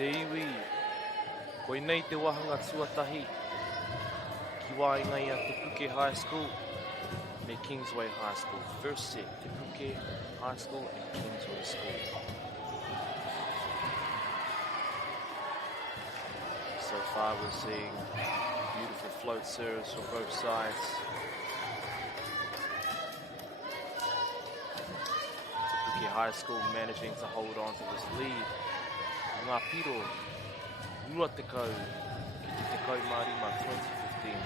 te iwi, koe nei te wahanga tuatahi, ki wāinga ia Te Puke High School me Kingsway High School. First set, Te Puke High School and Kingsway School. So far we're seeing beautiful float serves from both sides. Te Puke High School managing to hold on to this lead. Ngā piro, rua tekau ki te tekau marima 2015.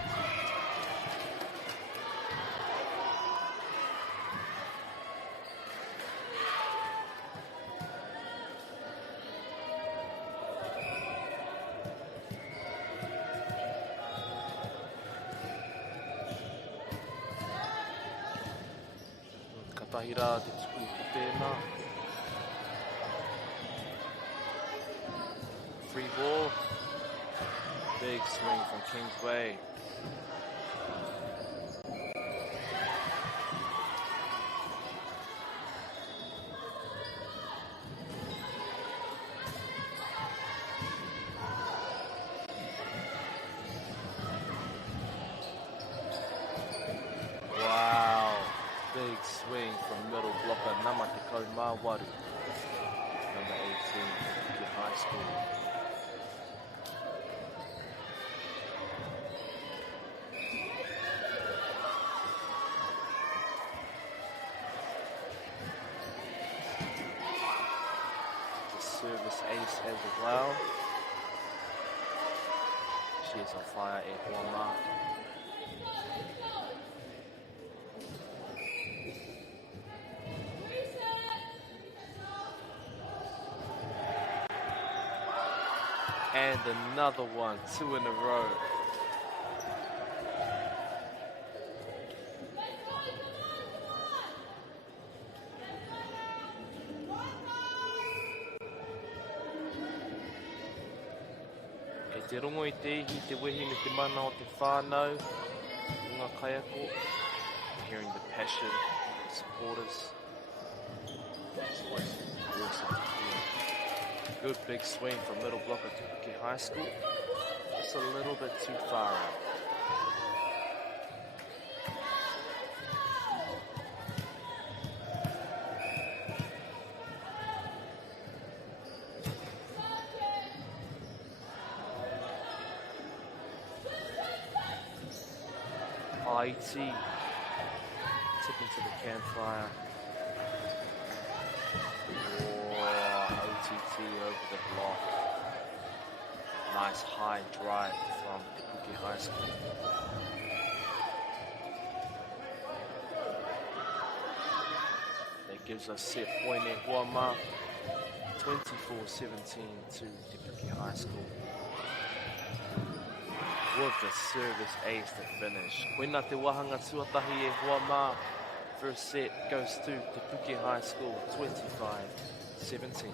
Katahira te tuku ki tēnā. Free ball. Big swing from Kingsway. Wow. Big swing from middle blocker Nama Tekau Mawaru. Number 18, Puke High School. Service ace as well. She is on fire at Wama. And another one, 2 in a row. Te rongo I te ihi, te wehi me te mana o te whānau, I ngā kaiako, hearing the passion of the supporters. Awesome. Good big swing from middle blocker Te Puke High School. Just a little bit too far out. IT tipping to the campfire. OTT over the block. Nice high drive from Te Puke High School. That gives us set point at Wama. 24-17 to Te Puke High School. With the service ace to finish. Koina te wahanga tuatahi e Wama. First set goes to Te Puke High School, 25-17.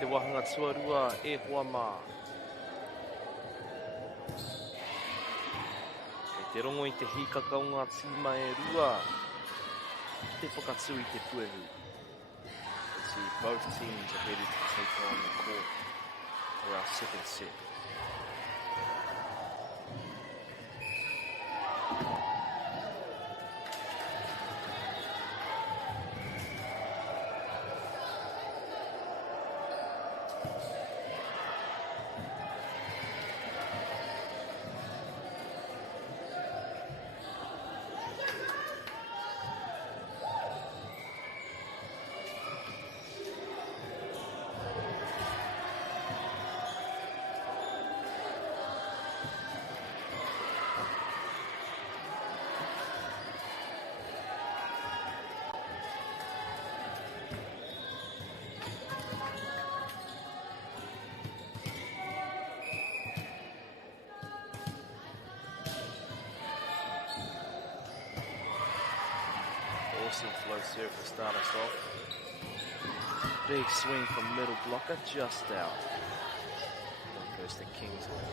te wahanga tuarua e hoa mā. Kei te rongo I te hikakaunga tīma e rua, te whakatū I te puehu. See, both teams are ready to take on the court for our second set. Awesome flow serve to start us off. Big swing from middle blocker, just out. Then goes to Kingsley.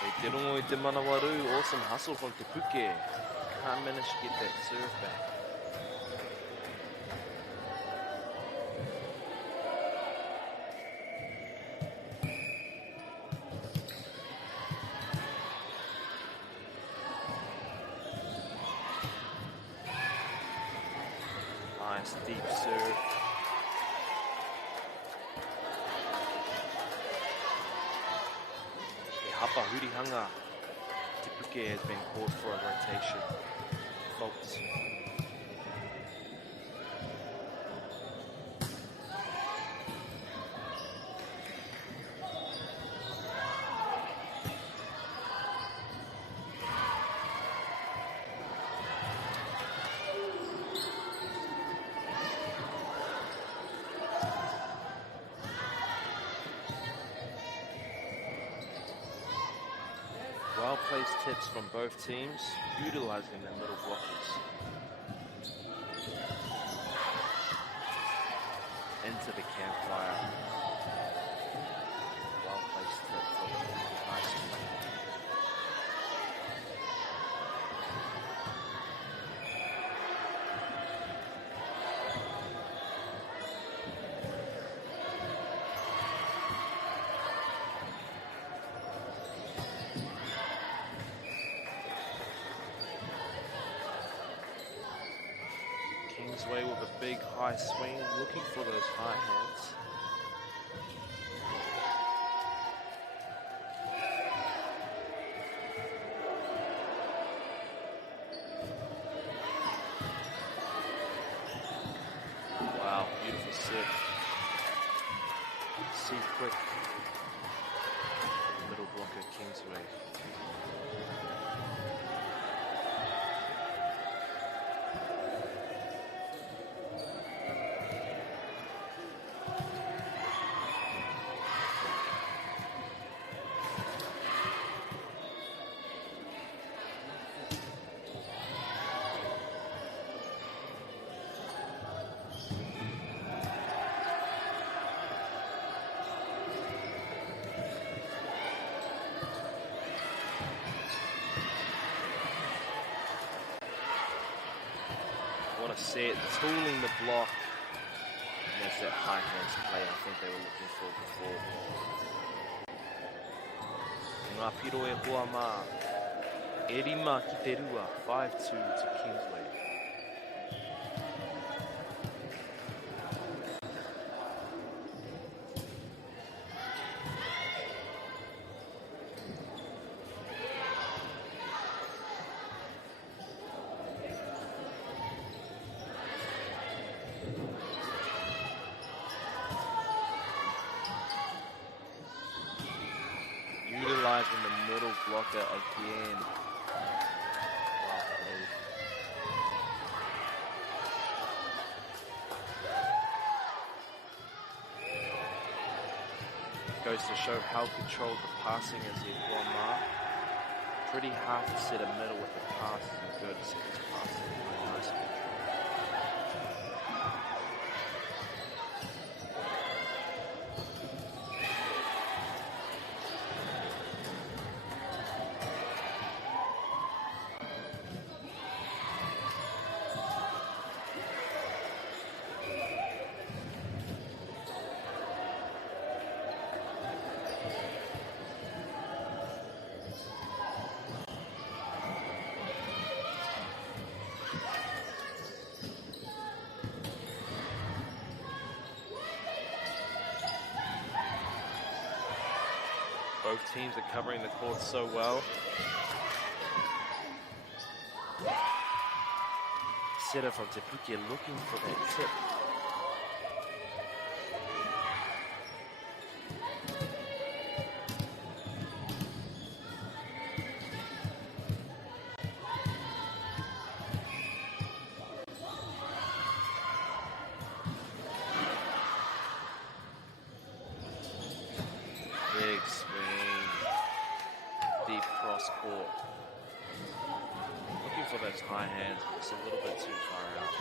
Kei te rongo I te manawaru, awesome hustle from Te Puke. Can't manage to get that serve back. Nice deep serve. He hapa hurihanga. Te Puke has been called for a rotation. Faults. Well-placed tips from both teams, utilizing their middle blockers. Into the campfire. Well-placed tip from high school. Kingsway with a big high swing, looking for those high hands. Wow, beautiful set. See quick. Middle blocker Kingsway. What a set, tooling the block. And there's that high hands play I think they were looking for before. Ngā piro e hoa mā. E rima ki te rua, 5-2 to Kingsway. Utilizing the middle blocker again. Wow, played. Goes to show how controlled the passing is here for Ma. Pretty hard to set a middle with the passes and good to set his passing. Nice control. Both teams are covering the court so well. Setter from Te Puke looking for that tip. Big swing. Deep cross court. Looking for those high hands, but it's a little bit too far out.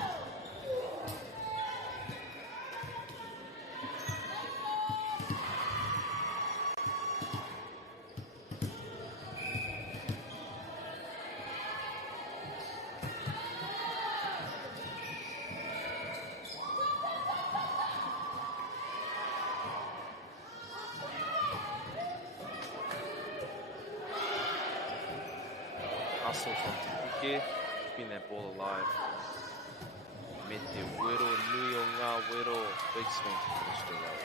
Hustle from Te Puke, keeping that ball alive. Me te wero, nui o ngā wero. Big swing to finish the row.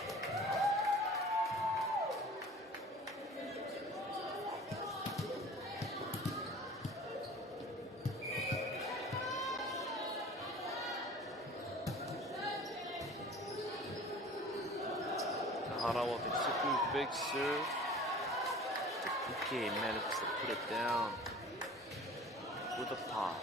Te Harawa te tupu, big serve. Te Puke manages to put it down with a palm.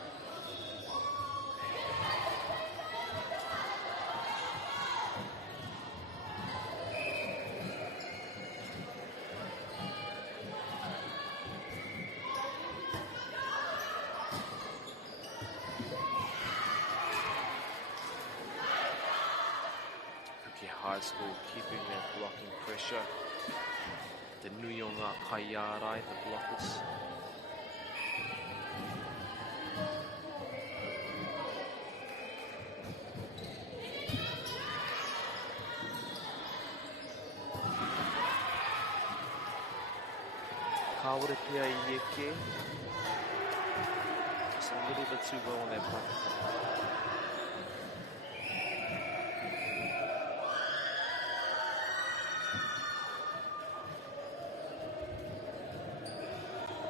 Puke High School keeping their blocking pressure. Te nui o ngā kaiarai, the blockers. Kāore pia I eke. Just a little bit too low on that bucket.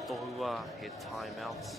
Tohua hit timeouts.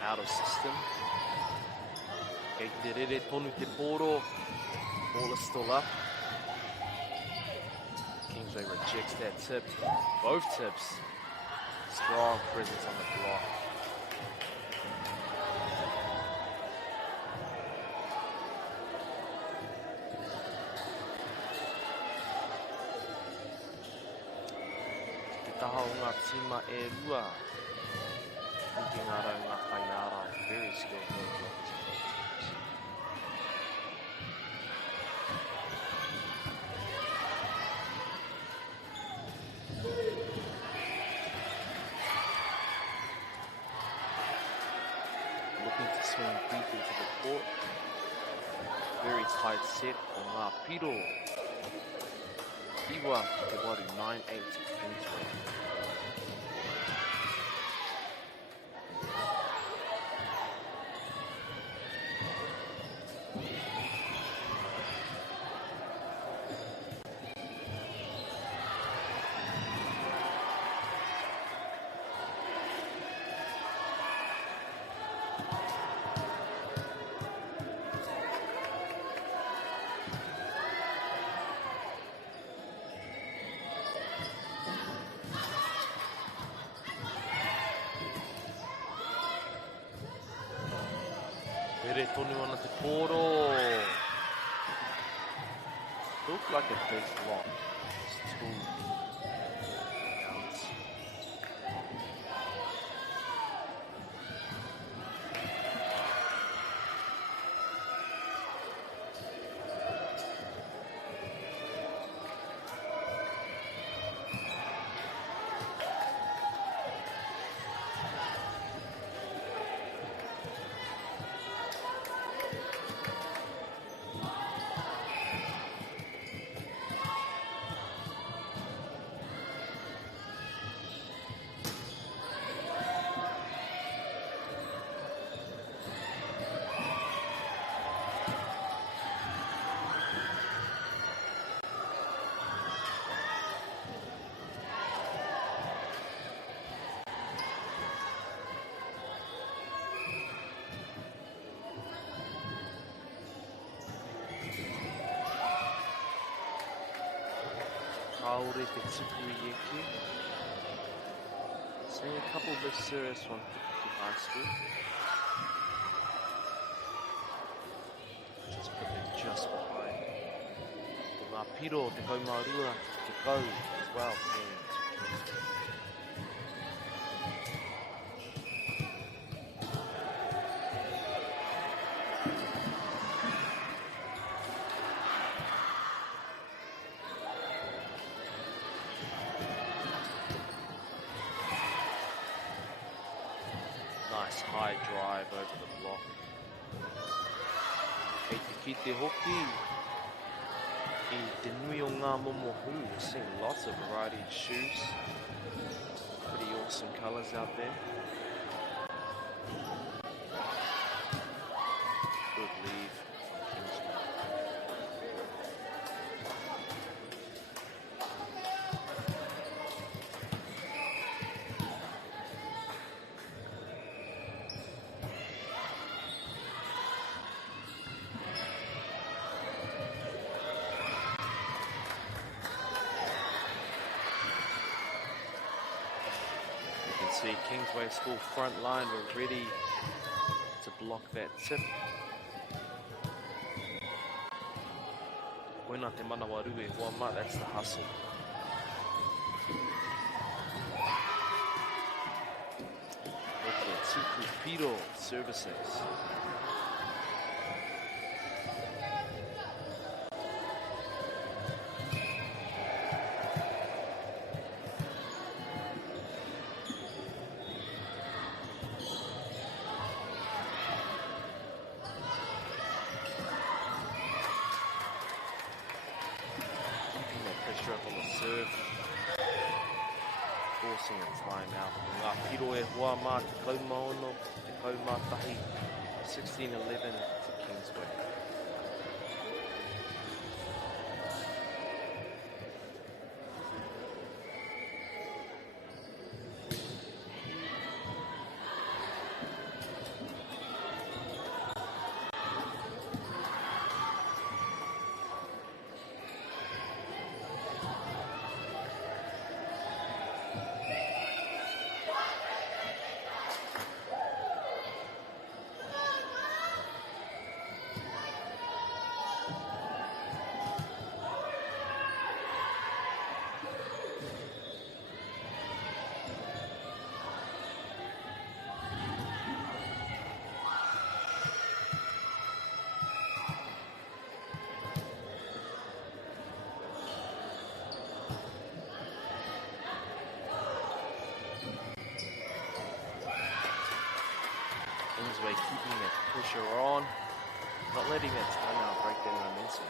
Out of system. Kei te rere tonu te poro. Ball is still up. Kingsway rejects that tip. Both tips. Strong presence on the block. Te taha o ngā tima e rua. Thinking ngā rau ngā kaiara. Very skilled blockers. looking to swing deep into the court. Very tight set o ngā piro. Iwa te waru 9-8 to Kingsway. Ere tonu ana te koro. Looked like a big block. It's too bounce. Kaore te tuku I eke. Seeing a couple of serious on Te High School. Just put them just behind. Ngā piro te kaumārua te kau as well. Nice high drive over the block. Kei te ki te hoki. I te nui o ngā momo hu. We're seeing lots of variety of shoes. Pretty awesome colours out there. Good leave from Kingsway. See Kingsway School front line were ready to block that tip. Koina te manawaru e hoa ma, that's the hustle. Eke tuku piro services. Up on the serve, forcing a time out. Ngā piro e hoa mā te kaumaono, te kaumātahi, 16-11 to Kingsway. Kingsway keeping that pressure on, not letting that timeout break their momentum.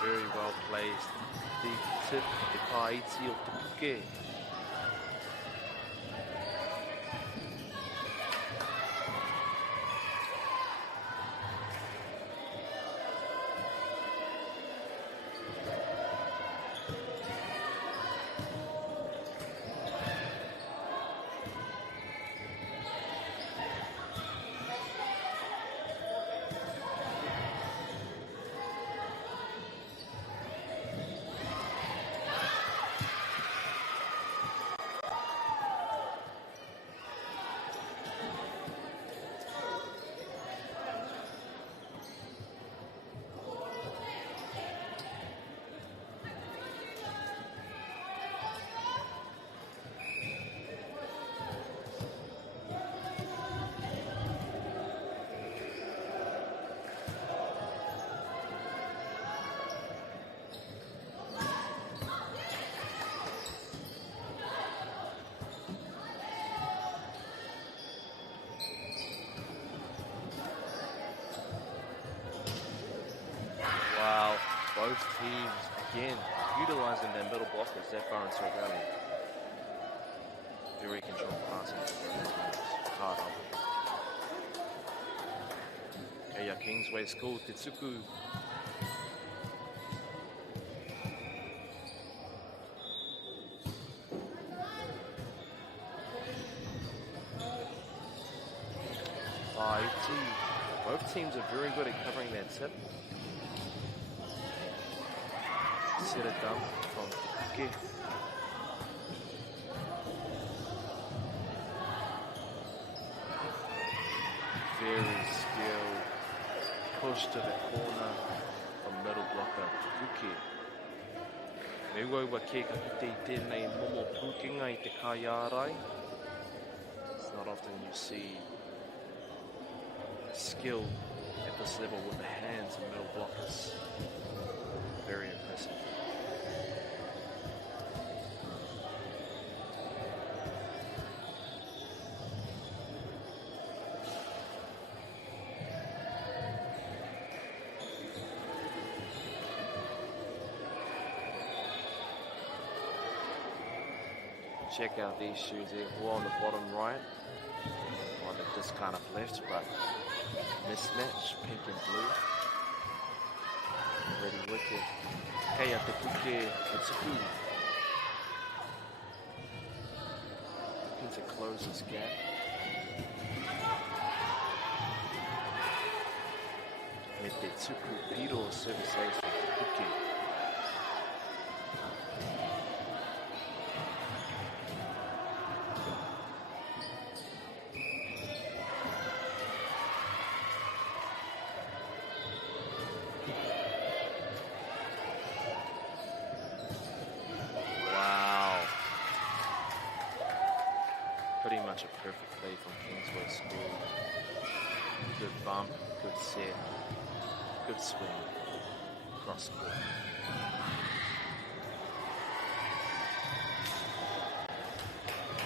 Very well placed. Deep tip, te kaiti o te puke. Wow, both teams again utilising their middle blockers, Zephyr and Sorgali. Very controlled passing. Hard up. Kaya Kingsway School, Tetsuku. Both teams are very good at covering their tip. Set it down from Puke. Very skilled. Push to the corner from middle blocker Puke. Me wau wa ke ka kite tēnei momo pukinga I te kaiarai. It's not often you see skill at this level with the hands and middle blockers. Very impressive. Check out these shoes here, on the bottom right. One that just kind of left, but mismatch, pink and blue. Ready wicked. Kaya te puke Tetsuku. Looking to close this gap. With Tetsuku Piro service ace for Puke. Pretty much a perfect play from Kingsway School. Good bump, good set, good swing, cross court.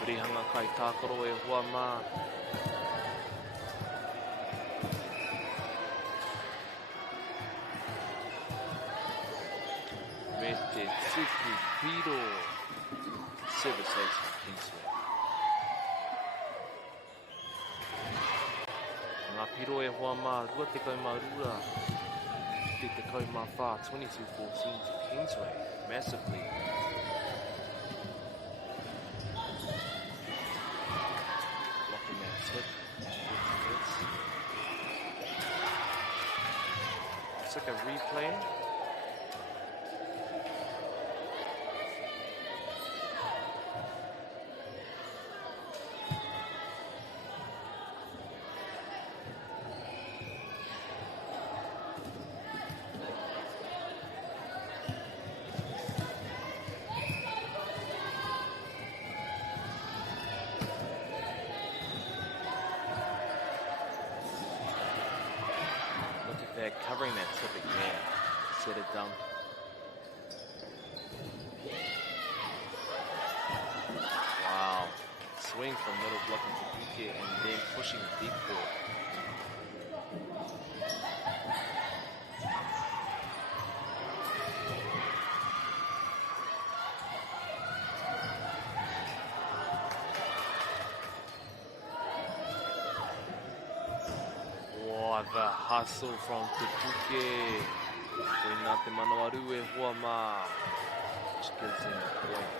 Purihanga kai tākoro e hoa mā. Me te tuku piro. Service ace from Kingsway. Ngā piro e hoa mā, rua te kau mā rua. Te kau mā whā, 22-14 to Kingsway. Massive lead. Blocking that tip. It's like a replay. covering that tip again. Set it down. Wow. Swing from middle block into Puke and then pushing deep ball. Oh, the hustle from Te Puke. Koina te manawaru e hoa mā. Which gives him a point.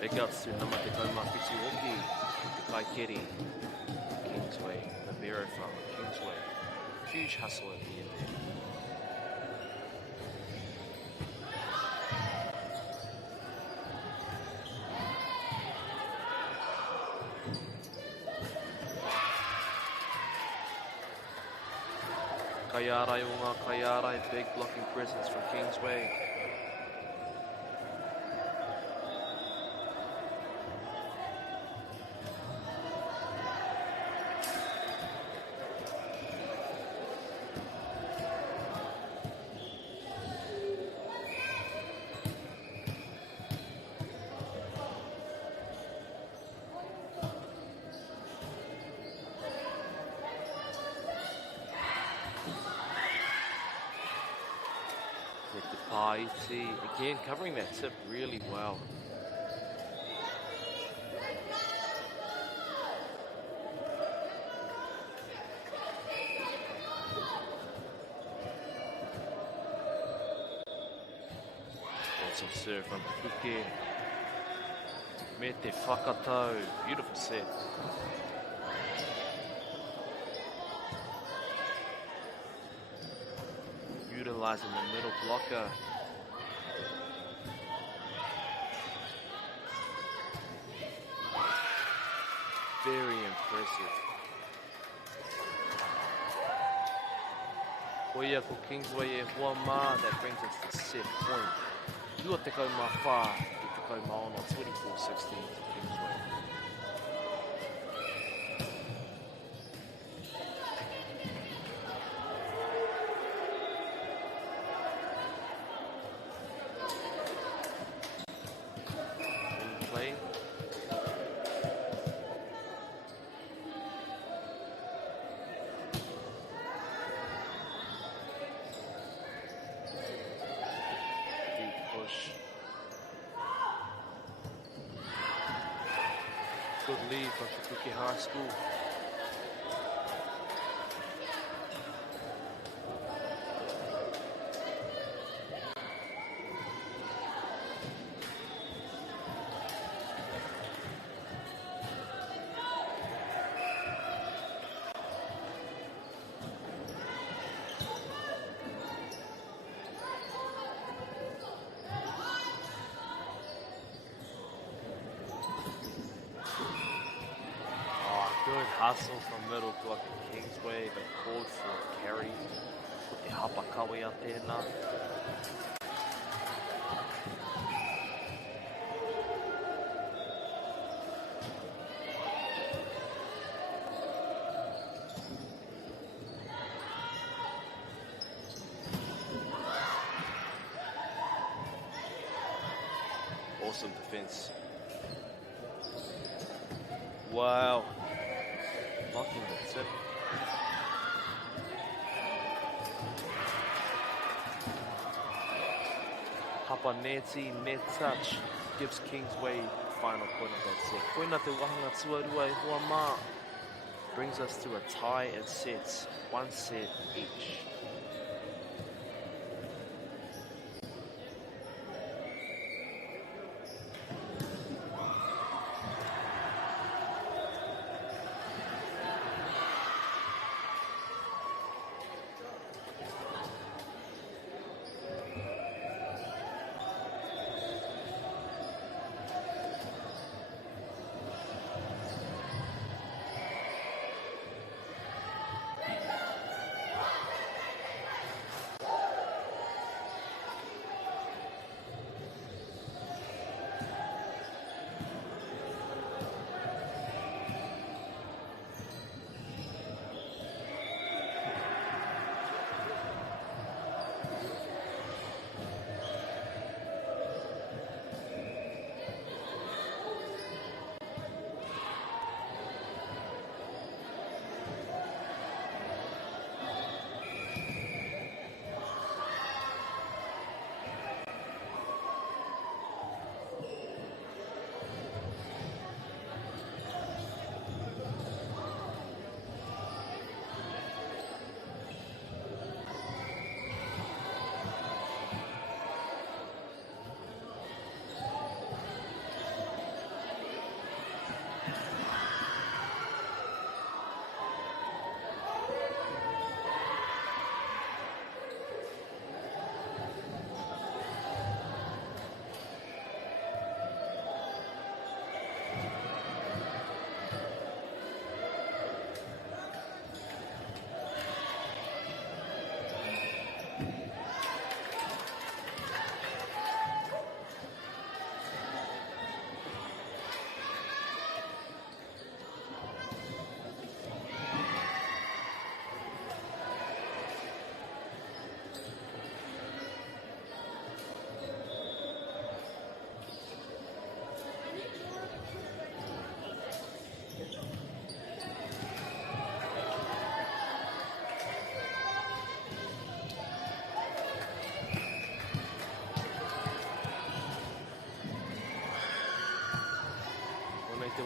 Big ups to Nama Te Kauma Whituoki, Te Kaikeri, Kingsway, the Bero from Kingsway. Huge hustle at the end there. Kaiarai o ngā Kaiarai, big blocking presence from Kingsway. Paiti, again covering that tip really well. Awesome serve from Puke. Me te whakatau, beautiful set. Utilizing the middle blocker. Very impressive. Hoia ko Kingsway e hoa mā, that brings us to set point. Tua te kaumā whā, te kaumā ono, 24-16 to Kingsway. Good lead from Te Puke High School. Good hustle from middle block of Kingsway, but called for a carry. Put the hapakawi out there now. Awesome defense. Wow. Blocking the tip. Hapaneti net touch gives Kingsway the final point of that set. Koina te wahanga tuarua e hoa mā. Brings us to a tie at sets, one set each.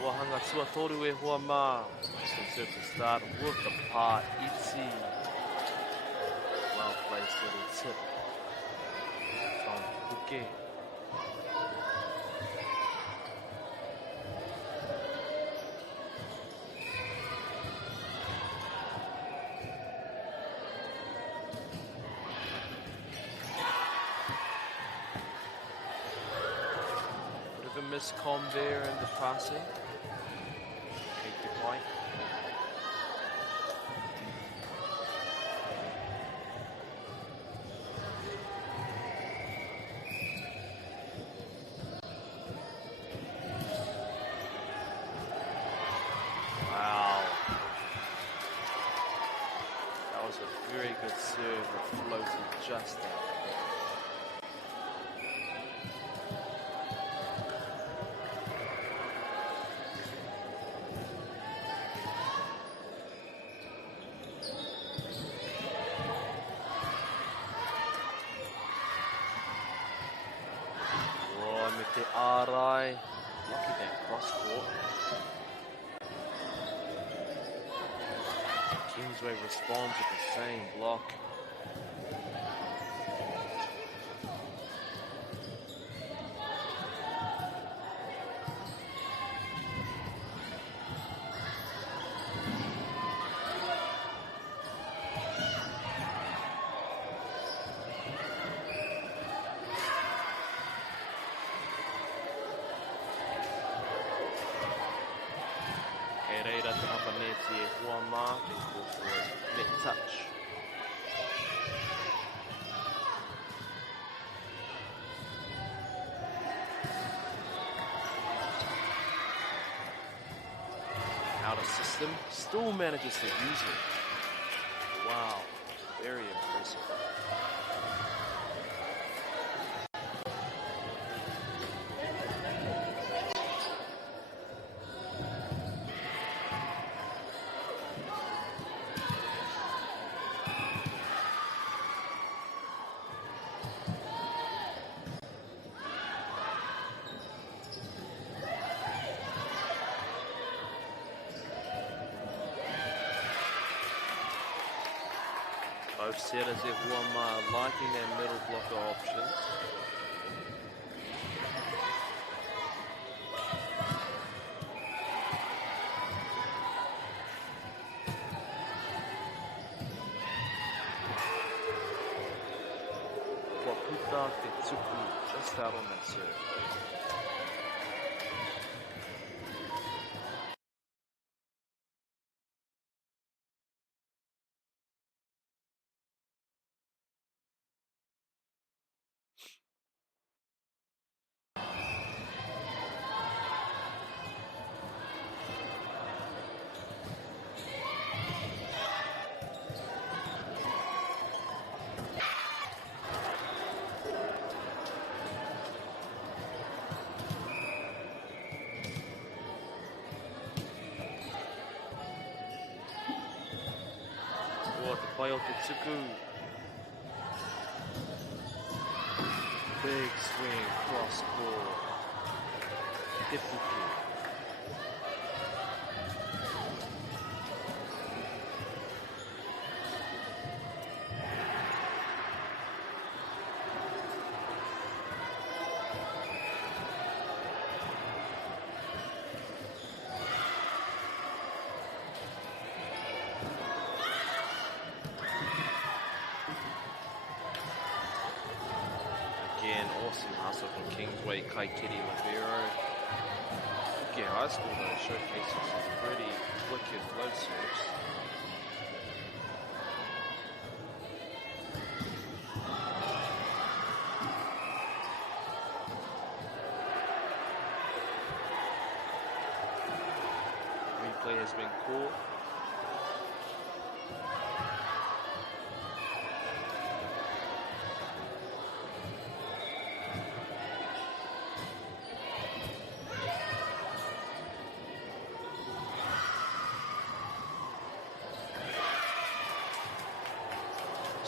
wahanga tuatoru e hoa mā. Can circle start, work apart, Itzy. Well placed little tip from Puke. Miscom there in the passing. Take the point. Wow. That was a very good serve that floated just out. Arai, lucky that cross court. Kingsway responds with the same block. Touch. Out of system, still manages to use it. Wow, very impressive. Both setters everyone liking their middle blocker options. Waputa Tetsuku just out on that serve. Payo Tetsuku. Big swing, cross court. Tepuki. Awesome hustle from Kingsway, Kaikiri Lavero. Puke High School though showcases some pretty wicked flow serves. Replay has been caught.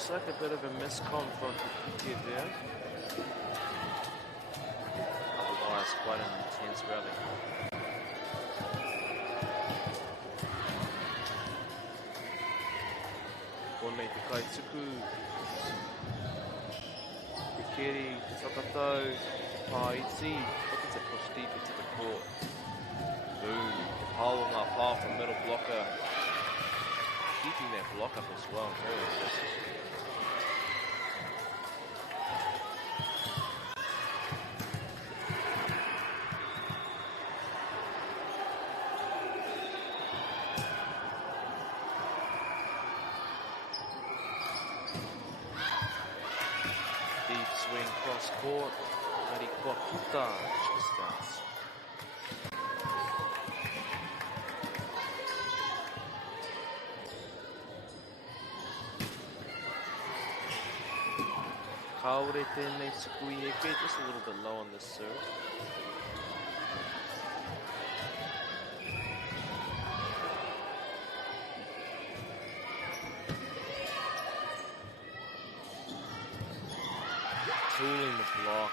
Looks like a bit of a miscom from Puke there. Otherwise, quite an intense rally. nei te kaituku. Te keri, te whakatau, te pāiti. Look at it push deep into the court. Boom. Te pāonga pā from middle blocker. Keeping that block up as well. Very impressive. Swing cross court, Mari Kwakuta starts. Kaore tēnei tuku I eke, just a little bit low on the serve. Tooling the block.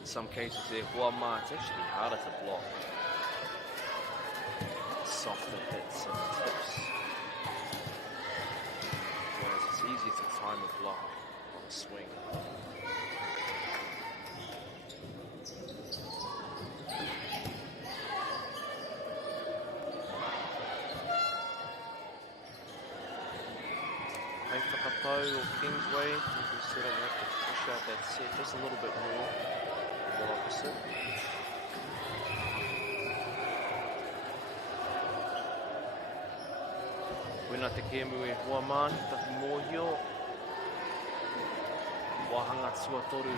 In some cases there, Huama, it's actually harder to block. Softer hits and tips. Whereas it's easier to time a block on a swing. Whakatau or Kingsway, we said I have to push out that set just a little bit more, or opposite. Wena te kēmu e Huamāni, tahi mōhio. Wahanga tuatoru,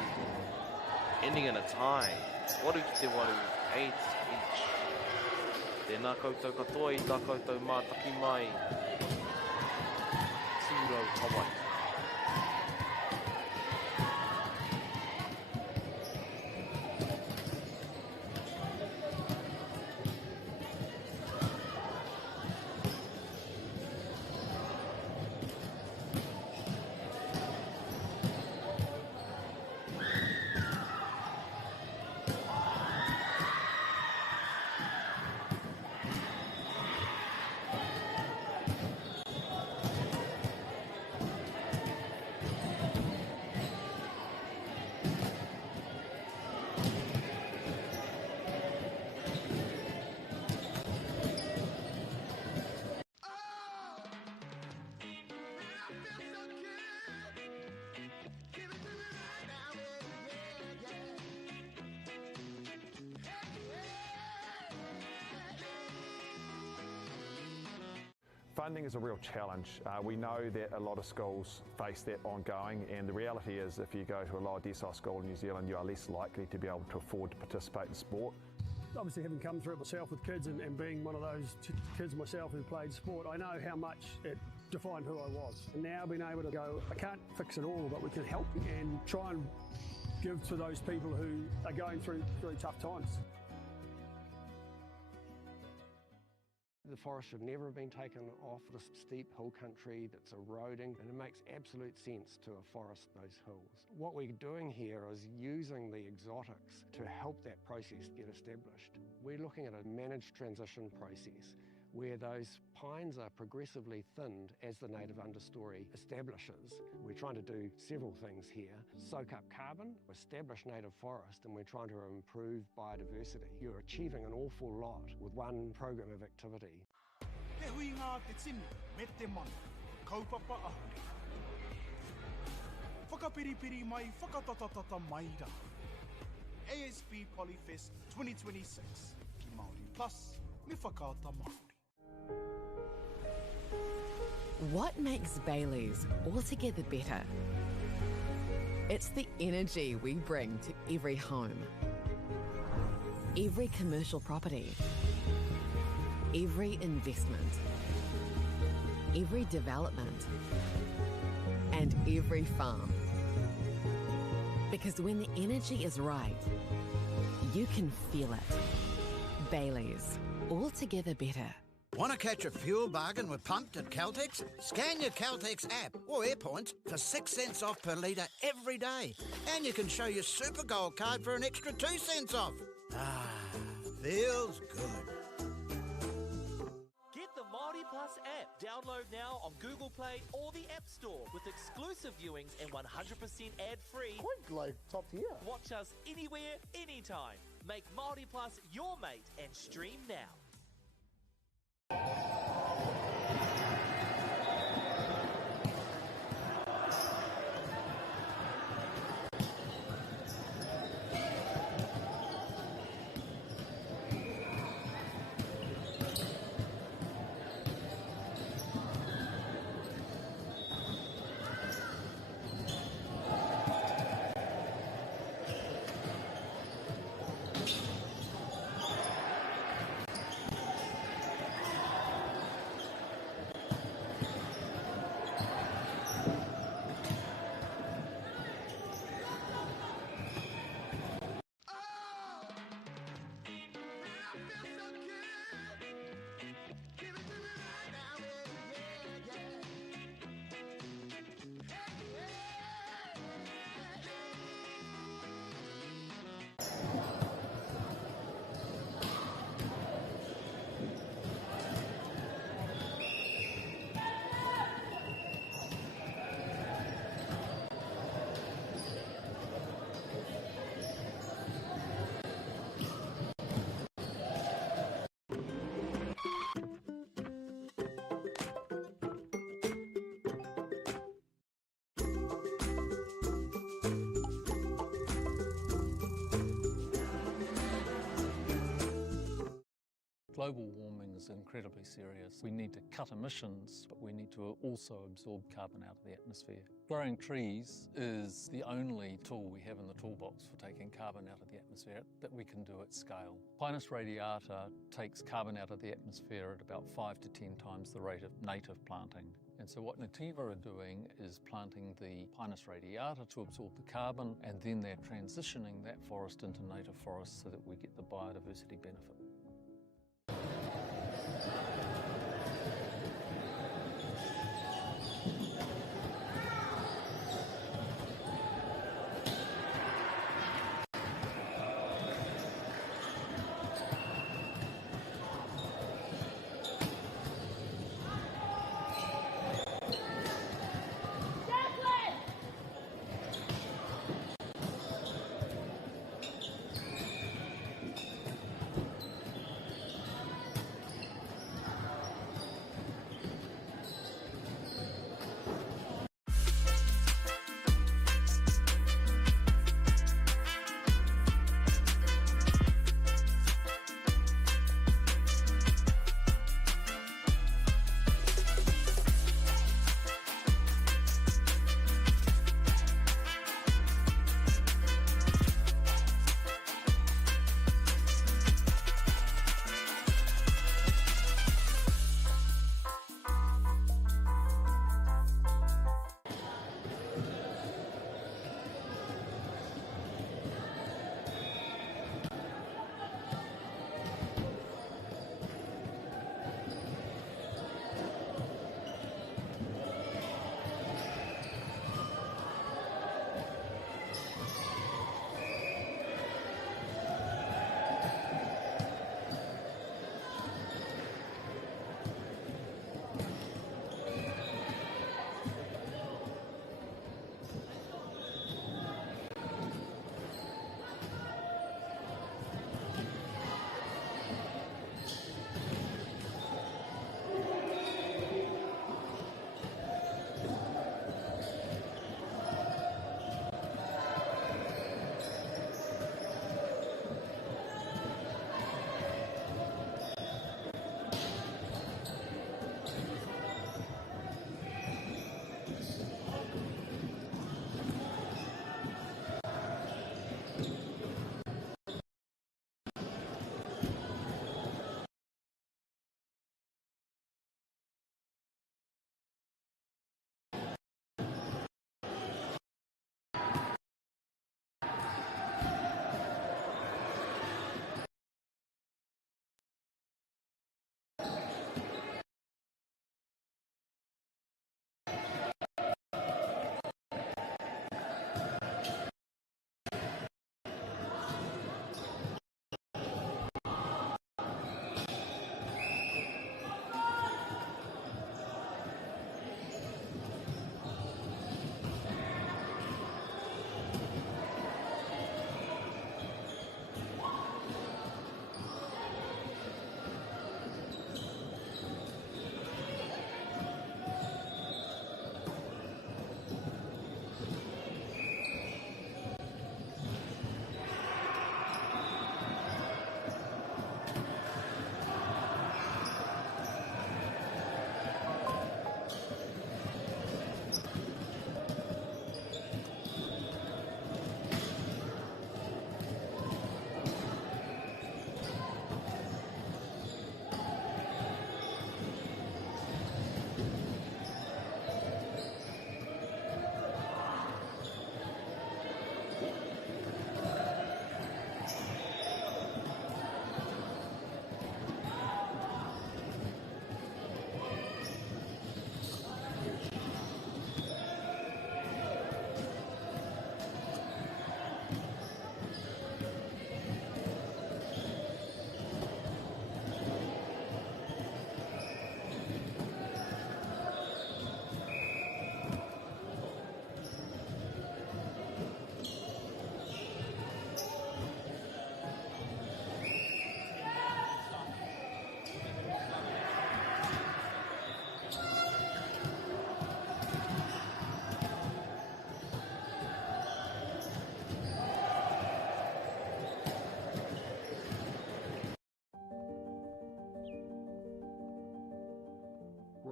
ending in a tie. Waru ki te waru, 8 each. Tēnā koutou katoa I tā koutou mātaki mai. Hawaii. Funding is a real challenge. We know that a lot of schools face that ongoing, and the reality is if you go to a lower decile school in New Zealand, you are less likely to be able to afford to participate in sport. Obviously, having come through it myself with kids and being one of those kids myself who played sport, I know how much it defined who I was. And now being able to go, I can't fix it all, but we can help and try and give to those people who are going through really tough times. The forest should never have been taken off this steep hill country that's eroding, and it makes absolute sense to afforest those hills. What we're doing here is using the exotics to help that process get established. We're looking at a managed transition process where those pines are progressively thinned as the native understory establishes. We're trying to do several things here. Soak up carbon, establish native forest, and we're trying to improve biodiversity. You're achieving an awful lot with one program of activity. Te hui ngā te tini, me te mana, kaupapa ahuri. Whakapiripiri mai, whakatatatata mai rā. ASP Polyfest 2026, ki Māori Plus, me whakaata Māori. What makes Bailey's altogether better? It's the energy we bring to every home, every commercial property, every investment, every development, and every farm. Because when the energy is right, you can feel it. Bailey's, altogether better. Want to catch a fuel bargain with Pumped at Caltex? Scan your Caltex app or AirPoints for 6 cents off per litre every day. And you can show your Super Gold card for an extra 2 cents off. Ah, feels good. Get the Māori Plus app. Download now on Google Play or the App Store with exclusive viewings and 100% ad-free. Quite like top tier. Watch us anywhere, anytime. Make Māori Plus your mate and stream now. Global warming is incredibly serious. We need to cut emissions, but we need to also absorb carbon out of the atmosphere. Growing trees is the only tool we have in the toolbox for taking carbon out of the atmosphere that we can do at scale. Pinus radiata takes carbon out of the atmosphere at about 5 to 10 times the rate of native planting. And so what Nativa are doing is planting the Pinus radiata to absorb the carbon, and then they're transitioning that forest into native forest so that we get the biodiversity benefit.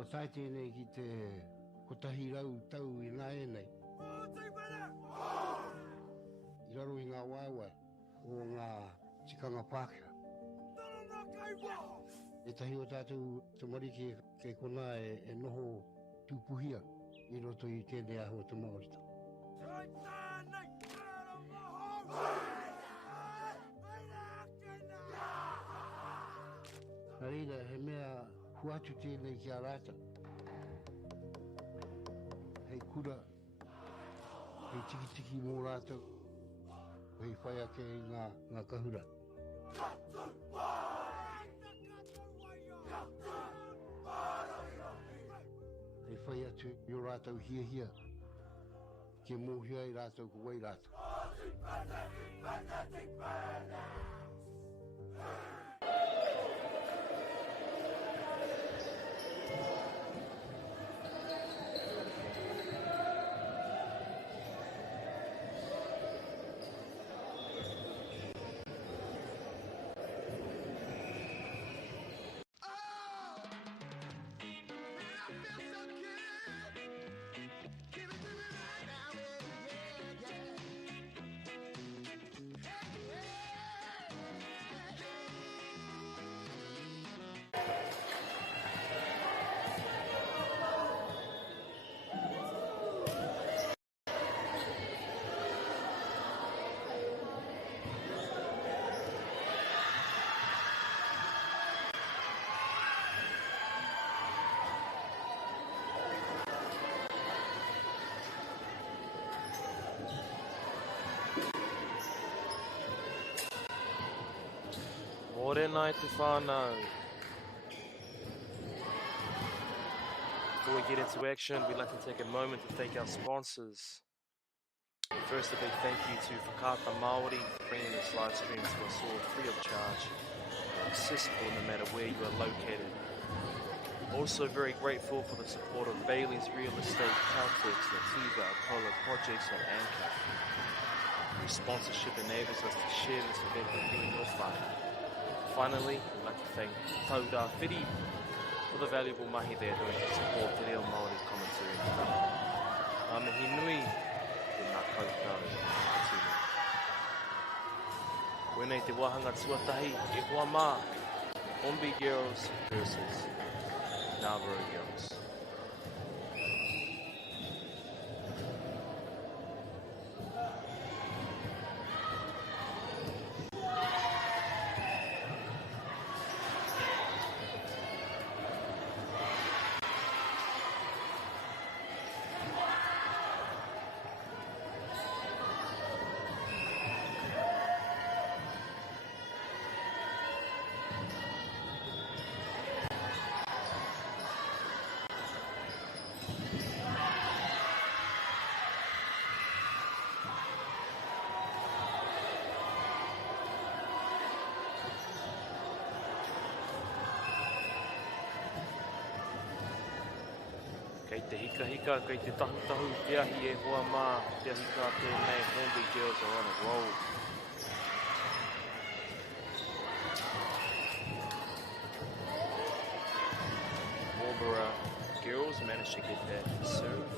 Ua tai tēnei ki te kotahi rau tau I nā e nei. I raro I ngā waiwai o ngā tikanga Pākehā. E tahi o tātou te marike kei kona e noho tūpuhia I roto I tēnei aho te Māorita. Nā reira, he mea huatu tēnei ki a rāta. Hei kura, hei tiki mō rātou, hei whai ake I ngā kahura. Hei whai atu I o rātou hia, ke mōhia I rātou ko wai rātou. Morena I te whānau. Before we get into action, we'd like to take a moment to thank our sponsors. First, a big thank you to Whakaata Māori for bringing this live stream to us all free of charge, accessible no matter where you are located. Also very grateful for the support of Bailey's Real Estate, Caltex, Nativa, Apollo Projects and Anchor. Your sponsorship enables us to share this event with you and your whānau. Finally, we'd like to thank Tauda Whiri for the valuable mahi they're doing to support Te Reo Māori commentary. Ngā mihi nui e ngā kautau tūne. Wēnei te wahanga tuatahi e hoa mā, Hombi Girls versus Navajo Girls. Kei te hika, kei te tahu, te ahi e hoa mā, te ahi ka tēnei, Hornby Girls are on a roll. Marlborough Girls managed to get that serve.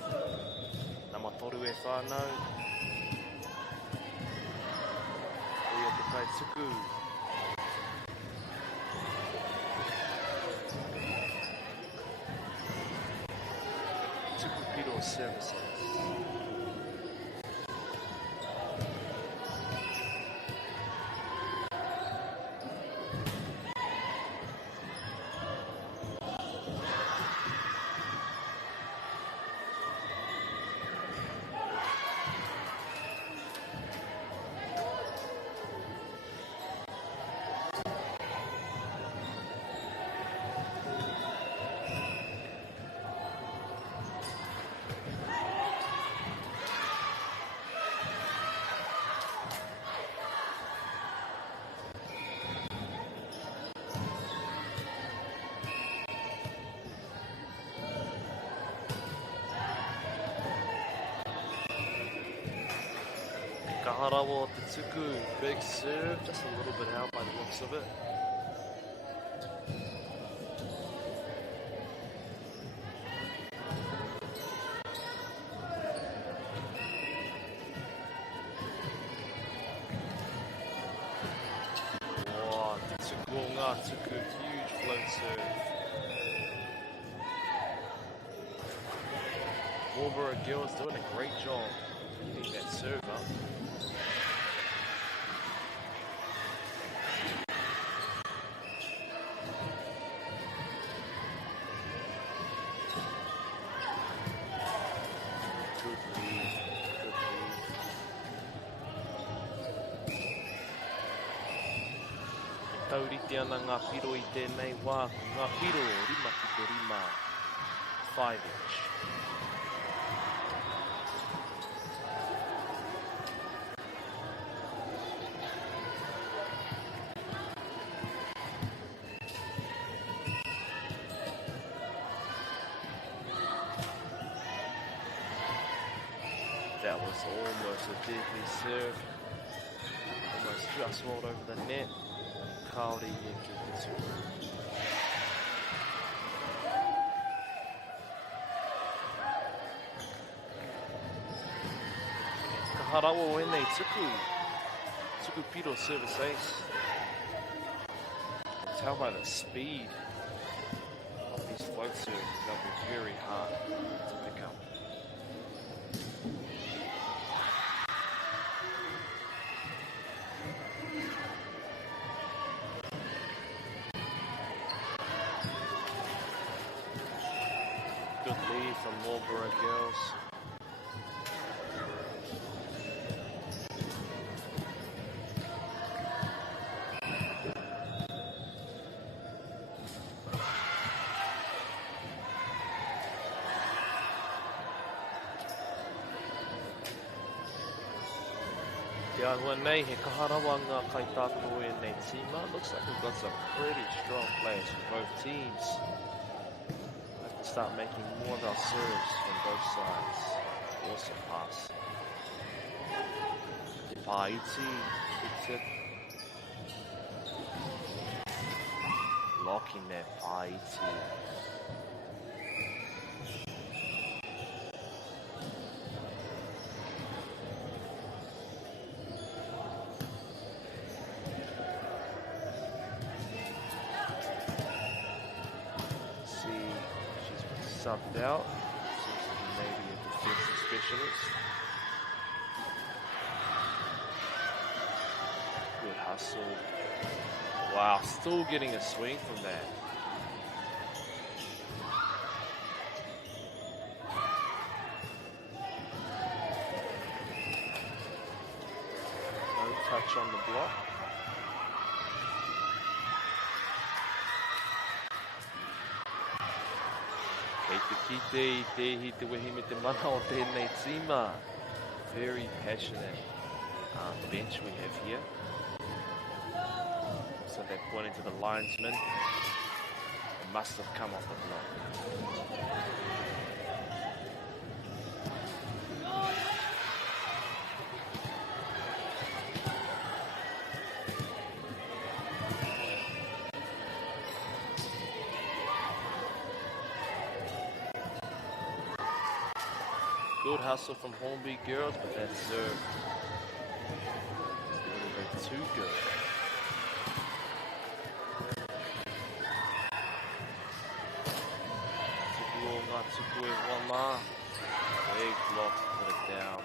Nama toru e whānau. Oi o te kai tuku. Services. Kaharawa te tuku, big serve, just a little bit out by the looks of it. Ngātuku, huge float serve. Marlborough girls doing a great job getting that serve up. Good lead, good lead. Tauriti ana ngā piro I tēnei wā, ngā piro rima ki te rima, 5-inch. That was almost a deadly serve. Almost just rolled over the net. Kaori Yuki. Kaharawa wenei tuku piro service ace. Tell by the speed of these float serves, they'll be very hard to pick up. Good lead from Marlborough girls. Te ahua nei, he kaharawa ngā kai tātou e nei tīma. Looks like we've got some pretty strong players from both teams. Have to start making more of our serves from both sides. Awesome pass. Te Paiti, good tip. Blocking there, Paiti. Subbed out. Seems to be maybe a defensive specialist. Good hustle. Wow, still getting a swing from that. No touch on the block. Kei te kite I tehi te wehi me te mana o tēnei tīma. Very passionate bench we have here. So they're pointing to the linesman. It must have come off the block. Good hustle from Hornby girls, but that serve is a little bit too good. Tuku o ngā tuku e wama. Big block to put it down.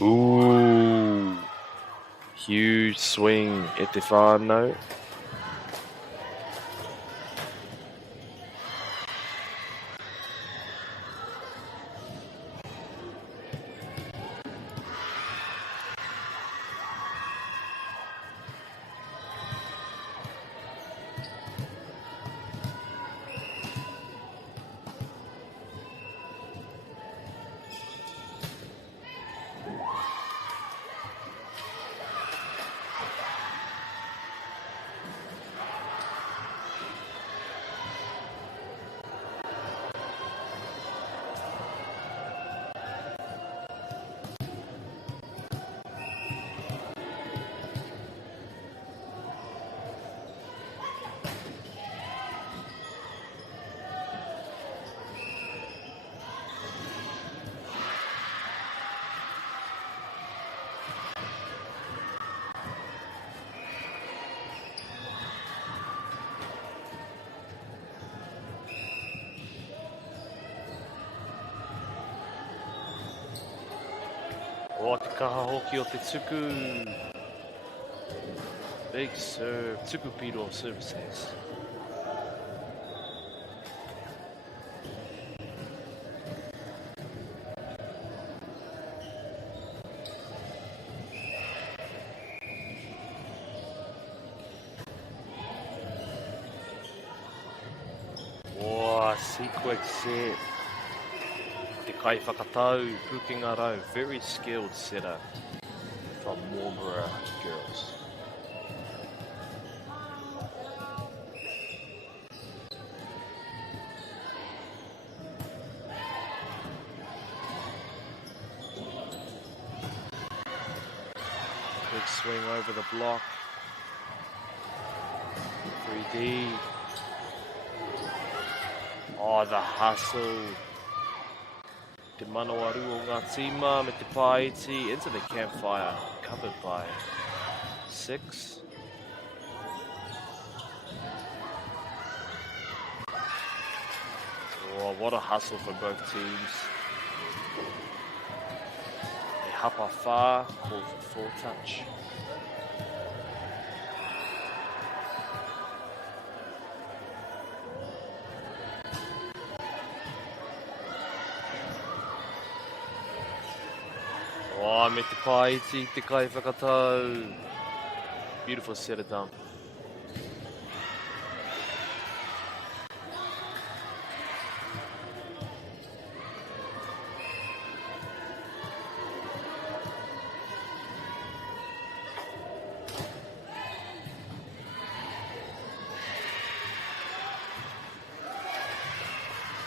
Ooh, huge swing at the far note. O te kaha hoki o te tuku. Big serve, tuku piro services. Wow, sequence set. Te kai whakatau, Pukinga Rau, very skilled setter from Marlborough girls. Big swing over the block. 3D. Oh, the hustle. Te manawaru o ngā tīma me te pāiti into the campfire, covered by 6. Oh, what a hustle for both teams. A hapa whā called for 4-touch. Oh, me te pāiti, te kai whakatau. Beautiful setter dump.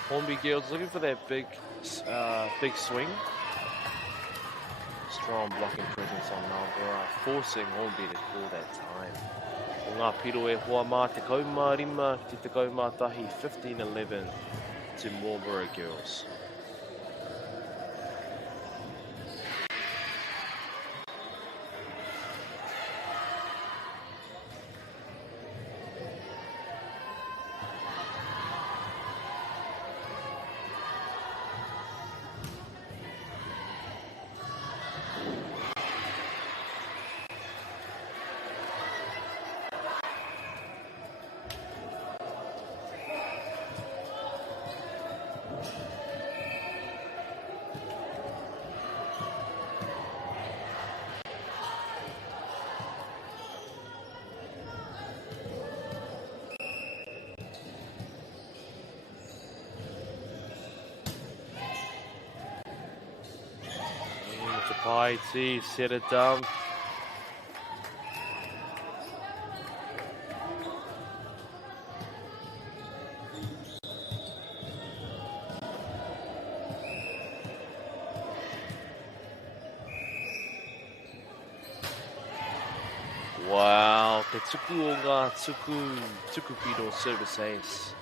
Hornby girls looking for that big swing. Strong blocking presence on Marlborough, forcing Hornby to call that time. O ngā piro e hoa mā te kaumā rima ki te kaumā tahi, 15-11 to Marlborough girls. Pāiti, set it down. Wow, te tuku o ngā tuku piro service ace.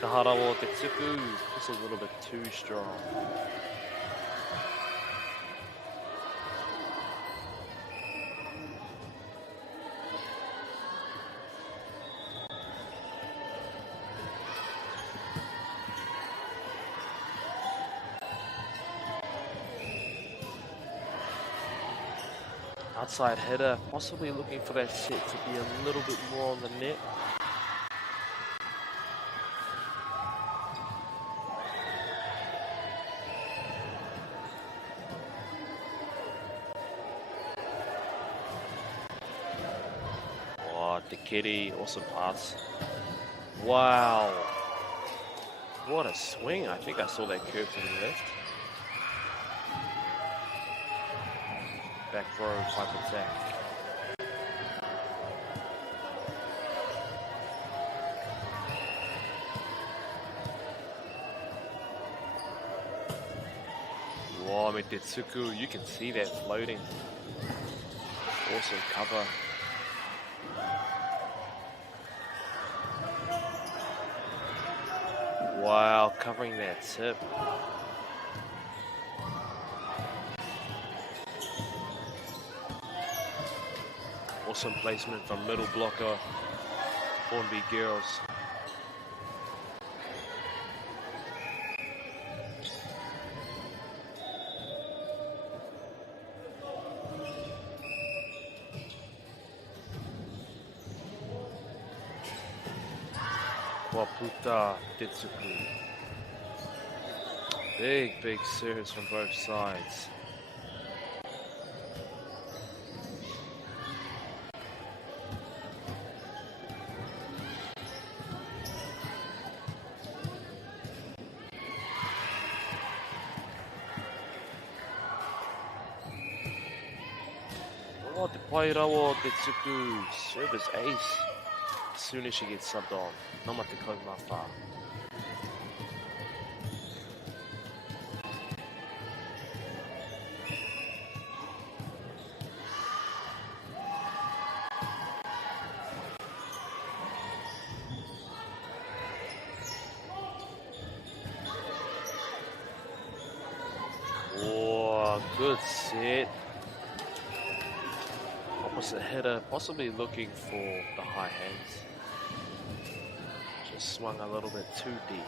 Te harawa o te tuku, just a little bit too strong. Outside header, possibly looking for that set to be a little bit more on the net. Oh, Dekiri, awesome pass. Wow. What a swing. I think I saw that curve to the left. Back row pipe attack. Wow, me te tuku, you can see that floating. Awesome cover. Wow, covering that tip. Awesome placement from middle blocker, Hornby girls. Waputa Tetsuku. Big serves from both sides. Oh, Te Pairawa Tetsuku, service ace. As soon as she gets subbed on, Nama Te Kaumawha. Oh, good set. Opposite hitter, possibly looking for the high hands. Just swung a little bit too deep.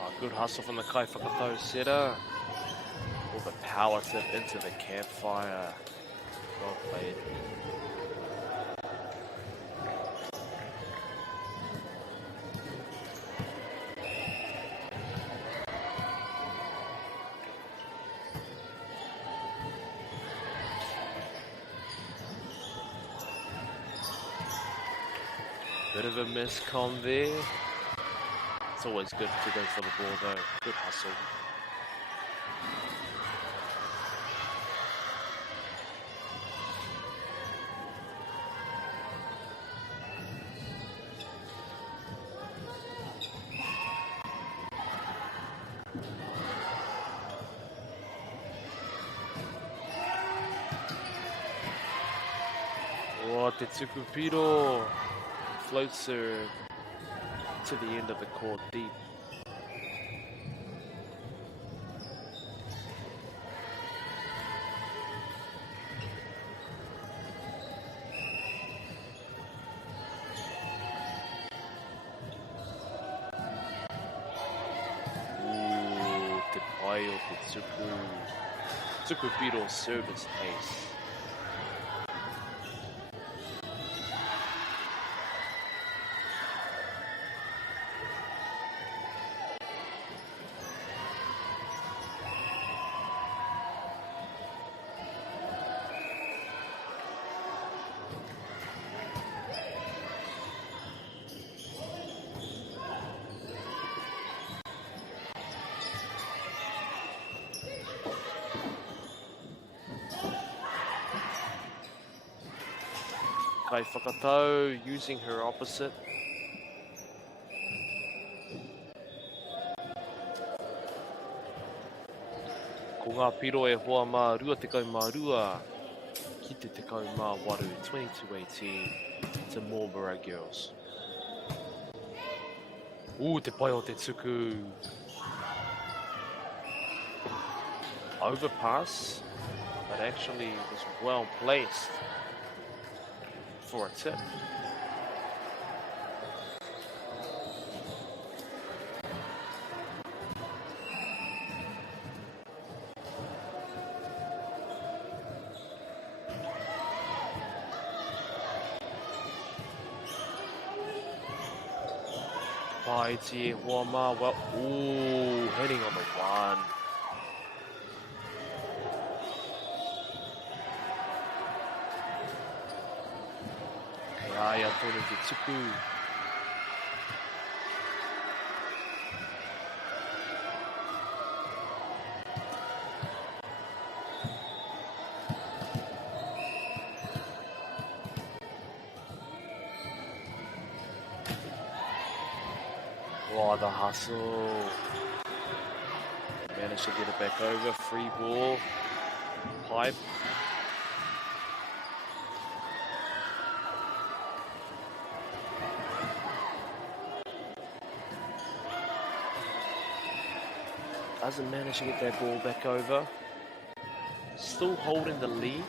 Oh, good hustle from the Kai Whakatau setter. All the power tip into the campfire. Well played. Bit of a miscom there. It's always good to go for the ball though. Good hustle. Oh, Tetsuku Piro floats her to the end of the court deep. Ooh, Te Paio Tetsuku. Tetsuku Piro service ace. Kai Whakatau using her opposite. Ko ngā piro e hoa mā rua tekau mā rua ki te tekau mā waru 22-18 to Marlborough girls. Ooh, Te Paio Tetsuku. Overpass, but actually was well placed for a tip. Paiti Huama, well, ooh, hitting on the one. Kaya Antonio Tetsuku. Oh, the hustle. Managed to get it back over. Free ball. Pipe. Doesn't manage to get that ball back over. Still holding the lead.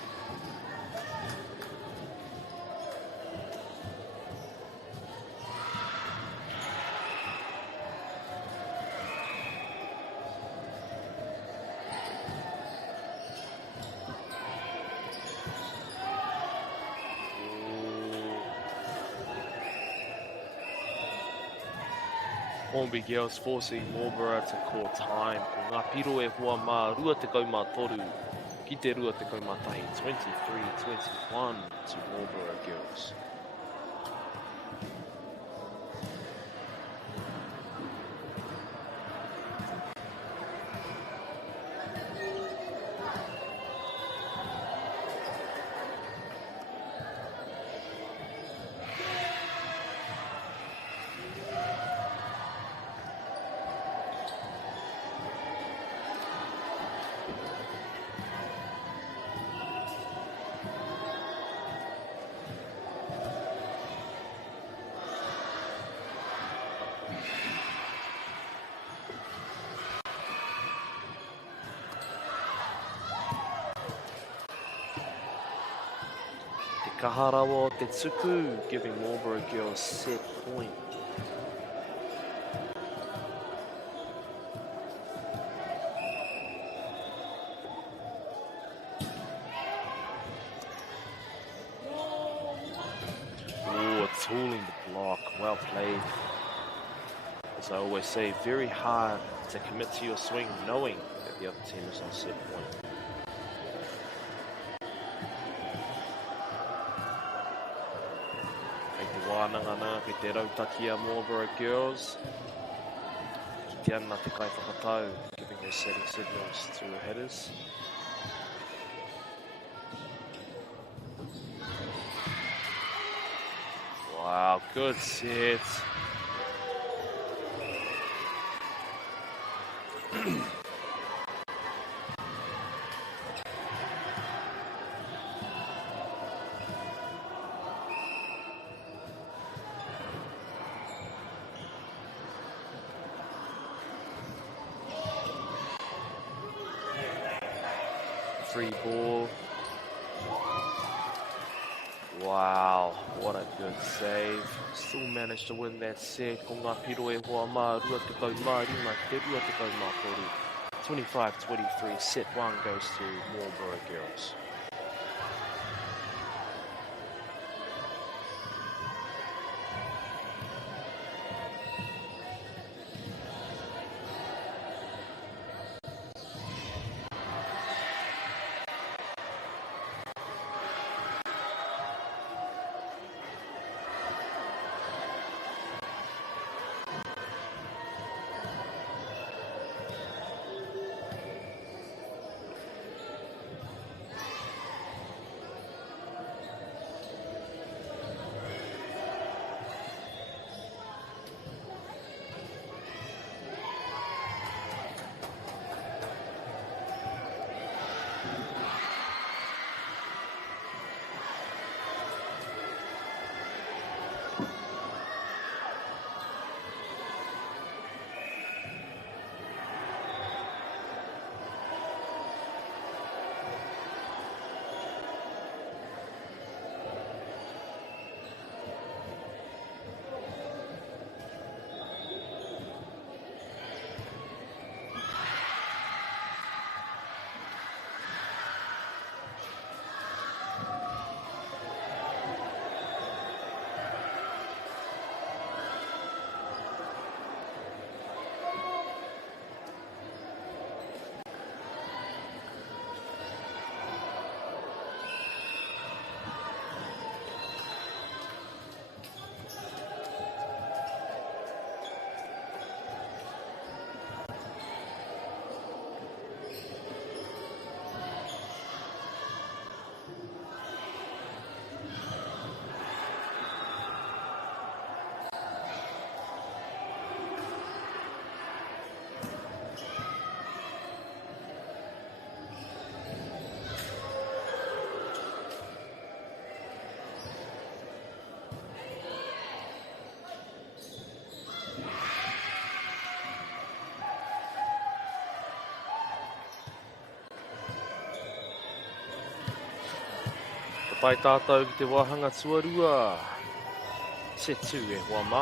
Hornby Girls forcing Marlborough to call time. Ko ngā piro e hoa mā rua te kaumā toru ki te rua te kaumā tahi. 23-21 to Marlborough Girls. Kaharawa o te tuku, giving Marlborough Girls set point. Oh, tooling the block, well played. As I always say, very hard to commit to your swing knowing that the other team is on set point. Wānanga ki te rautaki a Marlborough Girls. Ki te ana te kai whakatau, giving her setting signals to her headers. Wow, good set. Free ball. Wow, what a good save. Still managed to win that set. Ko ngā piro e hoa mā, rua te kau mā, rima te rua te kau mā toru. 25-23, set one goes to Marlborough Girls. pai tātou ki te wāhanga tuarua. Se tū e hoa ma.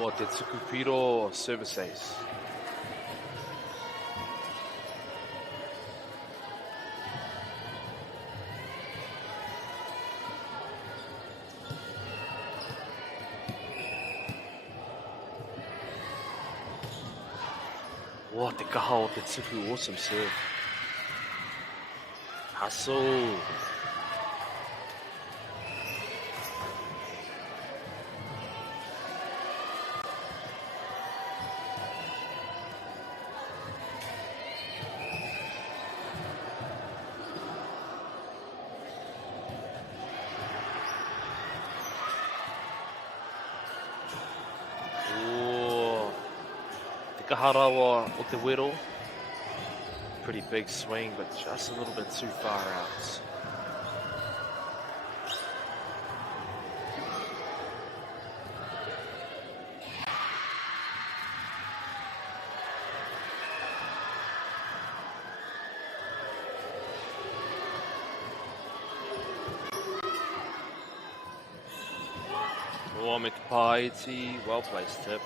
O te tukupiro service ace. O te kaha o te tuku, awesome serve. Hustle. Kaharawa o te wero. Pretty big swing, but just a little bit too far out. Oh, me te paiti, well placed tip.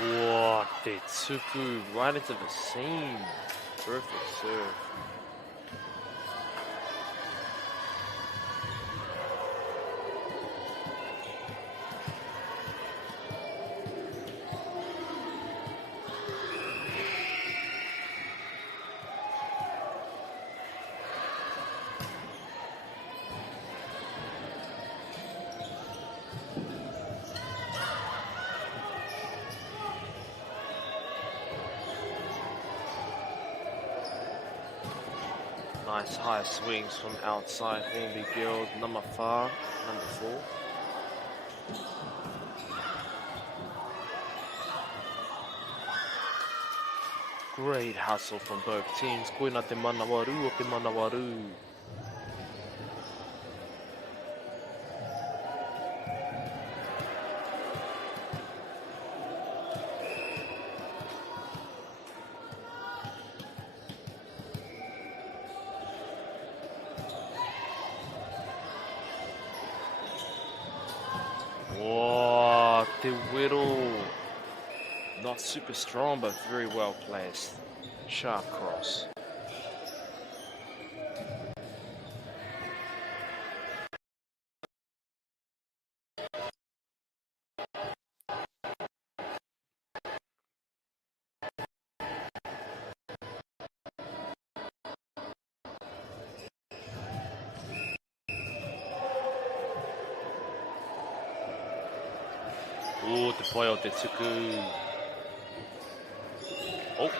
Whoa, te tuku right into the seam. Perfect serve. Nice high swings from outside Hornby Guild, number 4. Great hustle from both teams. Koina te manawaru o te manawaru. Oh, te whittle. Not super strong, but very well placed. Sharp cross. Oh, te pai o te tuku. Oh.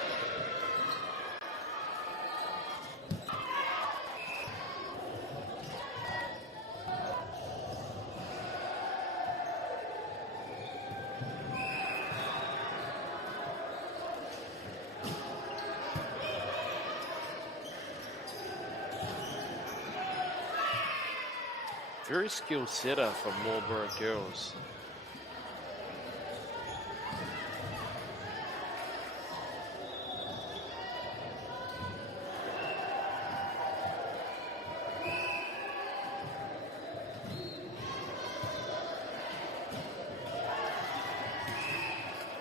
Very skilled setter from Marlborough Girls.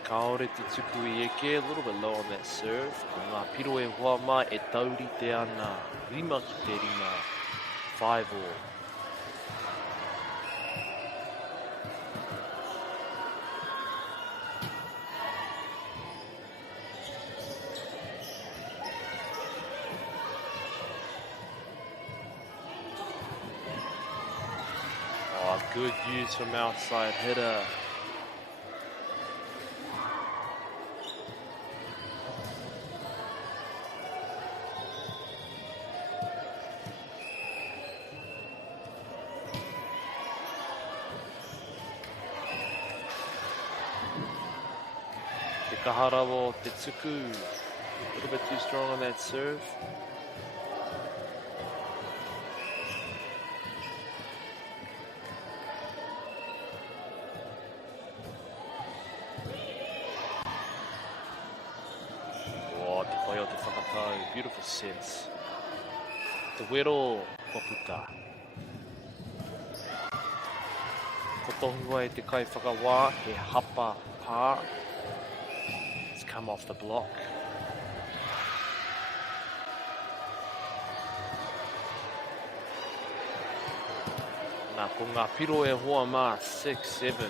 Kaore te tuku I eke, a little bit low on that serve. Ko ngā piro e hoa mai e tauri te ana. 5 ki te 5 all. Oh, good use from outside hitter. Tekahara o Tetsuku. A little bit too strong on that serve. Oh, te pai o te whakatau. Beautiful sense. Te wero Koputa. Ko tohua e te kai whakawā, he hapa pā. It's come off the block. Nā, ko ngā piro e hoa mā, 6-7.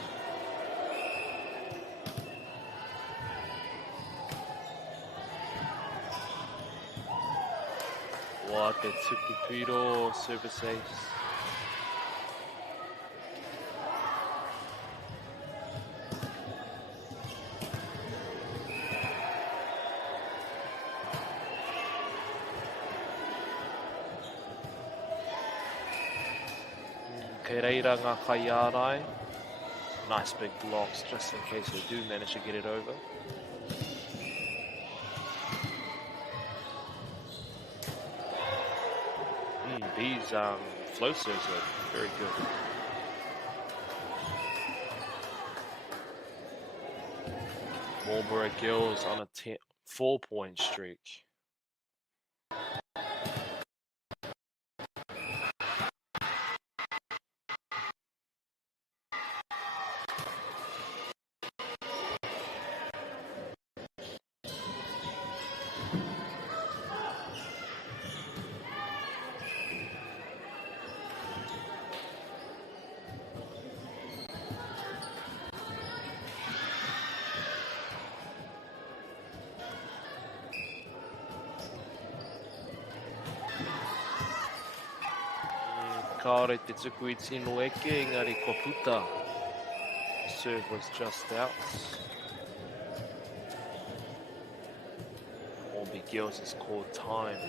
Wā te tupu piro, service ace. Kei reira ngā kai ārai. Nice big blocks just in case we do manage to get it over. These flow serves are very good. Marlborough Girls on a 4-point streak. Kāore te tuku I tino eke, engari Koputa. Serve was just out. Hornby Girls has called time.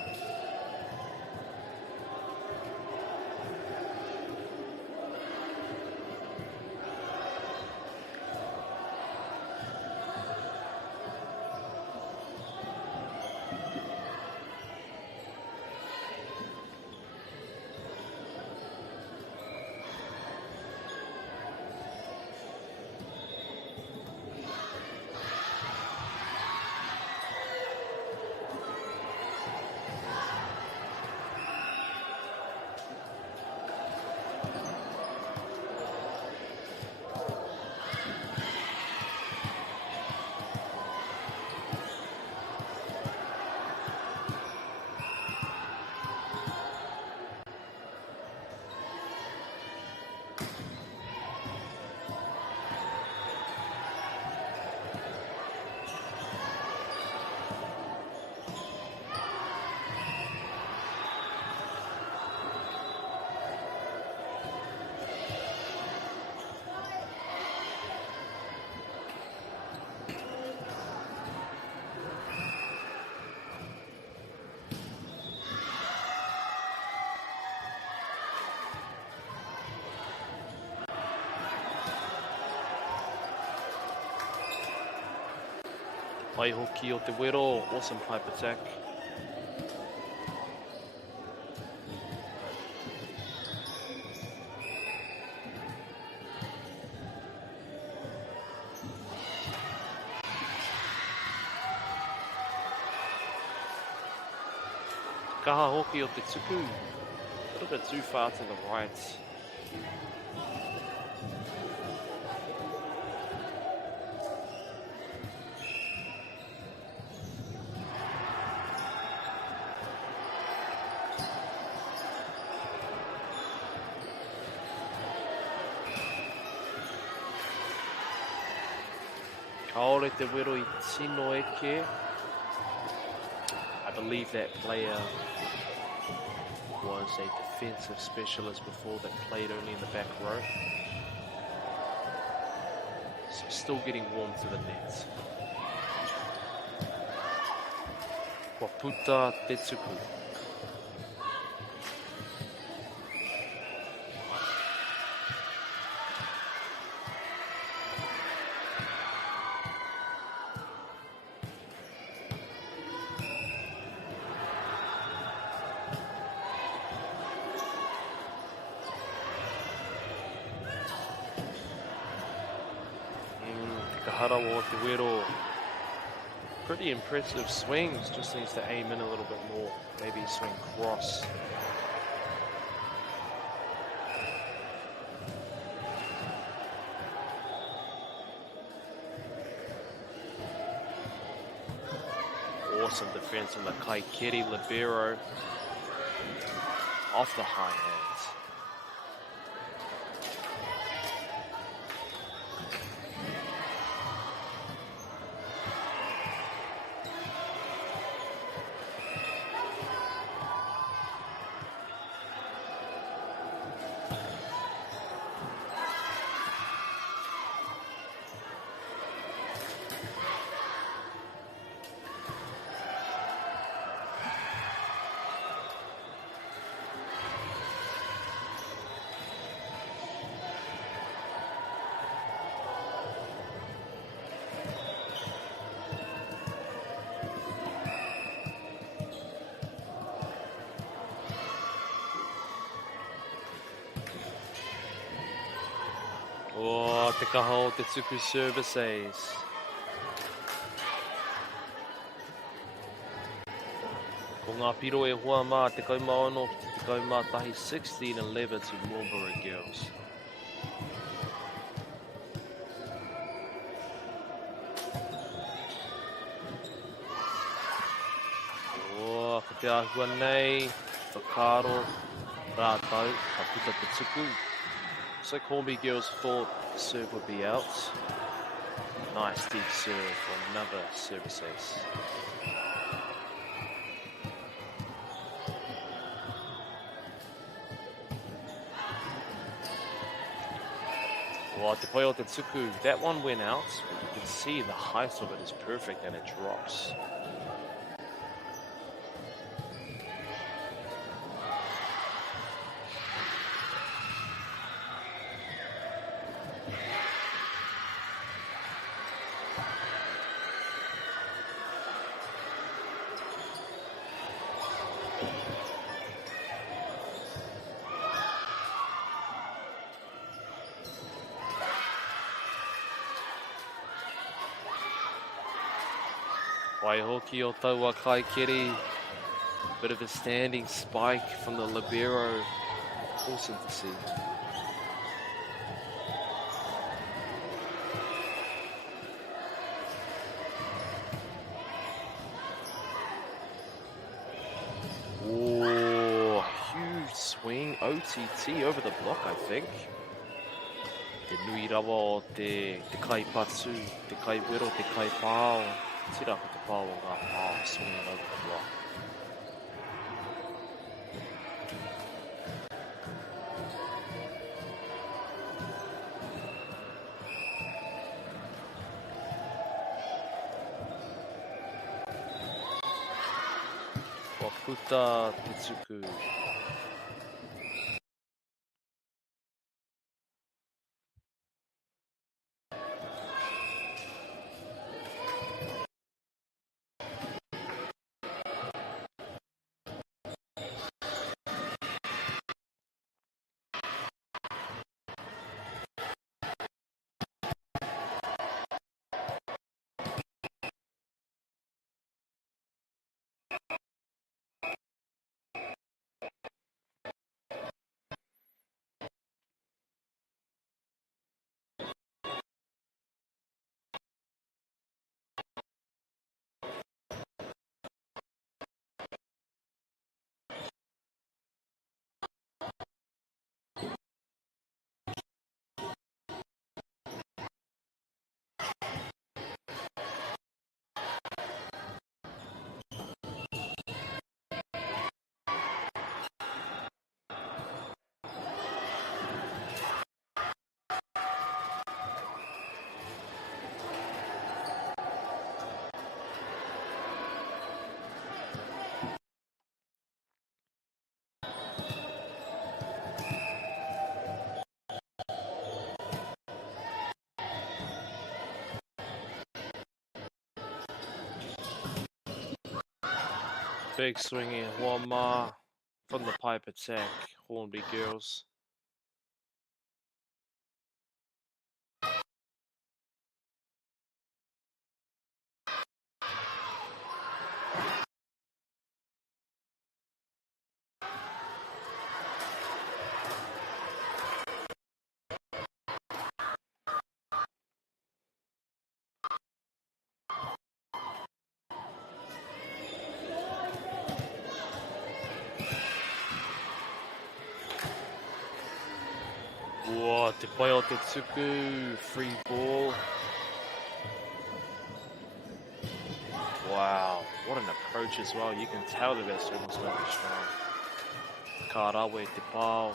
Pai hoki o te wero, awesome pipe attack. Kaha hoki o te tuku, a little bit too far to the right. Kaore te wero I tino eke. I believe that player was a defensive specialist before that played only in the back row. So still getting warm to the net. Koputa Tetsuku. Takahara o Te Wero. Pretty impressive swings, just needs to aim in a little bit more. Maybe swing cross. Awesome defense on the Kaikiri libero. Off the high hands. Oh, te kaha o te tuku service ace. Ko ngā piro e hoa mā te kaumāono ki te kaumātahi 16-11 to Marlborough Girls. Oh, ko te āhua nei, whakaro, rātau, ka puta te tuku. So Corby Girls thought the serve would be out. Nice deep serve for another service ace. Well, te pai o te tuku, that one went out, but you can see the height of it is perfect and it drops. Waihoki o taua Kaikiri. Bit of a standing spike from the libero. Awesome to see. Oh, huge swing. OTT over the block, I think. Te nui rawa o te kaipatsu, te kaiwero, te kaipao. Tira ko te pao o ngā pao, swinging over the block. Waputa Tetsuku. Big swinging Huama from the pipe attack, Hornby Girls. te tuku, free ball. Wow, what an approach as well. You can tell the best almost going to be strong. Karawe te pao,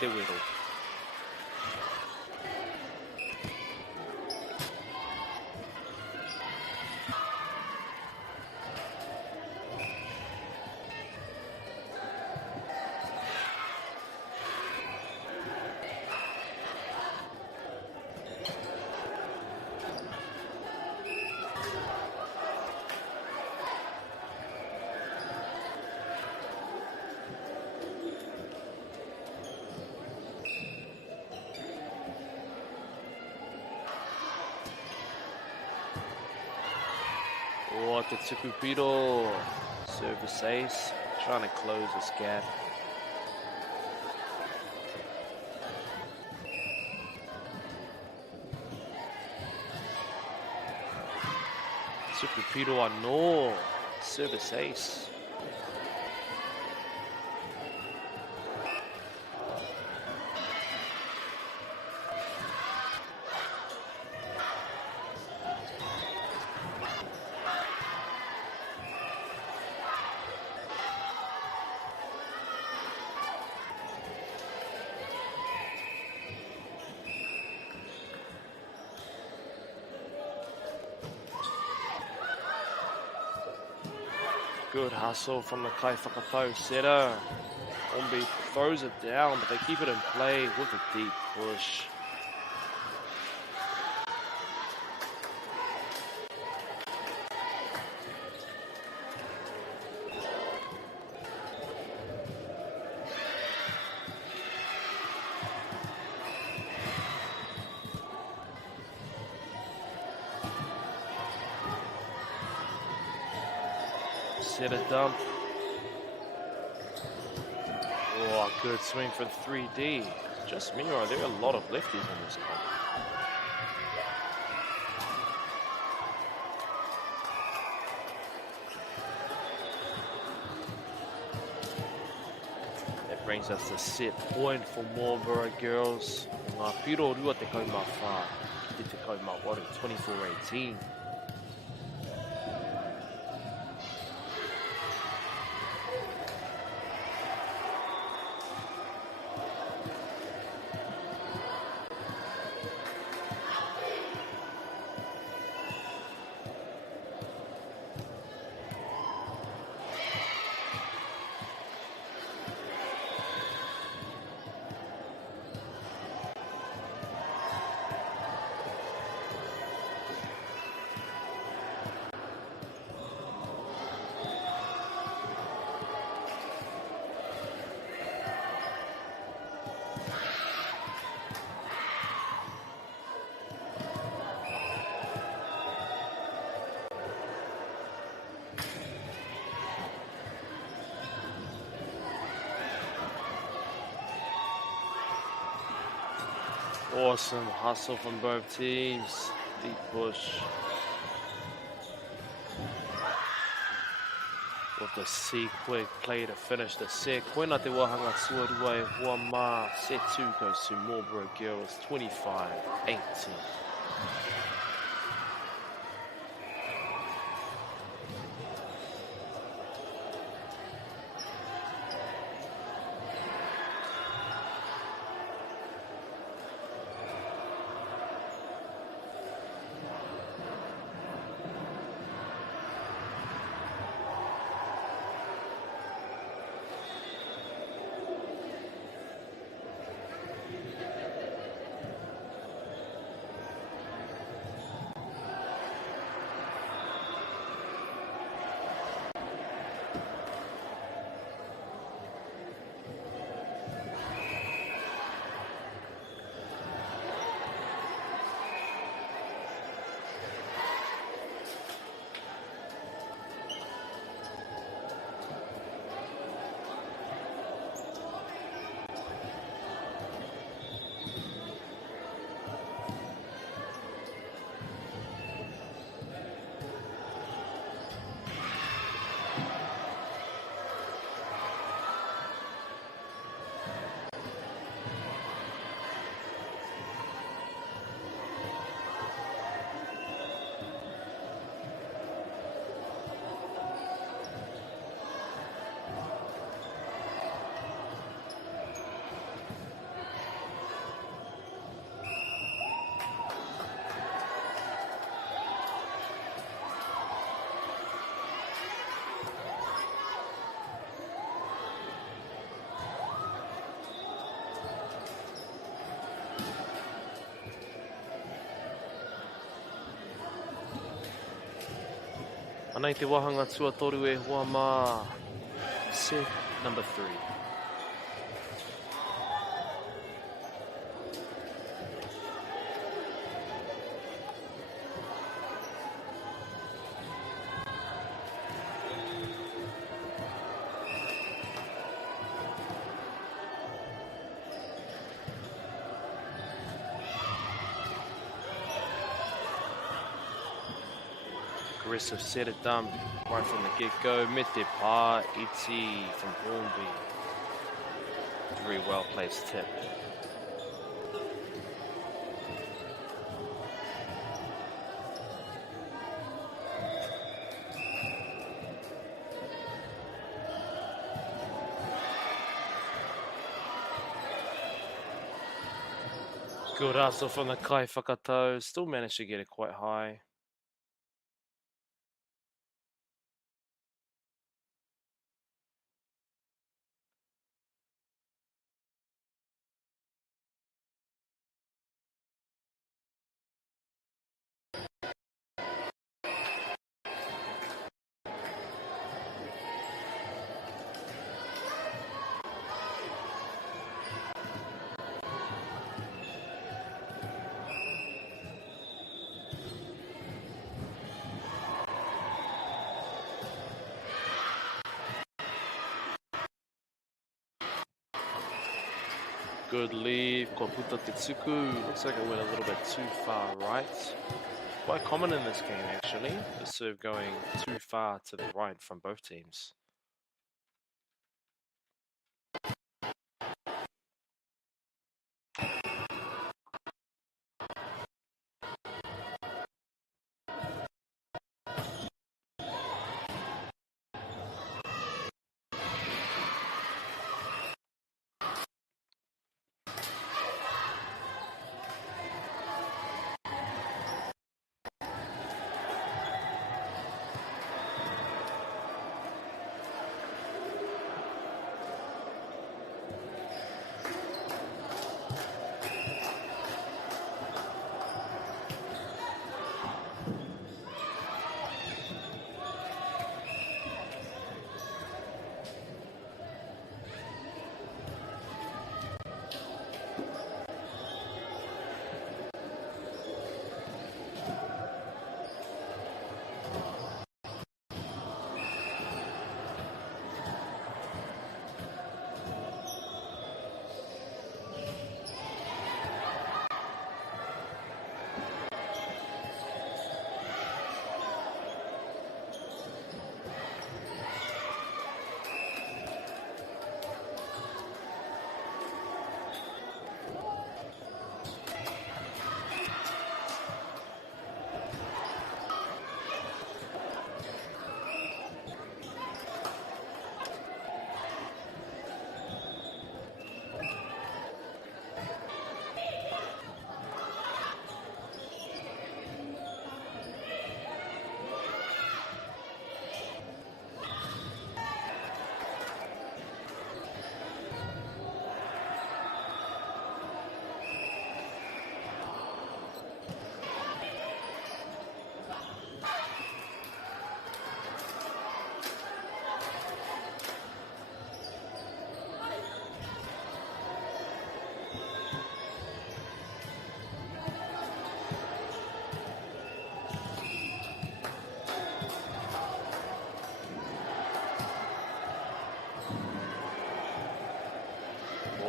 te wero. Oh, te Tukupiro, service ace, trying to close this gap. Tukupiro ano, service ace. Good hustle from the Kai Whakapau setter. Ombi throws it down, but they keep it in play with a deep push. Set a dump. Oh, good swing for 3D. Just me, or are there a lot of lefties in this club? That brings us to set point for Marlborough girls. Ngā piro rua te kaumā whā. Ki te kaumā waru, 24-18. Awesome hustle from both teams. Deep push. With the C-quick play to finish the set. Koina te wahanga tuarua e hua mā. Set 2 goes to Marlborough Girls, 25-18. Ana i te wahanga tuatoru e hoa mā set number 3. Aggressive set it done right from the get-go. Mete pa iti from Hornby. Very well placed tip. Good hustle from the Kai Whakatau. Still managed to get it quite high. Good leave, Koputa Tetsuku. Looks like it went a little bit too far right. Quite common in this game actually, the serve going too far to the right from both teams.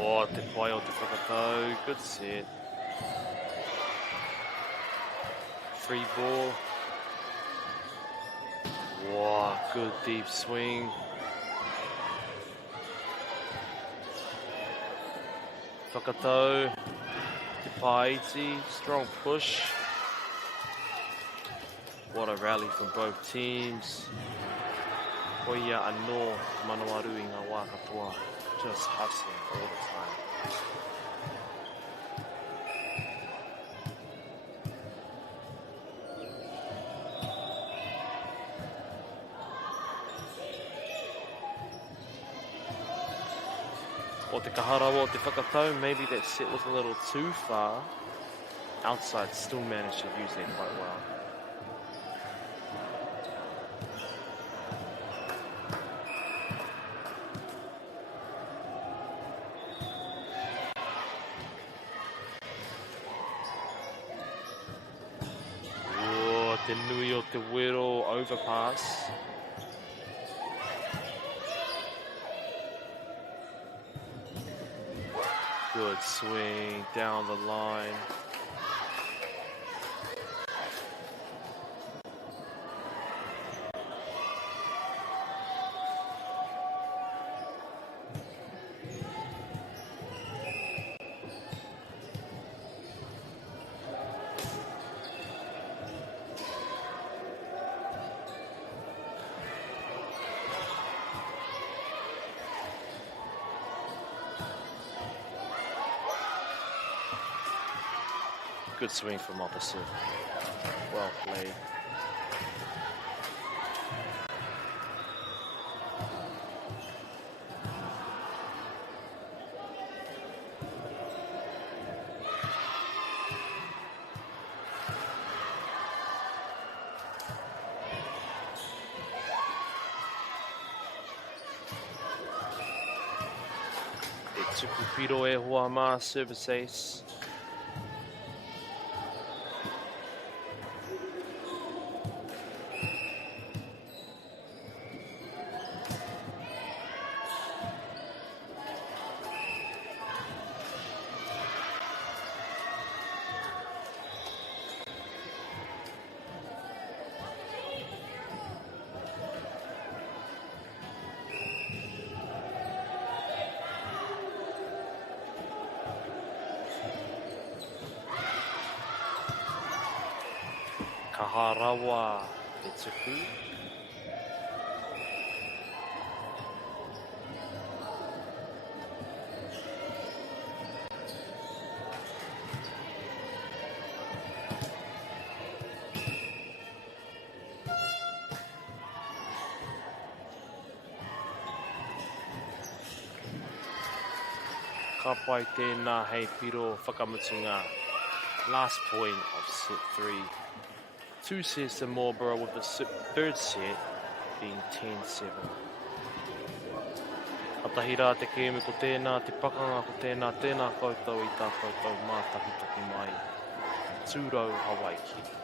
Oh, te pai o te whakatau. Good set. Free ball. Wow, good deep swing. Whakatau. Te pai iti. Strong push. What a rally from both teams. Hoia anō manawaru I ngā wā katoa. Just hustling all the time. O te kaharawa o te whakatau, maybe that set was a little too far. Outside still managed to use it quite well. Te nui o te Wero overpass. Good swing down the line. Good swing from opposite. Well played. E tuku piro e hoa mā service ace. Kaharawa e tuku. Ka pai tēnā hei piro whakamutunga. Last point of set 3. 2 sets to Marlborough with the third set being 10-7. Atahi rā te kēmu ko tēnā, te pakanga ko tēnā koutou I tā koutou mātakitaki mai. Tūrau Hawaii.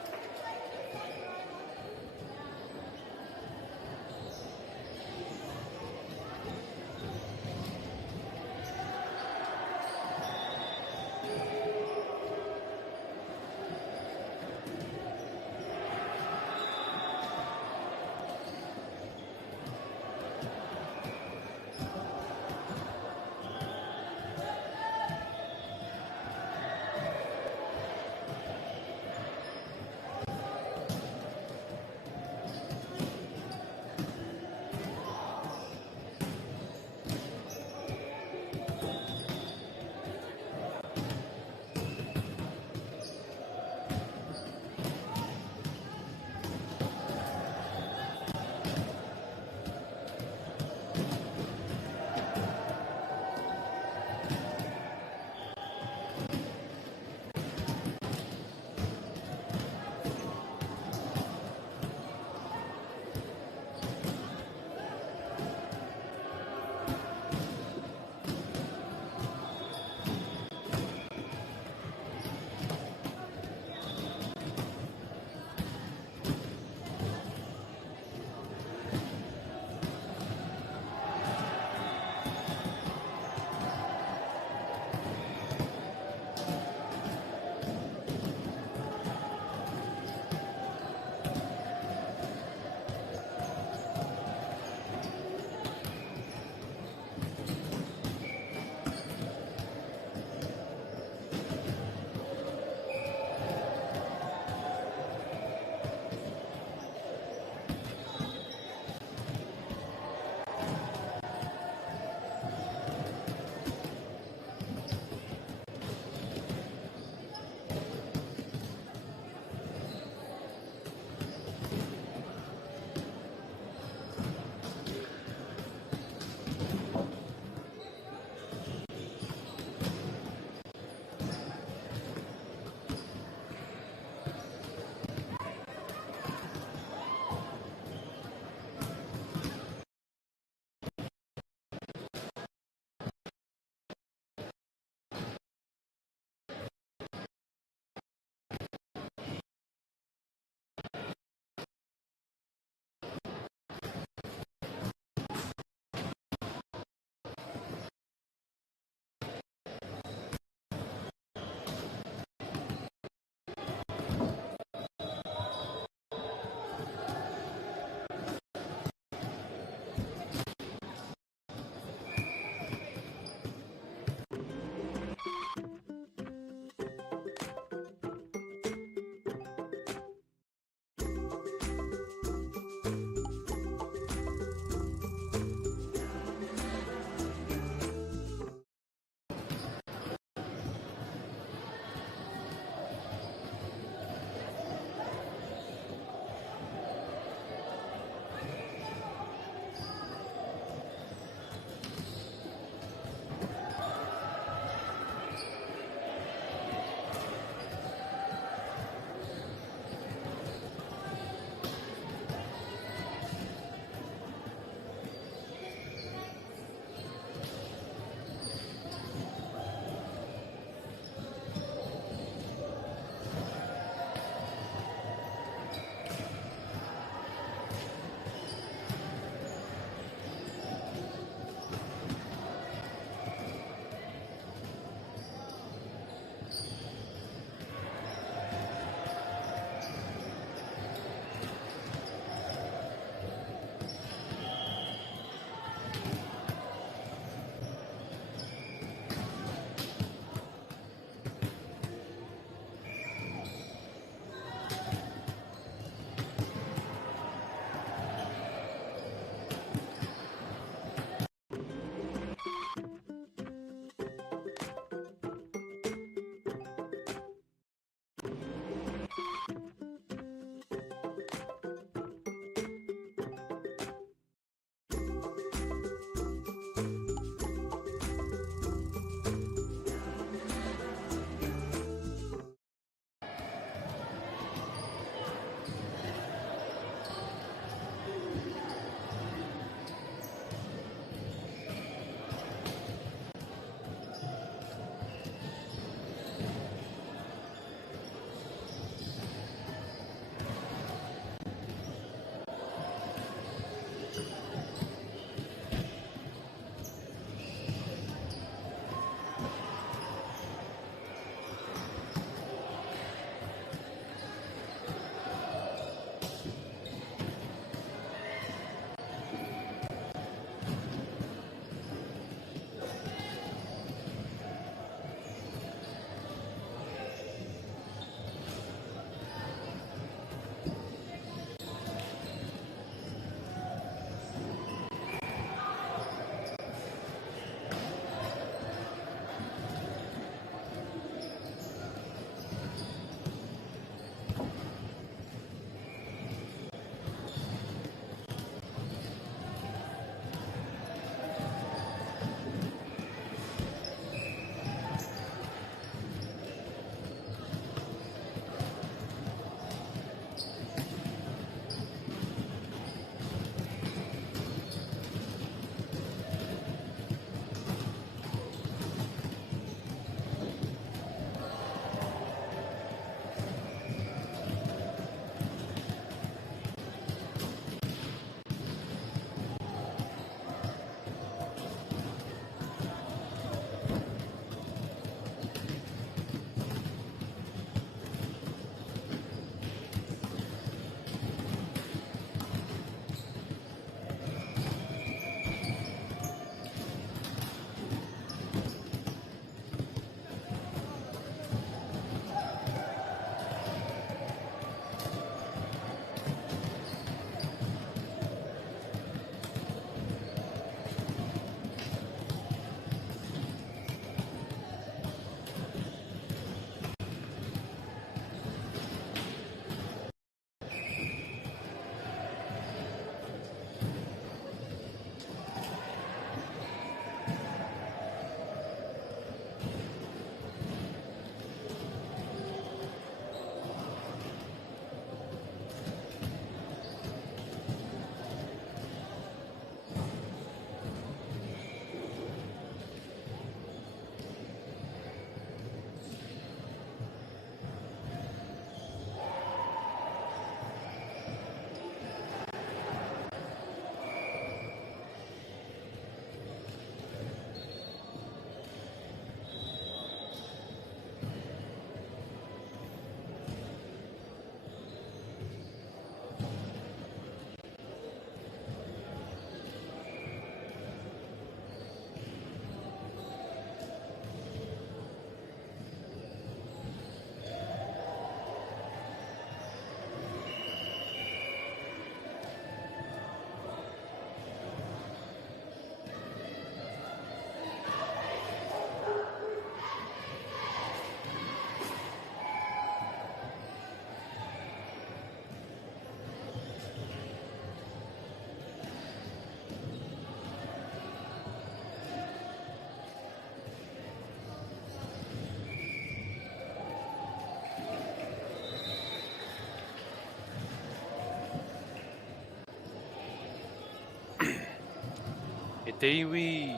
te iwi.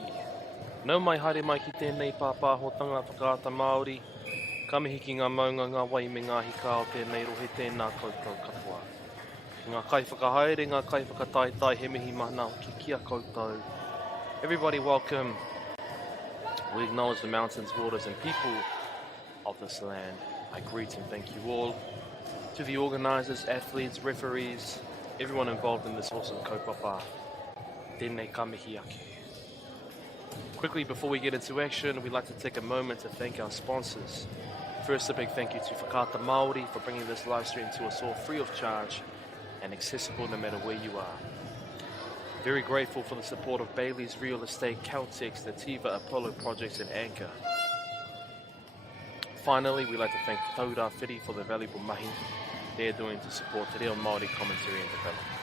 Nau mai haere mai ki tēnei pāpāhotanga whakaata Māori. Ka mihi ki ngā maunga ngā wai me ngā hika o tēnei rohe tēnā koutou katoa. Ngā kai whakahaere, ngā kai whakataitai, he mihi mana ki kia koutou. Everybody welcome. We acknowledge the mountains, waters and people of this land. I greet and thank you all. To the organisers, athletes, referees, everyone involved in this awesome kaupapa. Tēnei ka mihi ake. Quickly, before we get into action, we'd like to take a moment to thank our sponsors. First, a big thank you to Whakaata Māori for bringing this live stream to us all free of charge and accessible no matter where you are. Very grateful for the support of Bailey's Real Estate, Caltex, the Tiva Apollo Projects and Anchor. Finally, we'd like to thank Taura Whiri for the valuable mahi they're doing to support Te Reo Māori commentary and development.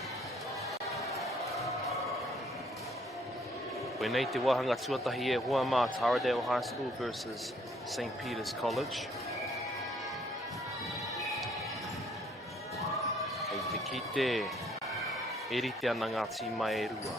Koe nei te wahanga tuatahi e Hua Mā Taradale High School versus St. Peter's College. Hei te kite, e rite ana ngā tīma e rua.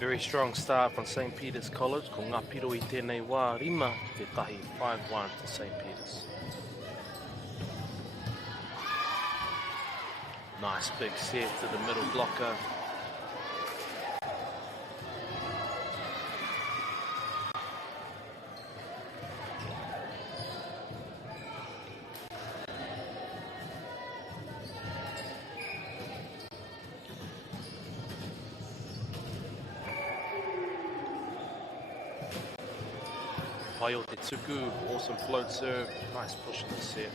Very strong start from St. Peter's College, ko ngā piro I tēnei wā rima ki te tahi 5-1 to St. Peter's. Nice big set to the middle blocker. Pai o te tuku, awesome float serve, nice push in the set.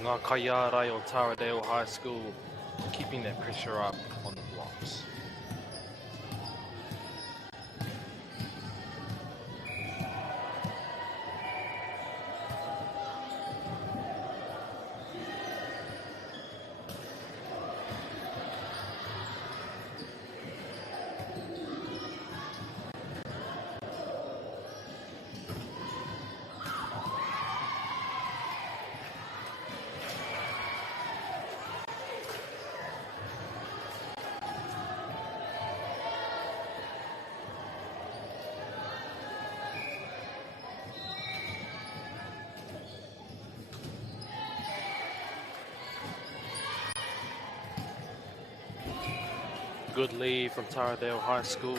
Ngā kaiārai o Taradale High School, keeping that pressure up on the blocks. Good lead from Taradale High School.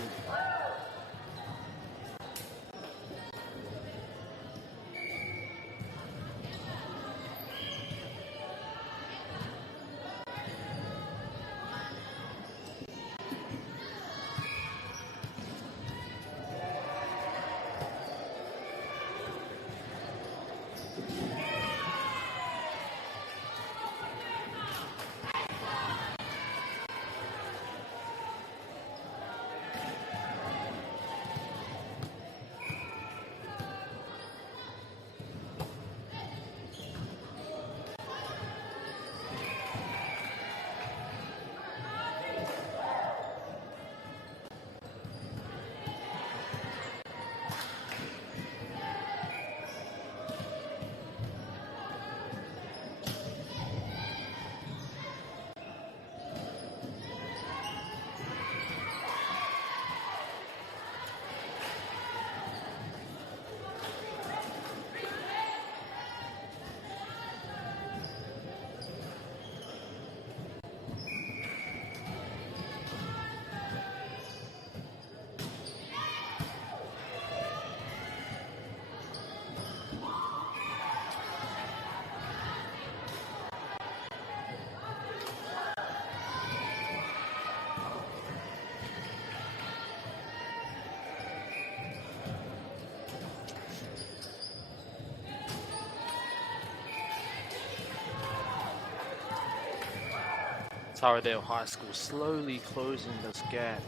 Taradale High School slowly closing this gap.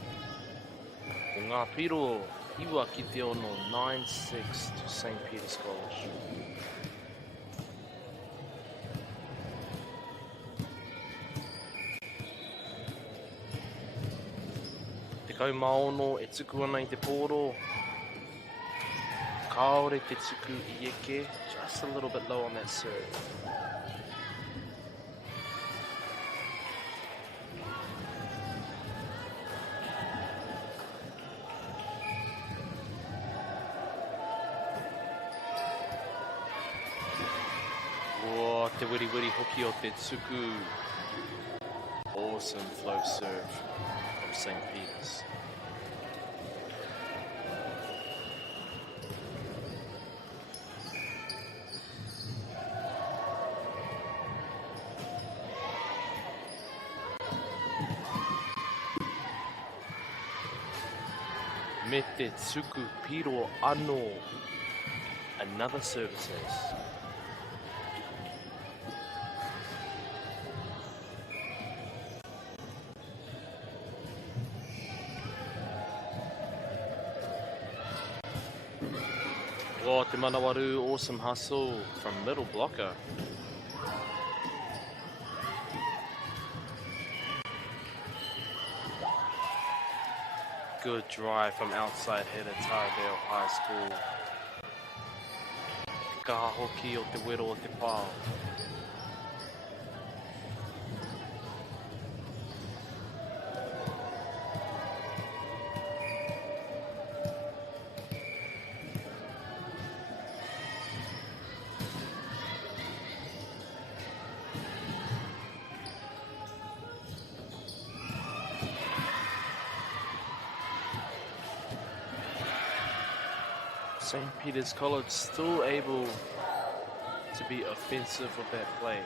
O ngā piro, iwa ki te ono 9-6 to St. Peter's College. Te kau maono e tuku ana I te pōro. Kāore te tuku I eke, just a little bit low on that serve. Te wiri hoki o te tuku. Awesome float serve from St. Peter's. Me te tuku piro ano. Another service ace. Oh, te manawaru, awesome hustle from middle blocker. Good drive from outside header, Taradale High School. Kaha hoki o te wero o te pao. St. Peter's College still able to be offensive with that play.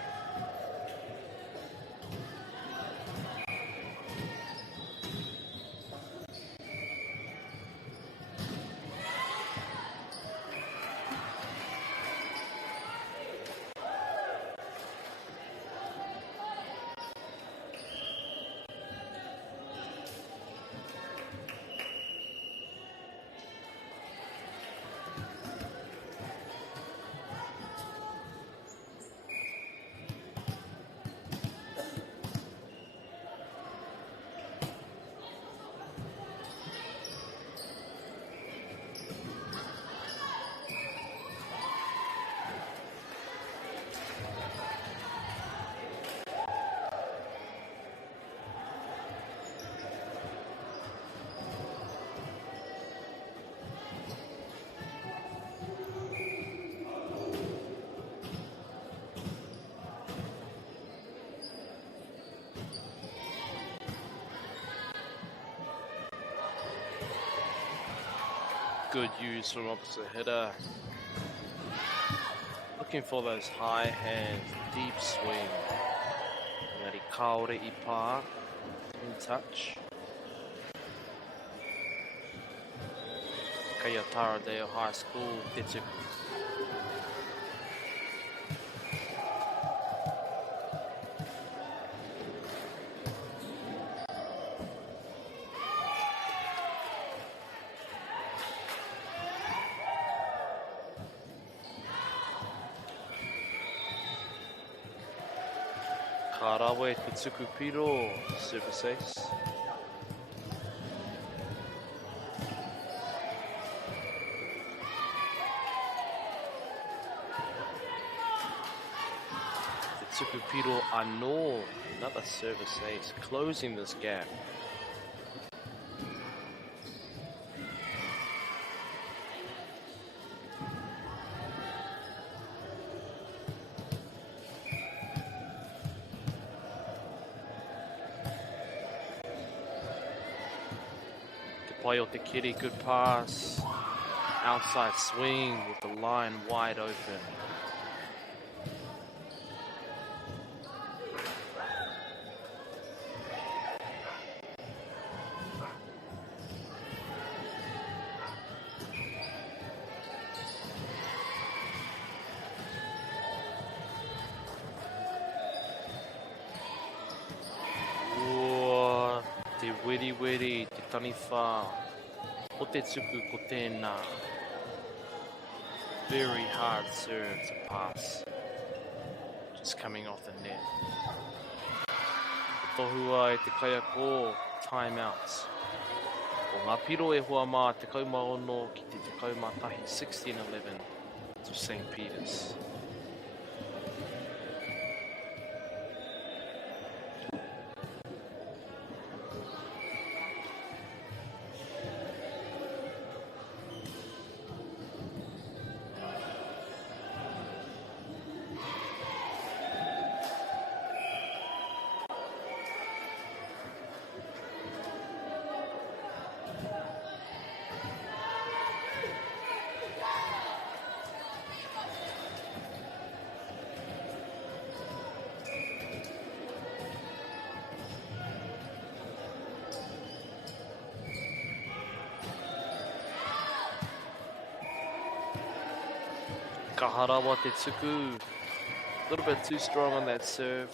good use from opposite hitter. Looking for those high hands, deep swing. Ngari kaore I pā, in touch. Kaya Taradeo High School, Te Tuku. Karawe Te Tuku Piro, service ace. Tsukupiro Ano, another service ace, closing this gap. Te pai o te kiri, good pass. Outside swing with the line wide open. Wiri, te taniwha, o te tuku ko tēnā. Very hard serve to pass. Just coming off the net. Tohua e te kaiako, timeouts. O ngā piro e hoa mā te kaumaono ki te kaumatahi 16-11 to St. Peter's. Kaharawa Te Tuku, a little bit too strong on that serve.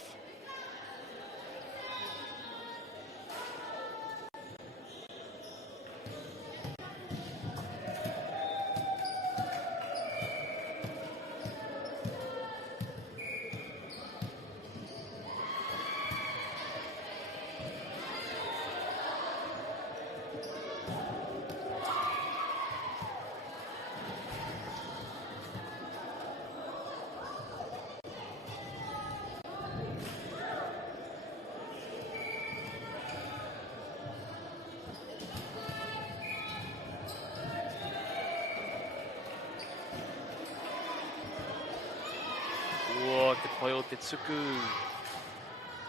Te pai o te tuku.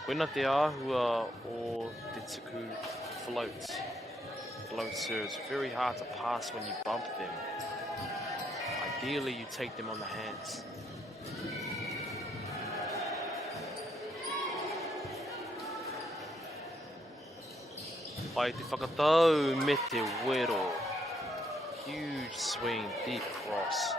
Koina te āhua o te tuku floats. Float serves. Very hard to pass when you bump them. Ideally, you take them on the hands. Pai te whakatau me te wero. Huge swing, deep cross.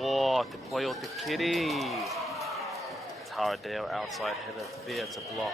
Oh, te pai o te kiri. Taradeo outside header there to block.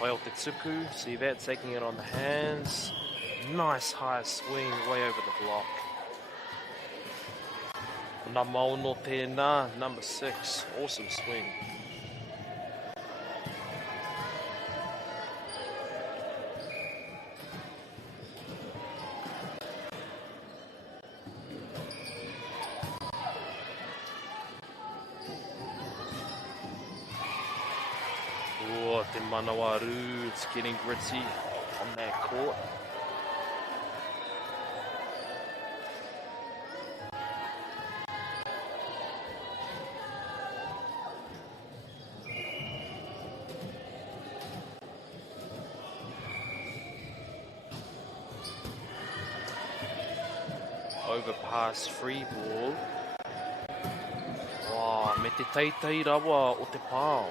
Whale te tuku, see that, taking it on the hands. Nice high swing, way over the block. Nā mauno tēnā, number 6, awesome swing. Oh, te Manawaru, it's getting gritty on that court. Overpass free ball. Wow, me te teitei rawa o te pāo.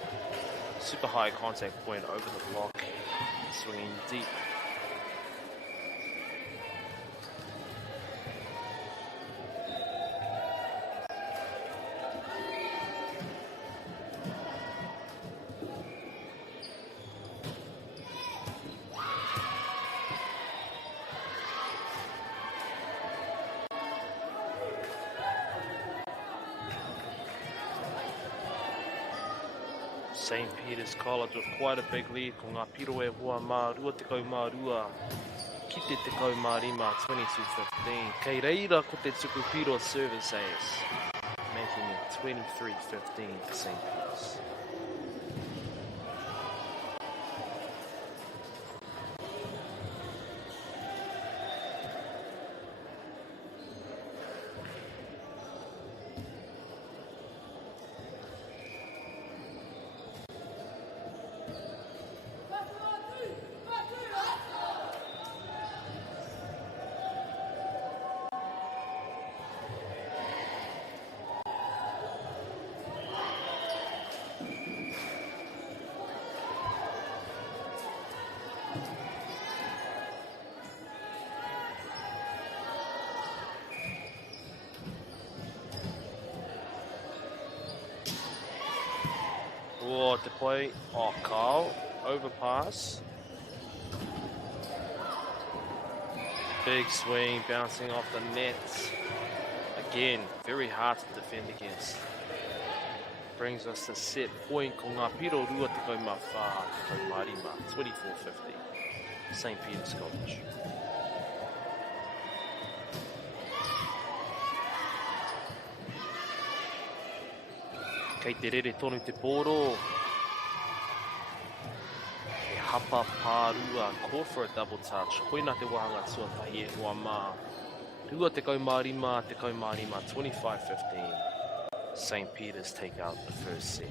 Super high contact point over the block. Swinging deep. St. Peter's College with quite a big lead ko ngā piro e hua mā rua te kau mā rua ki te kau mā rima 22-15. Kei reira ko te tuku piro service ace, making it 23-15 for St. Peter's. Oh, te play. Oh, Carl. Overpass. Big swing, bouncing off the net. Again, very hard to defend against. Brings us to set point ko ngā piro rua te kau mā whā, te kau mā rima, 24-50. St. Peter's College. Kei te rere tonu te pōro. E hapa pārua, call for a double touch. Koina te wahanga tuatahi e hoa mā. Rua te kau mā rima, 25-15. St. Peter's take out the first set.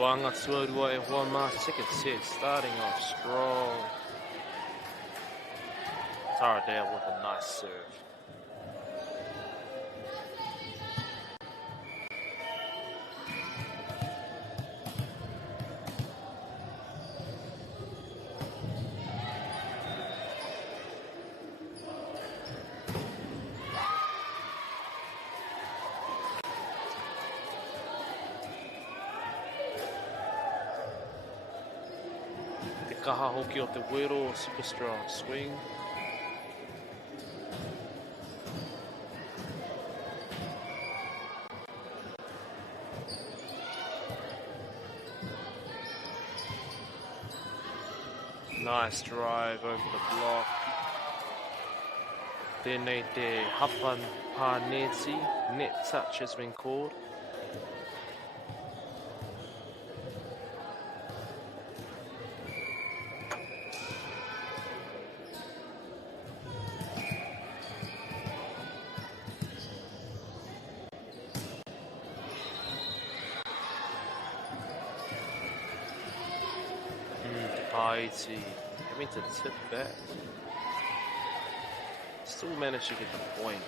Wanga Tuarua e Huama, second set, starting off strong. Taradale with a nice serve. Kaha hoki o te wero, super strong swing. Nice drive over the block. Tēnei te hapa pāneti, net touch has been called. Paiti having to tip back. Still managed to get the point.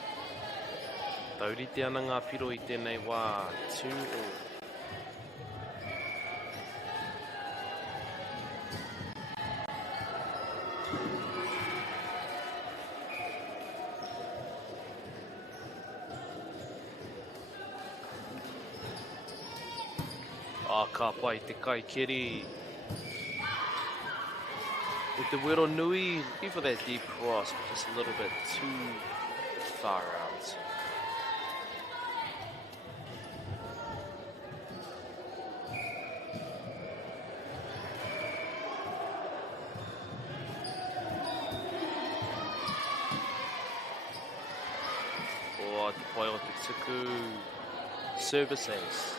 Tauri te ana ngā piro I tēnei wā, 2-all. Ka pai te kaikeri. With the Wero Nui, looking for that deep cross, but just a little bit too far out. Oh, te pai o te tuku. Service ace.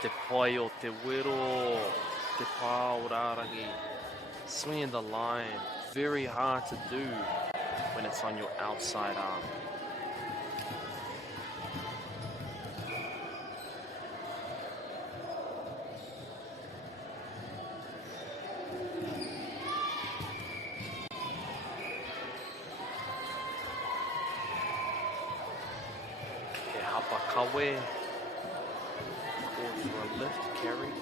Te pai o te wero, te pā o rārangi. Swinging the line, very hard to do when it's on your outside arm. Te hapa kawe. For a lift carry.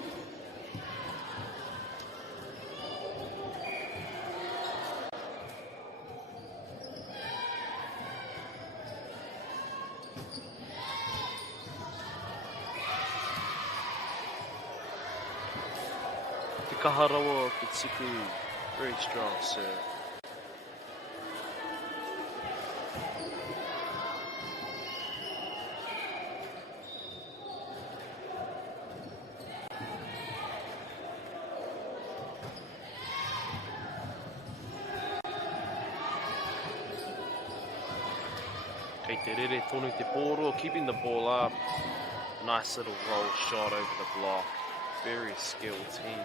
Te kaharawa o te tiku, very strong serve. Kei te rere tonu te pōro, keeping the ball up. Nice little roll shot over the block. Very skilled team.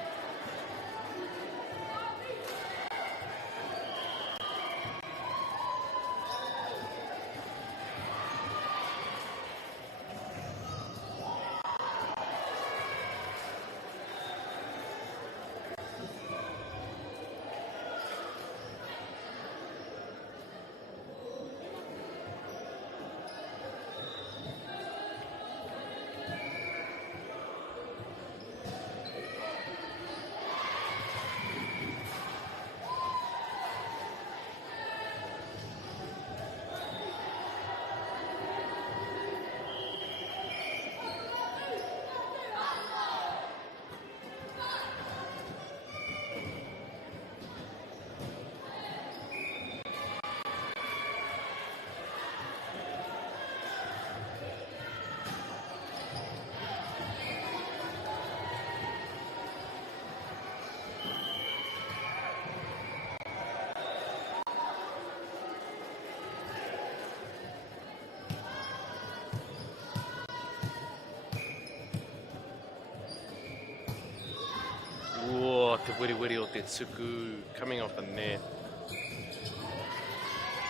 wiri o te tuku coming off the net.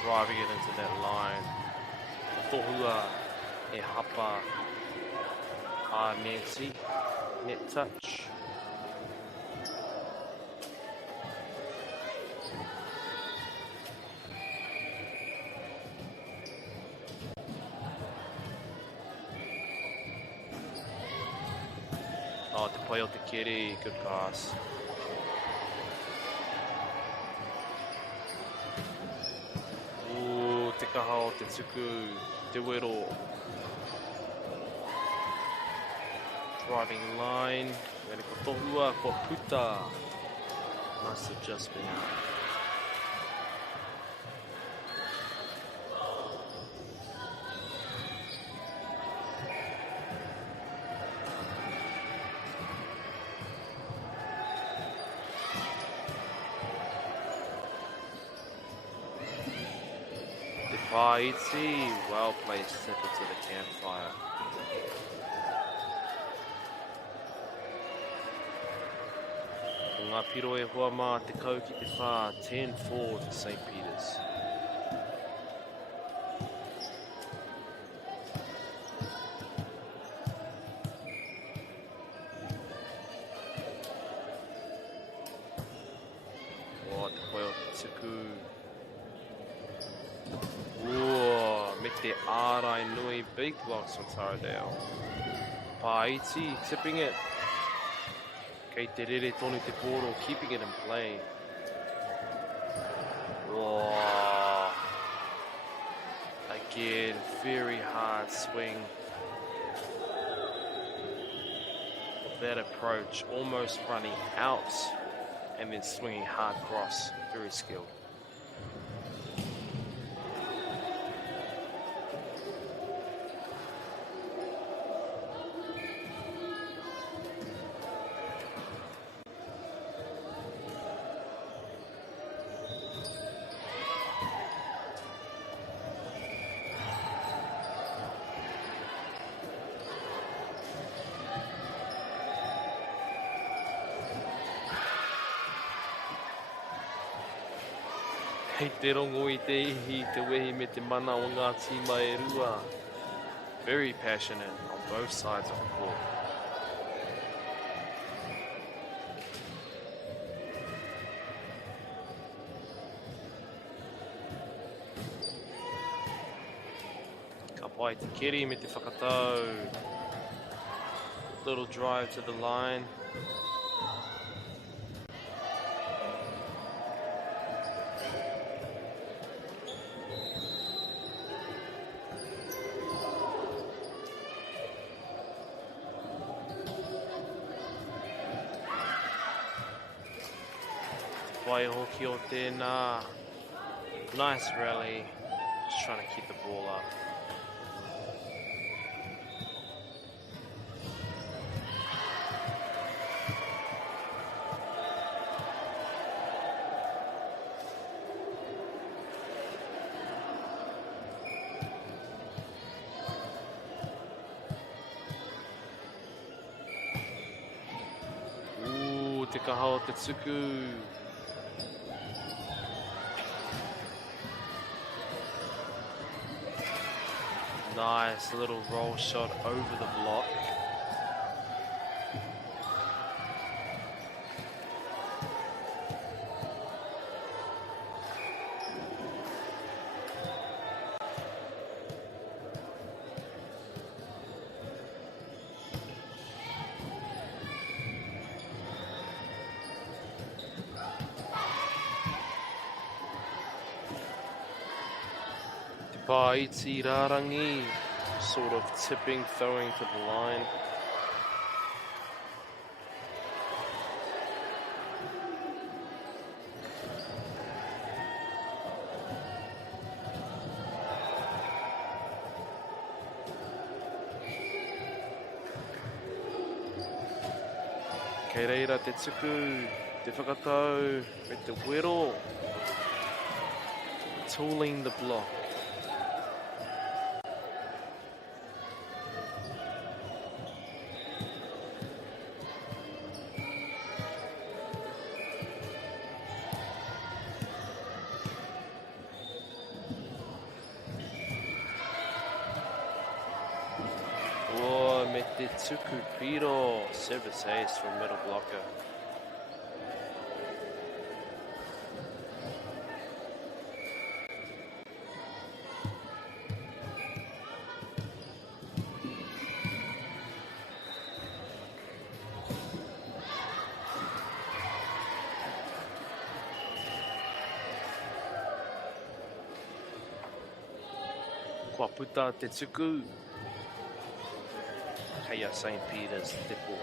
Driving it into that line. Tohua e hapa a Nancy. Net touch. Oh, te pai o te kere, good pass. Ooh, te kaha o te tuku, te wero. Driving line, mene ko tohua, ko puta. Must have just been out. Paiti, well placed step into the campfire. Ngā piro e hoa mā te kau ki te whā, 10-4 to St. Peter's. Oh, te koe o te tuku. Me te ārai nui, big loss on Taradale. Paiti tipping it. Kei te rere tonu te poro, keeping it in play. Oh. Again, very hard swing. That approach, almost running out and then swinging hard cross. Very skilled. Hei te rongo I te ihi, te wehi me te mana o ngā tīma e rua. Very passionate on both sides of the court. Ka pai te keri me te whakatau. Little drive to the line. Wai hoki o tēnā. Nice rally. Just trying to keep the ball up. Ooh, te kaha o te tuku. Nice little roll shot over the block. Te Paiti Rarangi. Sort of tipping, throwing to the line. Kei reira te tuku, te whakatau, me te wero. Tooling the block. Kei te tuku piro. Service ace from middle blocker. Kua puta te tuku. Kei a St. Peter's te pō.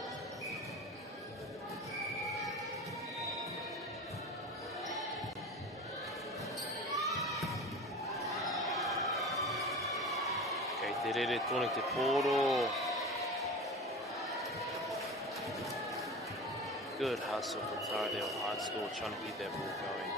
Kei te rere tōne te pōro. Good hustle from Taradale High School trying to keep that ball going.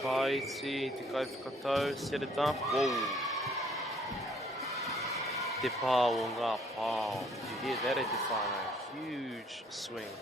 Paiti, te kai whakatau, set it up, whoa. Te pā o ngā pāo. You hear that at te whānau, huge swing.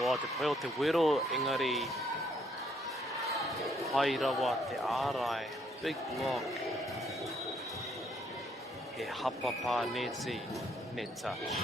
Wā te pai o te wero, engari pai rawa te ārai. Big block. He hapapa neti, net touch.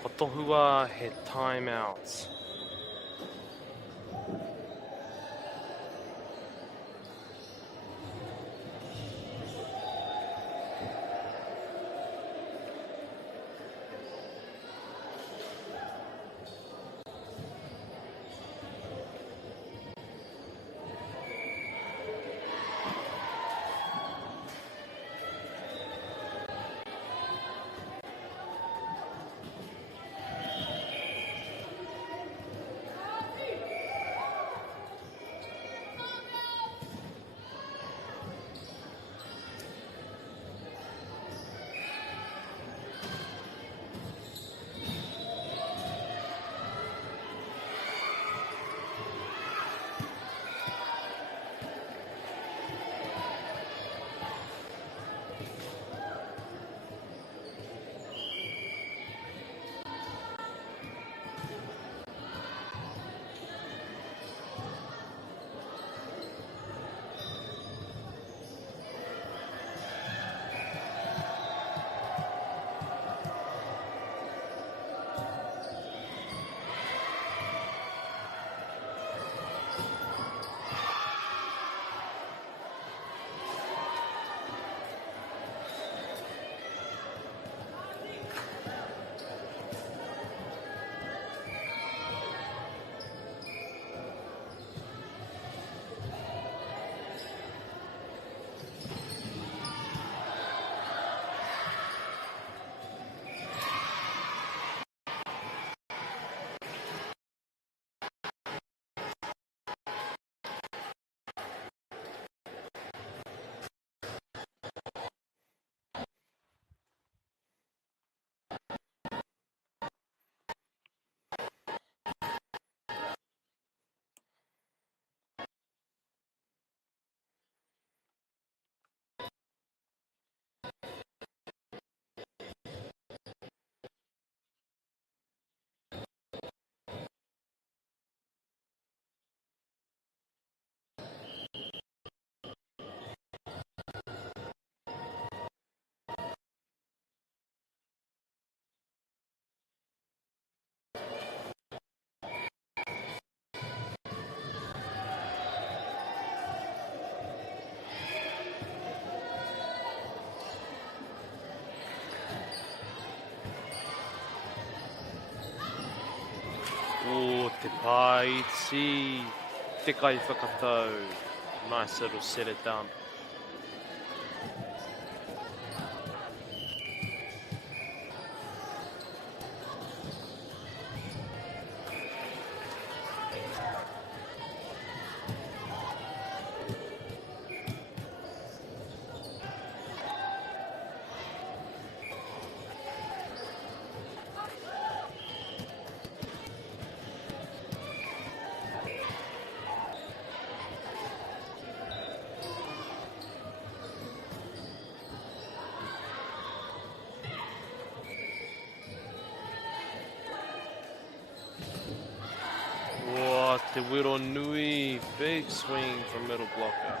Ko tohua he timeouts. Paiti, te kai whakatau. Nice little set it down. What the Wiro Nui, big swing from middle blocker.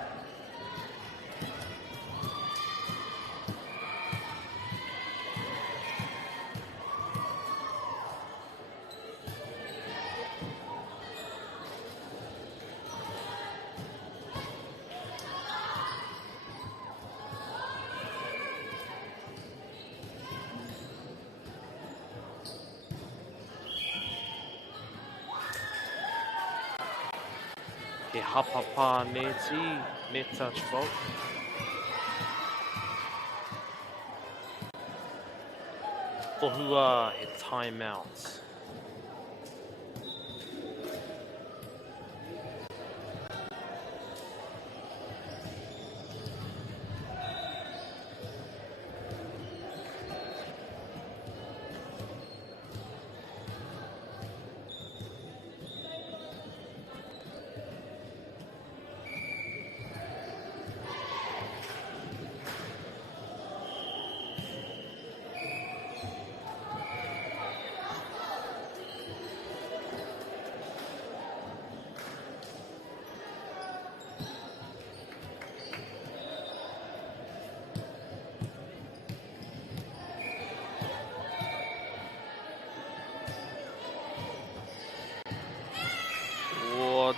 He hapapa neti, net touch fault. Tohua he timeout.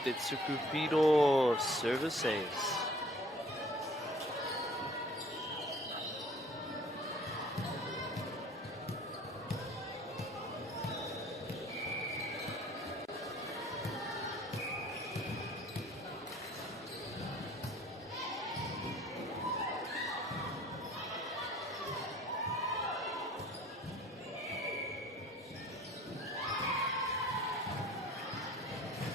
The Tsukupiro service ace.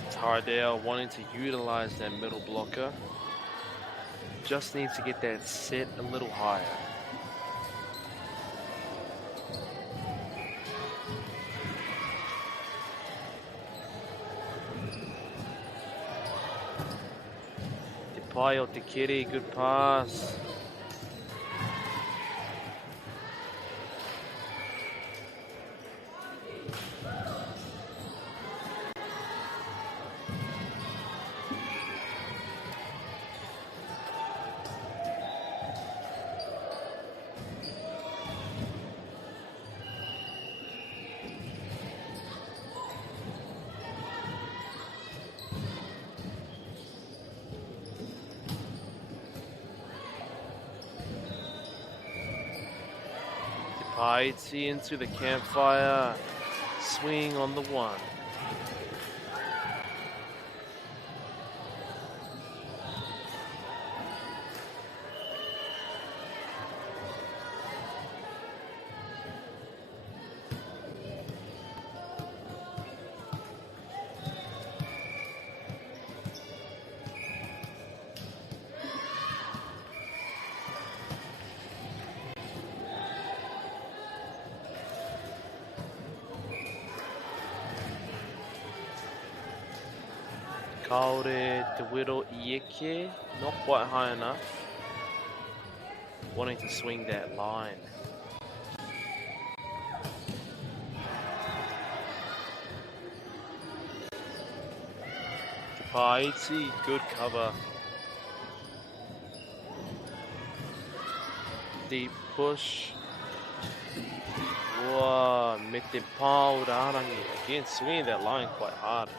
Tardale wanting to utilize that middle blocker. Just needs to get that set a little higher. Depayo Tekiri, good pass. Paiti into the campfire, swing on the one. Kaore Te Wiro Ieke, not quite high enough. Wanting to swing that line. Paiti, good cover. Deep push. Wow, Mete Pau Rarangi. Again, swinging that line quite hard.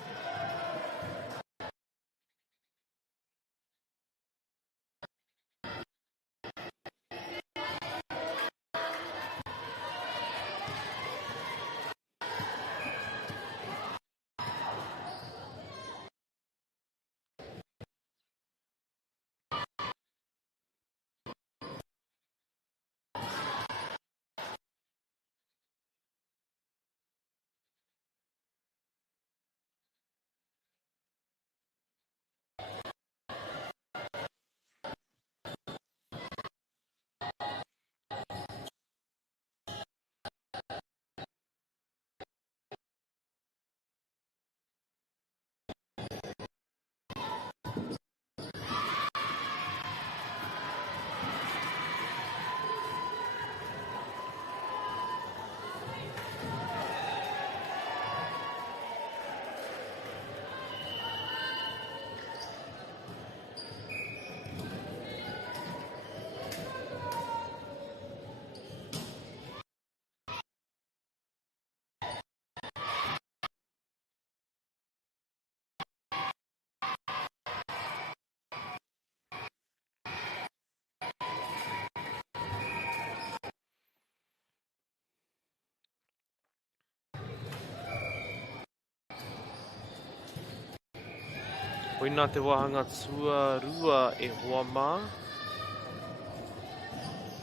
Koina te wahanga Tuarua e Hoama.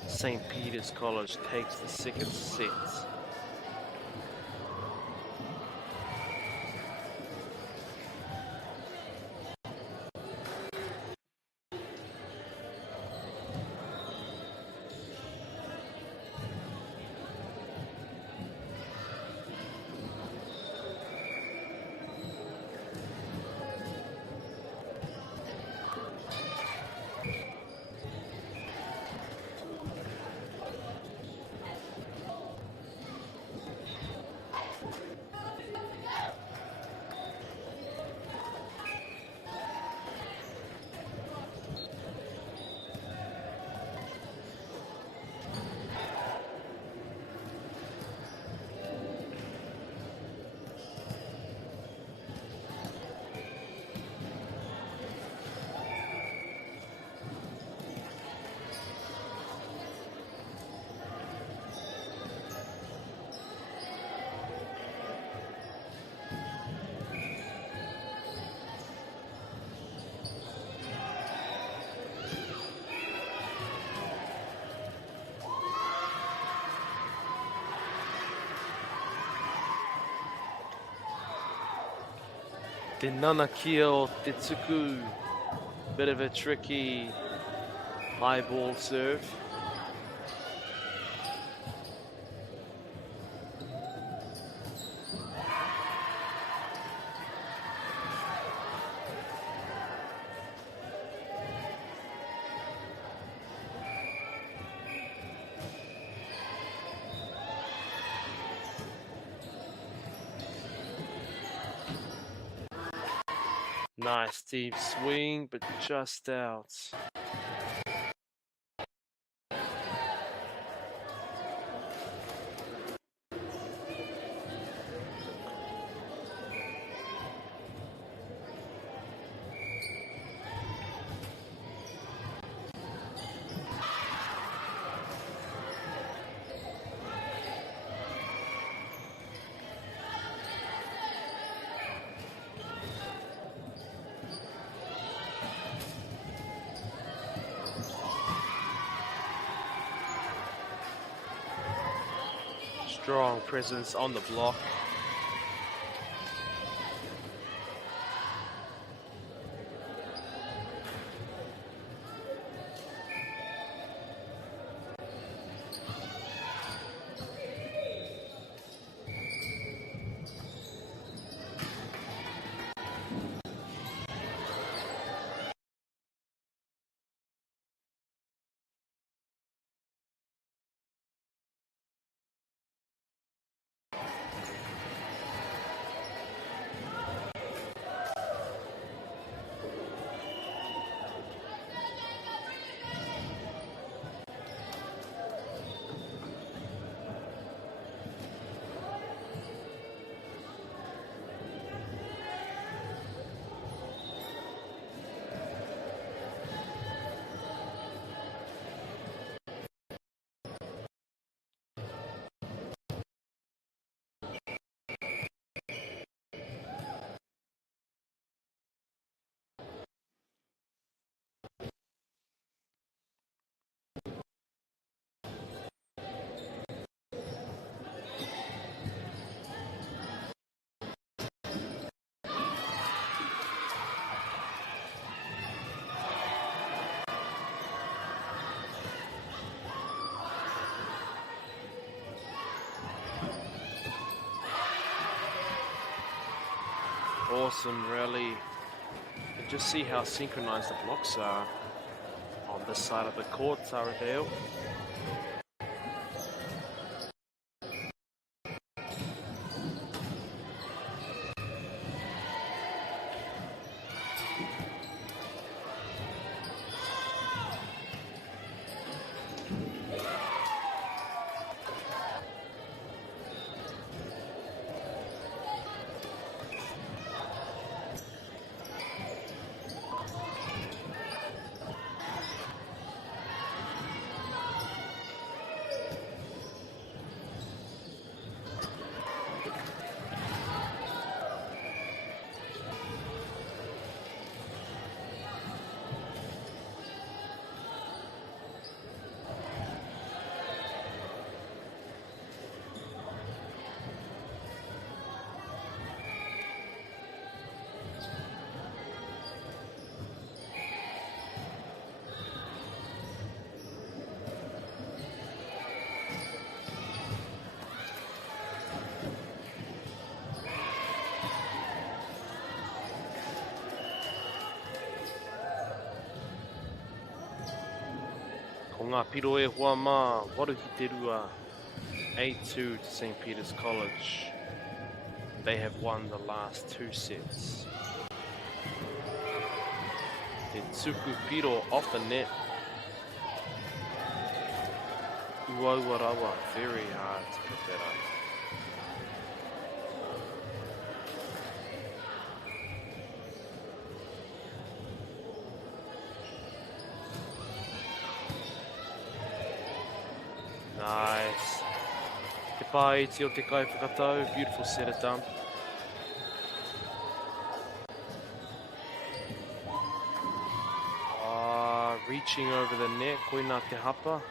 St. Peter's College takes the second set. Te nanakia o te tuku. Bit of a tricky high ball serve. Nice deep swing, but just out. Strong presence on the block. Awesome rally. And just see how synchronized the blocks are on this side of the court, Taradale. O ngā piro e hoa mā, waru ki te rua, 8-2 to St. Peter's College. They have won the last 2 sets. Te tuku piro off the net. Ua rawa, very hard to pick that up. Nice. Te pai iti o te kai whakatau, beautiful set of dump. Reaching over the net, koina te hapa.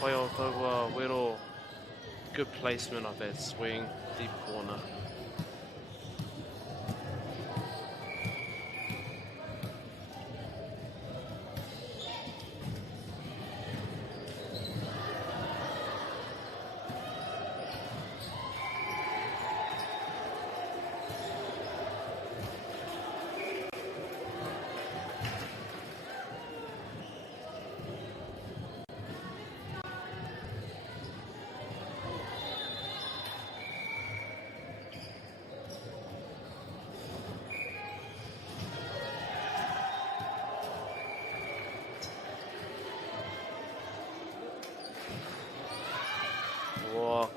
Pai o taua wero, good placement of that swing, deep corner.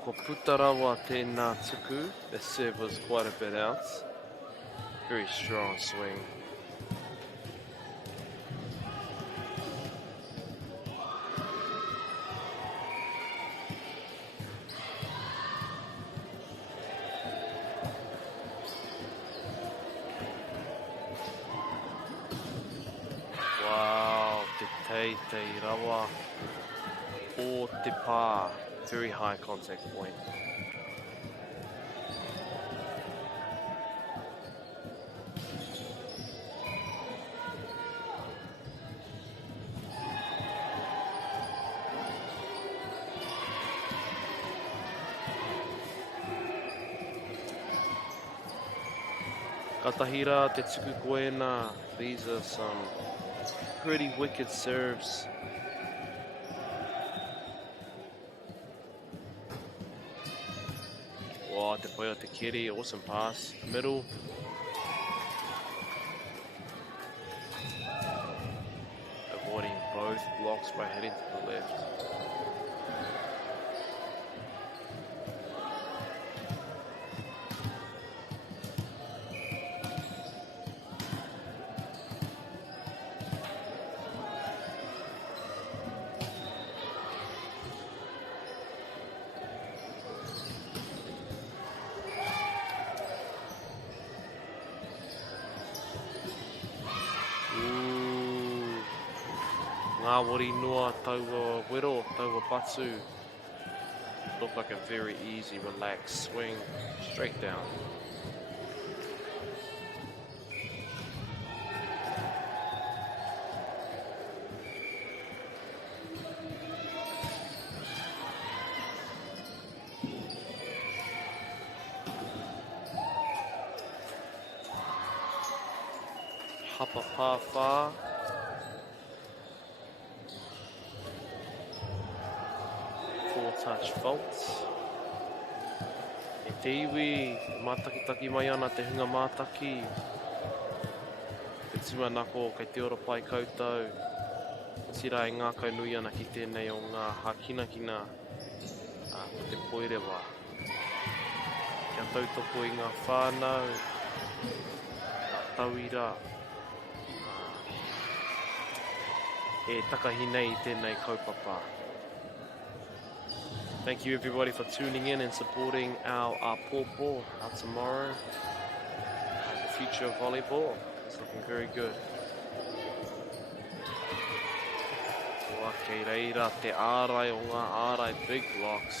Ko putarawa tēnā tuku. The serve was quite a bit out. Very strong swing. Wow, te rawa o te pā. Very high contact point. Katahira te tuku koena. These are some pretty wicked serves. Wow, te pai o te kiri, awesome pass. Middle. Avoiding both blocks by heading to the left. Ngāwari noa taua wero, taua patu. Looked like a very easy, relaxed swing, straight down. Hapa pā whā. Touch faults. E te iwi, mātaki-taki mai ana te hunga mātaki. Te tuanako kei te ora pai koutou. Tira e ngā kaunui ana ki tēnei o ngā hakinakina o te poirewa. Kia tautoko i ngā whānau, ngā tauira. E takahi nei tēnei kaupapa. Thank you everybody for tuning in and supporting our pōpō out tomorrow. The future of volleyball is looking very good. Noa kei reira te ārai o ngā ārai big blocks.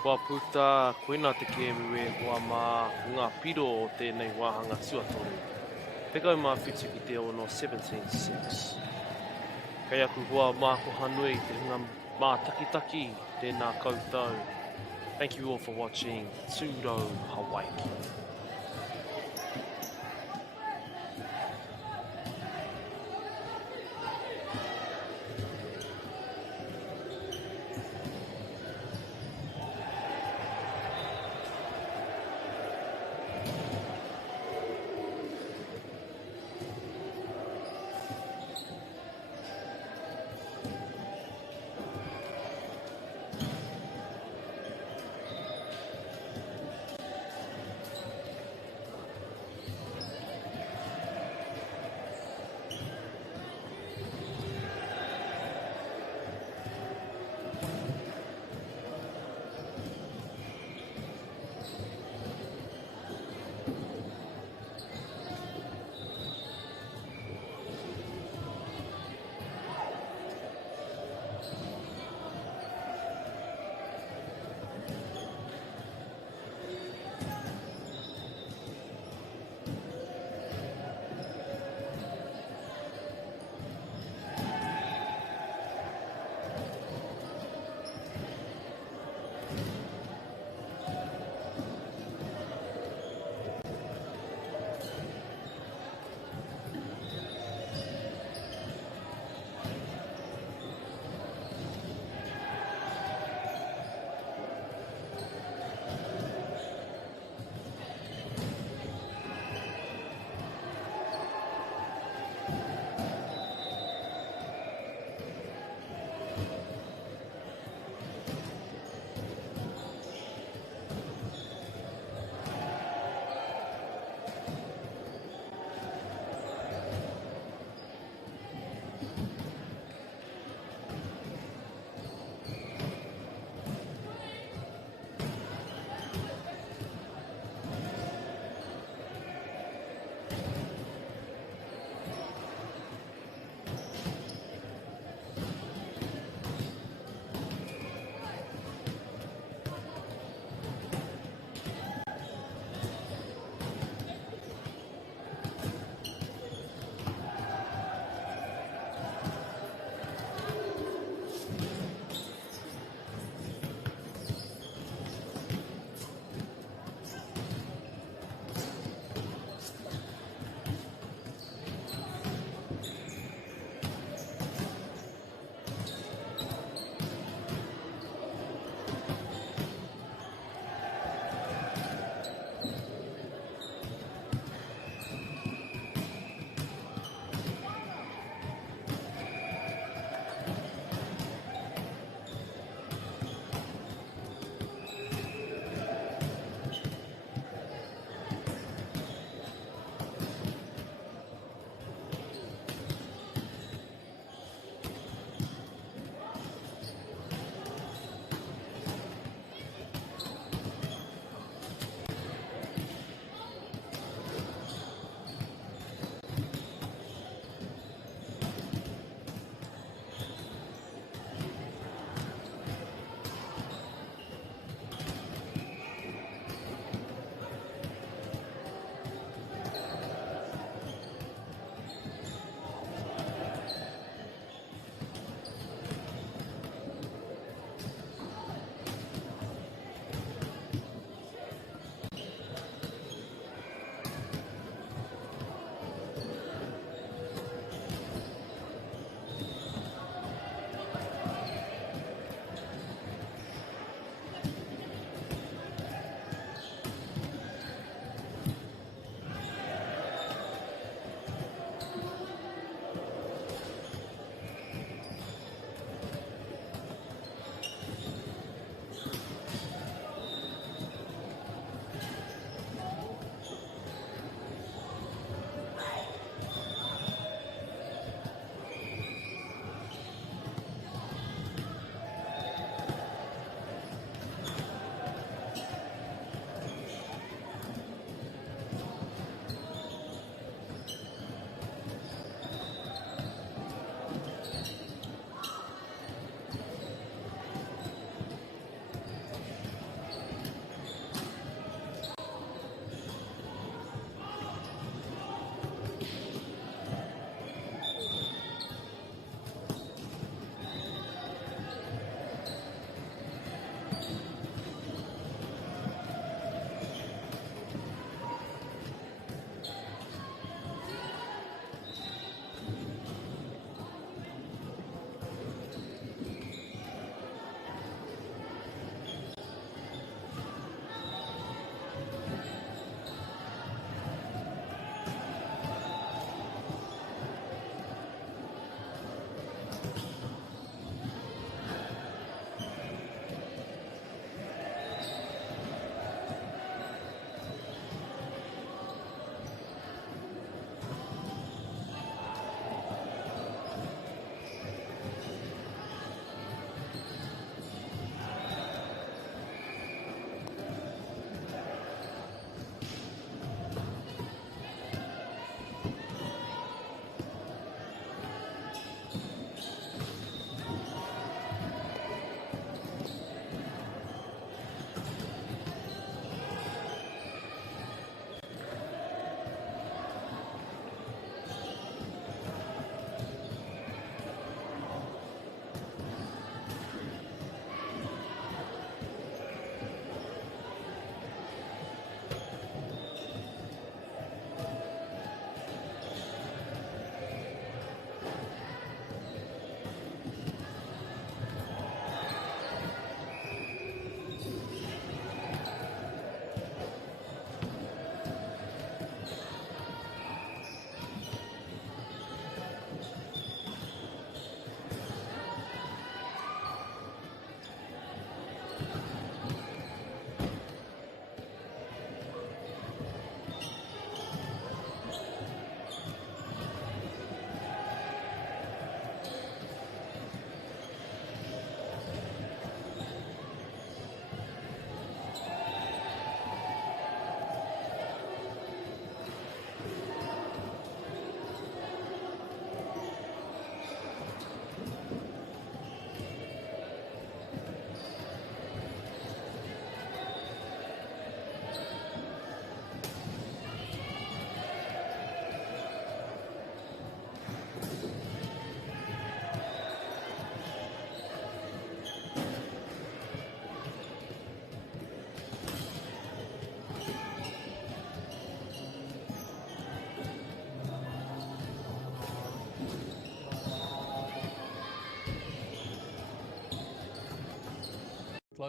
Kua puta koina te kēmu e hoa mā ngā piro o tēnei wāhanga tuatoru. Tekau mā whitu ki te ono 17-6. Kei aku hoa mā ko hanui te hunga mā takitaki tēnā koutou. Thank you all for watching Tūro Hawaii.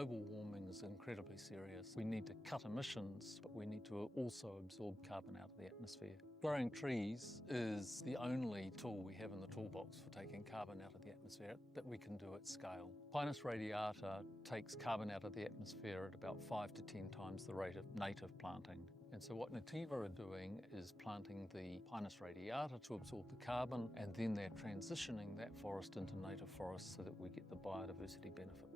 Global warming is incredibly serious. We need to cut emissions, but we need to also absorb carbon out of the atmosphere. Growing trees is the only tool we have in the toolbox for taking carbon out of the atmosphere that we can do at scale. Pinus radiata takes carbon out of the atmosphere at about 5 to 10 times the rate of native planting. And so what Nativa are doing is planting the Pinus radiata to absorb the carbon, and then they're transitioning that forest into native forest so that we get the biodiversity benefit.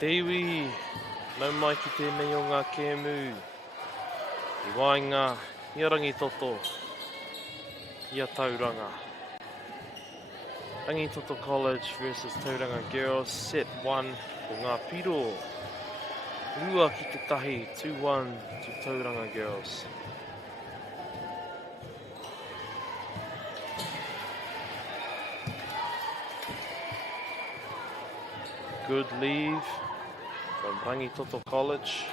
Te iwi, nau mai ki tēnei o ngā kēmu, i wainga, i Rangitoto, i a Tauranga. Rangitoto College versus Tauranga Girls, set 1 o ngā piro. Rua ki te tahi, 2-1 to Tauranga Girls. Good leave from Rangitoto College.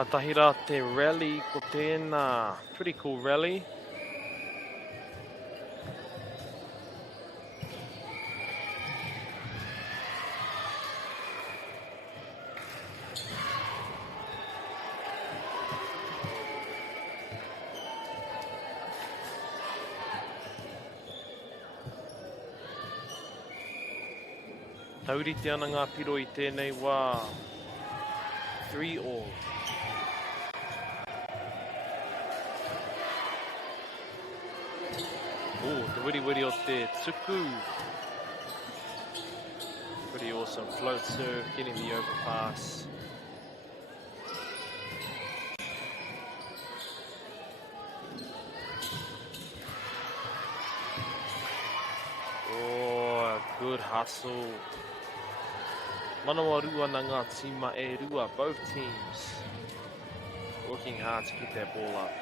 Ka tahira te rally ko tēnā. Pretty cool rally. Taurite ana ngā piro I tēnei wā. 3-all. Oh, te wiri o te tuku. Pretty awesome float serve, getting the overpass. Oh, good hustle. Manawa rua na ngā tima e rua, both teams working hard to get that ball up.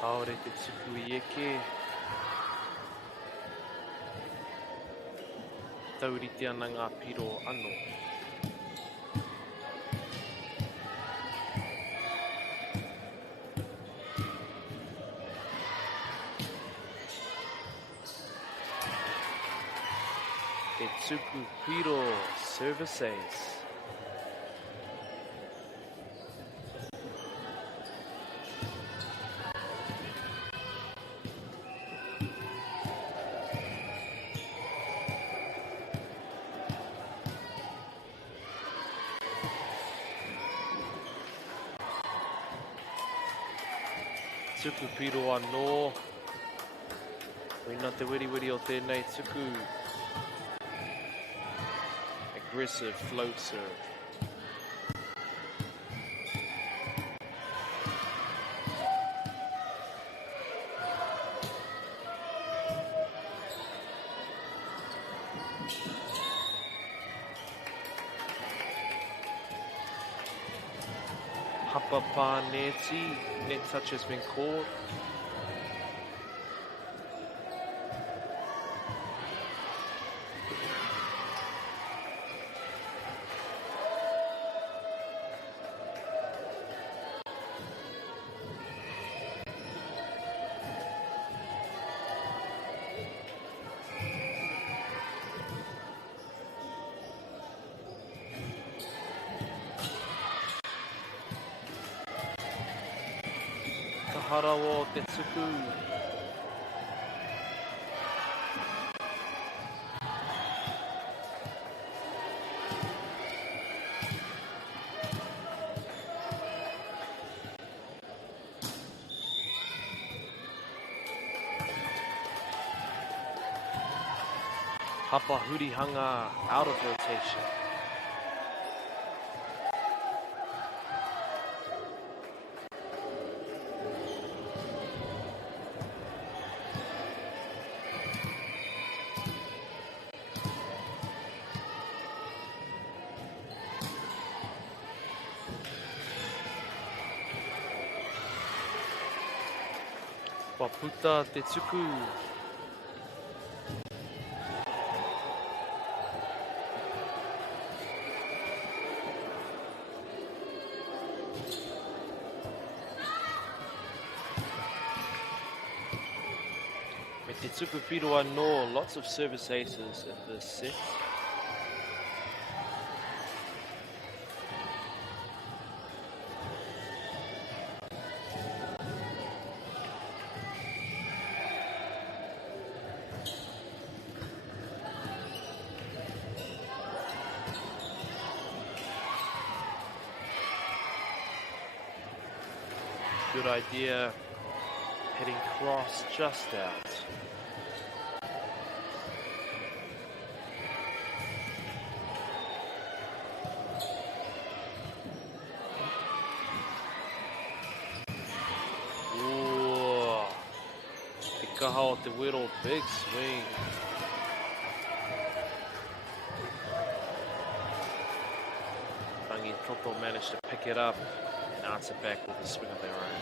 Kaore te tuku I eke. Taurite ana ngā piro anō. Te tuku piro service ace. Tuku piro anō. Wina te wiri o tēnei tuku. Aggressive float serve. Hapa pā neti. Net touch has been caught. Hara o te tuku. Hapa Hurihanga out of rotation. Waputa te tuku. Me te tuku piro anō, lots of service aces in this set. Good idea, heading cross just out. Ooh, te kaha o te wero, big swing. Rangi Toto managed to pick it up and answer back with a swing of their own.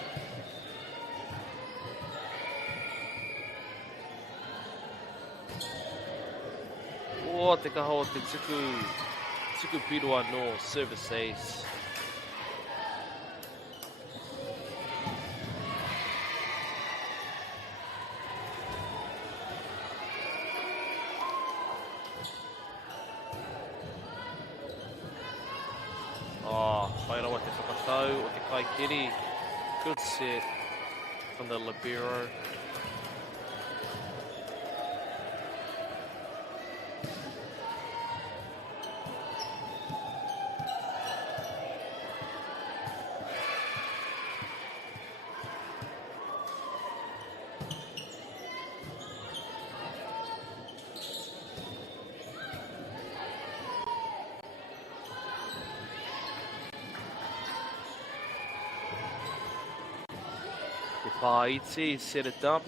O te kaho te tuku Piroa no service ace. Whairawa te whakatau o te kaikiri. Good set from the libero. Paiti set it up.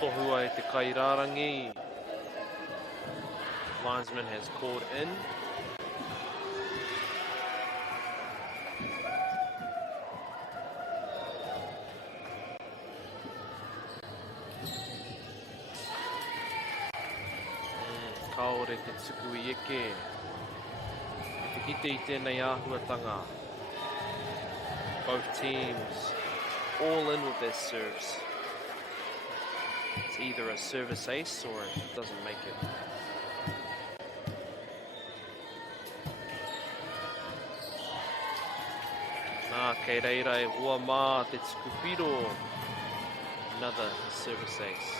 Tohua e te kairarangi. Linesman has called in. Kaore te tuku I eke. Te kite I tēnei āhuatanga. Both teams all in with their serves. It's either a service ace or it doesn't make it. Nā, kei reira e hua mā te tukupiro. Another service ace.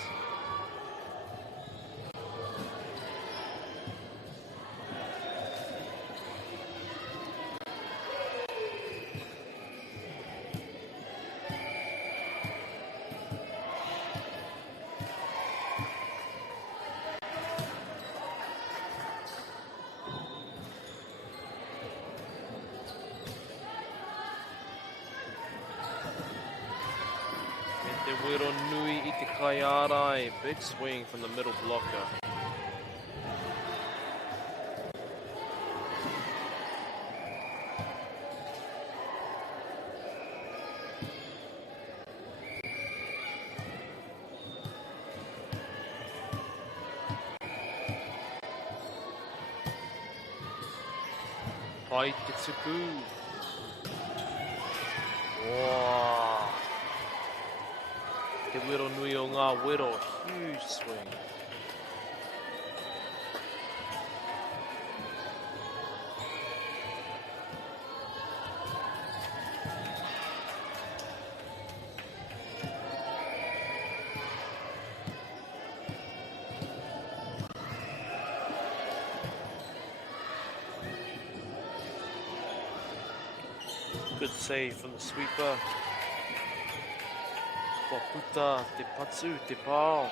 Wero nui I te kaiarai. Big swing from the middle blocker. Pai te tuku. Wow. Te wero nui o ngā wero, huge swing. Good save from the sweeper. Puta, te patsu, te pao.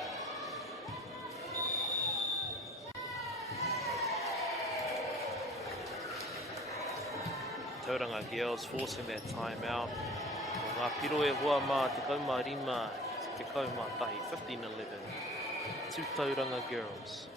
Tauranga girls forcing their timeout. Ngā piro e hoa mā te kaumā rima, te kaumā tahi, 15-11. Two Tauranga girls.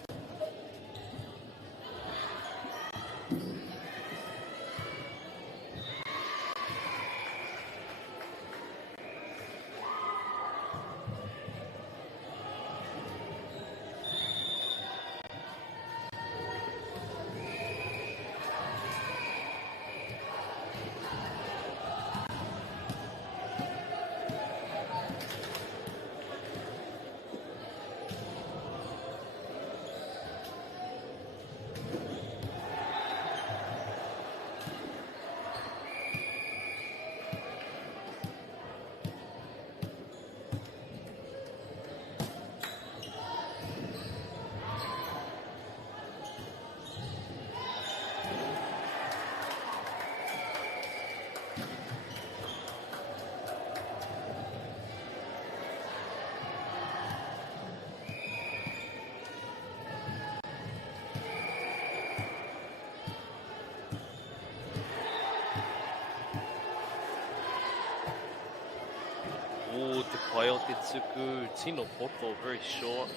o te tuku, tino poto, very short.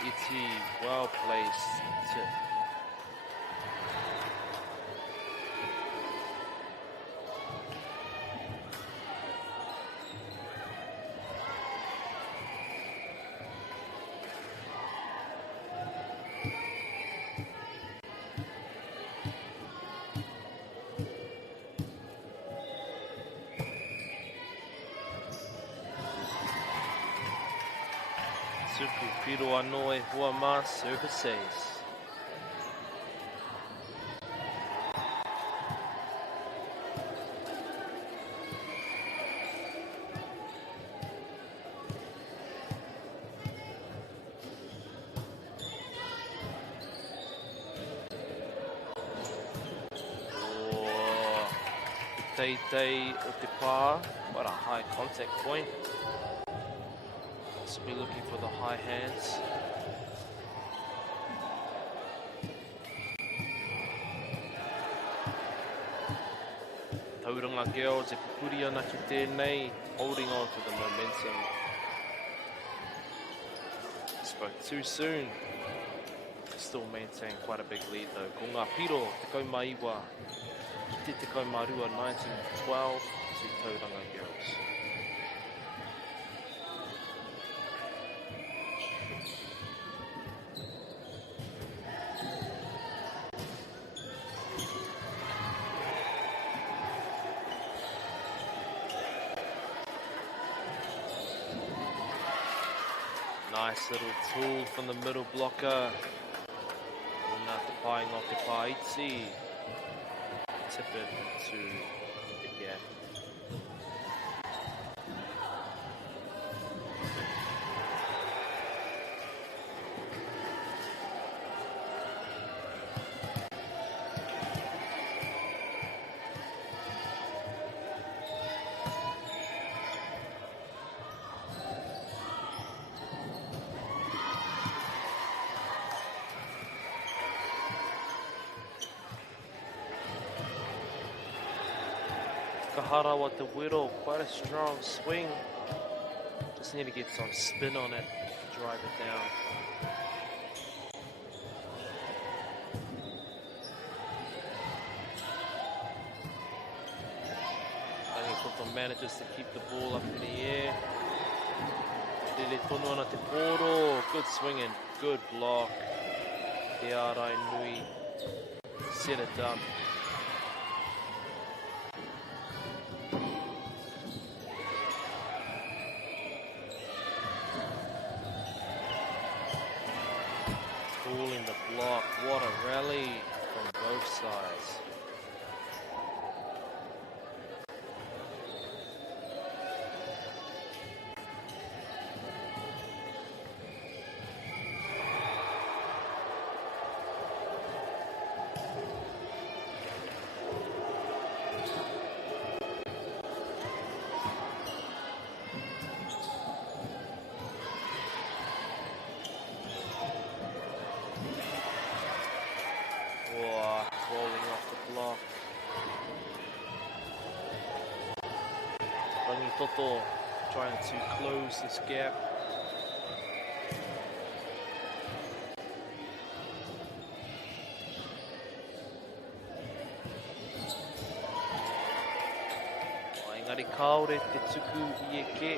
Iti, well placed tip. Tuku piro anō e hua mā services. Teitei o te pā, what a high contact point. Possibly looking for the high hands. Tauranga girl te pupuri ana ki tēnei, holding on to the momentum. Spoke too soon. Still maintain quite a big lead though. Ko ngā piro, te kaumaiwa. Ki te kaumarua 1912 to Tauranga girls. Nice little tool from the middle blocker. Nā te pāinga o te pāiti. Tip it into the gap. Kahara with the whittle, quite a strong swing. Just need to get some spin on it, drive it down. Toto manages to keep the ball up in the air. Lele tono ana te poro, good swinging, good block. Te arai nui, set it up. In the block, what a rally from both sides. Rolling off the block. Rangi Toto trying to close this gap. Engari kaore te tuku i e ke.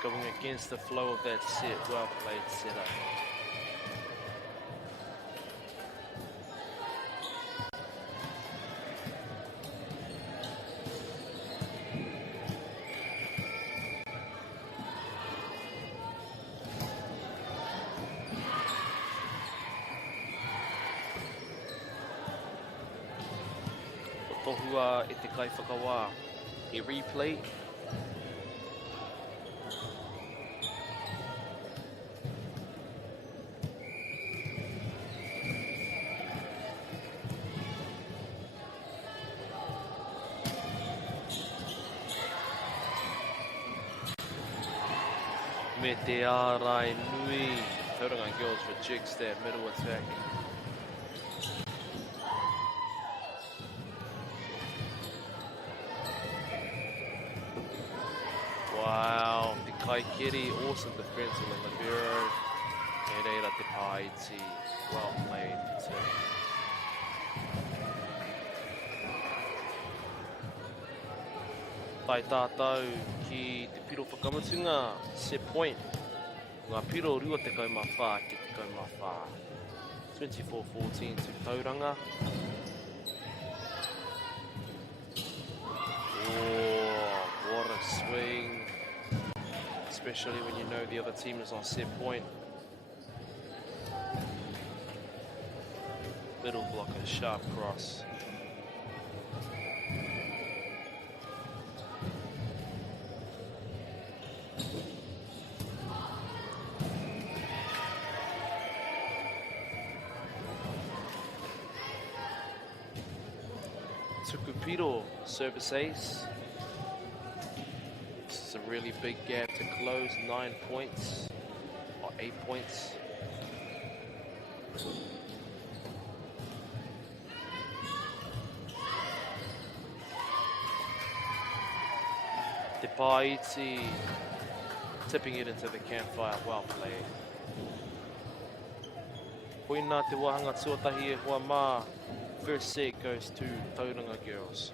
Going against the flow of that set. Well played setup. Tohua e te kai whakawā. E replay. Me te ārai nui. Tauranga Girls rejects that middle attack. Wow, te Kaikiri, awesome defense on the libero. E reira te Paiti, well played too. Tai tātou ki te piro whakamutunga, set point. Ngā piro rua te kaumawha ki te kaumawha. 24-14 to Tauranga. Oh, what a swing. Especially when you know the other team is on set point. Middle blocker, sharp cross. Tukupiro service ace. This is a really big gap to close, 9 points or 8 points. Te Paiti tipping it into the campfire, well played. Poina te wahanga tuatahi e hoa mā. First set goes to Tauranga Girls.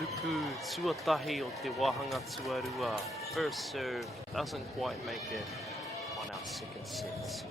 Tuku tuatahi o te wahanga tuarua. First serve doesn't quite make it on our second set.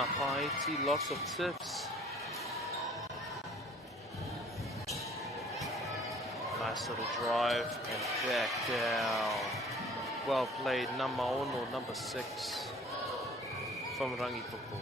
Hanga Paiti, lots of tips. Nice little drive and back down. Well played, number 1 or number 6 from Rangitoko.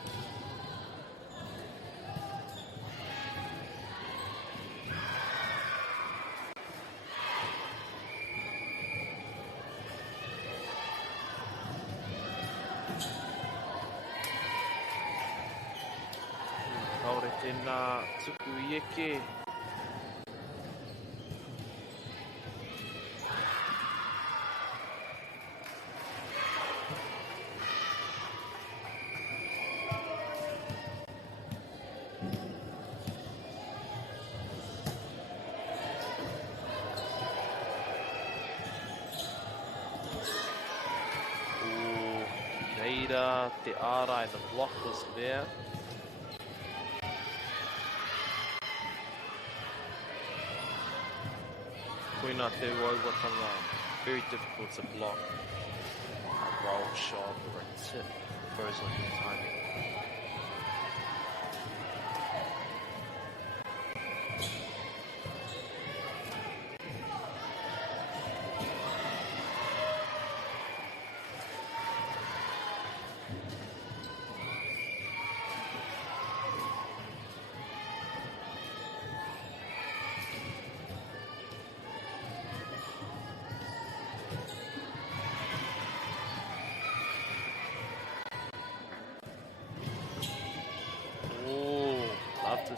Kaore tēnā tuku ieke. Te Arai, the block was there. Koina te wauwatanga, very difficult to block. A roll shot or a tip throws on your timing.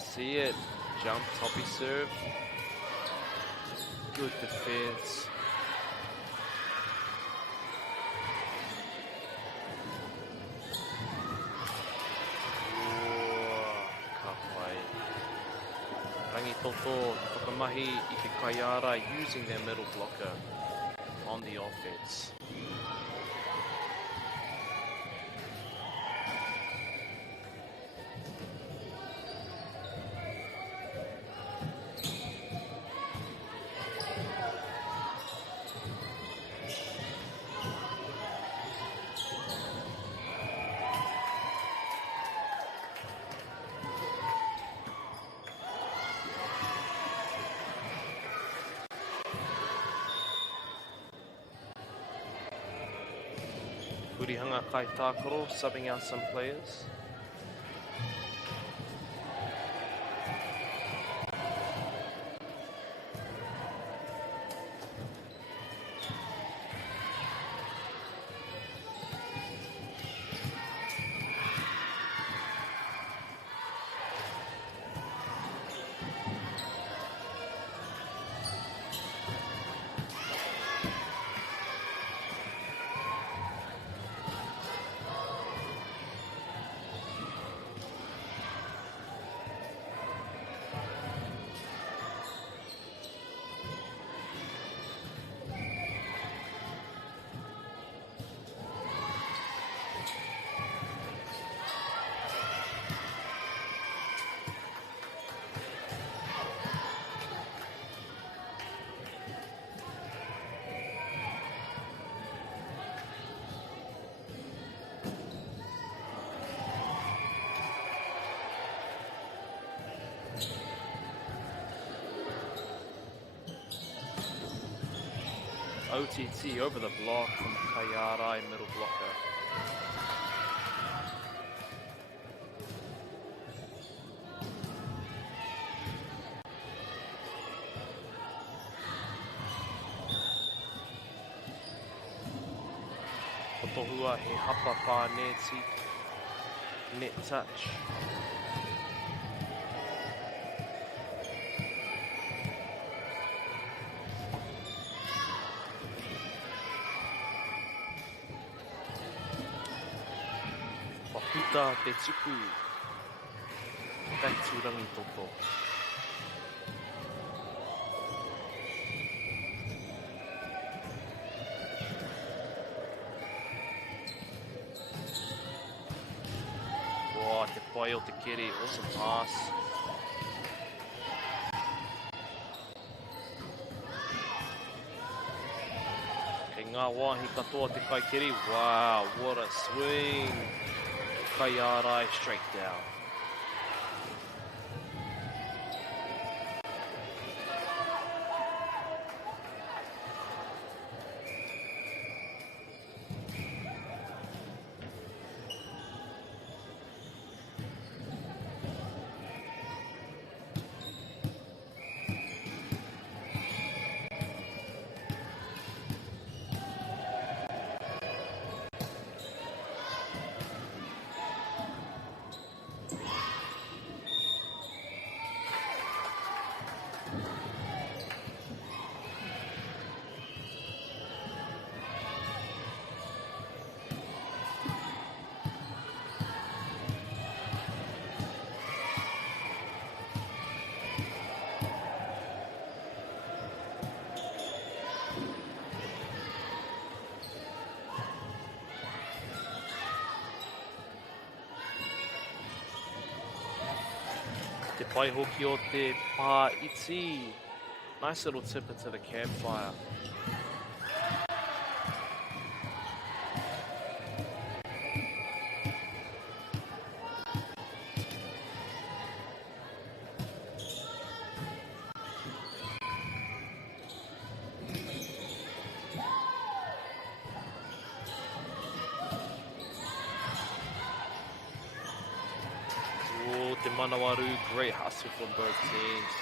See it, jump, toppy serve, good defense. Ka pai. Rangitoto, whakamahi I te Kaiara using their middle blocker on the offense. Kurihanga Kai Takoro subbing out some players. OTT over the block from Kaiarai, middle blocker. Potohua he hapa pā neti, net touch. Wahuta te tuku. Back to Rangitoto. Wow, te pai o te kere, awesome pass. Kei ngā wāhi katoa te kai kere, wow, what a swing. Kaiarai straight down. Te pai hoki o te pā iti. Nice little tip into the campfire. Oh, te Manawaru, great hustle from both teams.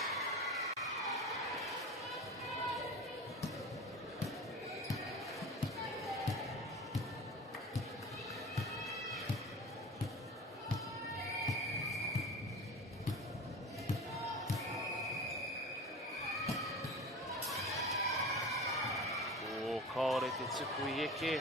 Oh, kaore te tuku i eke.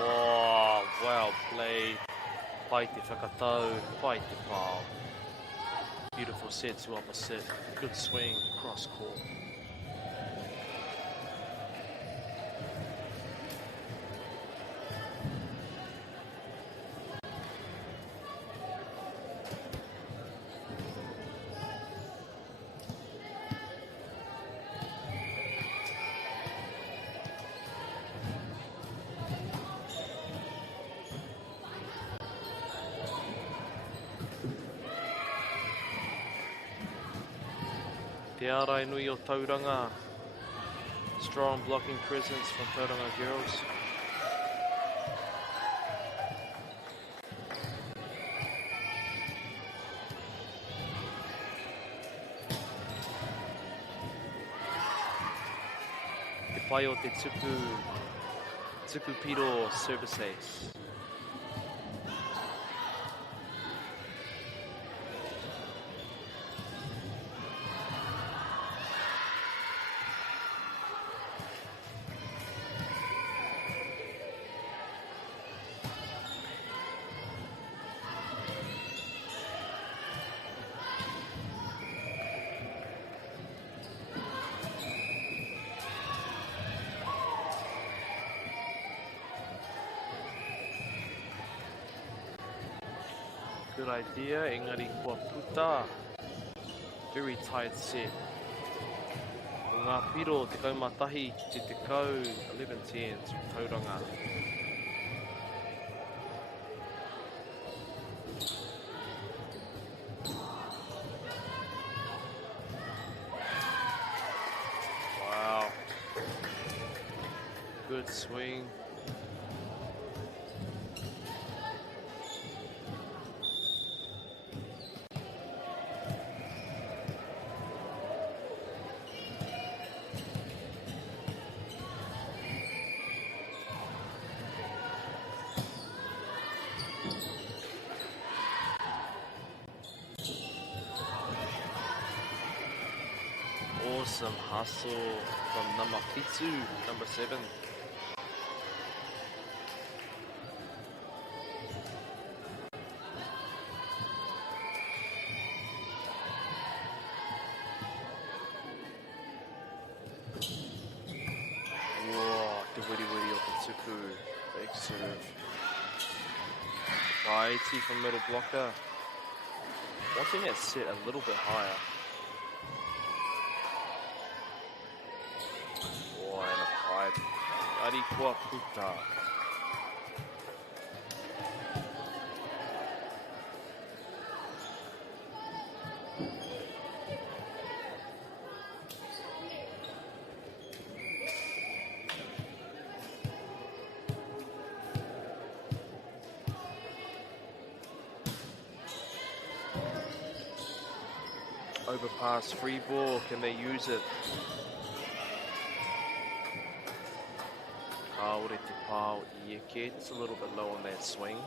Oh, well played. Pai te whakatau, pai te pāo. Beautiful set to opposite. Good swing, cross court. Te arai nui o Tauranga. Strong blocking presence from Tauranga girls. Te pai o te tuku piro service ace. Good idea, engari kua puta. Very tight set. O ngā piro, te kaumatahi, te kau, 11-10s, Tauranga. Wow. Good swing. Awesome hustle from Namafitu, number 7. variety from middle blocker. Wanting that set a little bit higher. Oh, and a pipe. Ari kua puta. Overpass, free ball, can they use it? Kaore te pao I eke, it's a little bit low on that swing.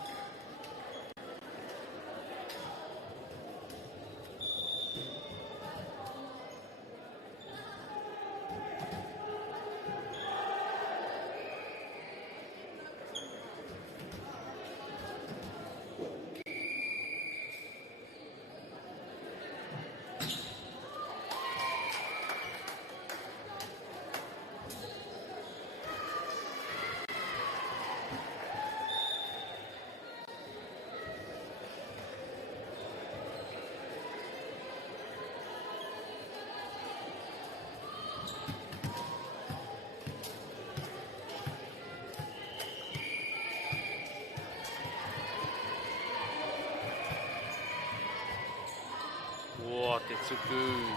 Whoa, Tetsuku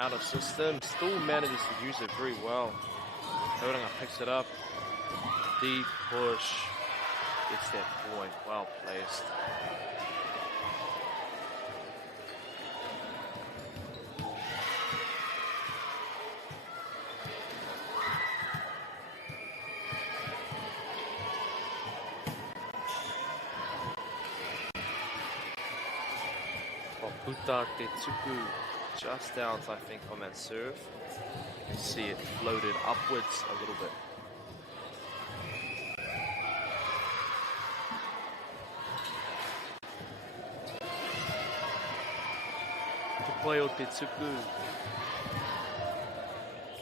out of system, still manages to use it very well. Tauranga picks it up, deep push, gets that point, well placed. Puta Tetsuku just out, I think, on that serve. You can see it floated upwards a little bit. Tupueo Tetsuku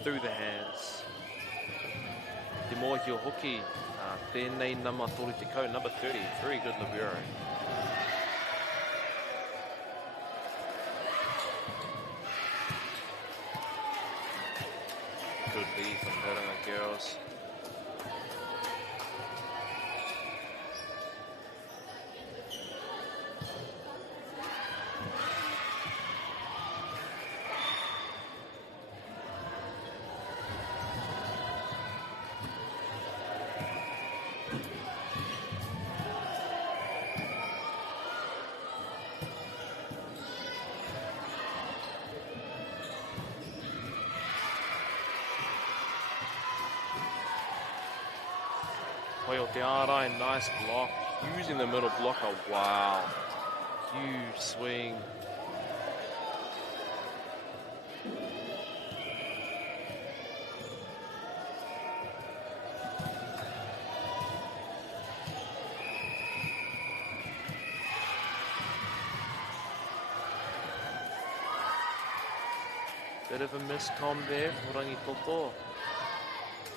through the hands. Te Mohio Hoki, tēnei nama tori te kau, number 30, very good libero. Good lead from Tauranga girls. Hoyo Te Arai, nice block. Using the middle blocker, wow. Huge swing. Bit of a miscom there for Rangi Toto.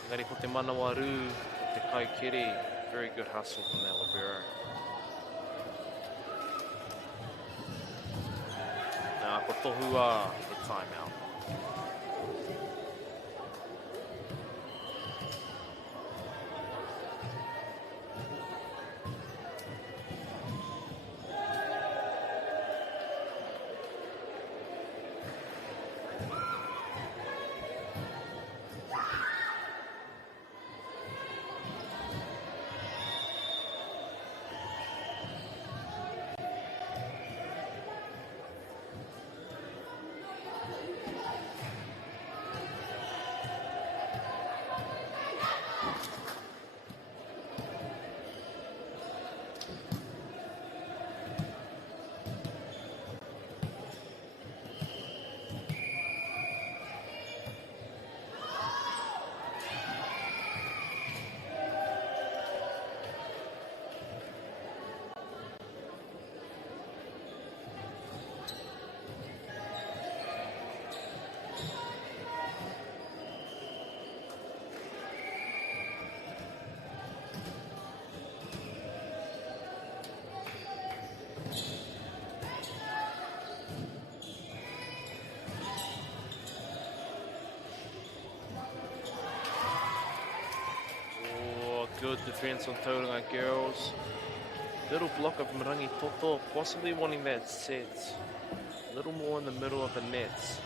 Engari ko te Manawaru, te Kaikiri. Very good hustle from that libero. Now, ko Tohua, the timeout. Good defense on Tauranga girls. Little block of Marangi Toto, possibly wanting that set. A little more in the middle of the nets.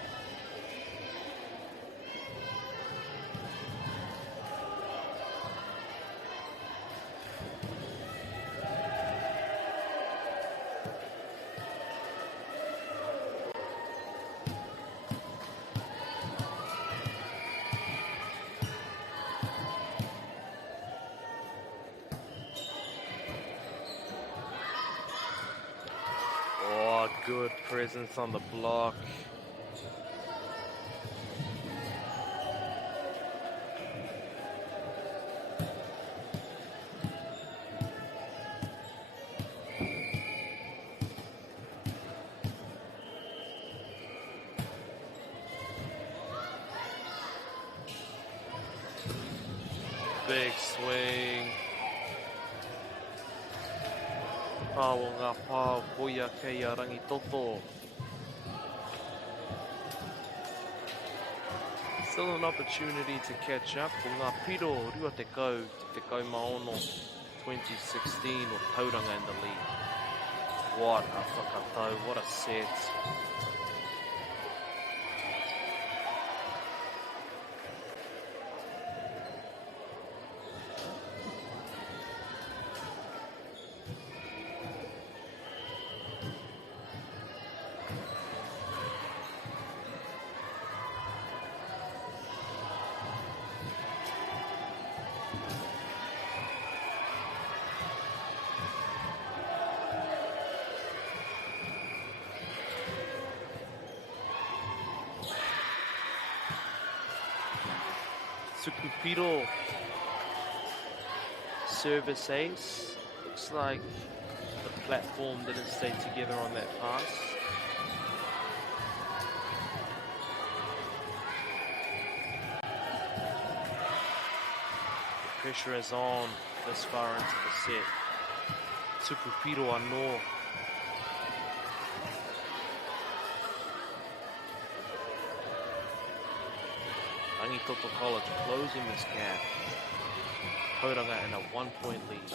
Good presence on the block. Big swing. Pāo ngā pāo hoia kei a Rangi Toto. Still an opportunity to catch up. Ko ngā piro rua te kau maono 2016 o Tauranga in the lead. What a whakatau, what a set. Tukupiro service ace. Looks like the platform didn't stay together on that pass. The pressure is on this far into the set. Tukupiro anō. Rangi Toto College closing this gap. Tauranga in a 1-point lead.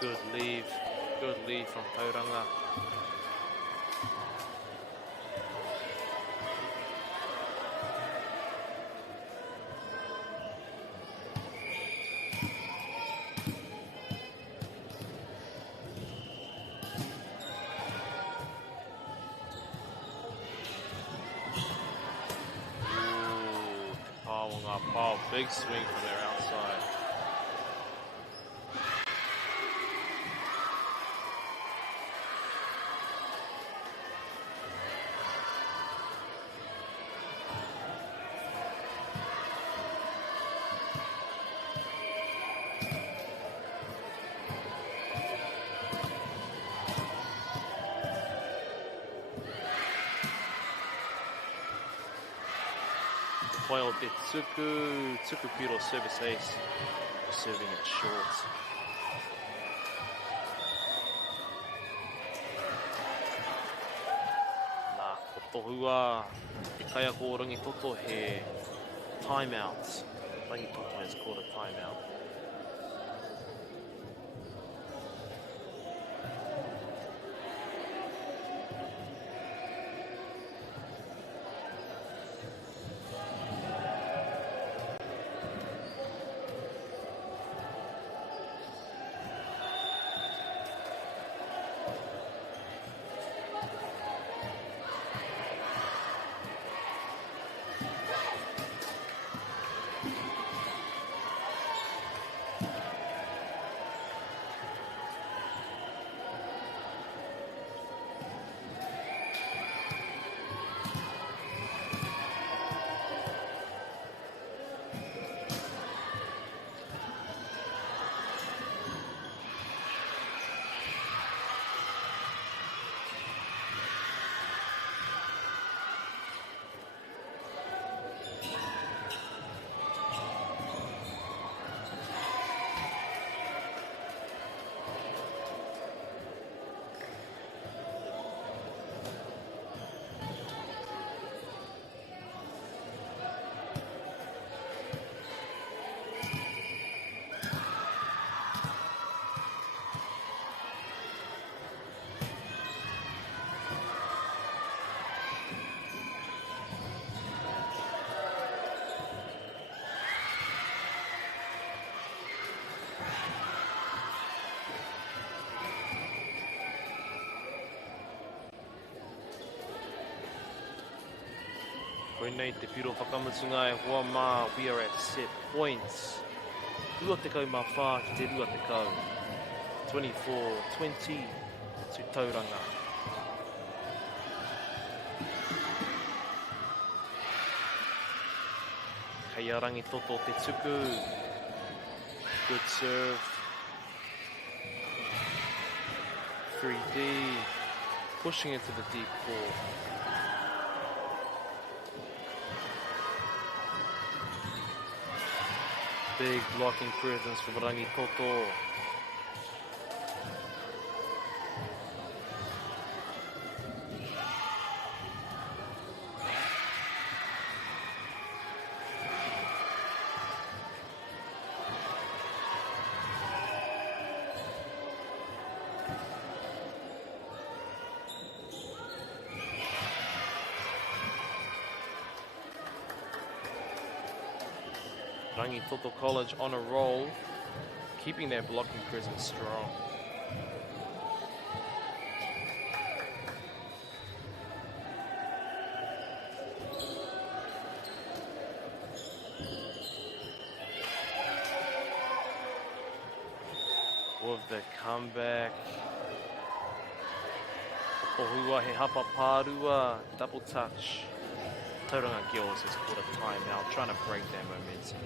Good lead from Tauranga. Big swing from their outside. Foil bit Tukupiro service ace, serving it short. Nā kotohua, te kai ako Rangi Toto he timeout. Rangi Toto has called a timeout. Koinei te piro whakamutunga e hoa mā, we are at set points. Rua te kau mā whā ki te rua te kau. 24-20 to Tauranga. Kei Rangi Toto te tuku. Good serve. 3D. Pushing into the deep court. Big blocking presence from Rangi Toto. Rangi Toto College on a roll, keeping their blocking presence strong. With the comeback. Ohua he hapa pārua, double touch. Tauranga Girls has caught a timeout, trying to break their momentum.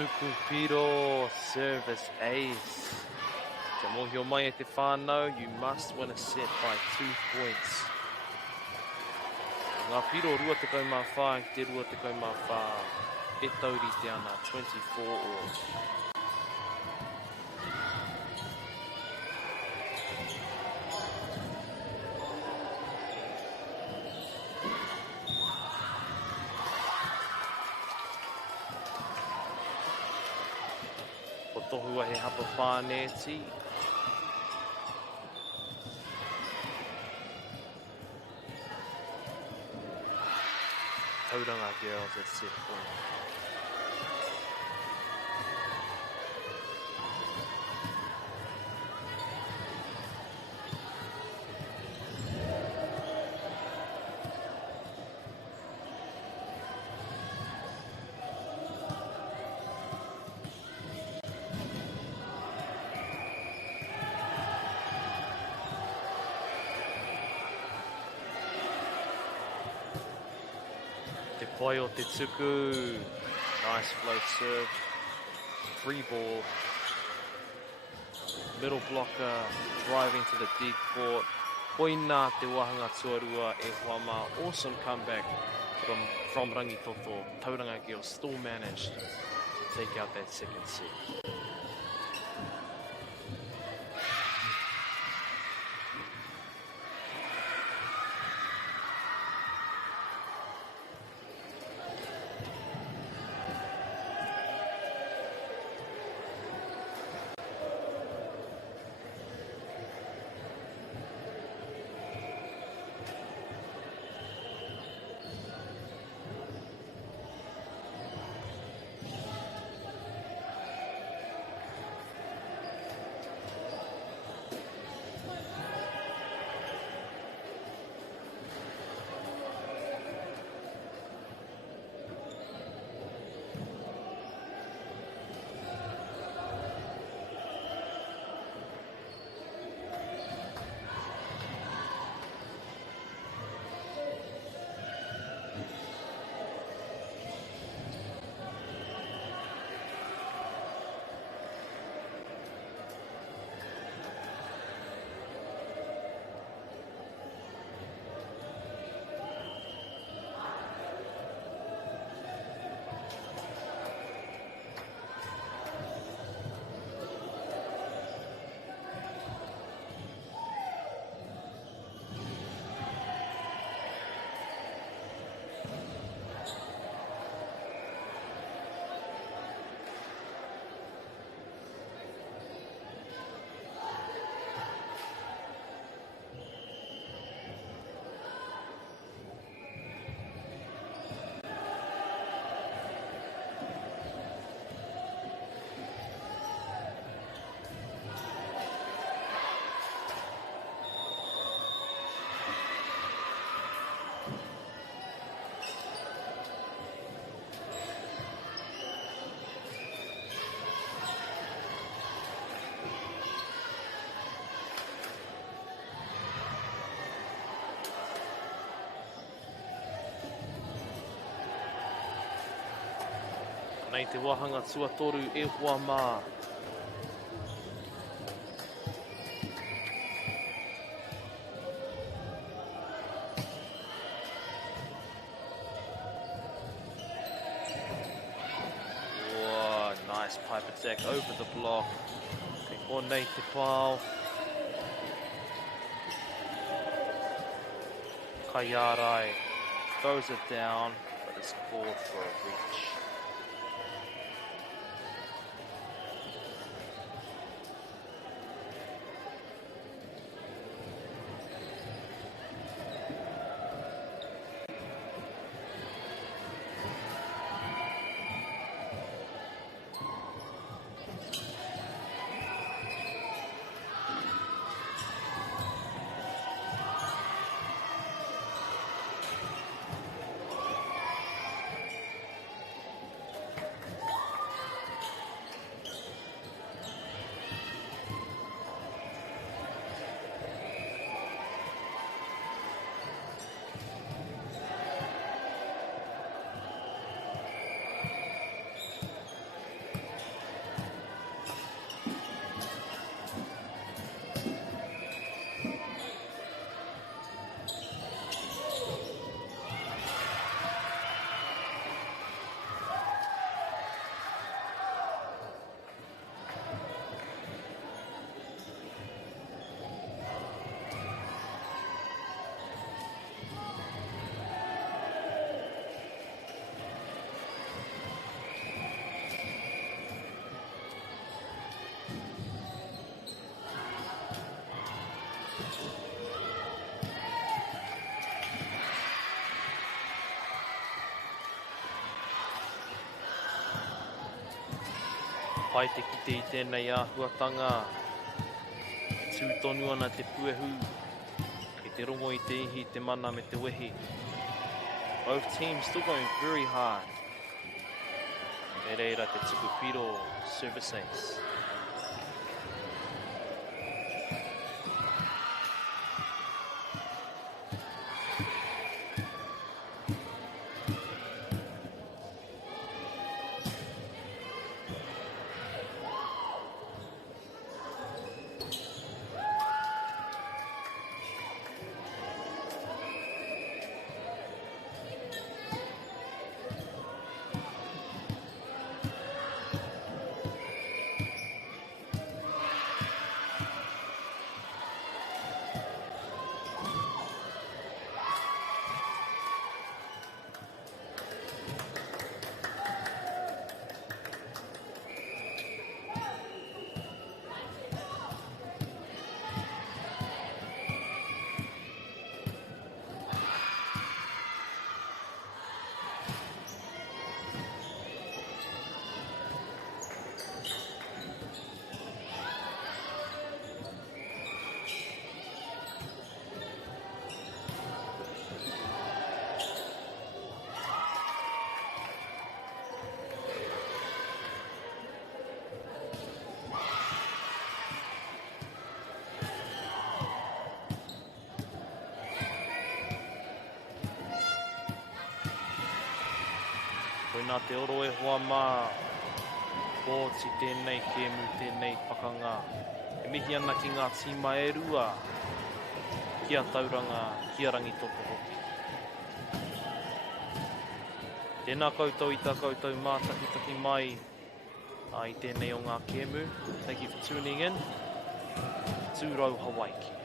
Tukupiro service ace. Te mohio mai e te whānau, you must win a set by 2 points. Ngā piro rua te kau mā whā, te rua te kau mā whā. E tauri te ana, 24 all. Tohua he hapa whāneti. Tauranga Girls at set point. Te pai o te tuku. Nice float serve. Free ball. Middle blocker. Driving to the deep court. Koina te wahanga tuarua e Huama. Awesome comeback from Rangi Toto. Tauranga Girls still managed to take out that second set. Nei te wahanga tuatoru e hoa mā. Whoa, nice pipe attack over the block. Ko nei te pāo. Kaiarai throws it down, but it's called for a reach. Pai te kite I tēnei āhuatanga. Tūtonu ana te puehu. Ki te rongo I te ihi, te mana me te wehi. Both teams still going very hard. E reira te Tukupiro service ace. Koe nā te oro e hoa mā. Bōti tēnei kēmu tēnei pakanga. E mihi ana ki ngā tīma e rua. Kia tauranga, kia rangitoto hoki. Tēnā koutou I tā koutou mātakitaki mai. I tēnei o ngā kēmu. Thank you for tuning in. Tūrau Hawaii.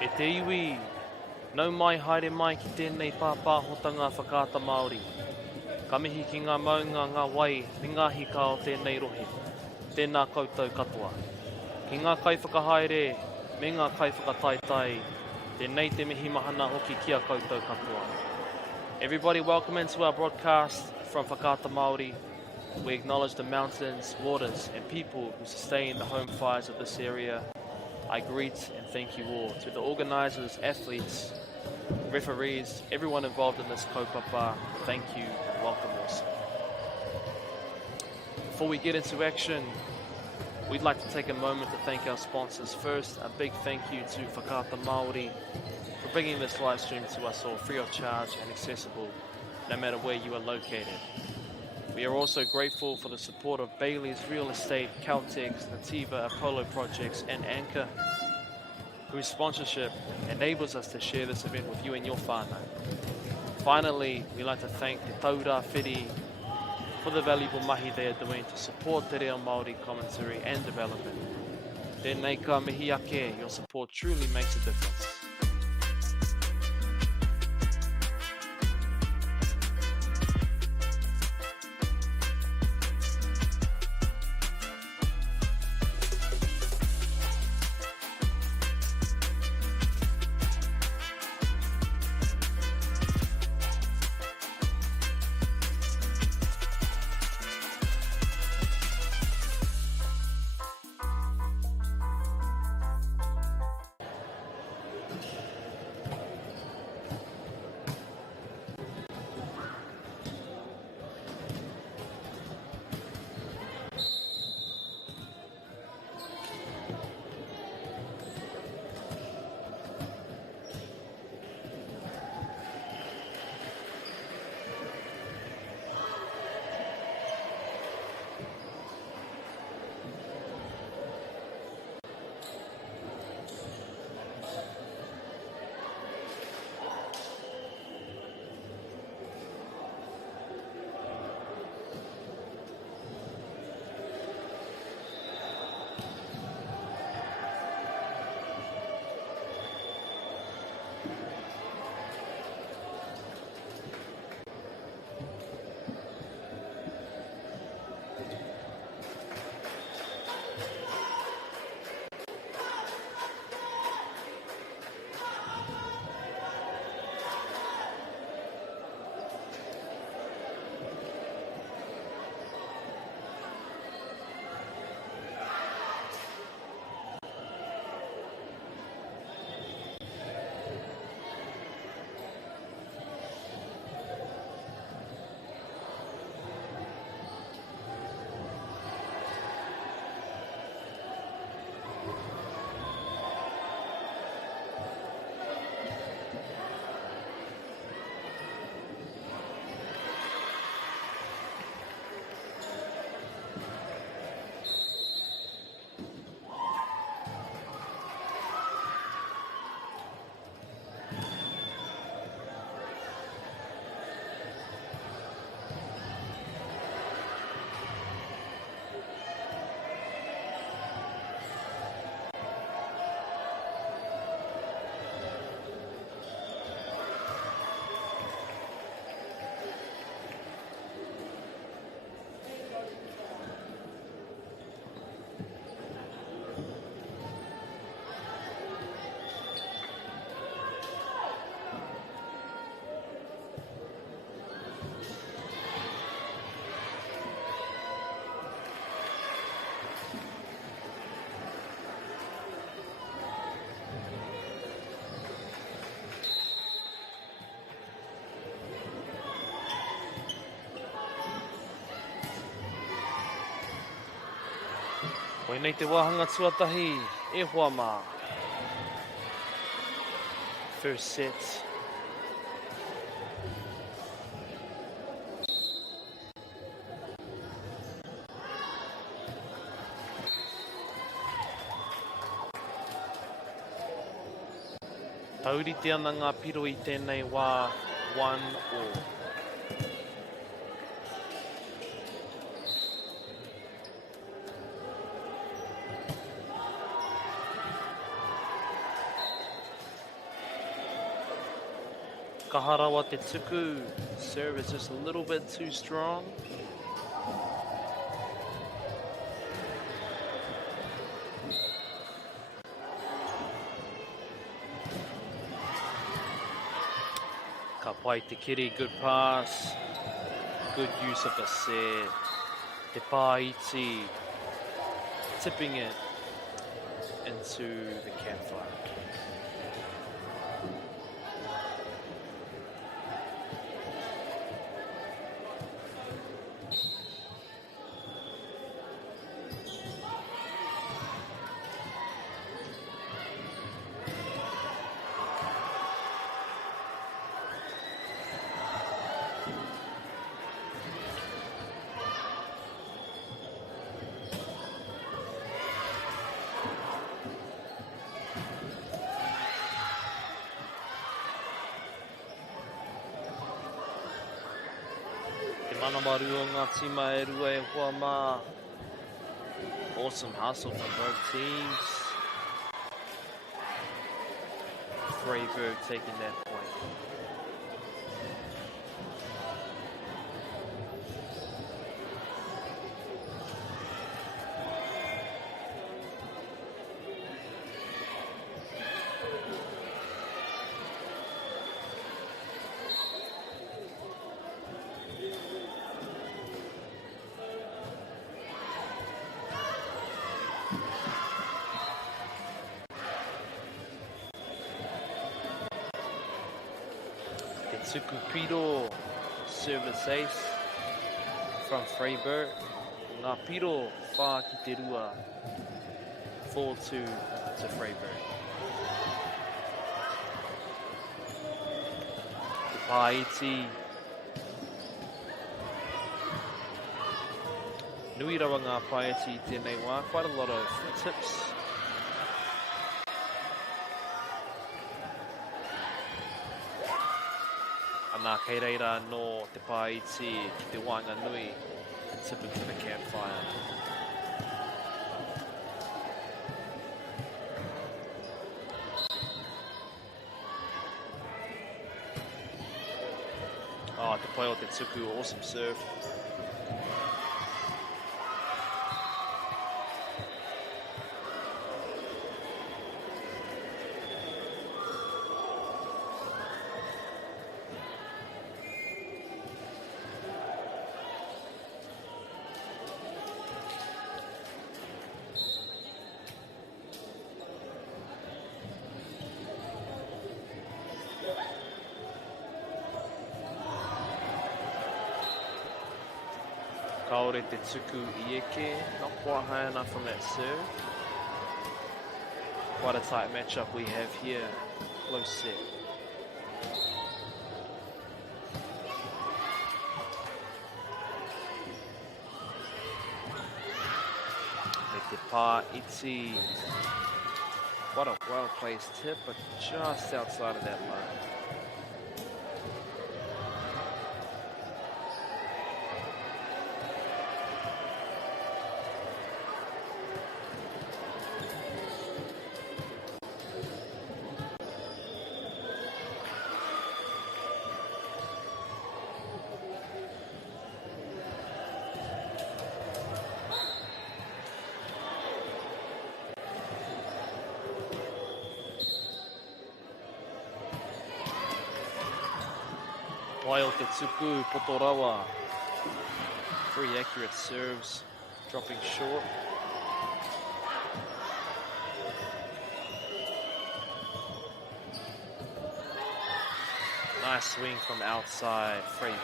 E te iwi, nau mai haere mai ki tēnei pāpāhotanga whakaata Māori. Ka mihi ki ngā maunga ngā wai ni ngāhi ka o tēnei rohe. Tēnā koutou katoa. Ki ngā kaiwhakahaere me ngā kaiwhakataitai, tēnei te mihi mahana hoki kia koutou katoa. Everybody, welcome into our broadcast from Whakaata Māori. We acknowledge the mountains, waters and people who sustain the home fires of this area. I greet and thank you all. To the organisers, athletes, referees, everyone involved in this kaupapa, thank you and welcome also. Before we get into action, we'd like to take a moment to thank our sponsors. First, a big thank you to Whakaata Māori for bringing this live stream to us all free of charge and accessible, no matter where you are located. We are also grateful for the support of Bailey's Real Estate, Caltex, Nativa, Apollo Projects and Anchor, whose sponsorship enables us to share this event with you and your whānau. Finally, we'd like to thank Te Taura Whiri for the valuable mahi they are doing to support Te Reo Māori commentary and development. Tēnei ka mihi ake, your support truly makes a difference. Koe nei te wāhanga tuatahi, e hoa mā. First set. Taurite ana ngā piro I tēnei wā 1-all. Kaharawa Te Tuku. Serve is just a little bit too strong. Ka pai te kiri, good pass. Good use of a set. Te Paiti tipping it into the campfire. Manamaru o ngā tima e rua e hoa mā. Awesome hustle from both teams. Freiburg taking that point. Tetsuku Piro, service ace from Freiburg. Ngā Piro whā ki te rua, 4-2 to Freiburg. Te Paiti. Nui rawa ngā Paiti tēnei wā, quite a lot of tips. Nā kei reira no te Paiti ki te wānga nui, tipping to the campfire. Oh, te pai o te tuku, awesome serve. Kaore te tuku Ieke, not quite high enough from that serve. Quite a tight matchup we have here, close set. Me te Paiti, what a well-placed tip, but just outside of that line. Waio te tuku, Potorawa. Very accurate serves, dropping short. Nice swing from outside, Freiburg.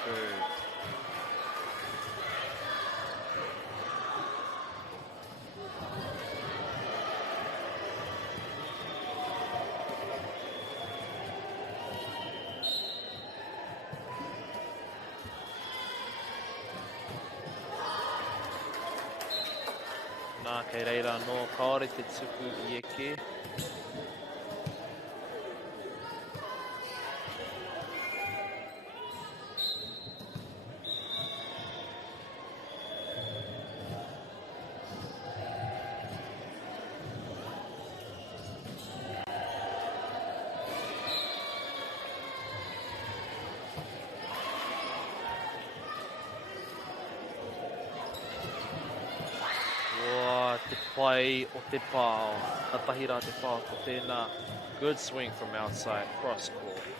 Nā kei reira no kaore te tuku Ieke. pai o te pao. Katahira te pao ko tēnā. Good swing from outside, cross court.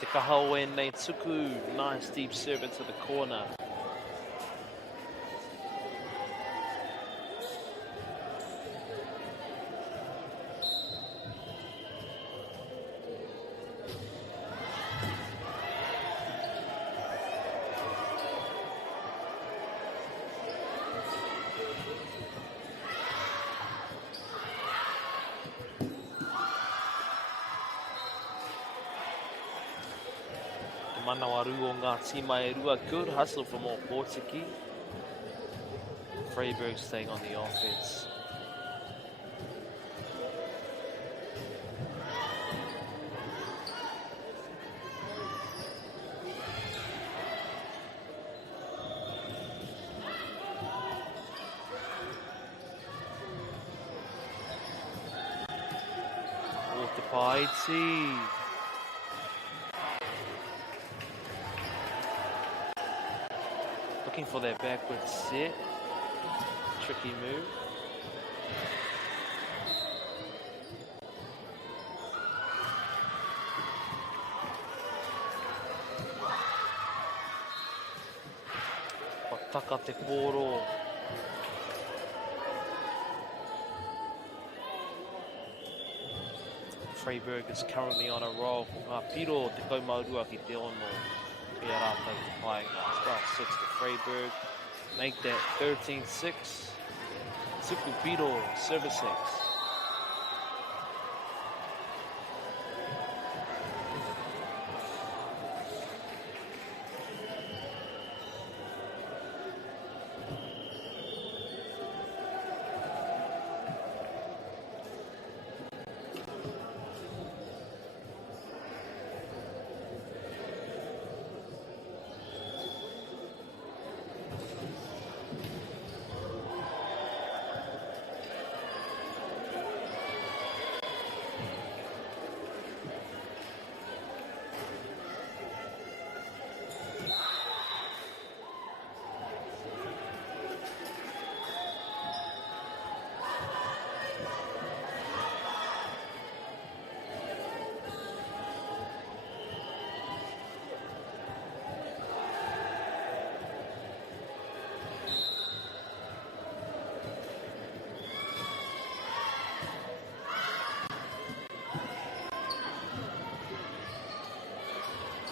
Te kahau e nei tuku. Nice deep serve into the corner. Manawaru o ngā tima e rua. Good hustle from all Portiki. Freiburg staying on the offense. O te paiti. Looking for their backward set. Tricky move. Pataka te koro. Freiburg is currently on a roll. Ngā piro te kaumaurua ki te ono. Kia rātou te painga. 12-6 to Freiburg. Make that 13-6. Tuku piro, service 6.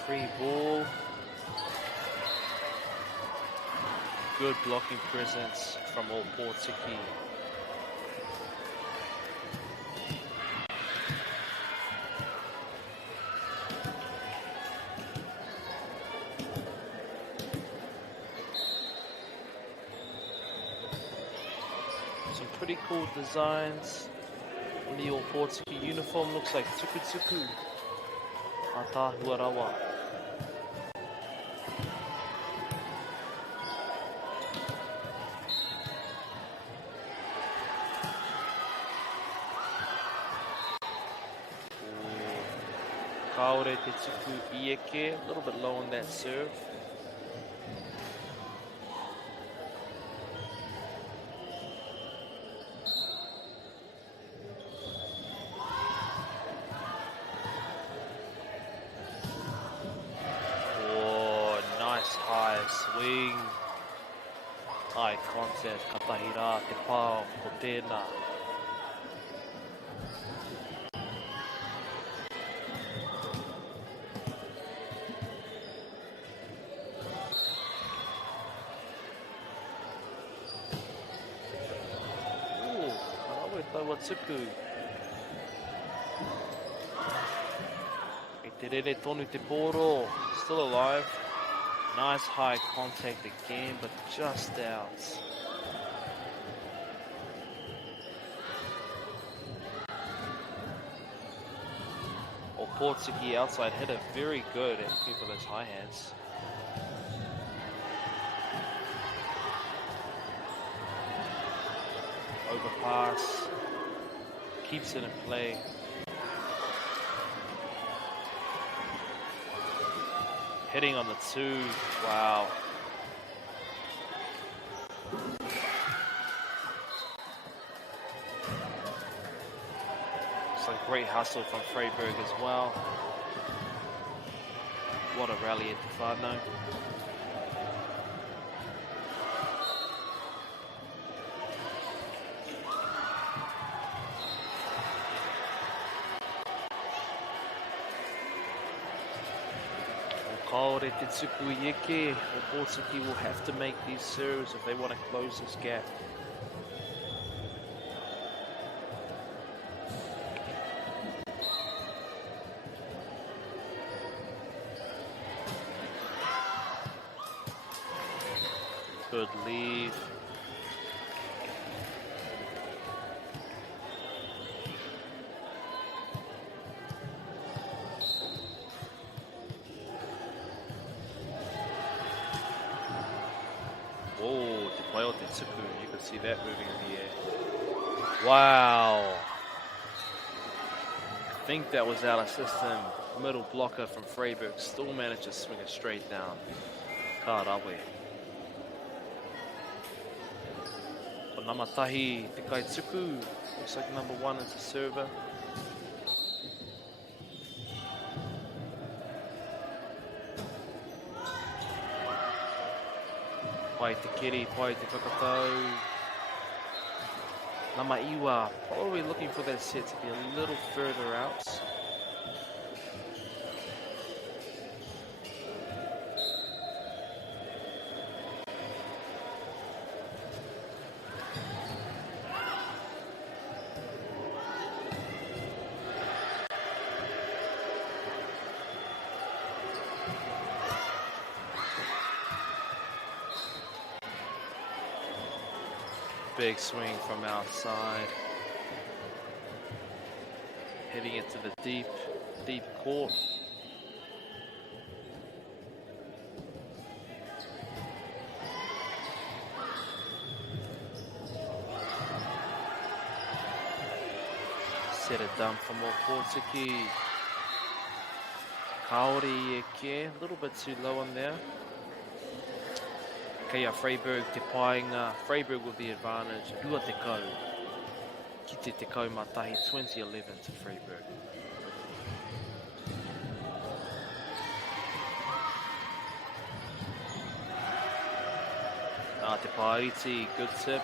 Free ball. Good blocking presence from all Portiki. Some pretty cool designs on the all Portiki uniform. Looks like tuku tuku. Atahua rawa. Kaore te tuku Ieke, a little bit low on that serve. Oh, nice high swing. Eye contact, katahira te pao ko tēnā. Tuku. E te rere tonu te poro, still alive. Nice high contact again, but just out. Portuguese outside hitter, very good at looking for those high hands. Overpass, keeps it in play. Hitting on the 2, wow. It's a great hustle from Freiburg as well. What a rally at the Whānau. Kaore te tuku i eke, Portuguese will have to make these serves if they want to close this gap. Good lead. Whoa, te pai o te tuku. You can see that moving in the air. Wow. I think that was out of system. Middle blocker from Freiburg still managed to swing it straight down. Kārawe. But Namatahi te kai tuku. Looks like number 1 is a server. Pai te kiri, pai te whakatau. Nama Iwa, probably looking for that set to be a little further out. Big swing from outside. Hitting it to the deep court. Set it down for more Portuguese. Kaori eke, a little bit too low on there. Kea Freiburg te painga, Freiburg with the advantage. Ua te kau. Ki te kau matahi 2011 to Freiburg. Te Paiti, good tip.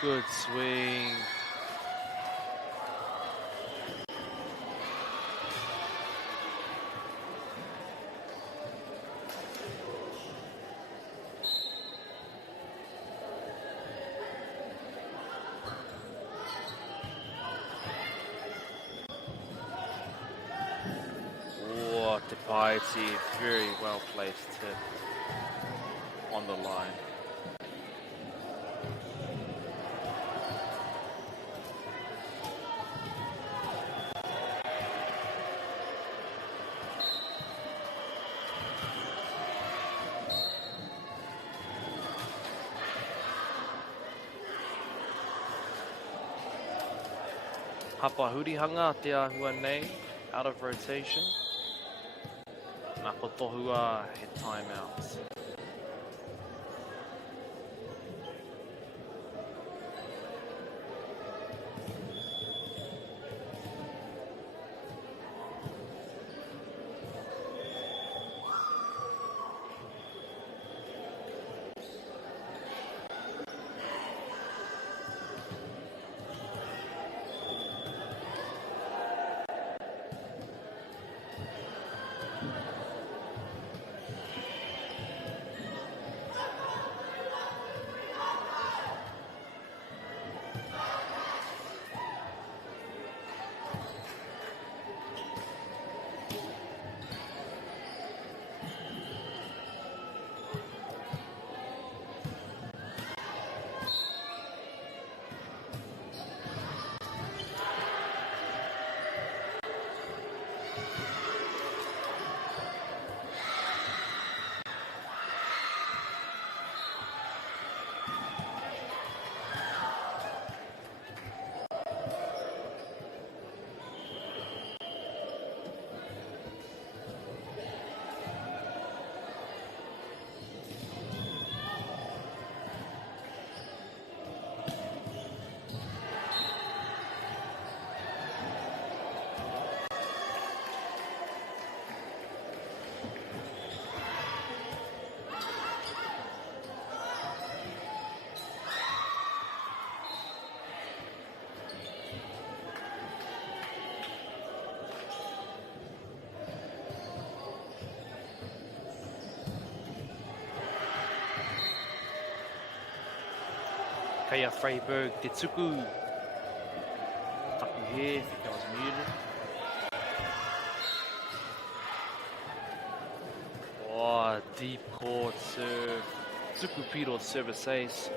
Good swing. Very well placed tip on the line. Hapahurihanga te ahua nei, out of rotation. Nako tohua he timeout. Kaya Freiburg, Te Tuku. Taku here, I think that was muted. Oh, deep court serve. Tuku Piro service ace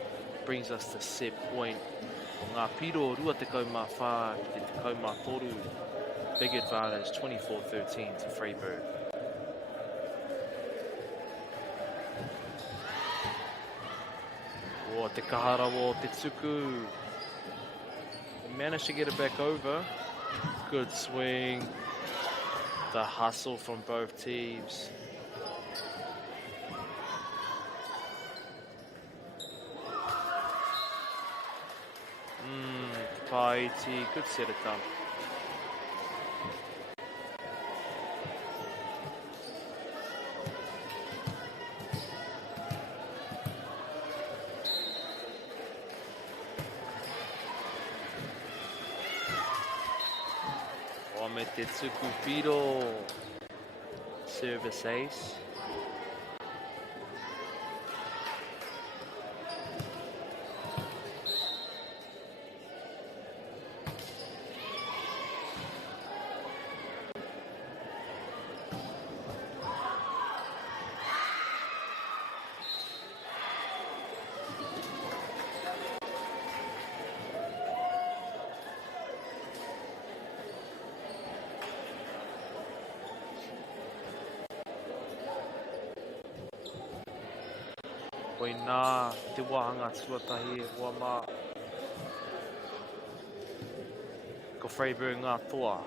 brings us to set point. O ngā Piro rua te kaumā whā, te kaumā toru. Big advantage, 24-13 to Freiburg. Oh, te kaharawa, te tuku. Managed to get it back over. Good swing. The hustle from both teams. Paiti, good set it up. Tetsuku Piro, service ace. Koe nā te wahanga tuatahi e ua mā. Ko Freiburg ngā toa.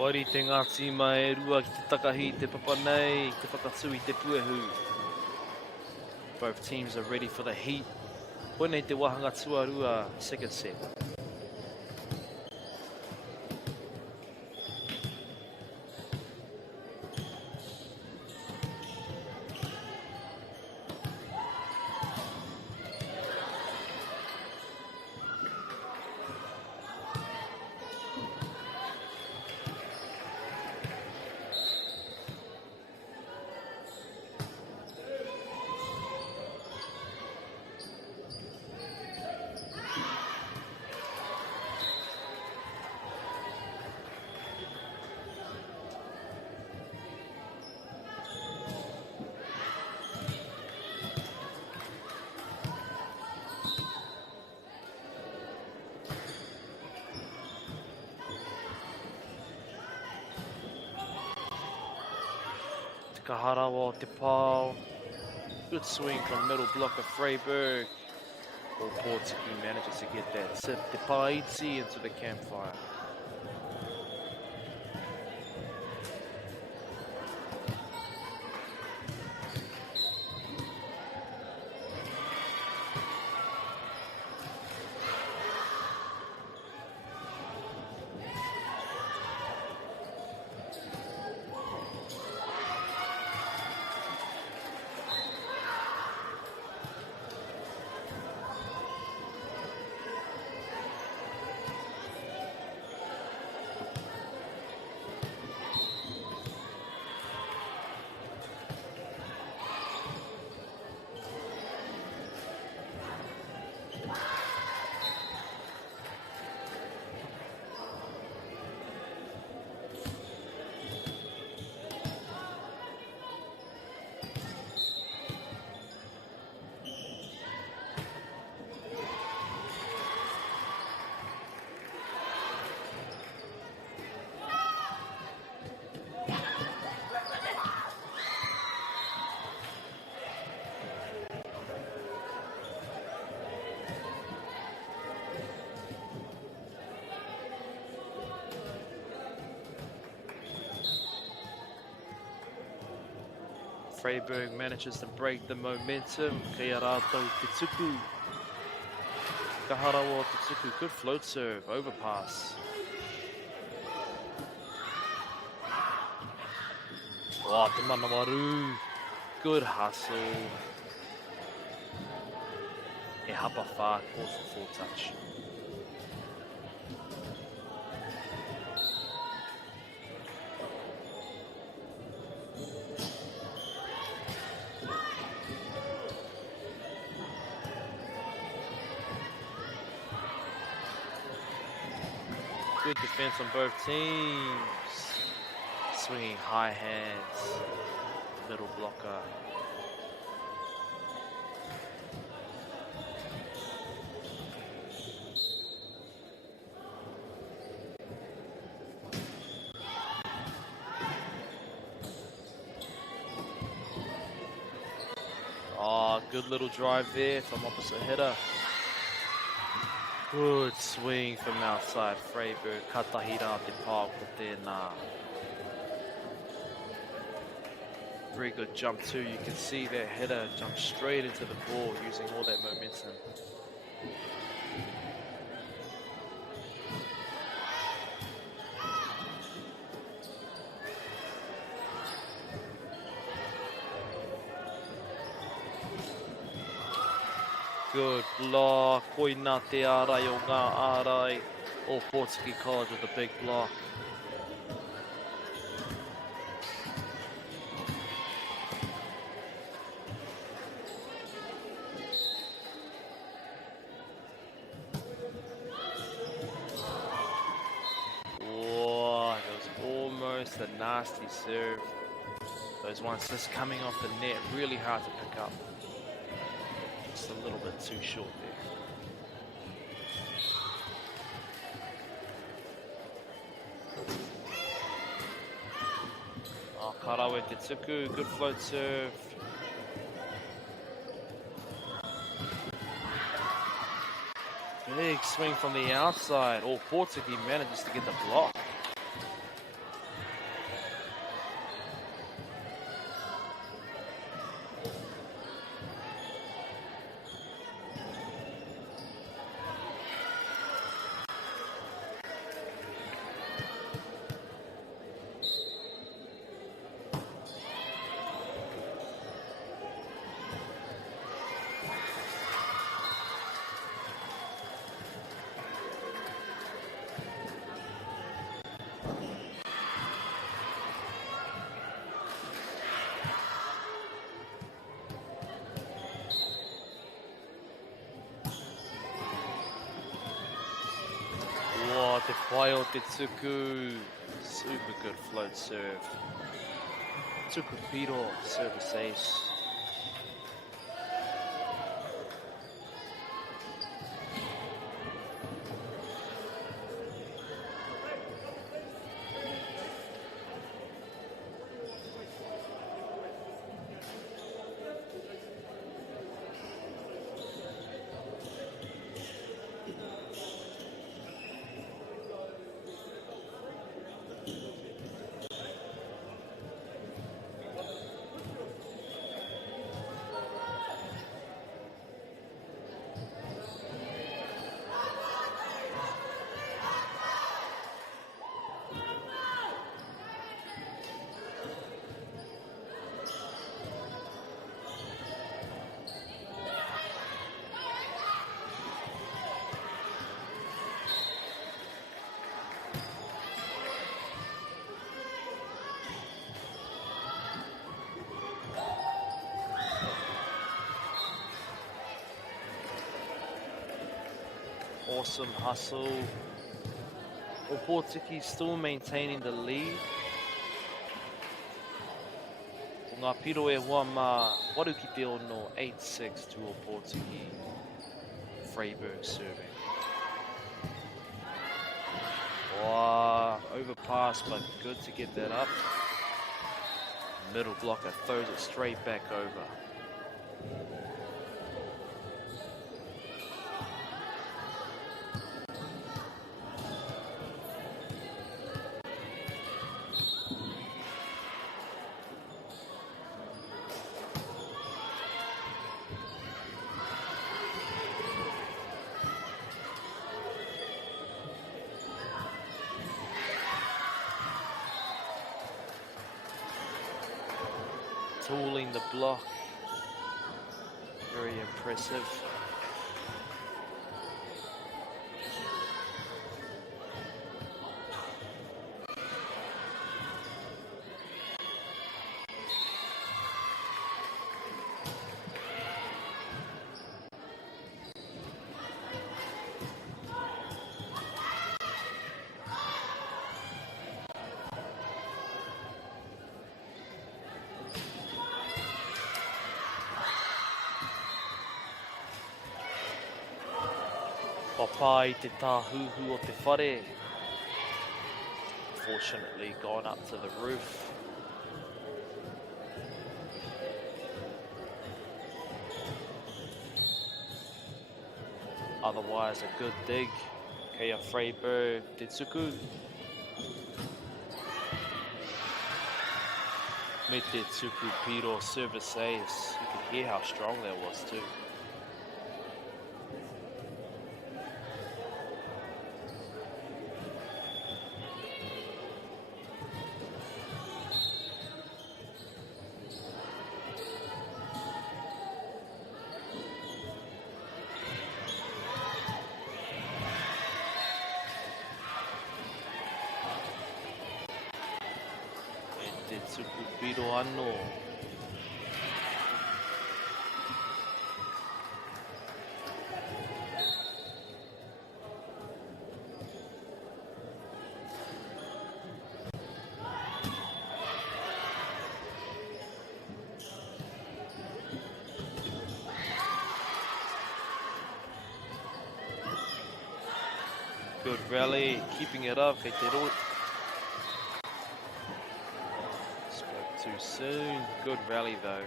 Wari te ngāti mai e rua ki te takahi te papa nei, te whakatui te puehu. Both teams are ready for the heat. Koenei te wahanga tuarua, second set. Kaharawa te pau. Good swing from middle block of Freiburg. All Portuguese manages to get that sip. Te Paiti into the campfire. Freiburg manages to break the momentum. Kia rātou te tuku. Kaharawa te tuku. Good float serve. Overpass. Oh, te Manawaru. Good hustle. He hapa whā, calls for full touch. Good defense on both teams. Swinging high hands. Middle blocker. Oh, good little drive there from opposite header. Good swing from outside Freiburg. Katahira te pā ko tēnā. Very good jump too. You can see that header jump straight into the ball using all that momentum. Good block. Koina te ārai o ngā ārai. All Portuguese College with a big block. Oh, that was almost a nasty serve. Those ones just coming off the net, really hard to pick up. Just a little bit too short there. Oh, Karawe te tuku, good float serve. Big swing from the outside. Oh, Portuguese manages to get the block. Te whai o te tuku. Super good float serve. Tuku piro, service ace. Awesome hustle. Portuguese still maintaining the lead. Ngā piro e hoa mā waru ki te ono 8-6 to Portuguese. Freiburg serving. Oh, overpass, but good to get that up. Middle blocker throws it straight back over. tooling the block. Very impressive. Papai te tāhuhu o te whare. Fortunately gone up to the roof. Otherwise a good dig. Kea Freiburg te tuku. Me te tuku piro service ace. You can hear how strong that was too. Piro anō. Good rally, keeping it up, kei te roi. Too soon. Good rally though.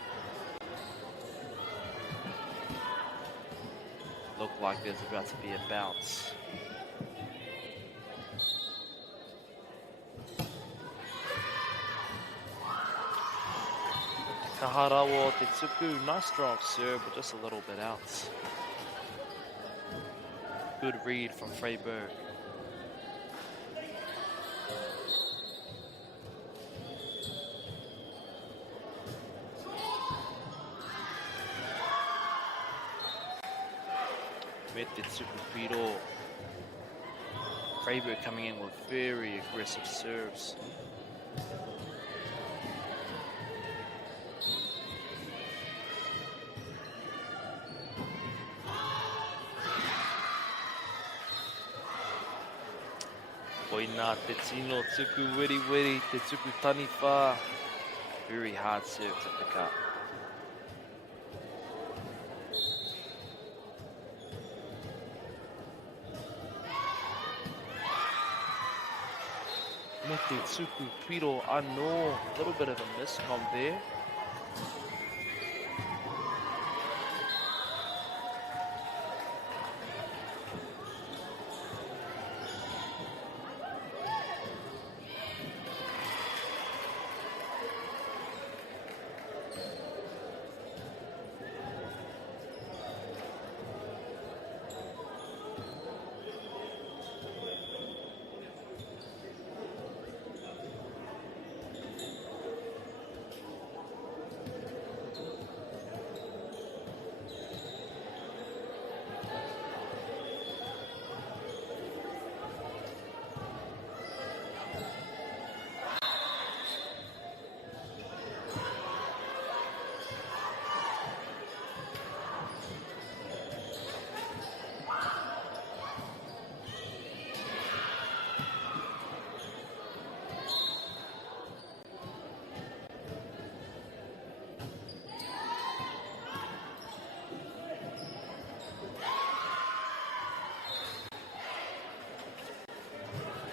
Looked like there's about to be a bounce. Kaharawa te tuku, nice strong serve, but just a little bit out. Good read from Freiburg. Piro. Freiburg coming in with very aggressive serves. Koina te tino tuku wiri wiri, te tuku taniwha. Very hard serve to pick up. Te tuku piro anō, a little bit of a miscom there.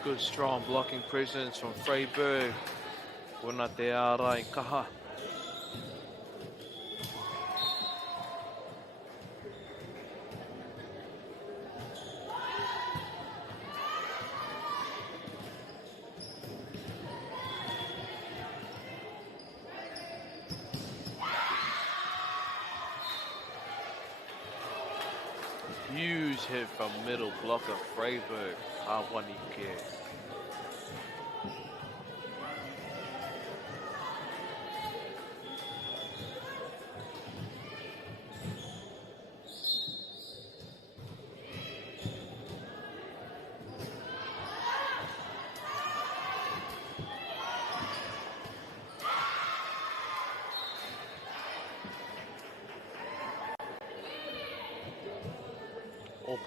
Good strong blocking presence from Freiburg. Kona te ara I kaha. Huge hit from middle blocker Freiburg. Awanike.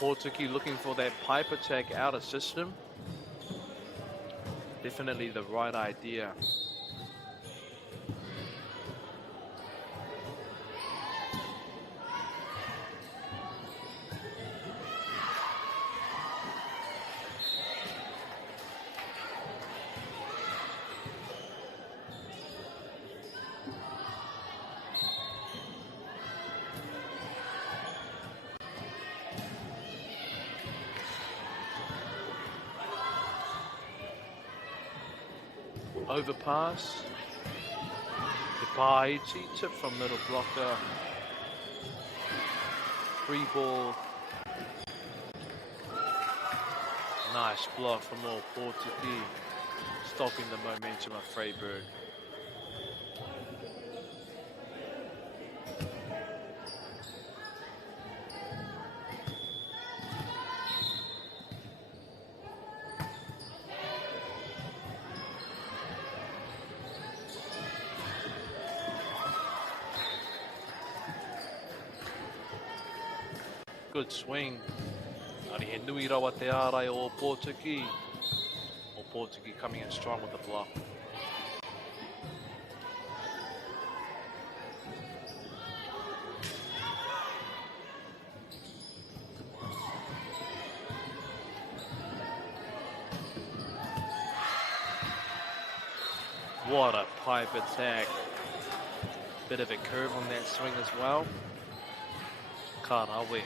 Portuguese looking for that pipe attack out of system. Definitely the right idea. Overpass. Ipaichi, tip from middle blocker. Free ball. Nice block from all Portuguese. Stopping the momentum of Freiburg. Good swing. Ari he nui rawa te ārai o Portuguese. O Portuguese coming in strong with the block. What a pipe attack. Bit of a curve on that swing as well. Karawe.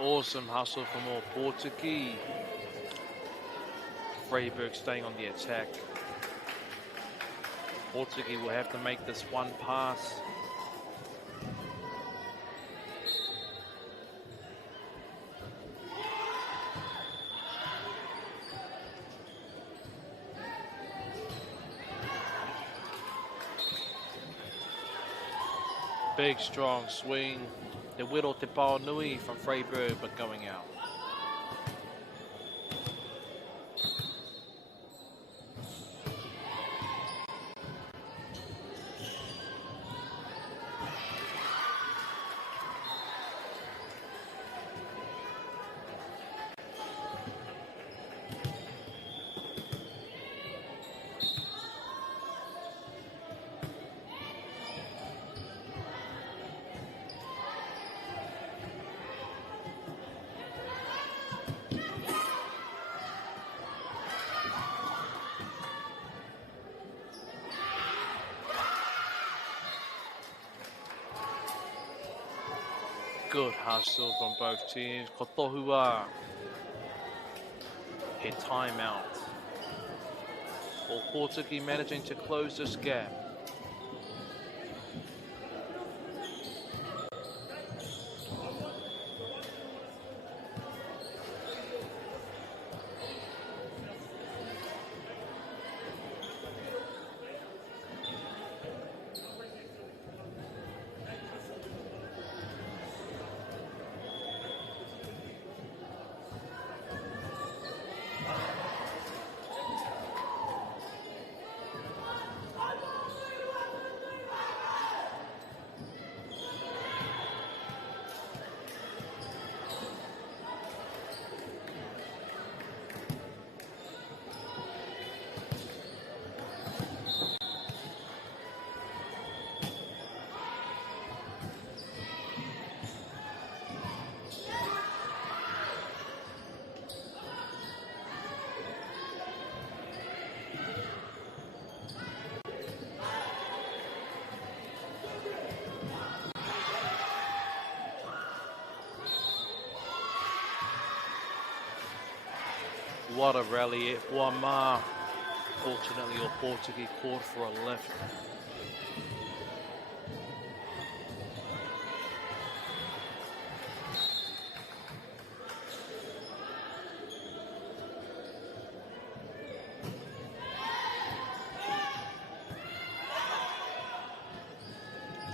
Awesome hustle from all Portuguese. Freiburg staying on the attack. Portuguese will have to make this one pass. Big strong swing. The Whittle Te Pao Nui from Freiburg, but going out. Good hustle from both teams. Kotohua. A timeout. Or Portuguese managing to close this gap. what a rally at Huama. Fortunately, Portuguese called for a lift.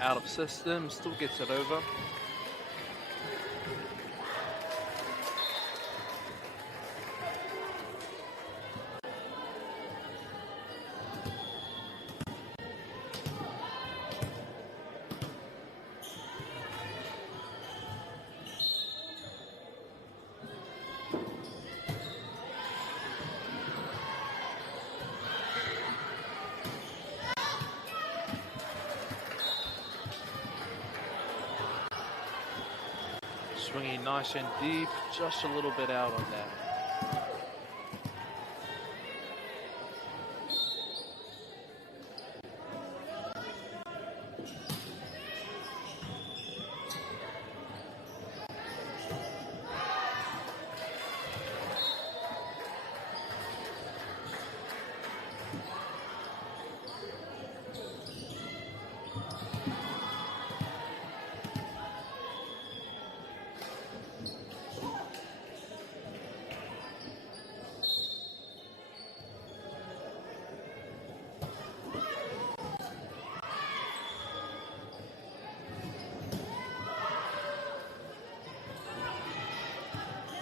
Out of system, still gets it over. Swinging nice and deep, just a little bit out on that.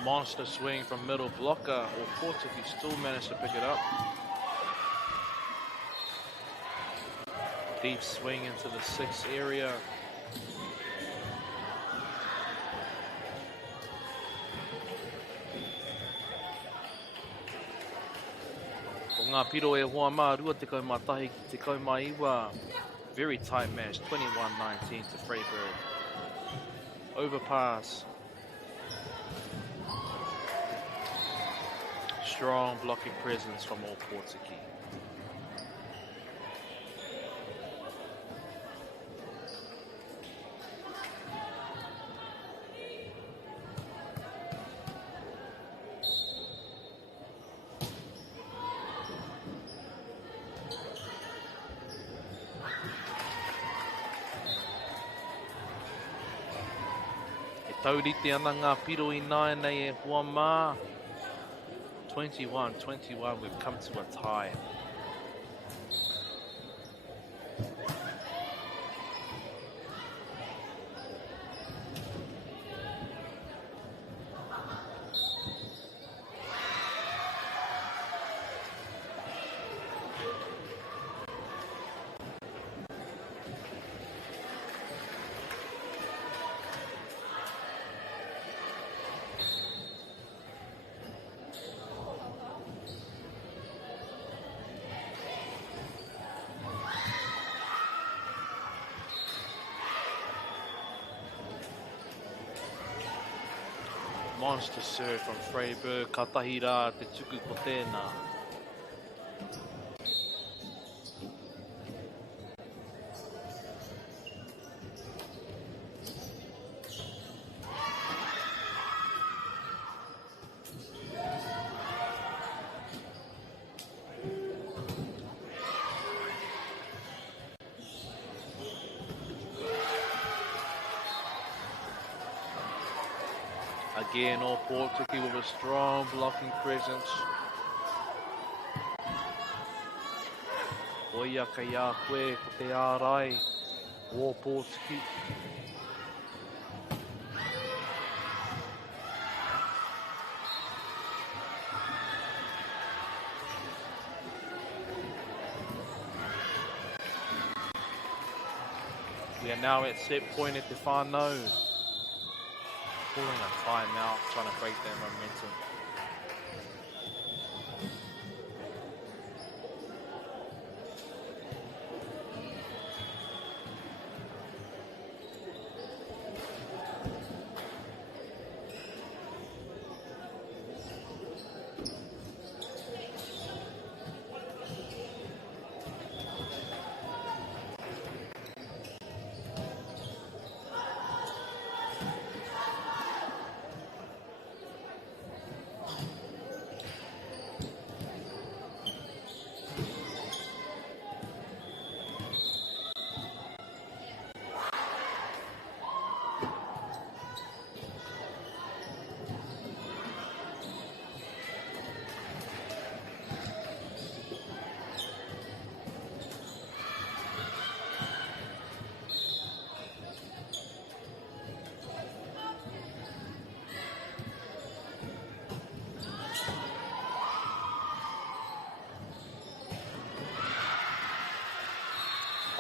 Monster swing from middle blocker, or Portuguese still managed to pick it up. Deep swing into the 6th area. O ngā piro e Huama, rua te kaumatahi ki te kaumaiwa. Very tight match, 21-19 to Freiburg. Overpass. Strong blocking presence from all Portuguese. E taurite ana ngā piro I nai nei e Huama. 21-21, we've come to a tie. Monster serve from Freiburg, katahi rā te tuku ko tēnā. Again, all Portuguese with a strong blocking presence. Oia kaya koe ko te ārai, all Portuguese. We are now at set point at the whānau. Pulling a timeout, trying to break their momentum.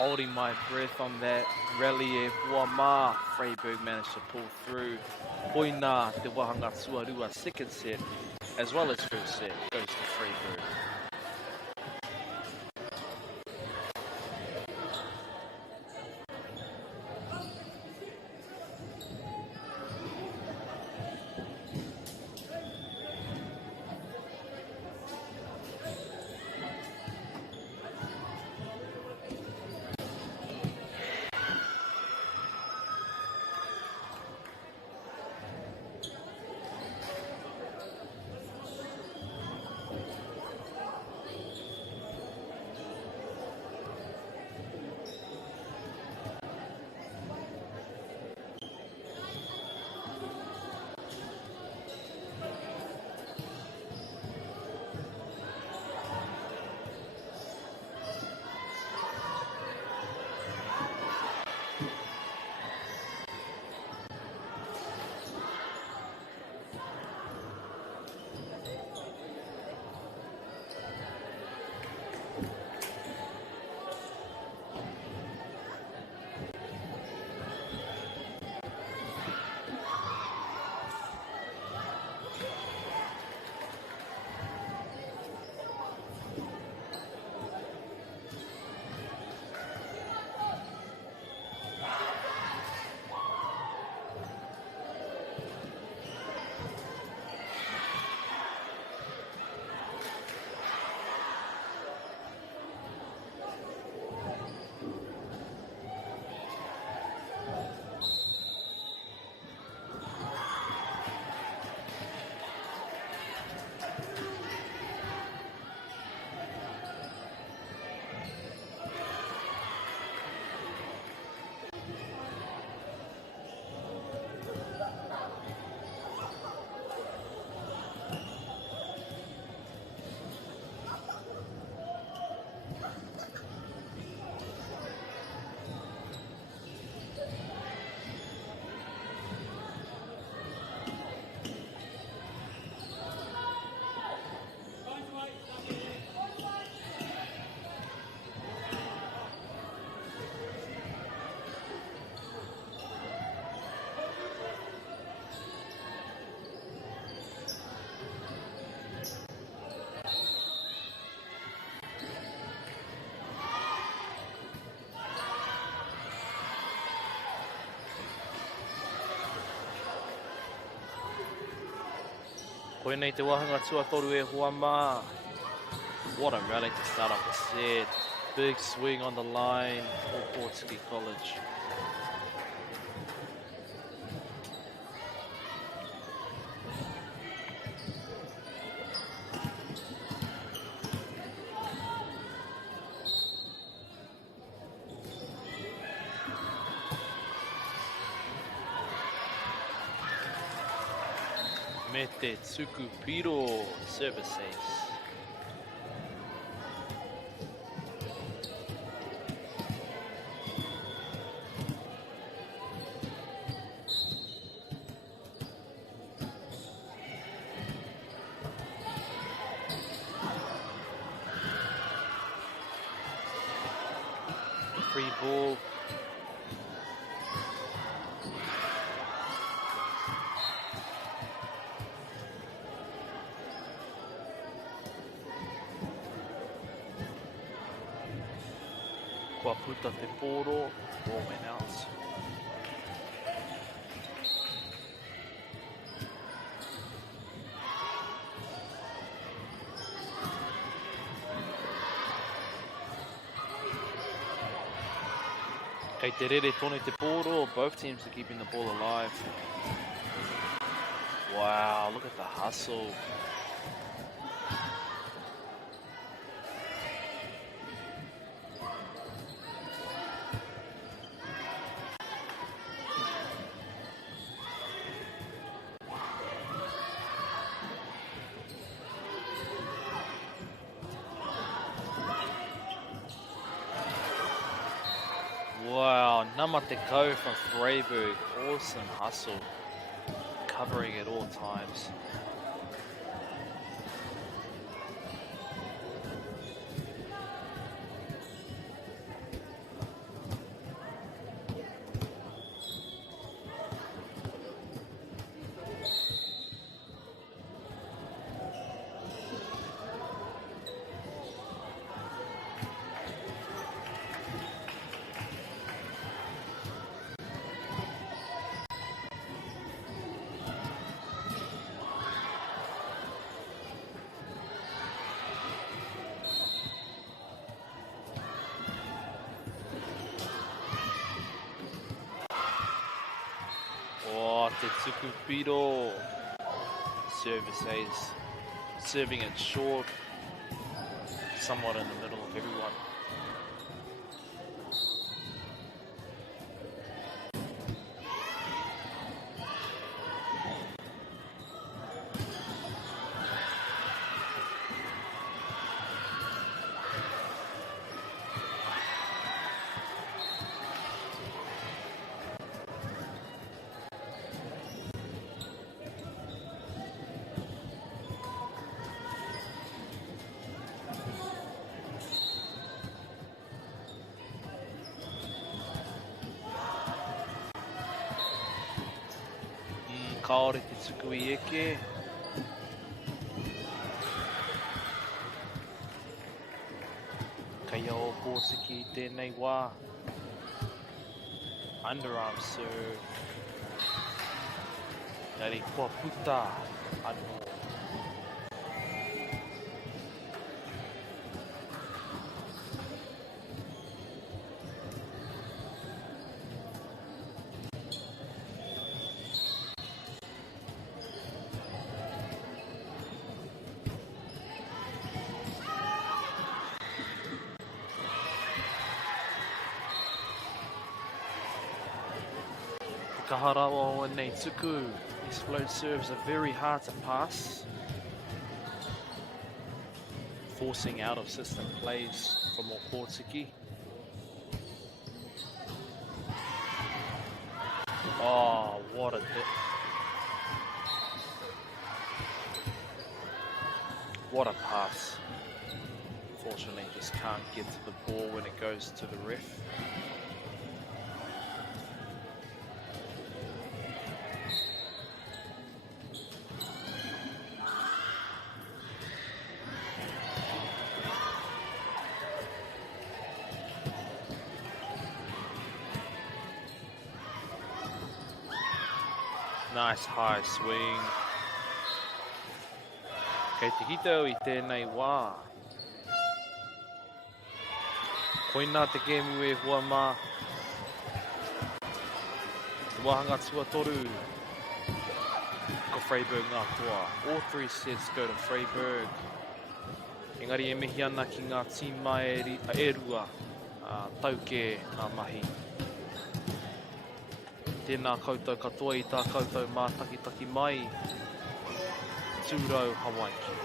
holding my breath on that rally e Huama. Freiburg managed to pull through. Poina te wahanga Tuarua second set as well as first set goes to Freiburg. Koenei te wahanga tuatoru e Huama. What a rally to start off the set. Big swing on the line for Port College. Mete Tsukupiro, service ace. Free ball. Puta te poro, ball went out. Kei te rere tone te poro, both teams are keeping the ball alive. Wow, look at the hustle. Wow, Namateko from Freiburg, awesome hustle, covering at all times. tuku piro. Service ace. Serving it short. Somewhat in the middle of everyone. Kaore te tuku I eke. Kaya o Pōtiki I tēnei wā. Underarm serve. Nari kua puta anō. Kaharawa and Neitsuku. These float serves are very hard to pass. Forcing out of system plays for more Pōtiki. Oh, what a hit. What a pass. Unfortunately, just can't get to the ball when it goes to the ref. Nice high swing. Kei te hito I tēnei wā. Koina te kēmu e hua mā. Te wahanga tua toru. Ko Freiburg ngā toa. All 3 sets go to Freiburg. Engari e mihi ana ki ngā tīma e rua. Tauke ngā mahi. Tēnā koutou katoa I tā koutou mātakitaki mai. Tūrau Hawaiki.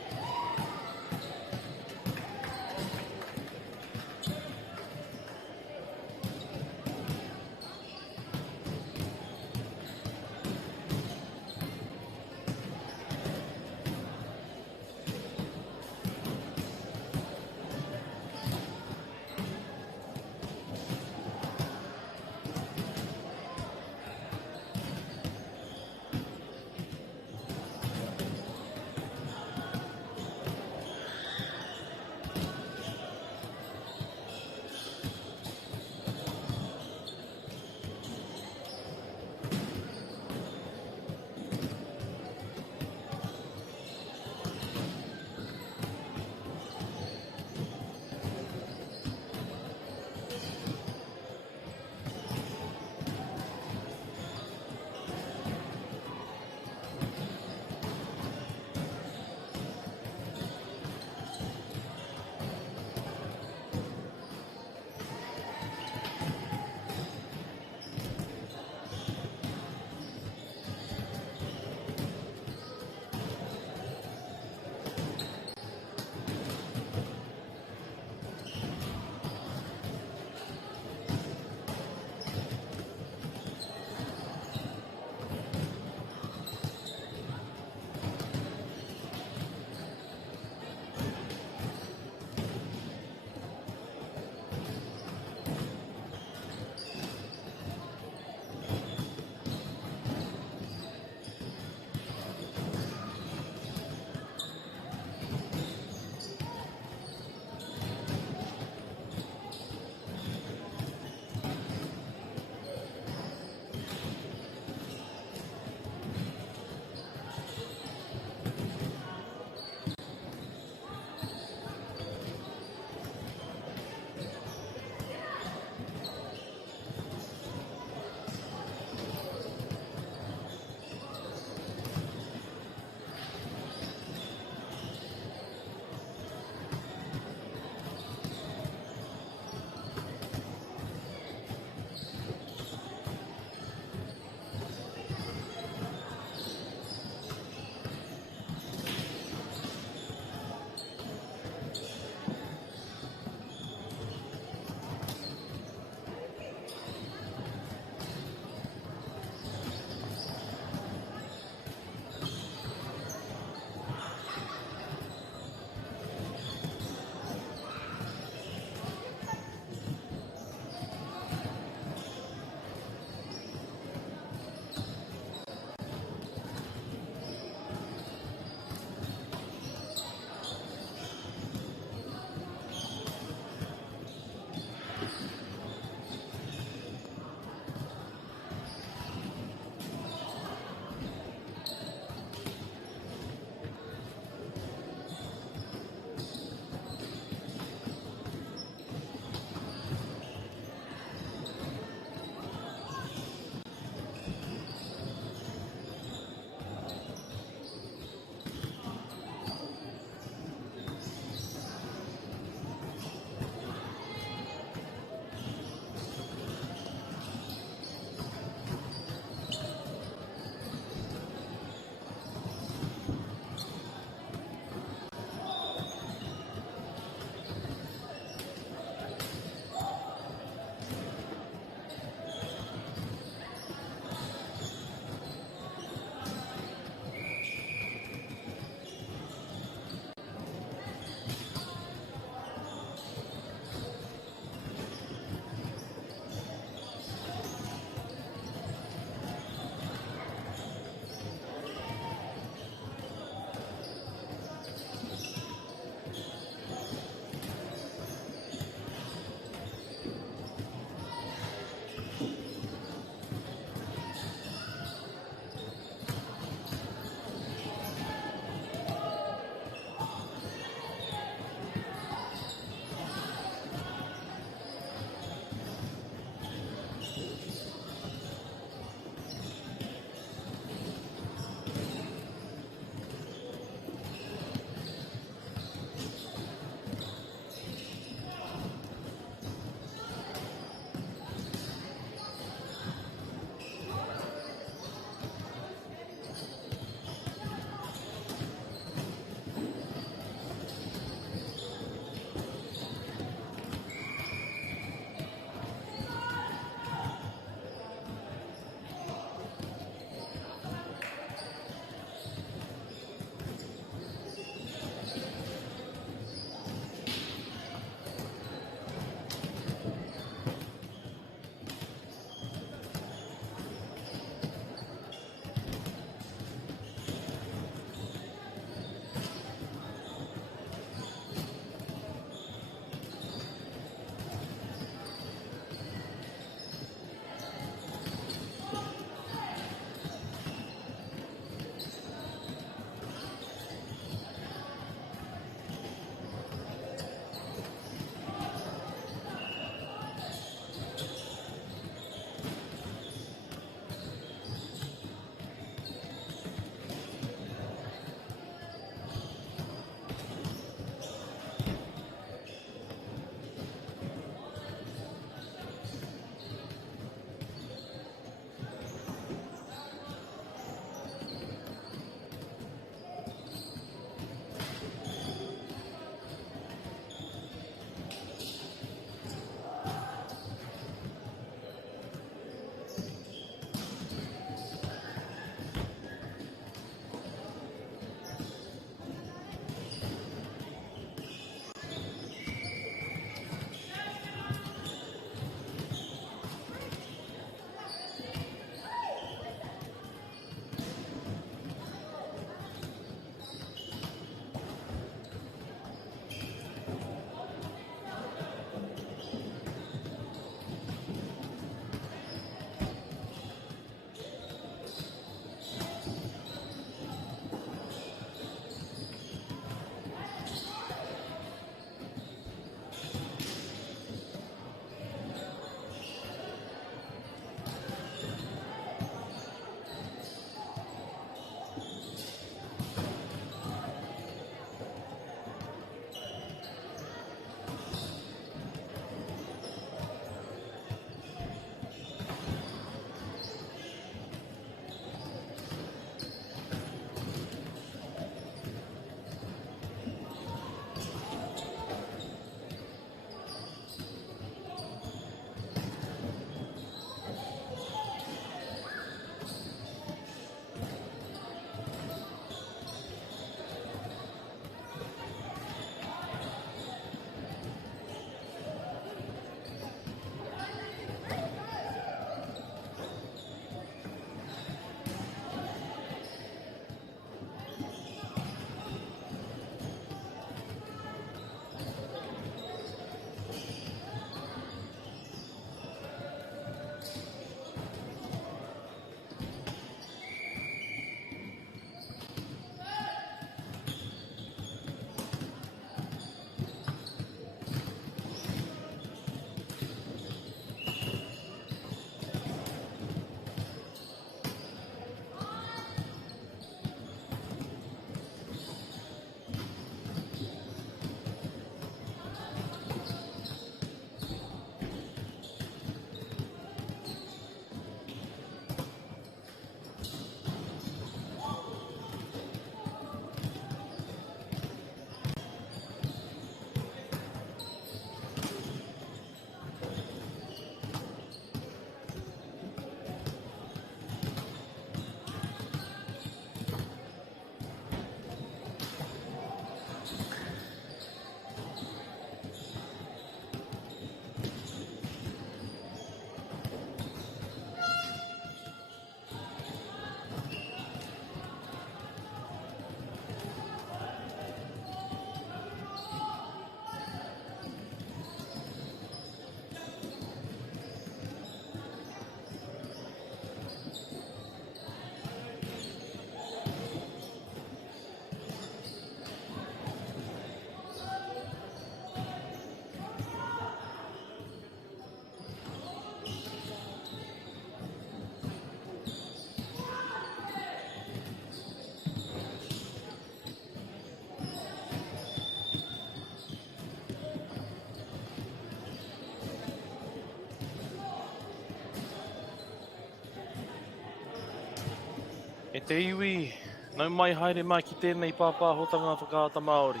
E te iwi, nau mai haere mai ki tēnei pāpā hotanga whakaata Māori.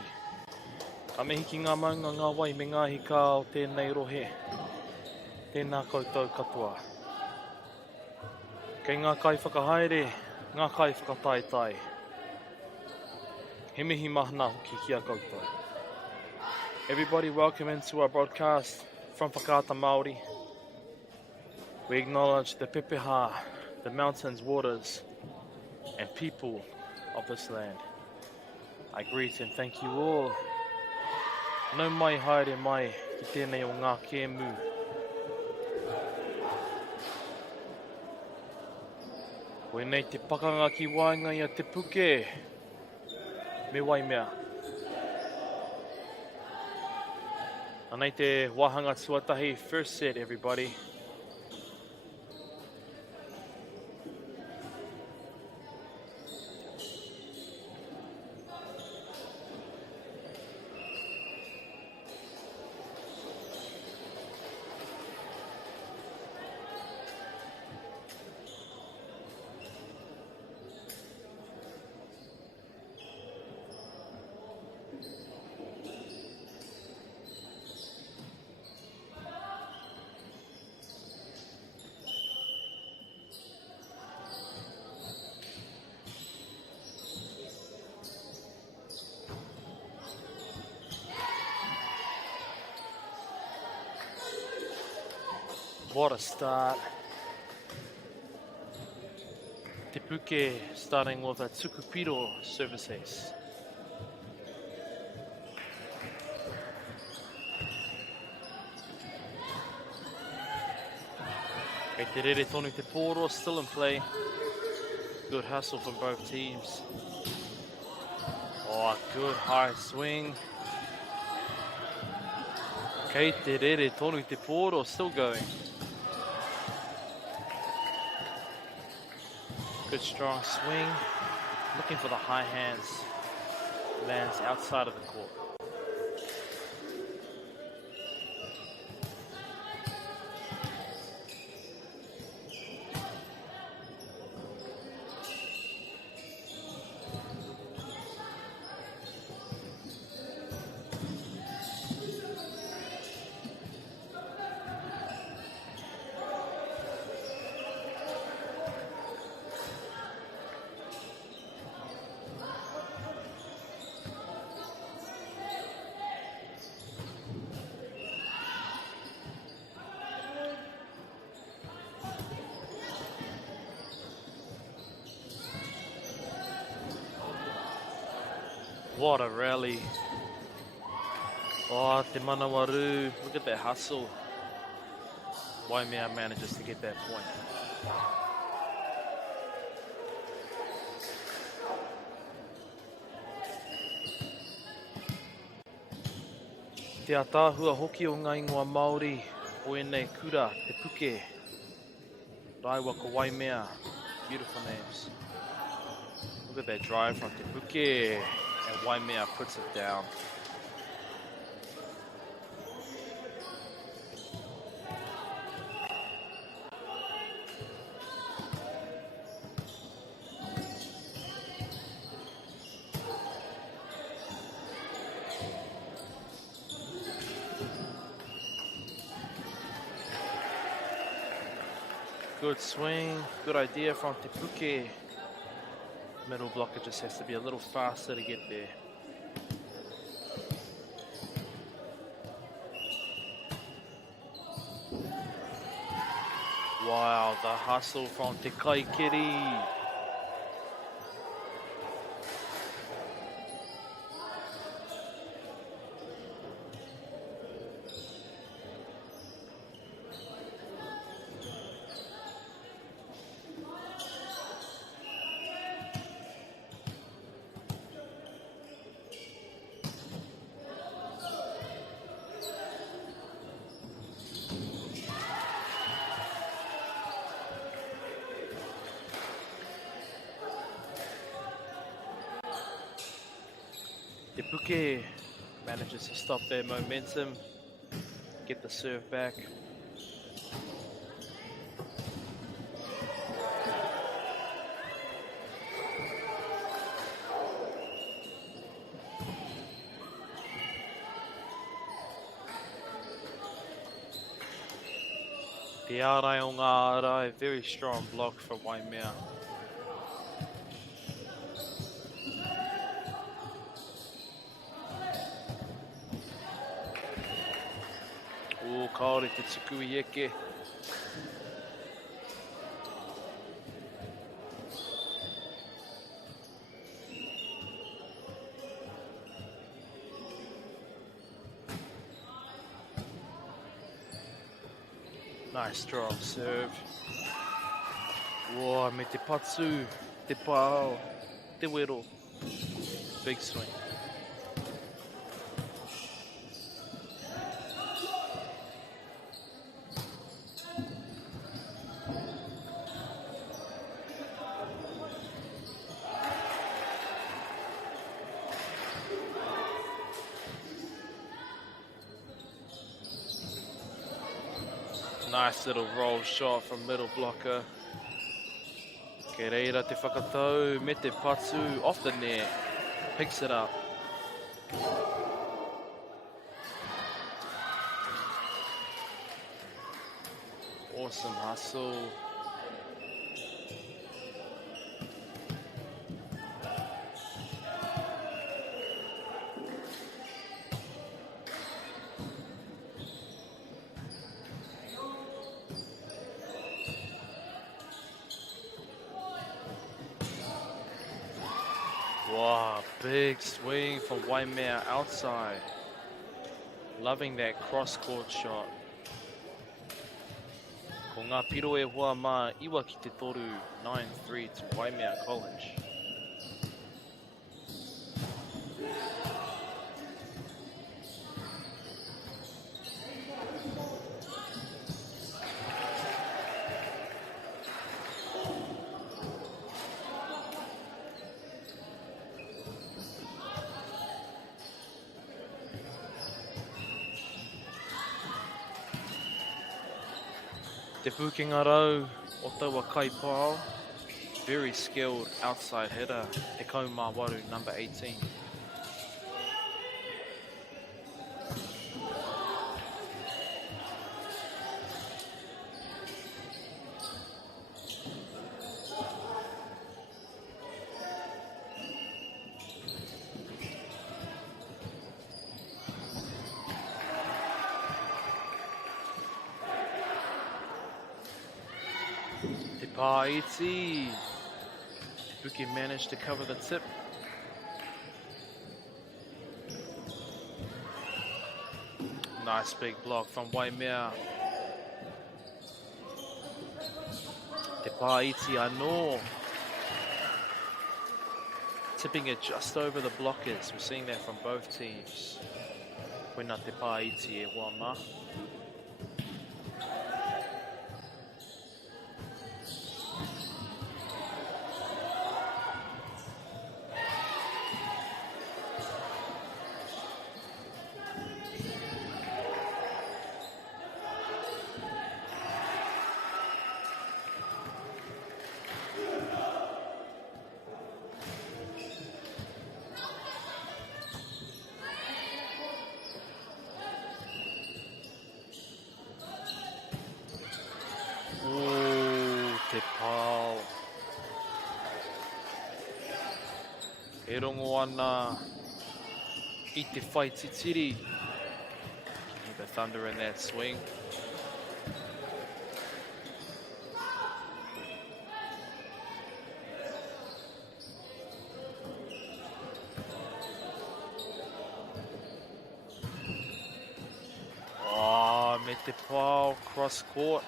Ka mihi ki ngā maunga ngā wai me ngāhi kā o tēnei rohe. Tēnā koutou katoa. Kei ngā kai whakahaere, ngā kai whakataetai. He mihi mahana hoki ki a koutou. Everybody, welcome into our broadcast from Whakaata Māori. We acknowledge the pepeha, the mountains, waters, and people of this land. I greet and thank you all. Nau mai haere mai ki tēnei o ngā kēmu. Koe nei te pakanga ki wainga ia te puke. Me Waimea. Anei te wahanga tuatahi, first set everybody. What a start. Te Puke starting with a Tukupiro service ace. Kei te rere tonu te pōro still in play. Good hustle from both teams. Oh, a good high swing. Kei te rere tonu te pōro still going. Good strong swing, looking for the high hands, lands outside of the court. What a rally. Oh, te Manawaru. Look at that hustle. Waimea manages to get that point. Te atahua hoki o ngā ingoa Māori. O enei kura, te Puke. Raiwaka Waimea. Beautiful names. Look at that drive from te Puke. And Waimea puts it down. Good swing, good idea from Te Puke. Middle blocker just has to be a little faster to get there. Wow, the hustle from Te Kaikiri. Te Puke manages to stop their momentum, get the serve back. Te ārai o ngā ārai, very strong block from Waimea. O, kaore te tuku I eke. Nice strong serve. Whoa, me te patsu, te pao, te wero. Big swing. Nice little roll shot from middle blocker. Ke reira te whakatau, me te patsu, off the net. Picks it up. Awesome hustle. Wow, big swing from Waimea outside. Loving that cross-court shot. Ko ngā piro e hoa mā iwa ki te toru 9-3 to Waimea College. Te Pukenga rau o taua kaipao, very skilled outside hitter, Te Kaumawaru, number 18. Te Pāiti. Puke managed to cover the tip. Nice big block from Waimea. Te Pāiti anō. Tipping it just over the blockers. We're seeing that from both teams. Wena te Pāiti e wama. Te pao. E rongo ana I te whai titiri. Keep the thunder in that swing. Oh, me te pao cross court.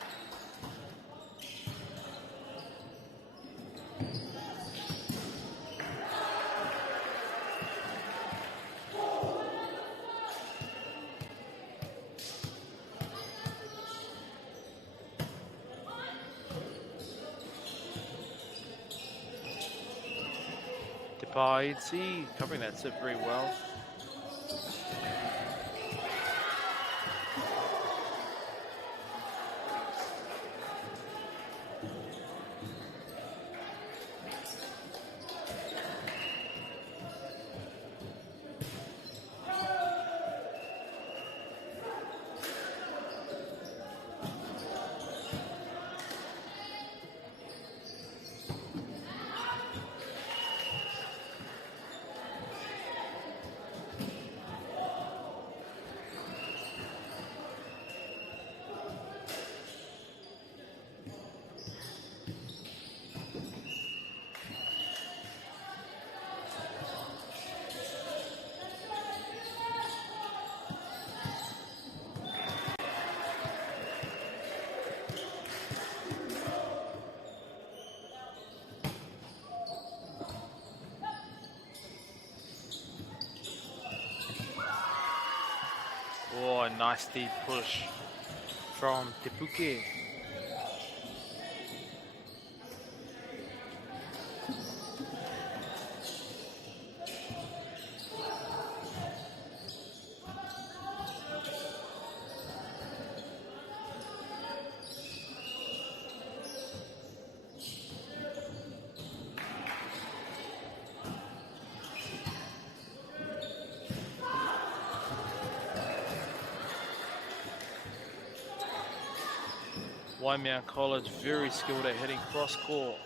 Te Pāiti covering that tip very well. Nice deep push from Te Puke. Waimea College very skilled at hitting cross court.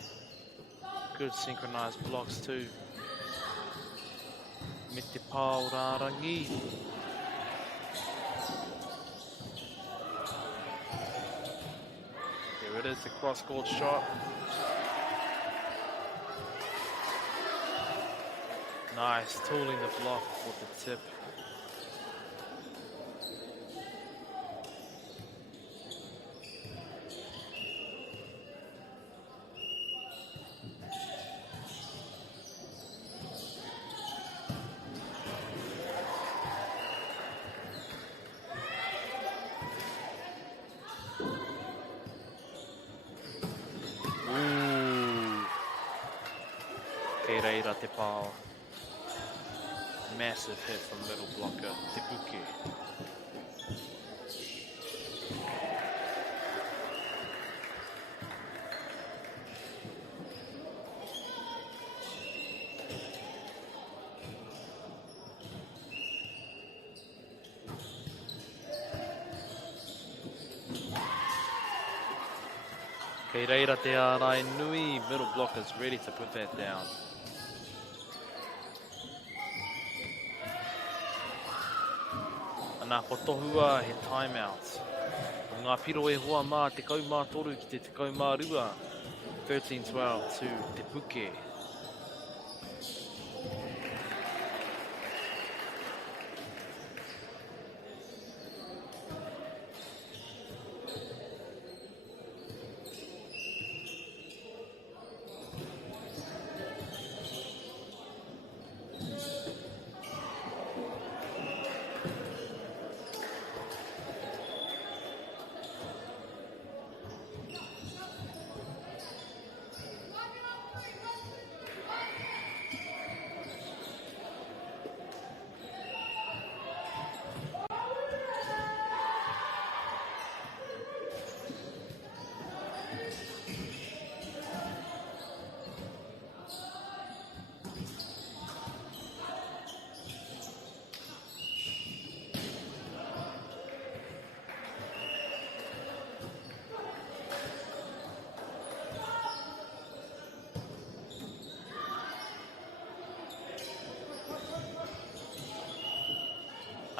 Good synchronized blocks too. Me te pao rārangi. There it is, the cross court shot. Nice, tooling the block with the tip. Reira te pao. Massive hit from middle blocker, Te Puke. Kei reira te ārai nui, middle blockers ready to put that down. Nā ko tohua he timeout. Ngā piro e hoa mā te kaumā toru ki te kaumā rua. 13-12 to Te Puke.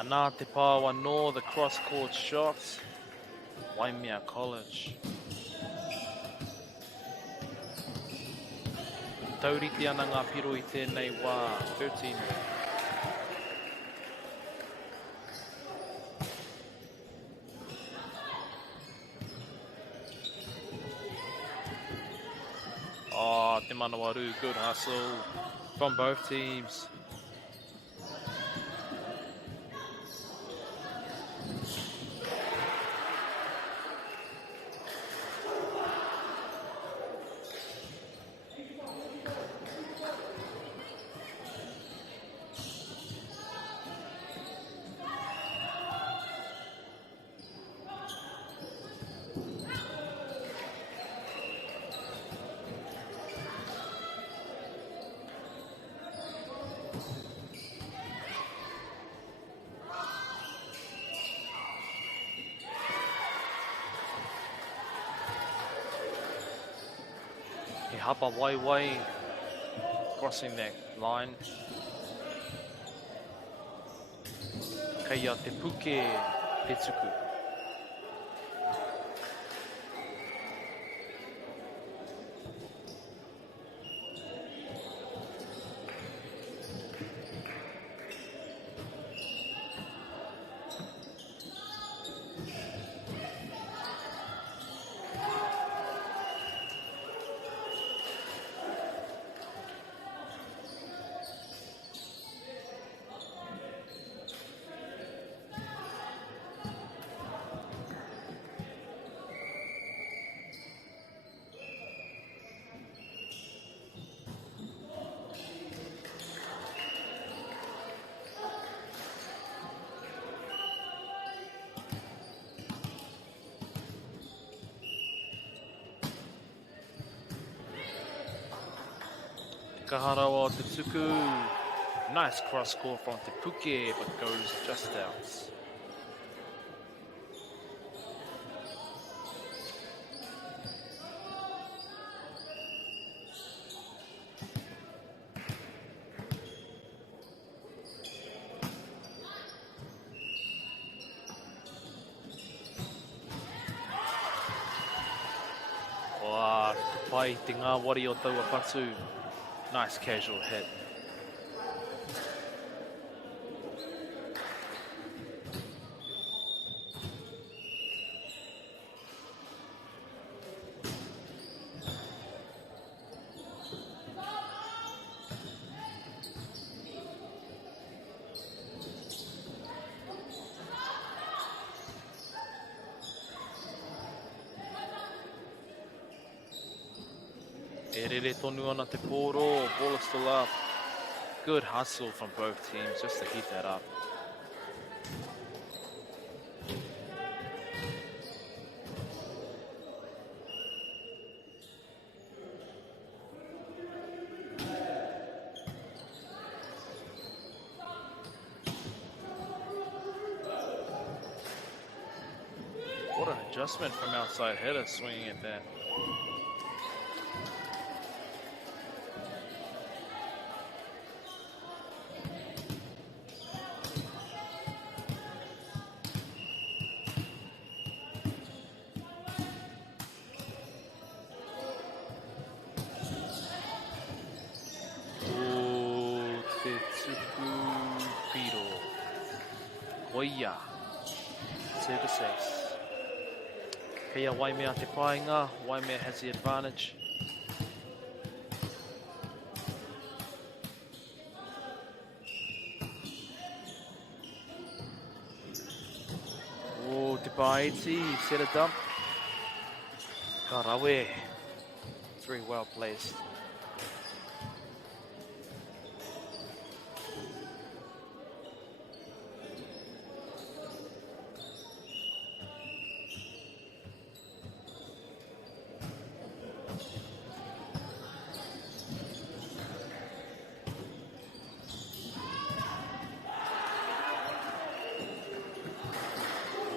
Anā te pāwa no the cross-court shots. Waimea College. Tauriti ana ngā piro I tēnei wā. 13. Oh, te Manawaru, good hustle from both teams. Hapa Waiwai crossing that line. Kaya Te Puke Te Tuku. Takaharawa o Te Tuku. Nice cross call from Te Puke, but goes just out. Wow, pai te ngā wari o taua patu. Nice casual hit. E rere tonu ana te pōro, ball is still up. Good hustle from both teams just to keep that up. What an adjustment from outside header swinging at that. Oia, service ace. Pia Waimea te painga, Waimea has the advantage. Oh, te paiti, set a dump. Karawe, it's very well placed.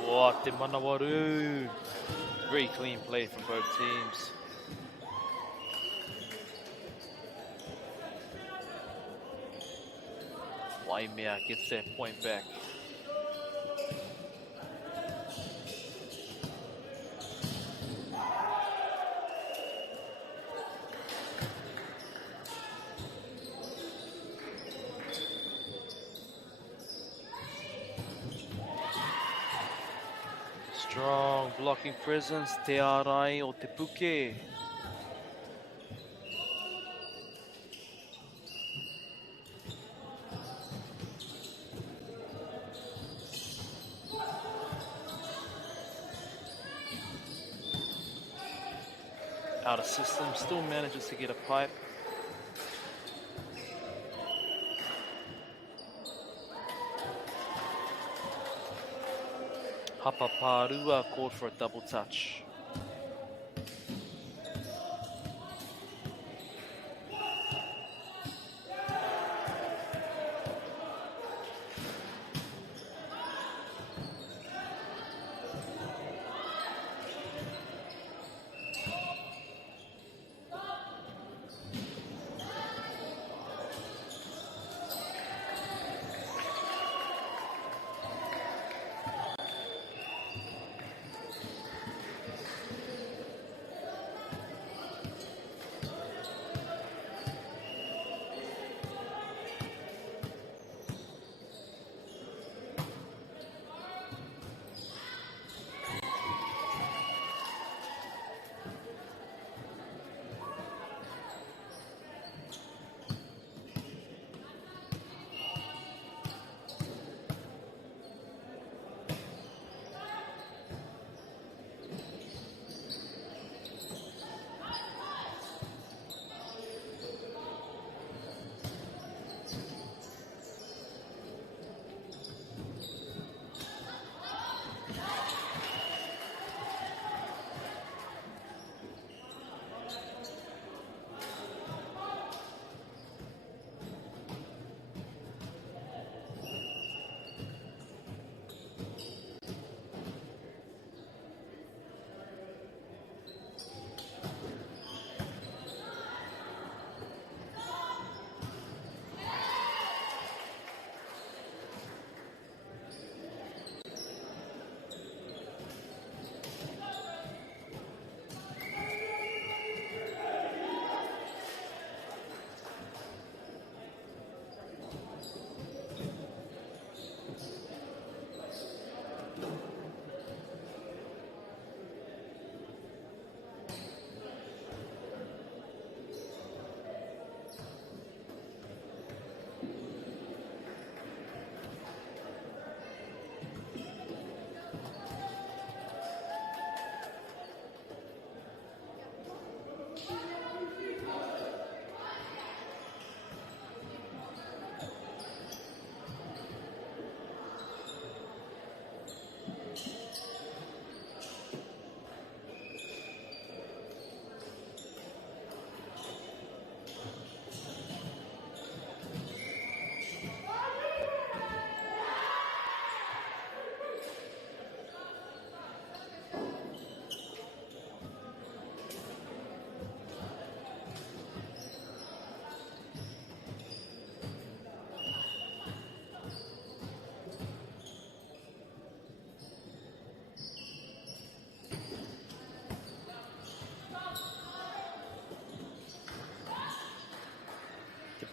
Oh, te manawaru. Very clean play from both teams. Waimea gets that point back. Strong blocking presence, Te Arai o Te Puke. Out of system, still manages to get a pipe. Hapaparua called for a double touch.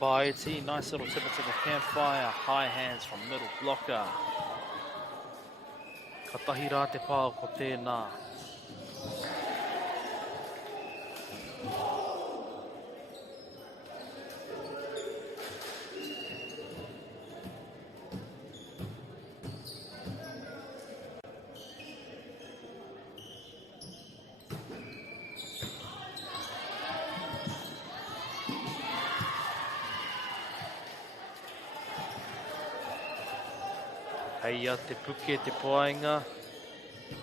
Baeti, nice little tip into the campfire. High hands from middle blocker. Katahi rā te pāo ko tēnā. Hei a te puke te poainga.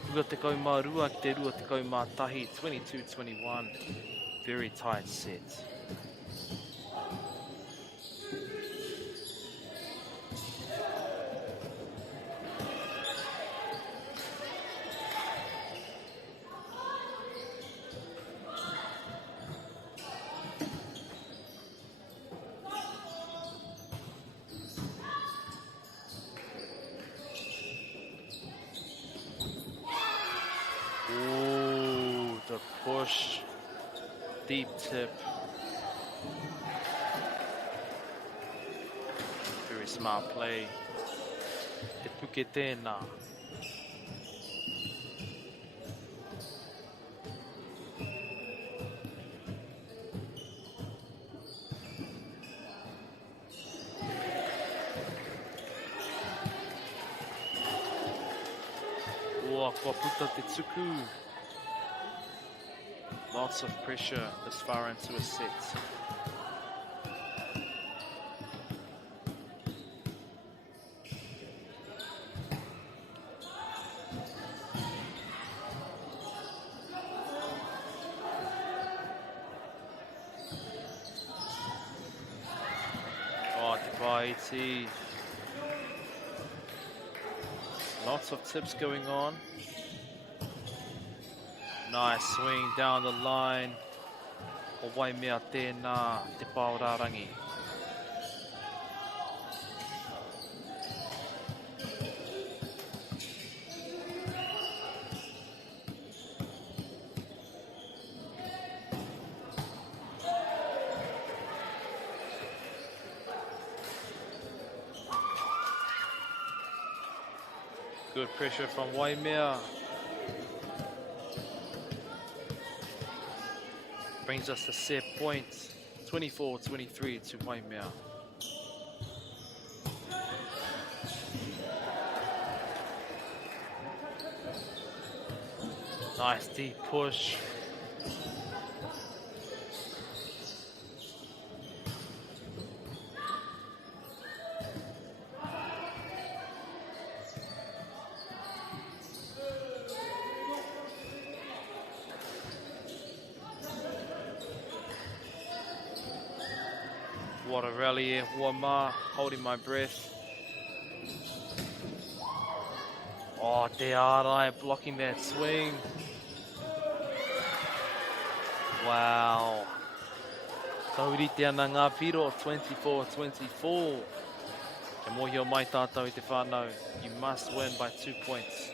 Rua te kaumā rua ki te rua te kaumā tahi, 22-21. Very tight set. Push, deep tip. Very smart play. Te puke tēnā. Ua, kua puta te tuku. Lots of pressure this far into a set. Oh, te Baeti. Lots of tips going on. Nice swing down the line. O wai mea tēnā te Paorarangi. Good pressure from Waimea. Brings us to set points, 24-23 to Waimea. Nice deep push. What a rally here, Huama, holding my breath. Oh, Te Arai blocking that swing. Wow. Kaurite ana ngā piro, 24-24. Te mohio mai tātou I te whānau. You must win by 2 points.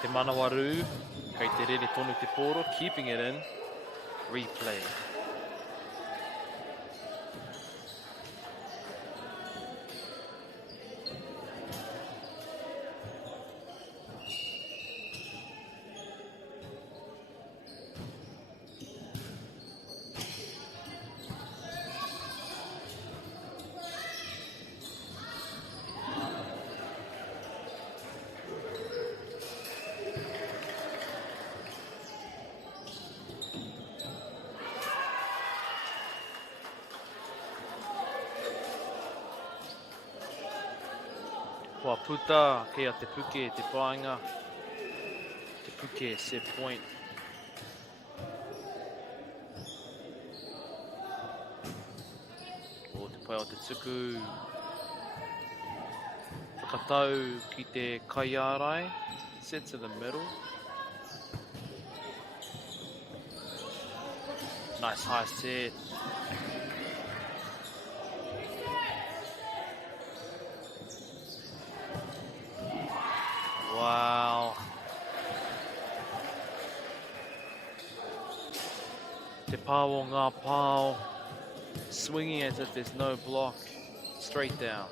Te Manawaru, kei te rere tonu te poro, keeping it in, replay. Kua puta, kea te puke, te pāinga. Te puke, set point. O te pai o te tuku. Whakatau ki te Kaiarai. Set to the middle. Nice high set. Wow. Te pāo ngā pāo. Swinging as if there's no block. Straight down.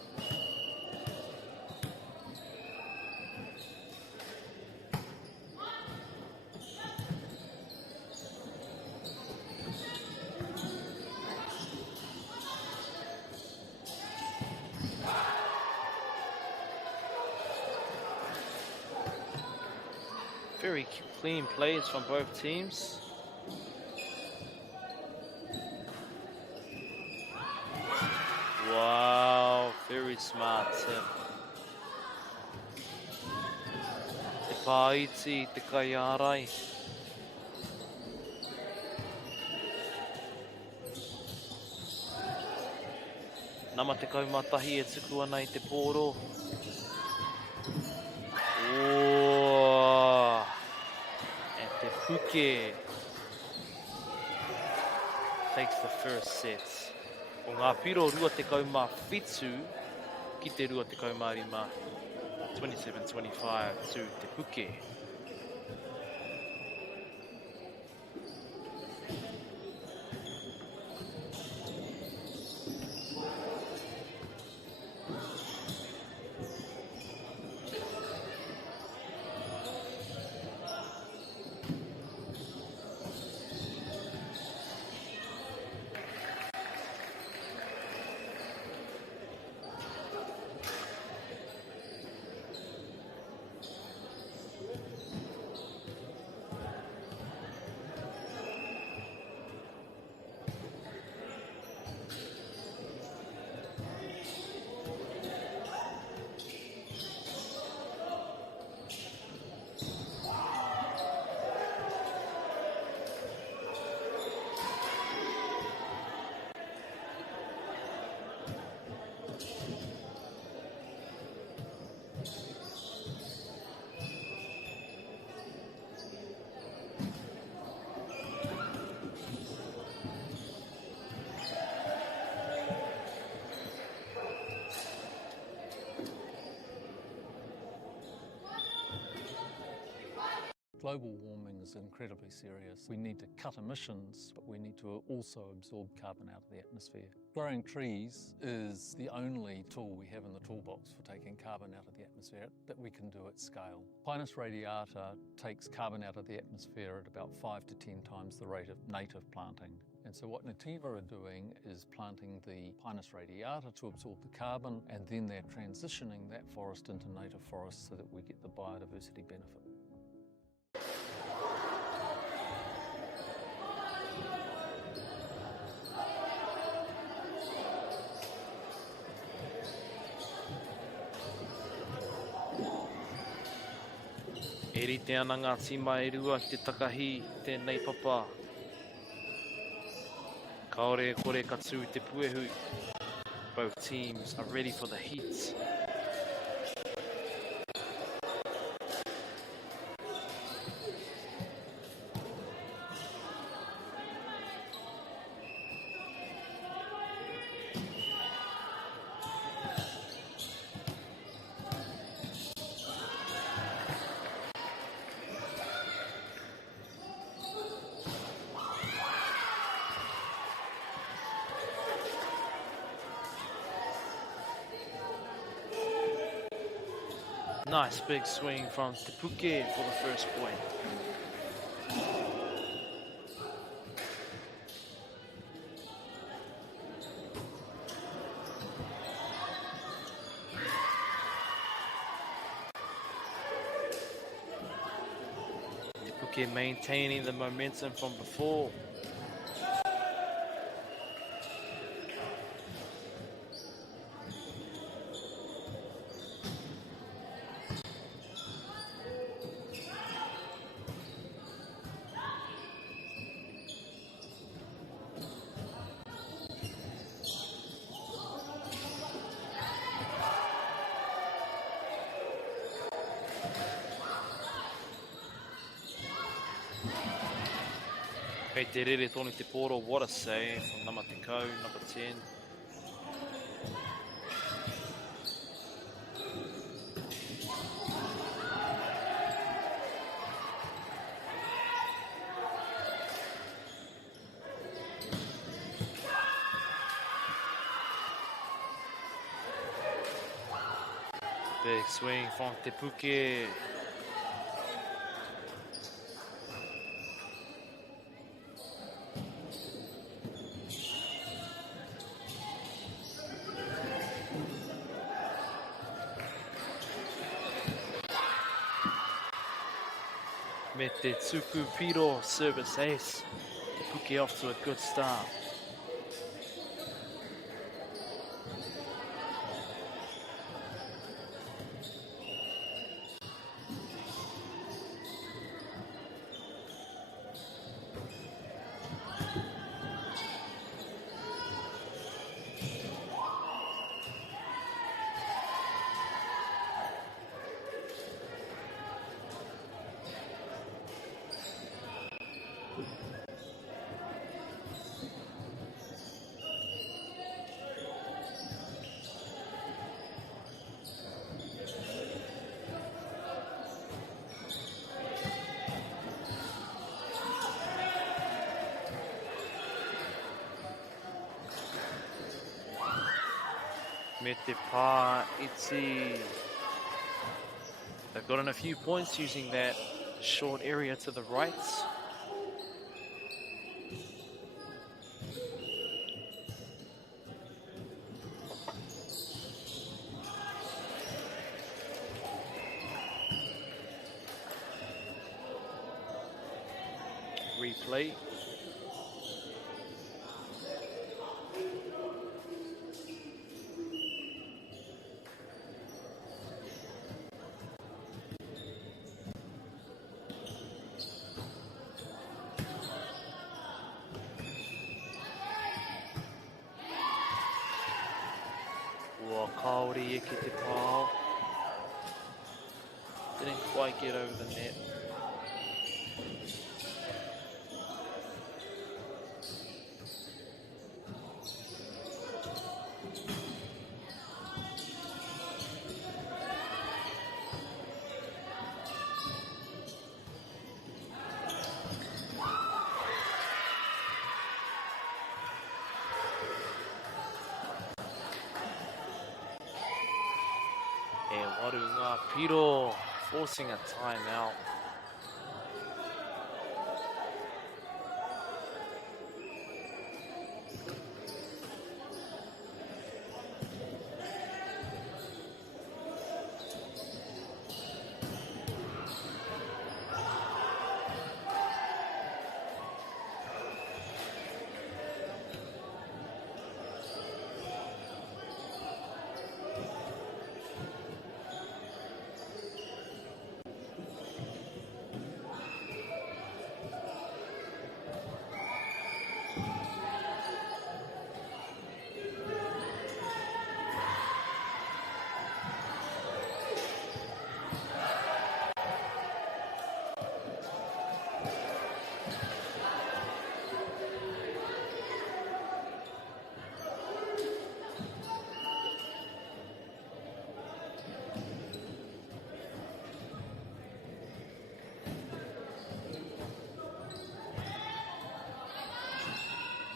Very clean plays from both teams. Wow, very smart tip. Te pāiti, te kaiarai. Nama te kaumatahi e tuku ana I te pōro. Oh, and te puke takes the first set. O ngā piro rua te kaumā whitu ki te rua te kaumā rima. 27-25 to te puke. Global warming is incredibly serious. We need to cut emissions, but we need to also absorb carbon out of the atmosphere. Growing trees is the only tool we have in the toolbox for taking carbon out of the atmosphere that we can do at scale. Pinus radiata takes carbon out of the atmosphere at about 5 to 10 times the rate of native planting. And so what Nativa are doing is planting the Pinus radiata to absorb the carbon, and then they're transitioning that forest into native forest so that we get the biodiversity benefit. E rite ana ngā tima e rua ki te takahi tēnei papa. Kaore kore katsu te puehu. Both teams are ready for the heat. Nice big swing from Te Puke for the first point. Te Puke maintaining the momentum from before. Hei te rere tonu te poro, what a save from number Tekau, number 10. Big swing from Te Puke. Me te Tuku Piro service ace. Te Puke off to a good start. Me te pā iti. They've gotten a few points using that short area to the right. Replay. Kaori e ki te pāo. Didn't quite get over the net. Warunga Piro forcing a timeout.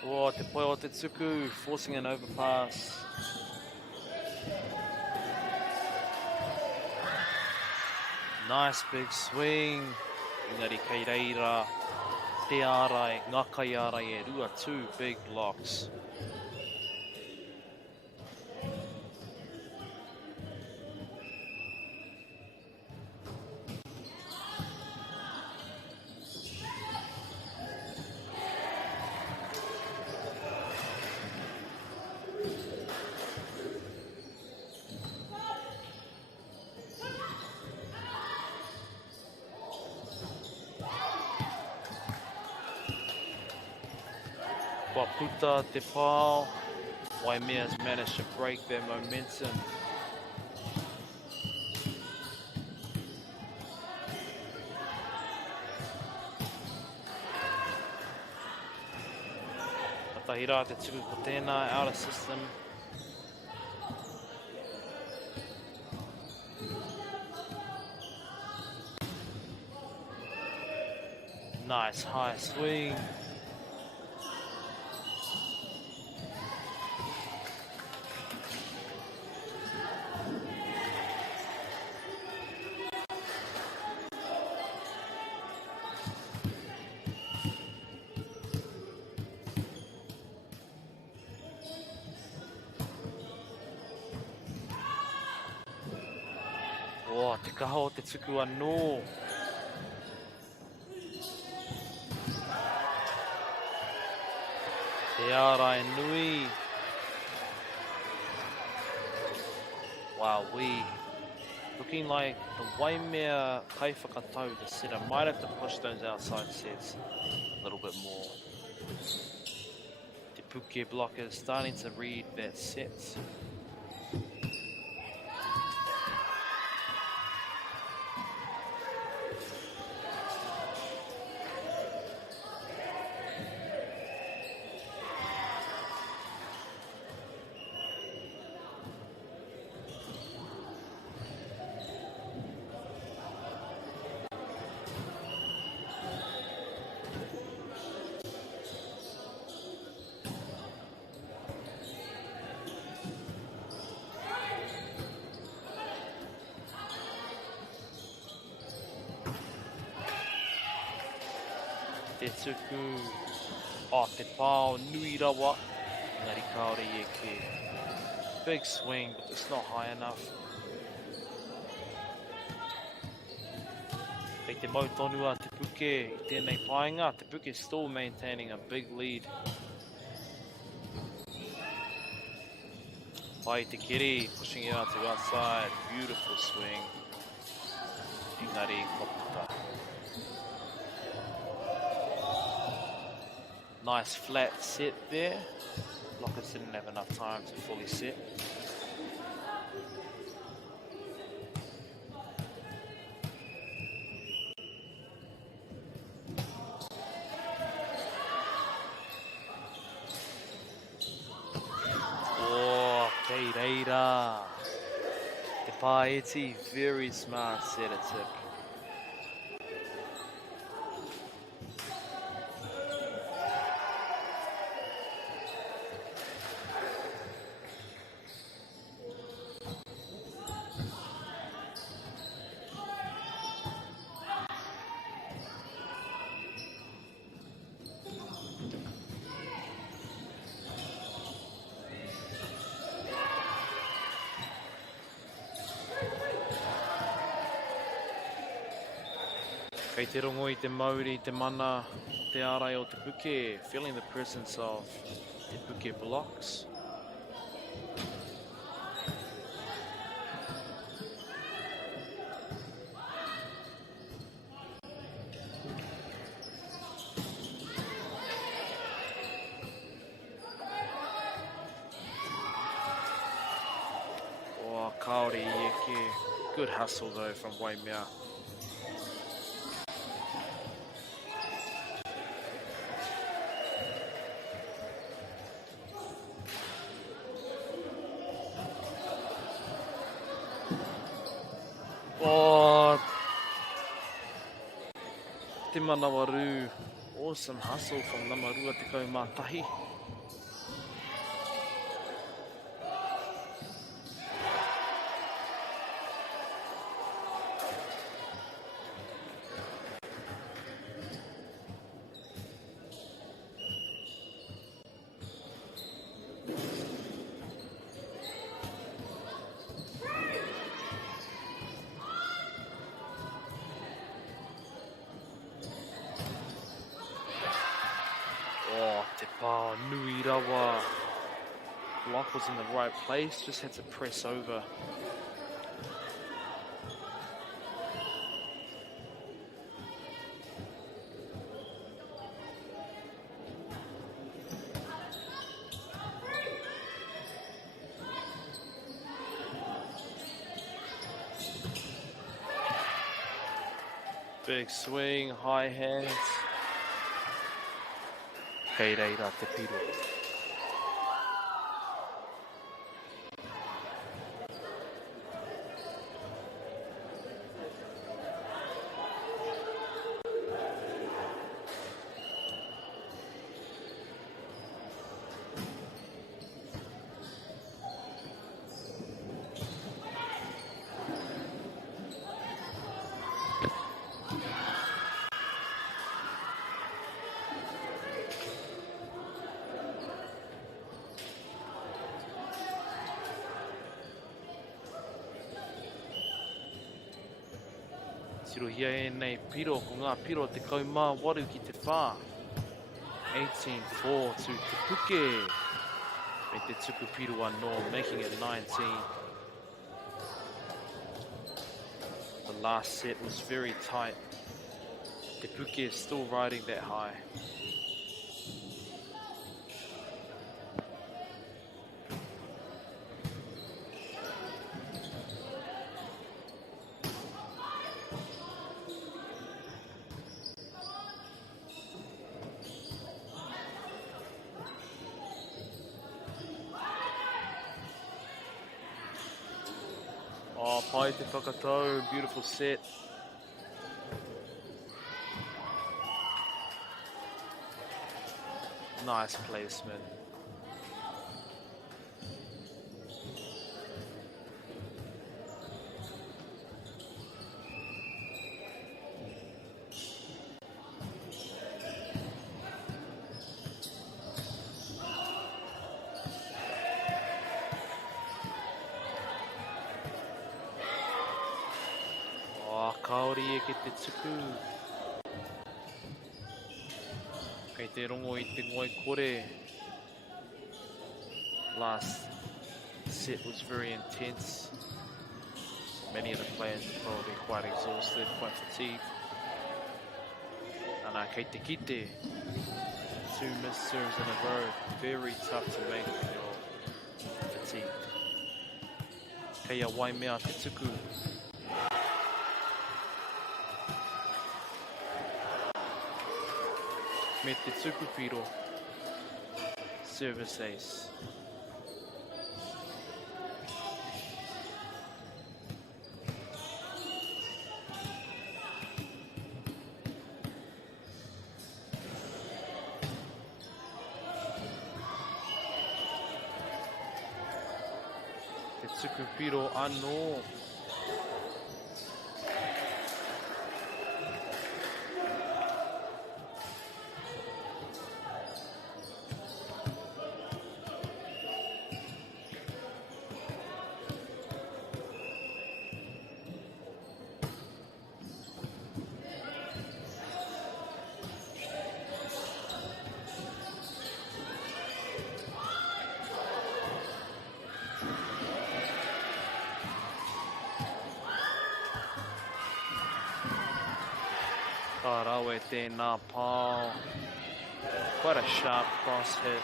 Oh, te poe o te tuku, forcing an overpass. Nice big swing. Engari kei reira, te arai, ngakai arai e rua, two big blocks. Waputa te pāo. Waimea's managed to break their momentum. Kei rā te tuku ko tēnā, outer system. Nice high swing. Oh, te kaha o te tuku anō. Te ara e nui. Wow, looking like the Waimea kaiwhakatau, the setter, might have to push those outside sets a little bit more. Te puke blocker is starting to read that set. Te tuku, te pāo nui rawa, engari kaore i ke. Big swing, but just not high enough. Kei te mautonua te puke, i tēnei painga, te puke still maintaining a big lead. Pai te kiri, pushing it out to outside, beautiful swing. Engari koputa. Nice flat set there. Blockers didn't have enough time to fully set. Oh, kei reira. Te Paeti, very smart setter tip. Kei te rongo I te mauri, te mana, te arai o te puke, feeling the presence of te puke blocks. Oh, kaore I eke. Good hustle though from Waimea. Oh, te manawaru. Awesome hustle from Namarua te kaumātahi. Oh, te pā nui rawa. Block was in the right place, just had to press over. Big swing, high hands. Kei reira te piro. Tirohia e nei piro ko ngā piro te kaumā waru ki te whā. 18-4 to Te Puke. Me te tuku piro anō, making it 19. The last set was very tight. Te Puke is still riding that high. Oh, pai te whakatau, beautiful set. Nice placement. Kaori e ke te tuku. Kei te rongo I te ngoi kore. Last set was very intense. Many of the players are probably quite exhausted, quite fatigued. Ana kei te kite. 2 missed serves in a row. Very tough to make when you're fatigued. Kei a Waimea te tuku. Me te tuku piro. Service ace. Te tuku piro anō. Karawe tēnā pāo. Quite a sharp cross hit.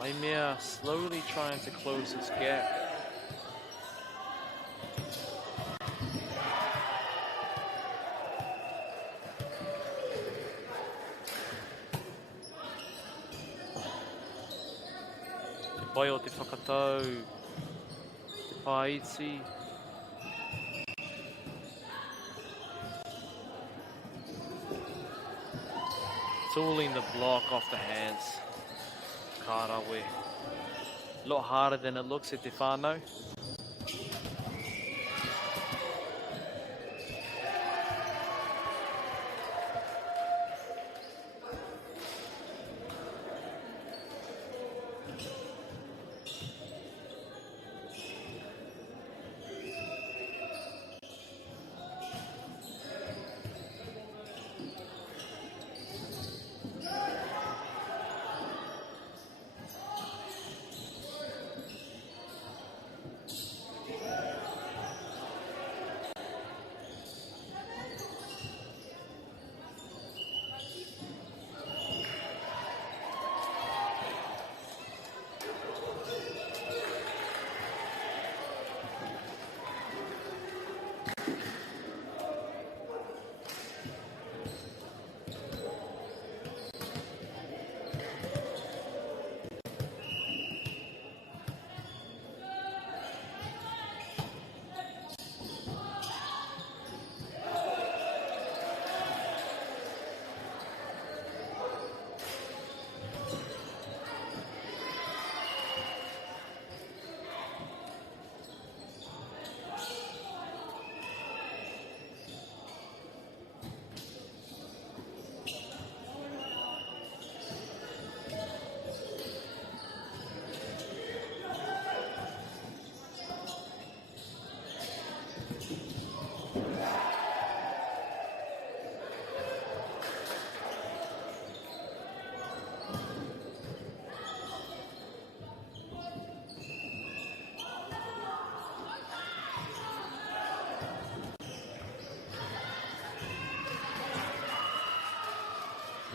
Waimea slowly trying to close this gap. Te pai o te whakatau, te pāiti. Tooling the block off the hands. Karawe. A lot harder than it looks at te whānau.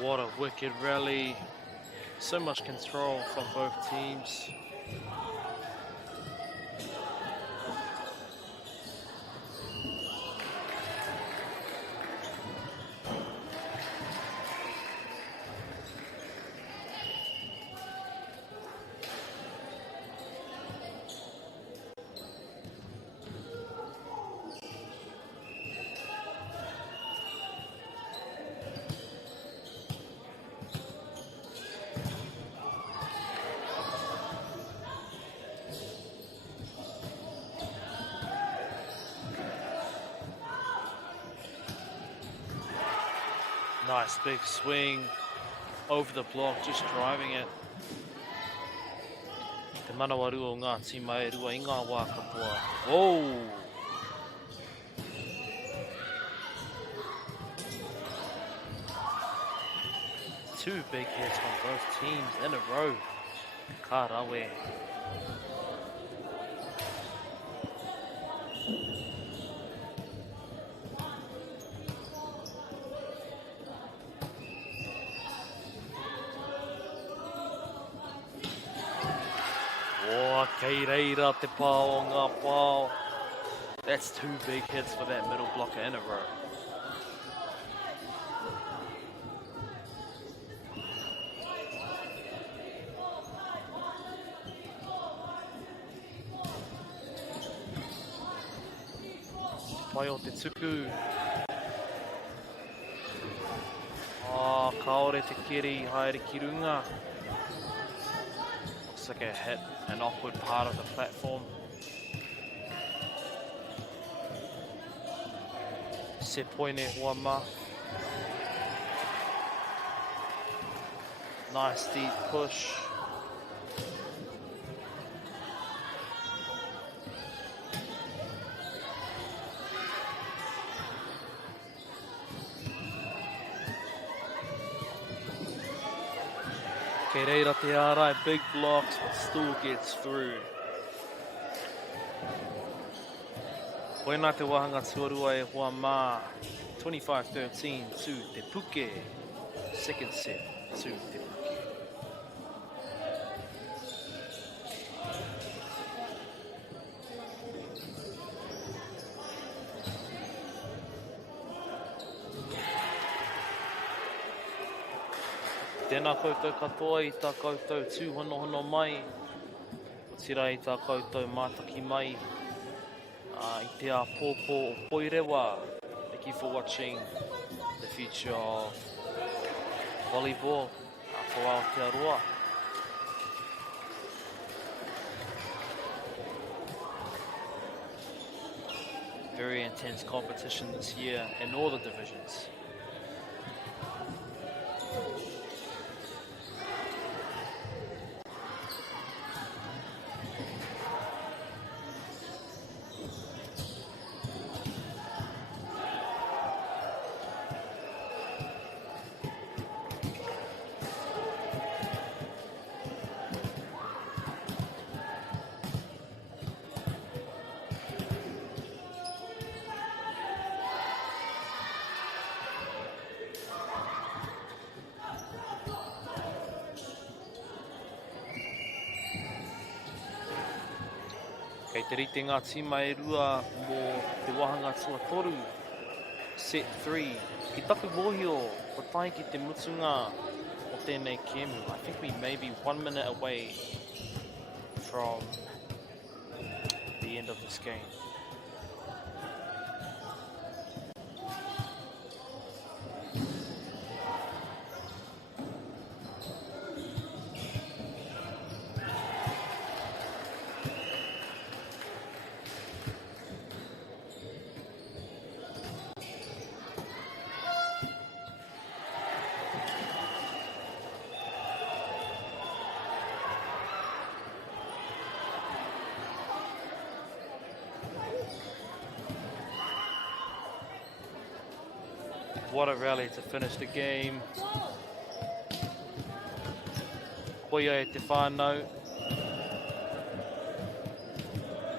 What a wicked rally. So much control from both teams. Nice big swing over the block, just driving it. Te manawaru o ngā tīma e rua I ngā wā kapua. Oh! Two big hits from both teams in a row. Ka rawe. Kei reira te pāo o ngā pāo. That's two big hits for that middle blocker in a row. Pai o te tuku. Kaore te kiri, haere ki runga. Looks like a hit an awkward part of the platform. Se poine huama. Nice deep push. Kei reira te ārai, big blocks, but still gets through. Koina te wahanga tuarua e hoa mā. 25-13 to Te Puke. Second set to Te Puke. Tēnā koutou katoa I tā koutou tūhonohono mai. O tira I tā koutou mātaki mai. I te a pōpō o Poirewa. Thank you for watching the future of volleyball. For Aotearoa. Very intense competition this year in all the divisions. Kei te rite ngā tīma e rua mō te wahanga tua toru. Set 3. Ki taku mōhio, ko tai ki te mutunga o tēnei kēmu. I think we may be 1 minute away from the end of this game. What a rally to finish the game. Koia e te whānau.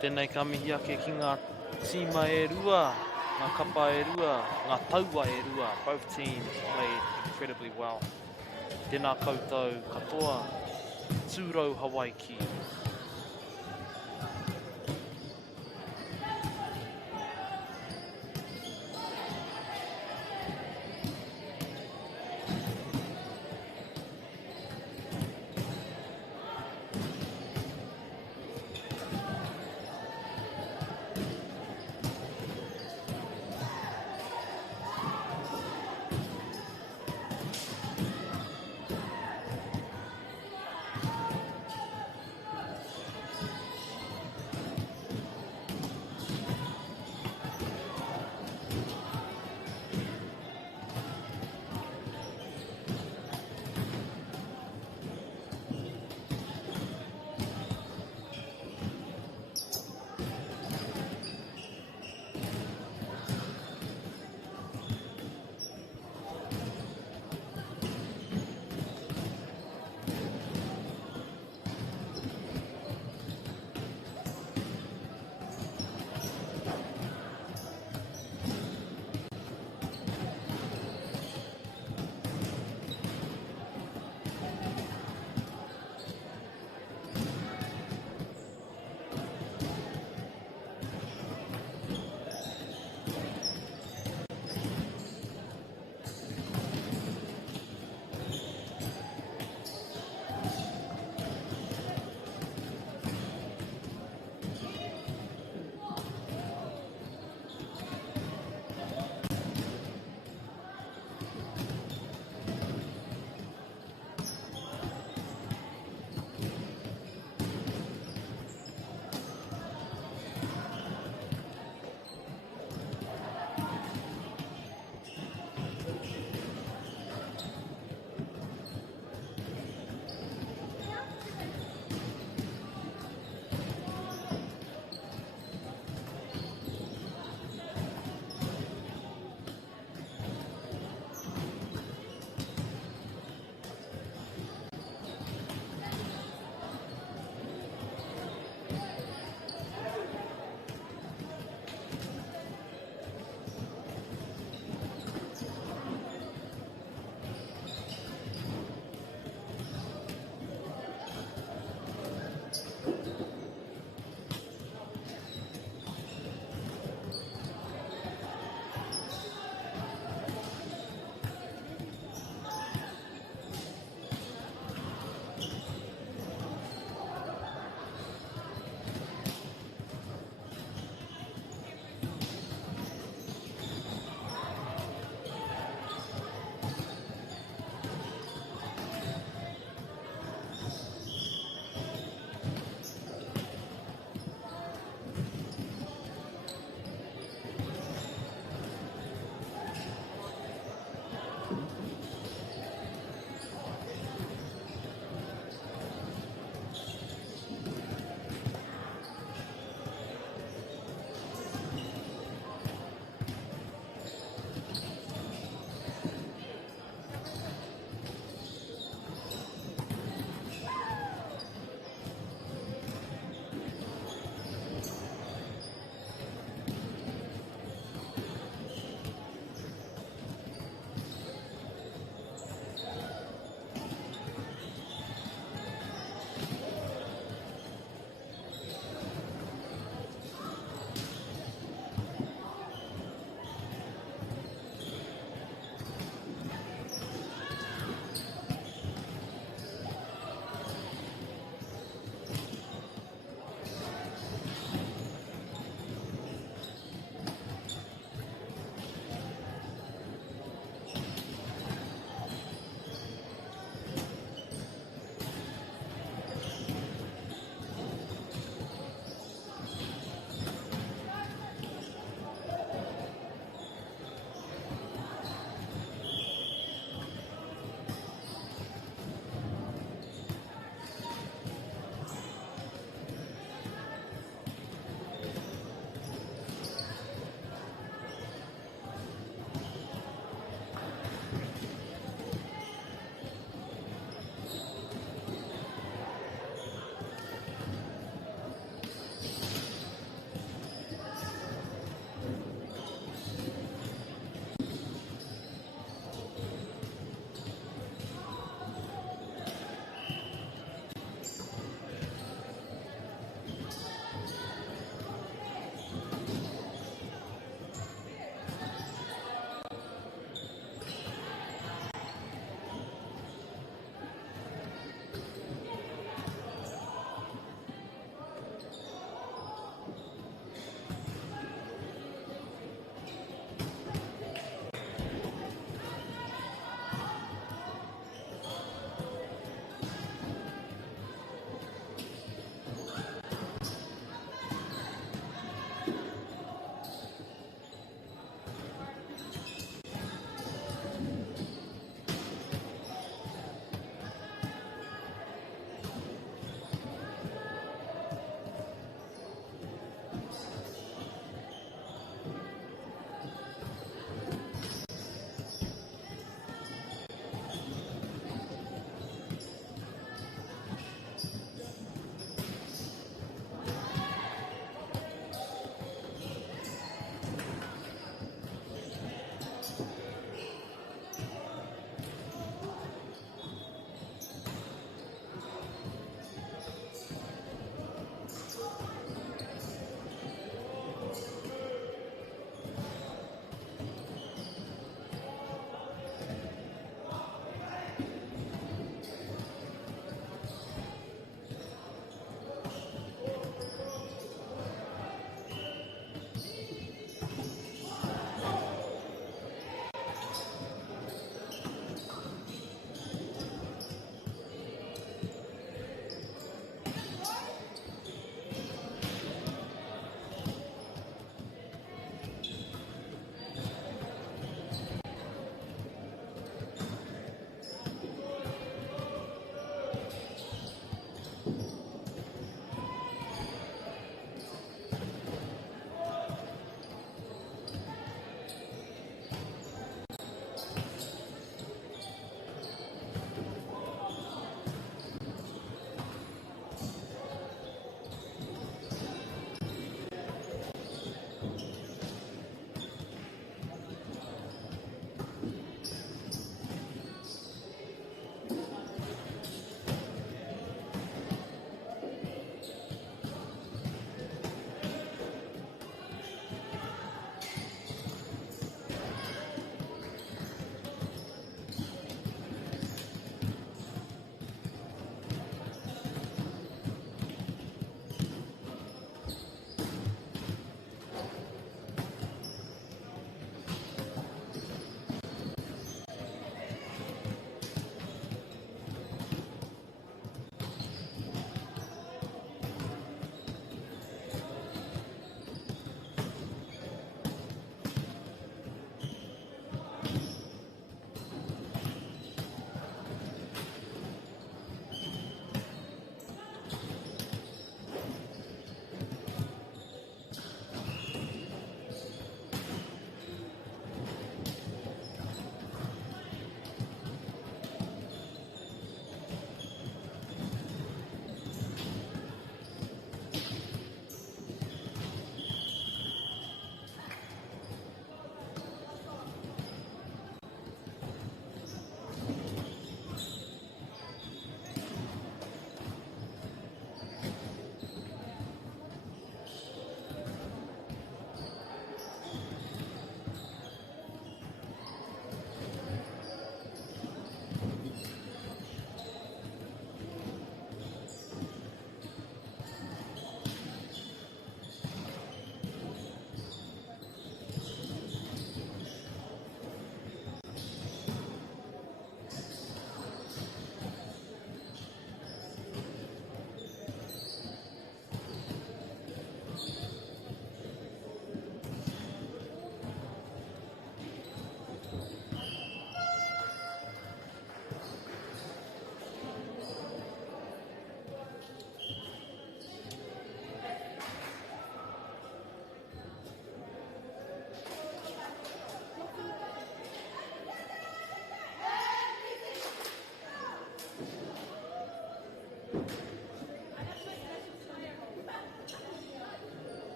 Tēnei ka mihi ake ki ngā tīma e rua. Ngā kapa e rua, ngā taua e rua, both teams played incredibly well. Tēnā koutou katoa, tūrau Hawaii ki.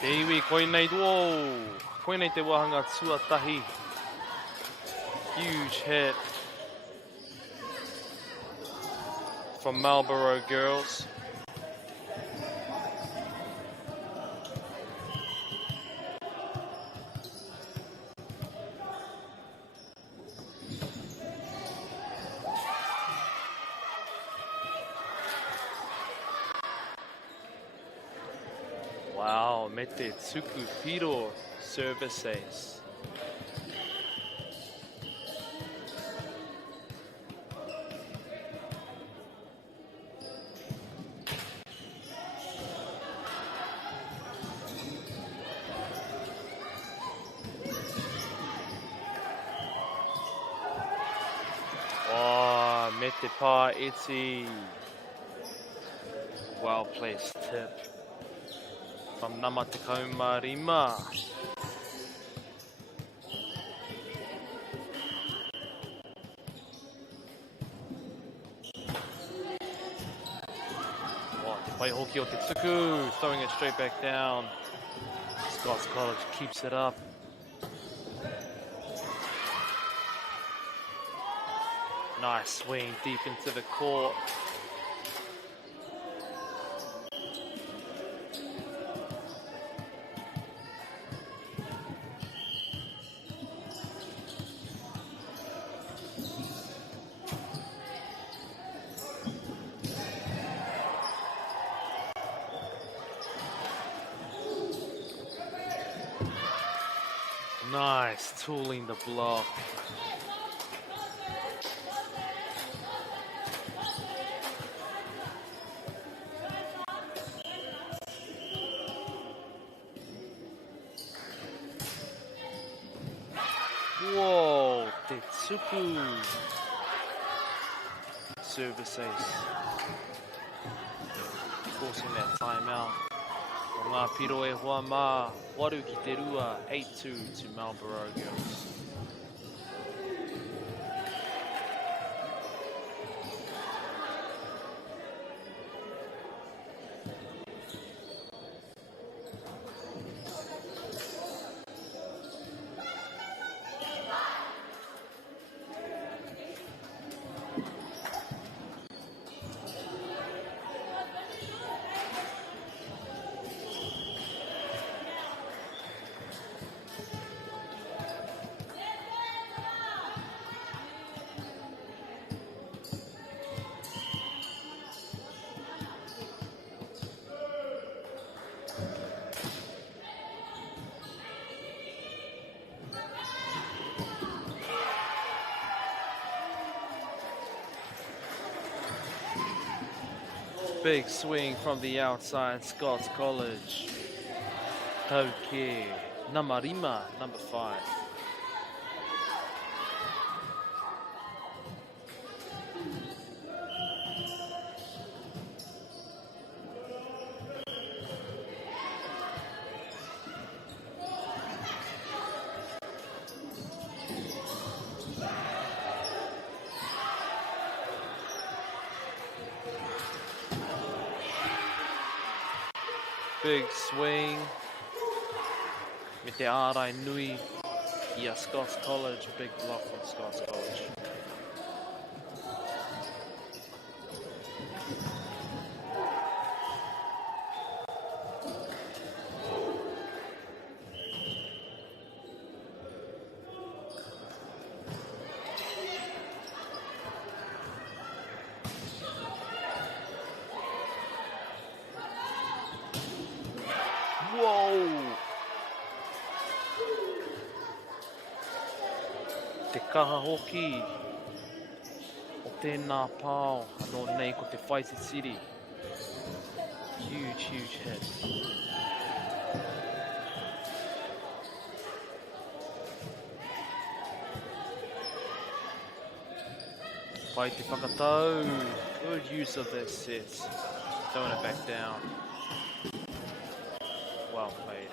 Te iwi, koinei whoa. Koinei te wahanga tuatahi. Huge hit from Marlborough girls. Wow, mete tsuku piro service ace. Oh, mete pa iti. Well placed tip from Namatekau Rima. Oh, te pai hoki o te tuku, throwing it straight back down. Scots College keeps it up. Nice swing deep into the court. Nice, tooling the block. Whoa, Tetsuku. Service ace. Forcing that timeout. O ngā piro e hoa mā, waru ki te rua, 8-2 to Marlborough girls. Big swing from the outside, Scots College. Tauke, Namarima, number 5. Big swing. Me te ārai nui i a Scots College. Big block from Scots College. Whoa! Te kaha hoki o tēnā pāo anō nei ko te Whaiti City. Huge, huge hit. Whai te whakatau. Good use of that set. Throwing it back down. Well played.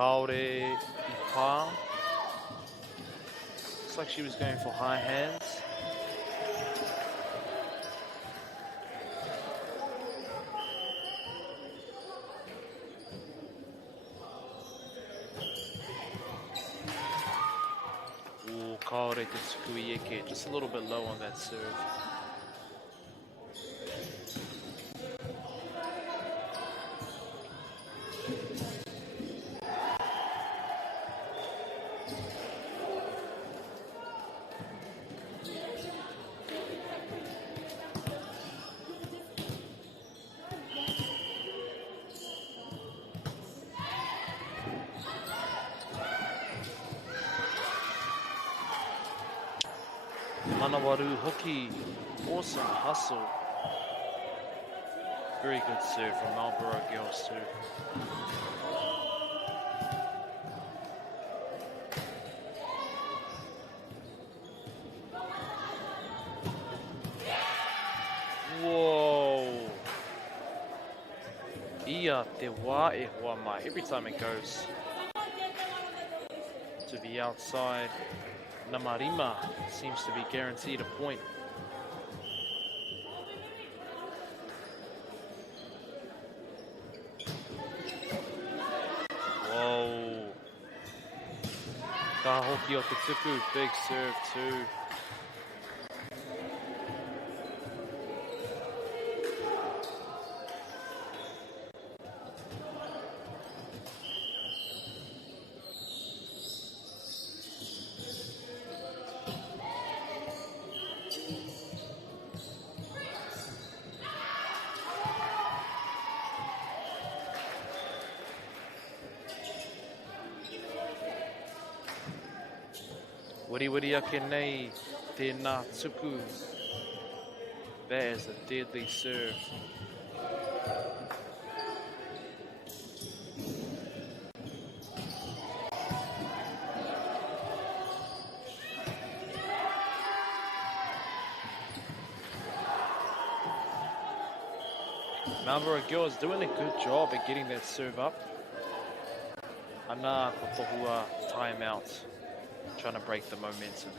Kaore i pā. Looks like she was going for high hands. Ooh, Kaore te tsukui eke. Just a little bit low on that serve. Manawaru hoki, awesome hustle. Very good serve from Marlborough Girls too. Whoa! Ia te wā e hoa mai. Every time it goes to the outside, Namarima seems to be guaranteed a point. Whoa. Ka hoki o te tuku, big serve too. Wiri ake nei tēnā tuku. That is a deadly serve. Marlborough Girls doing a good job at getting that serve up. Ana ko tohua timeout. Trying to break the momentum.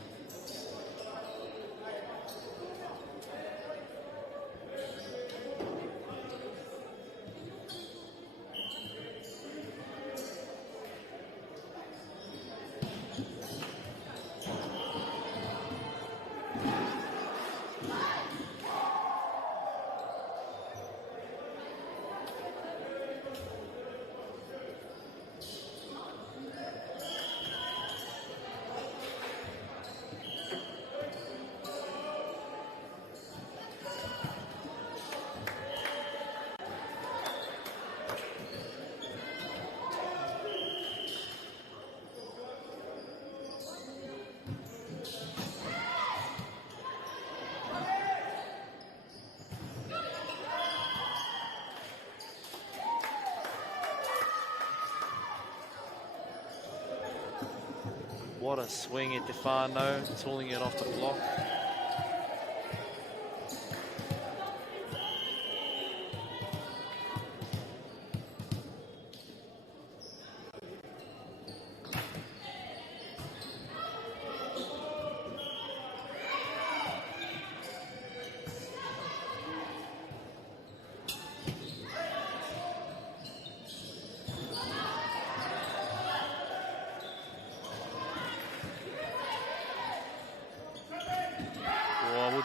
What a swing at Defano, tooling it off the block.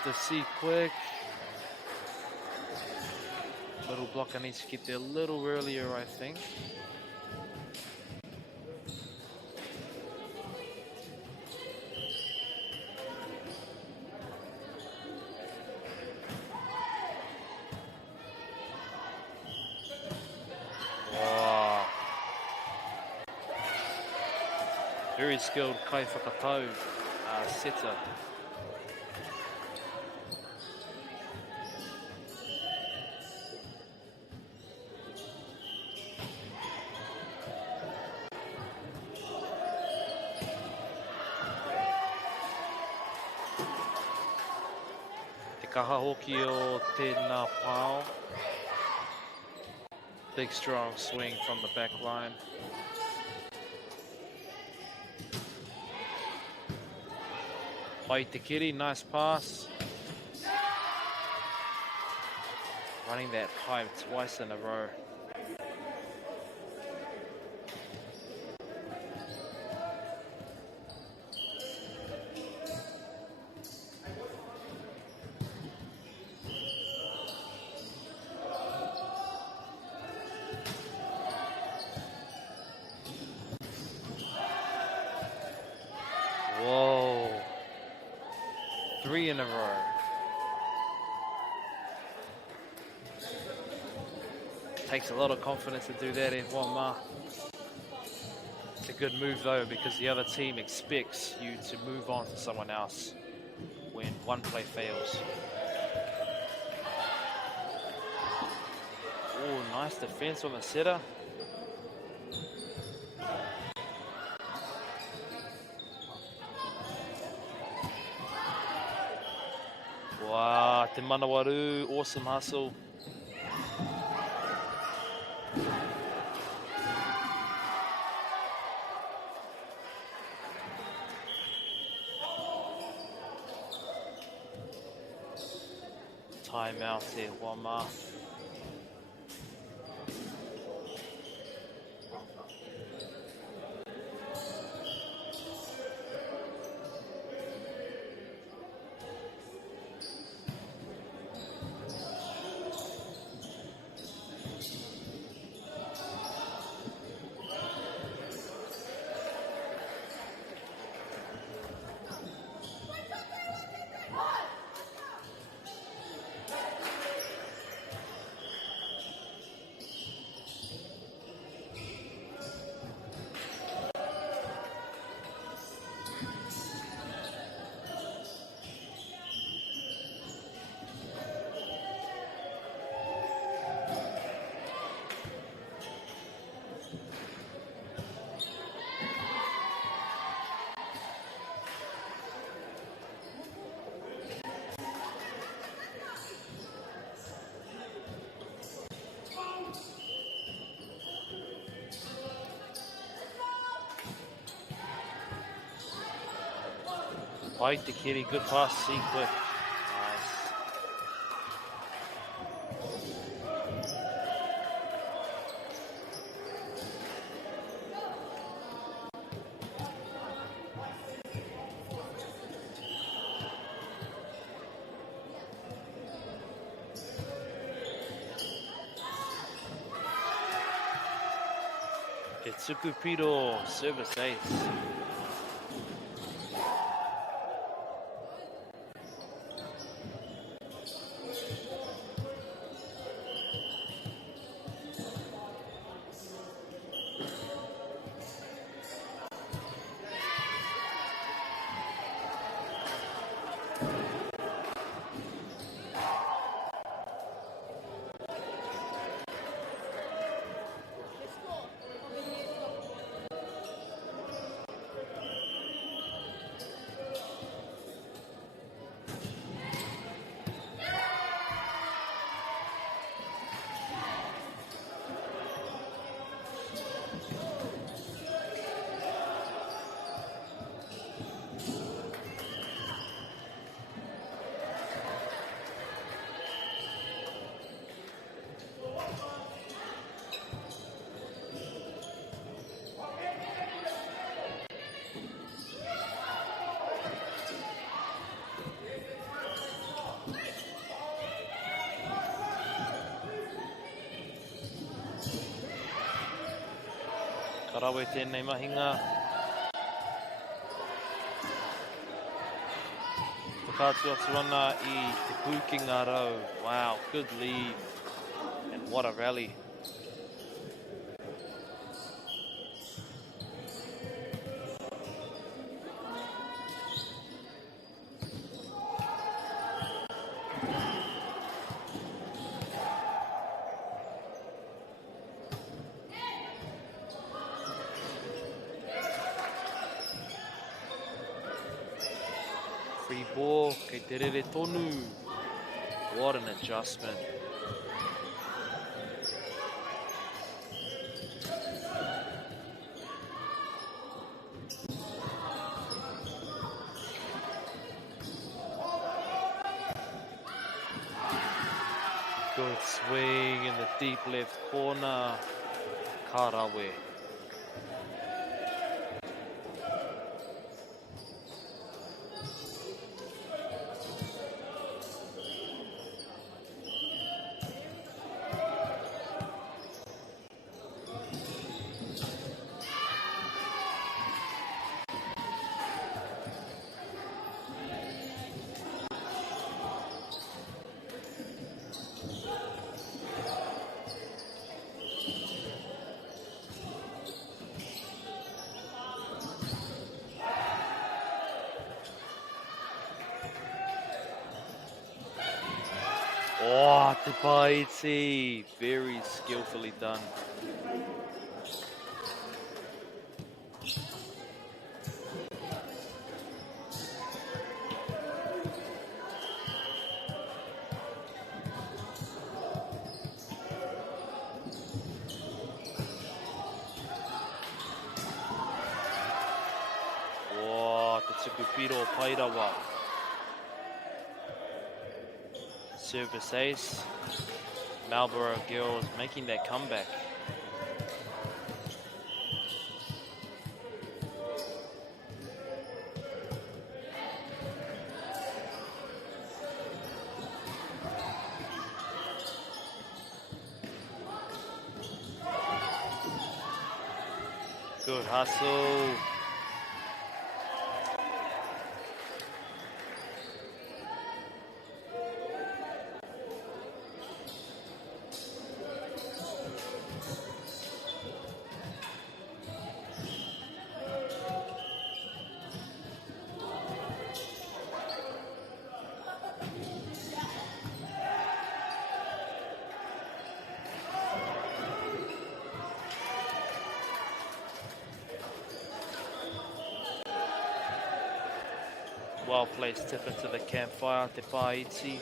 To see quick. Little blocker needs to get there a little earlier, I think. Wow. Very skilled kai whakatau setter. Kaha hoki o tēnā pāo. Big strong swing from the back line. Pai Te Kiri, nice pass. Running that pipe twice in a row. Whoa. 3 in a row. Takes a lot of confidence to do that in Wama. It's a good move though, because the other team expects you to move on to someone else when one play fails. Oh, nice defense on the setter. Wow, Te Manawaru, awesome hustle. Timeout here, Wama. Pai Te Kiri, good pass sequence. Nice. Ketsuku Piro, service ace. Karawe tēnei mahinga. Whakātu atu ana I te Pukinga rau. Wow, good lead. And what a rally. Free ball, kei te rere tonu. What an adjustment. swing in the deep left corner. Karawe. Oh, Te Paiti. Very skillfully done. Oh, Te Tukupiro Pairawa. Service ace. Marlborough Girls making their comeback. Good hustle. Well placed tip into the campfire, Te Paiti.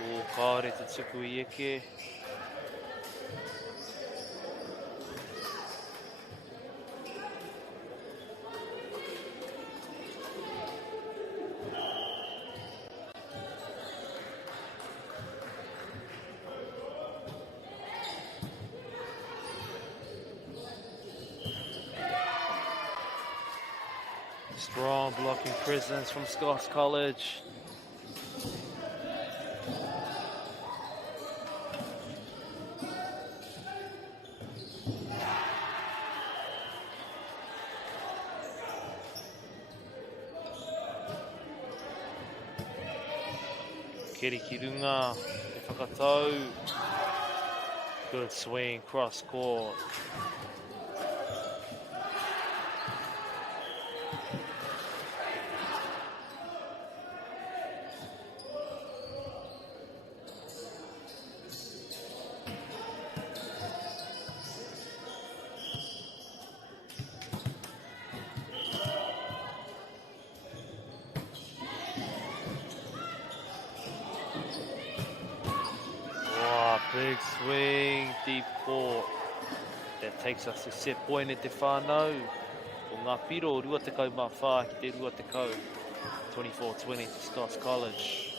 O kaore te tuku i eke. Strong blocking presence from Scots College. Kirikirunga, te whakatau. Good swing, cross court. Big swing, deep court. That takes us to set point at te whānau. O ngā piro, rua te kau mā whā ki te rua te kau. 24-20 to Scots College.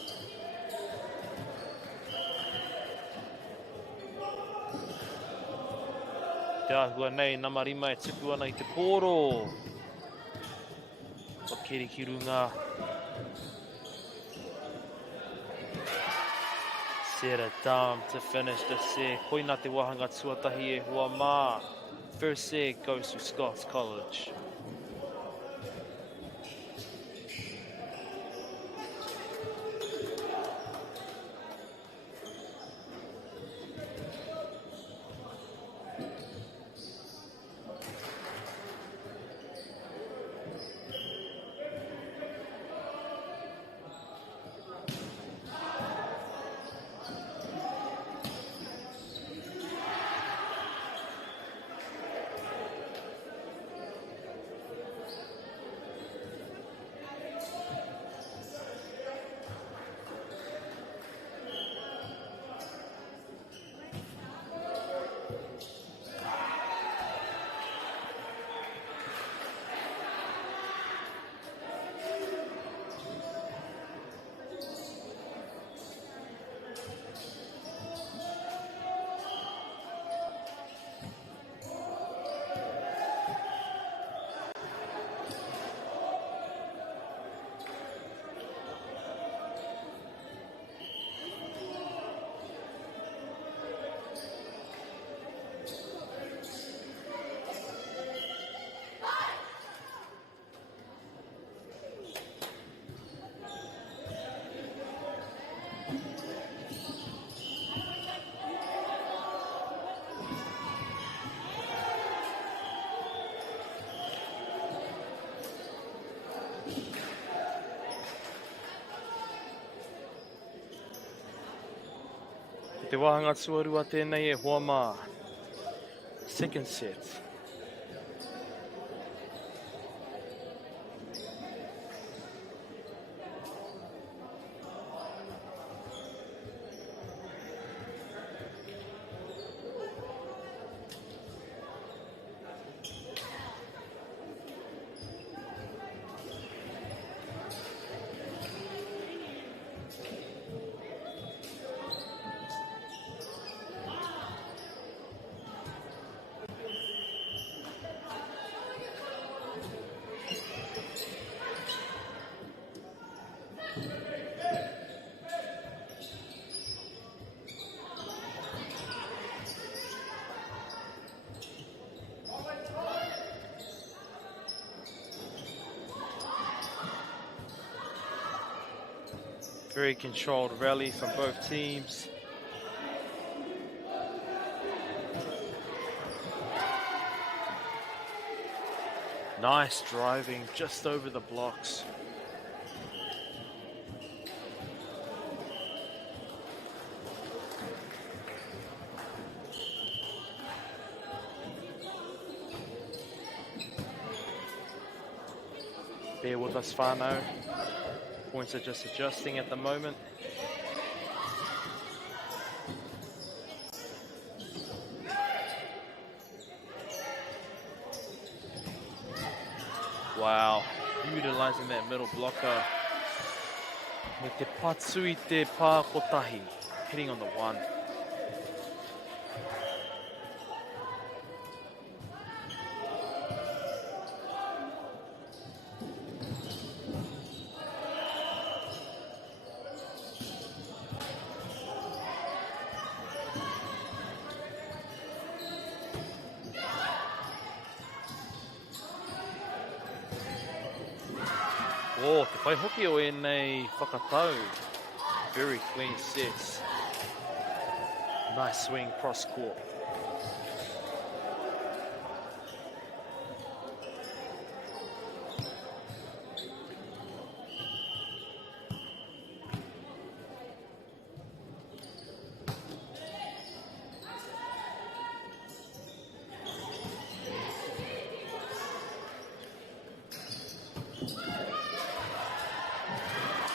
Te ahua nei, namarima e tuku ana i te pōro. O Kirikirunga. Set it down to finish the set. Koina te wahanga tuatahi e hua mā. First set goes to Scots College. te wahanga tuarua tēnei e hoa mā. Second set. Very controlled rally from both teams. Nice driving just over the blocks. Bear with us, whānau. Points are just adjusting at the moment. Wow, utilising that middle blocker. Me te patsui te pā kotahi, hitting on the one. Oh, te pai hoki o e nei whakatau. Very clean sets. Nice swing cross court.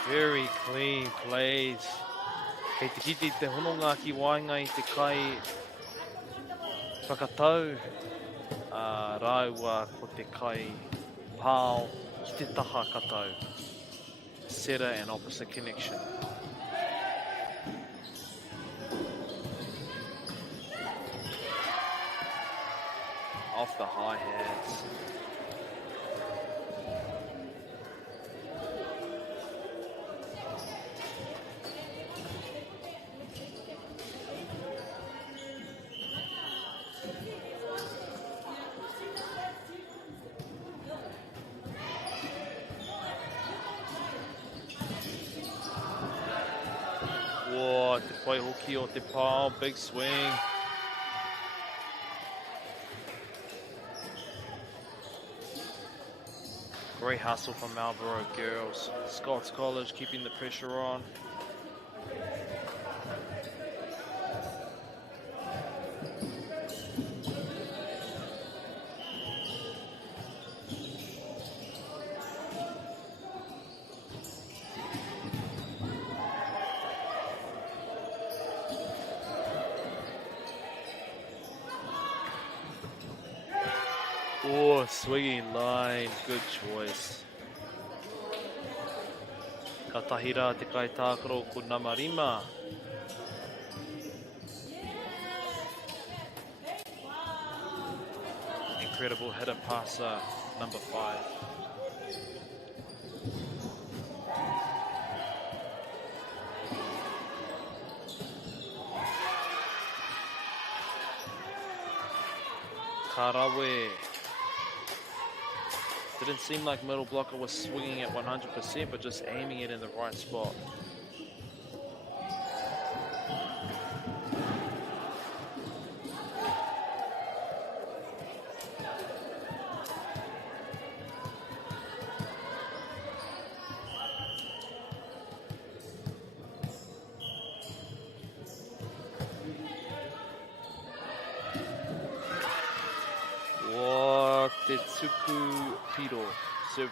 Very clean plays. Kei te kiti te hononga ki wainga I te kai whakatau. Rāua ko te kai pāo ki te taha katau. Setter and opposite connection. Off the high hands. Whoa, te pai hoki o te pāo, big swing. Great hustle from Marlborough girls. Scots College keeping the pressure on. Oh, swinging line, good choice. Ka tahira te kai tākaro ko Namarima. Incredible hit and passer, number 5. Karawe. Didn't seem like middle blocker was swinging at 100%, but just aiming it in the right spot.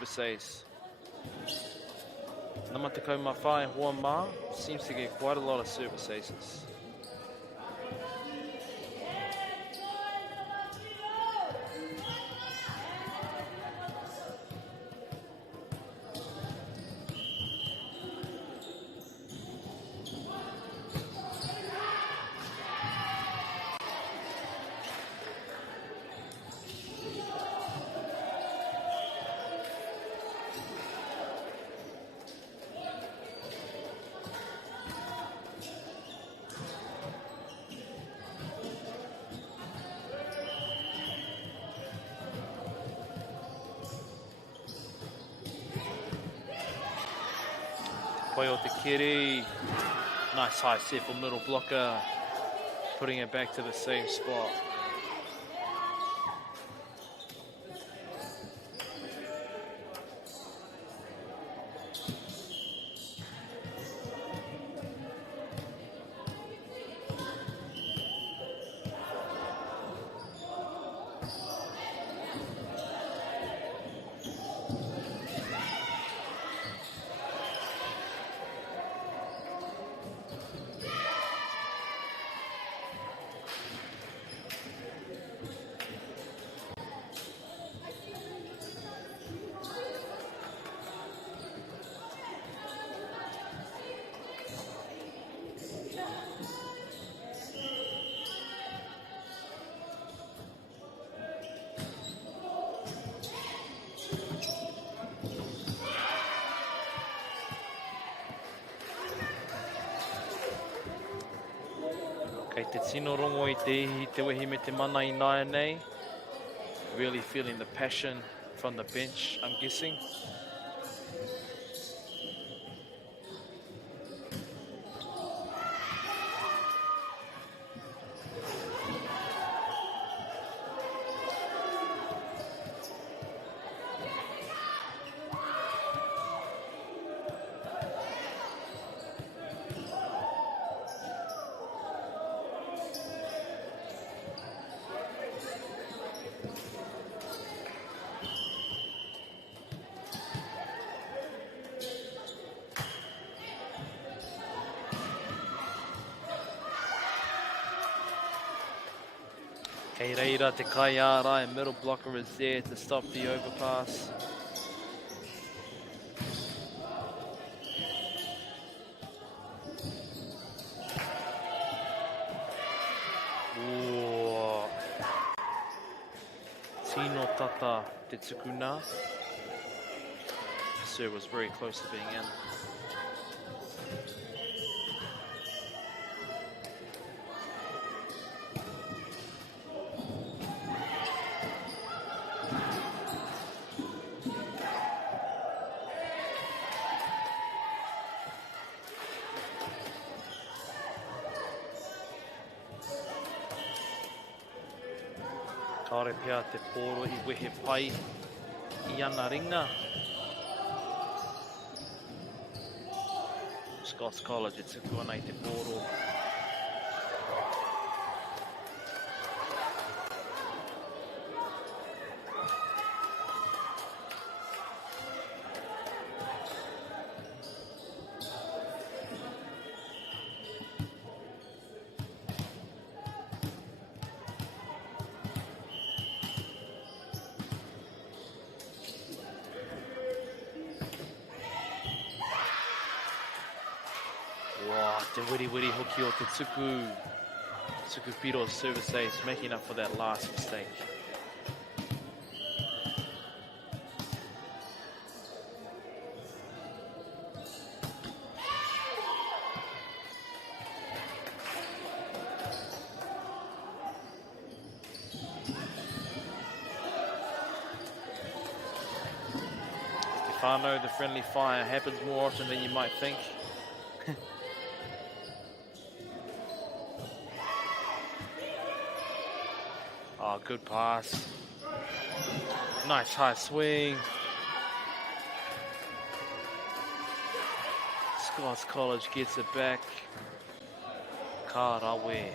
service ace. Namatakau Mawhai Hoa Ma seems to get quite a lot of service aces. Koe o te kiri. Nice high set for middle blocker. Putting it back to the same spot. Kei te tino rongo I te ihi te wehi me te mana I nai nei. Really feeling the passion from the bench, I'm guessing. Kei reira te kai ara and middle blocker is there to stop the overpass. Ooh. Tino tata te tukuna. Sir was very close to being in. Kaore pia te pōro I wehe pai I ana ringa. Scots College e tuku ana I te pōro. Wow, te wiri hoki o te tuku Piro's service ace, making up for that last mistake. Stefano, the friendly fire happens more often than you might think. Oh, good pass. Nice high swing. Scots College gets it back. Karawe.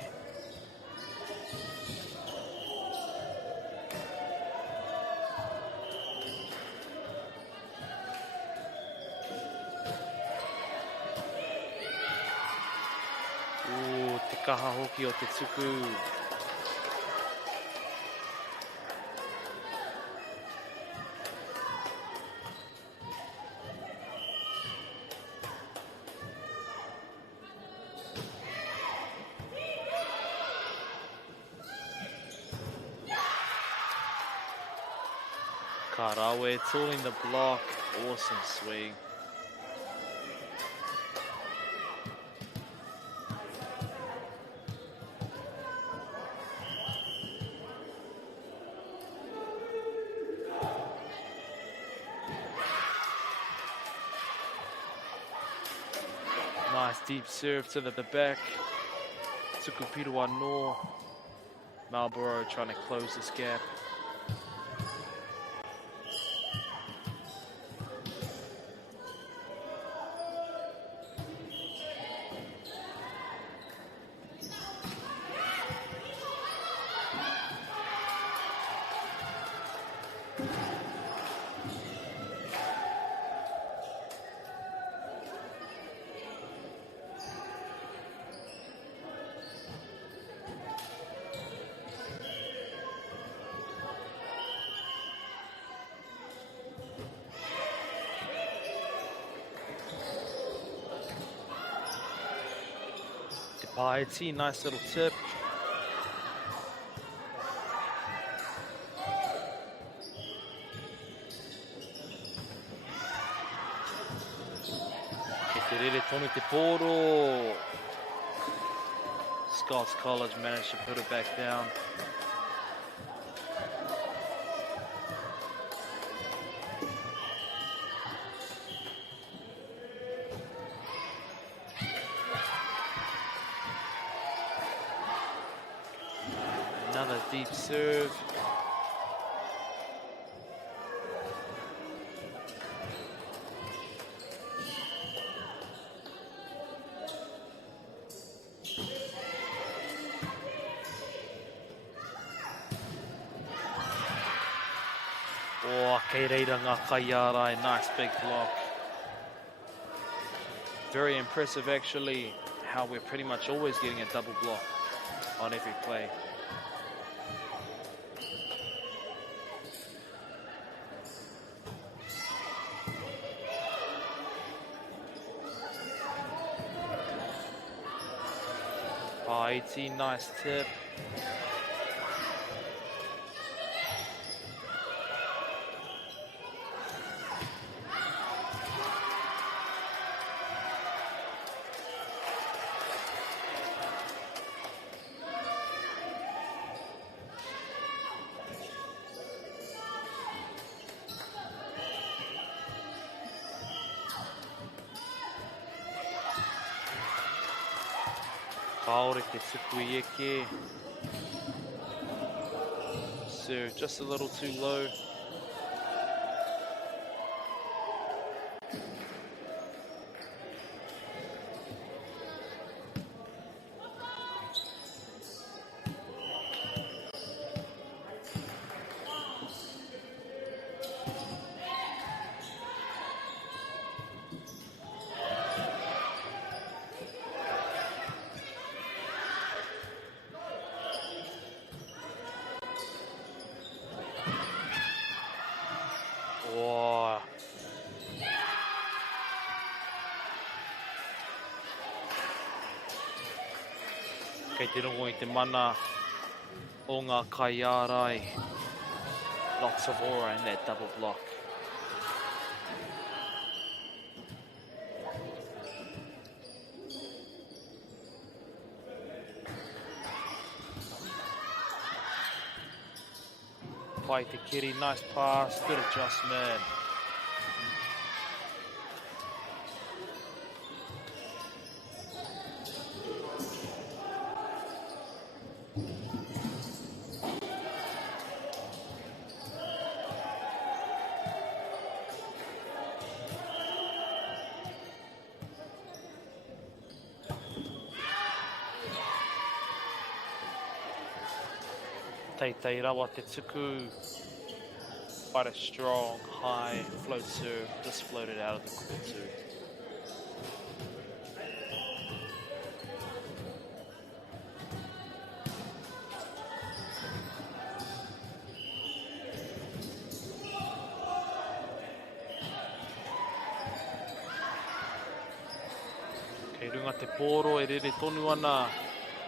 Kaha hoki o te tuku. Karawe tooling the block. Awesome swing. Nice deep serve to the back. Tukupirua no. Marlborough trying to close this gap. Piety, nice little tip. Keterere tonu te poro. Scots College managed to put it back down. Another deep serve. Oh, kei reira ngā kaiarai, nice big block. Very impressive actually, how we're pretty much always getting a double block on every play. Haiti, nice tip. Kaore te tuku i eke. Serve just a little too low. Wow. Kei te rongo i te mana o ngā kaiarai. Lots of aura in that double block. Pai te kiri, nice pass, good adjustment. Teitei rawa te tuku. Quite a strong, high float serve, just floated out of the court too. te pōro e rere tonu ana.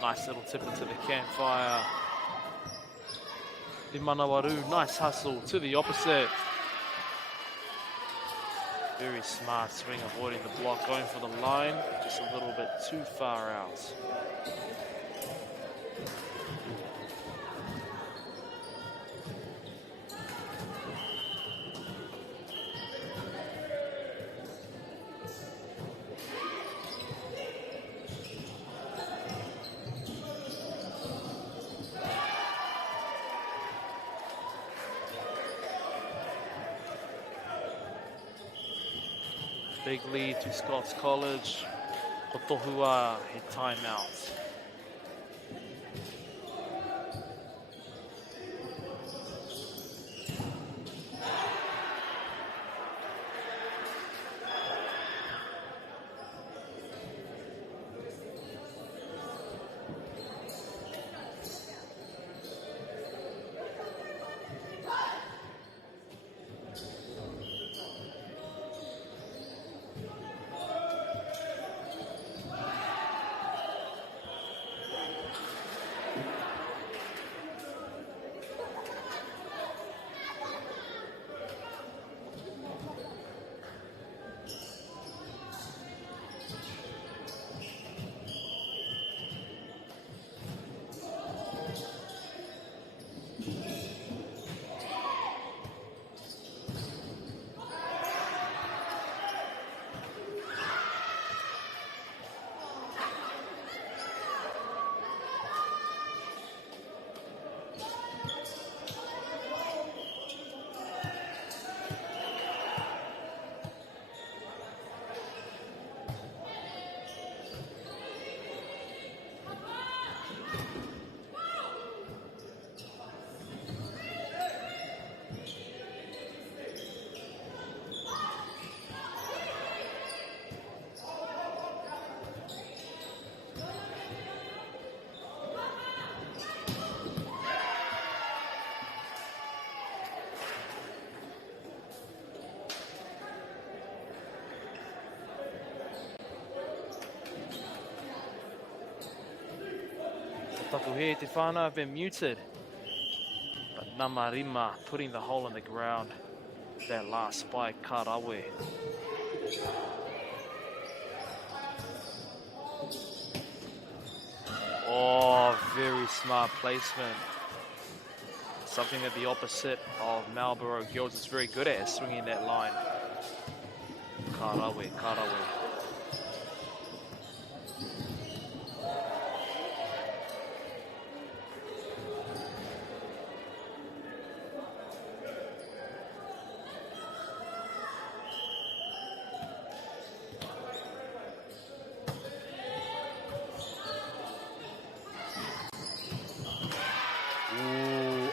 Nice little tip into the campfire. Te Manawaru, nice hustle to the opposite. Very smart swing, avoiding the block, going for the line, just a little bit too far out. Big lead to Scots College. Kotohua hit timeout. Takuhe Te Whānau have been muted. But Namarima putting the hole in the ground. That last spike, Karawe. Oh, very smart placement. Something that the opposite of Marlborough Girls is very good at, is swinging that line. Karawe, Karawe.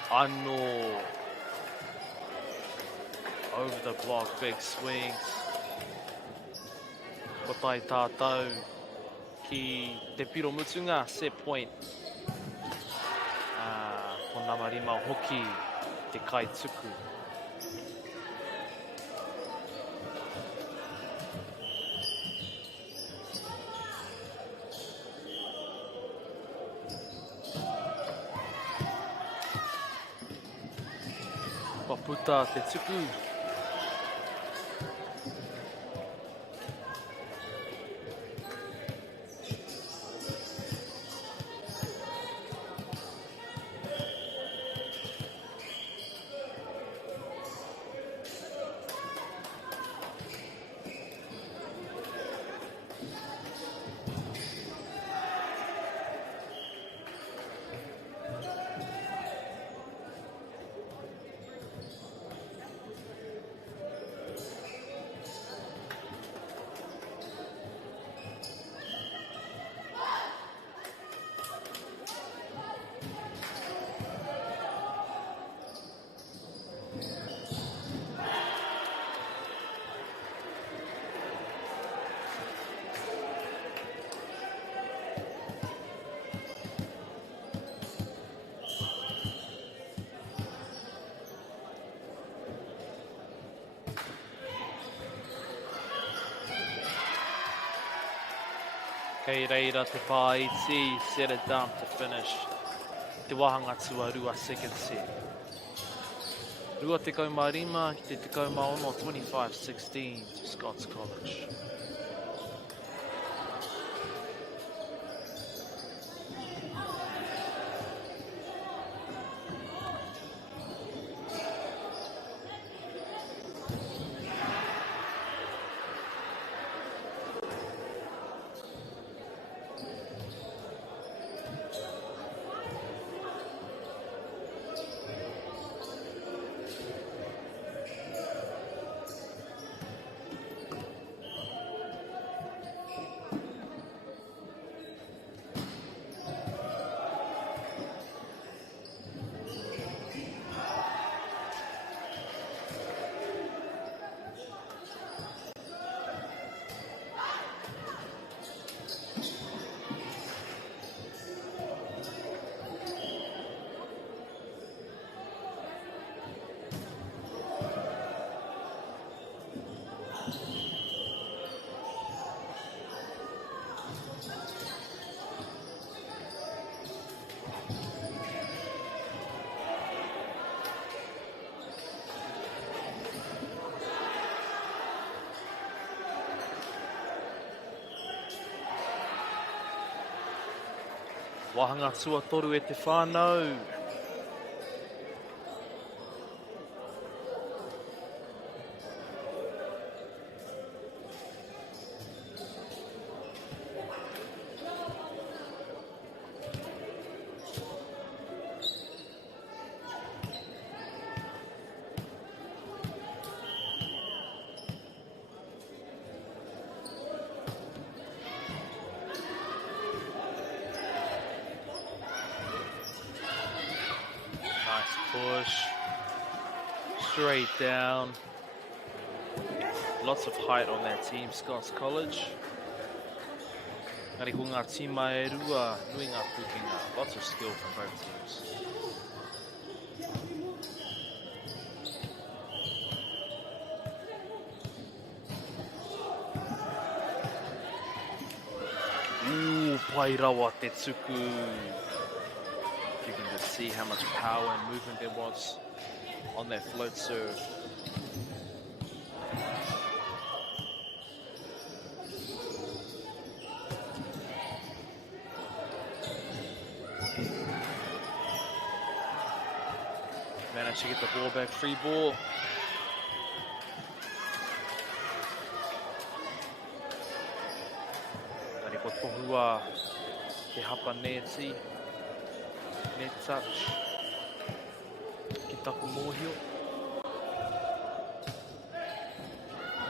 Anno. Over the block, big swings. Kotai tātou ki Te Piro Mutunga, set point. Ko Namarima hoki te kaituku. Paputa te tuku. Kei reira te Pāiti, set it down to finish. Te wahanga tuarua second set. Rua te kaumarima ki te kaumaono 25-16 to Scots College. Wahanga tua toru e te whānau. Push straight down. Lots of height on that team, Scots College. Ngari ko ngā tīma e rua, nui ngā pukinga. Lots of skill from both teams. Ooh, pai rawa te tuku. You can just see how much power and movement there was on that float serve. Managed to get the ball back, free ball. Tari ko tohua te hapa neti. Net touch. Ki taku mōhio.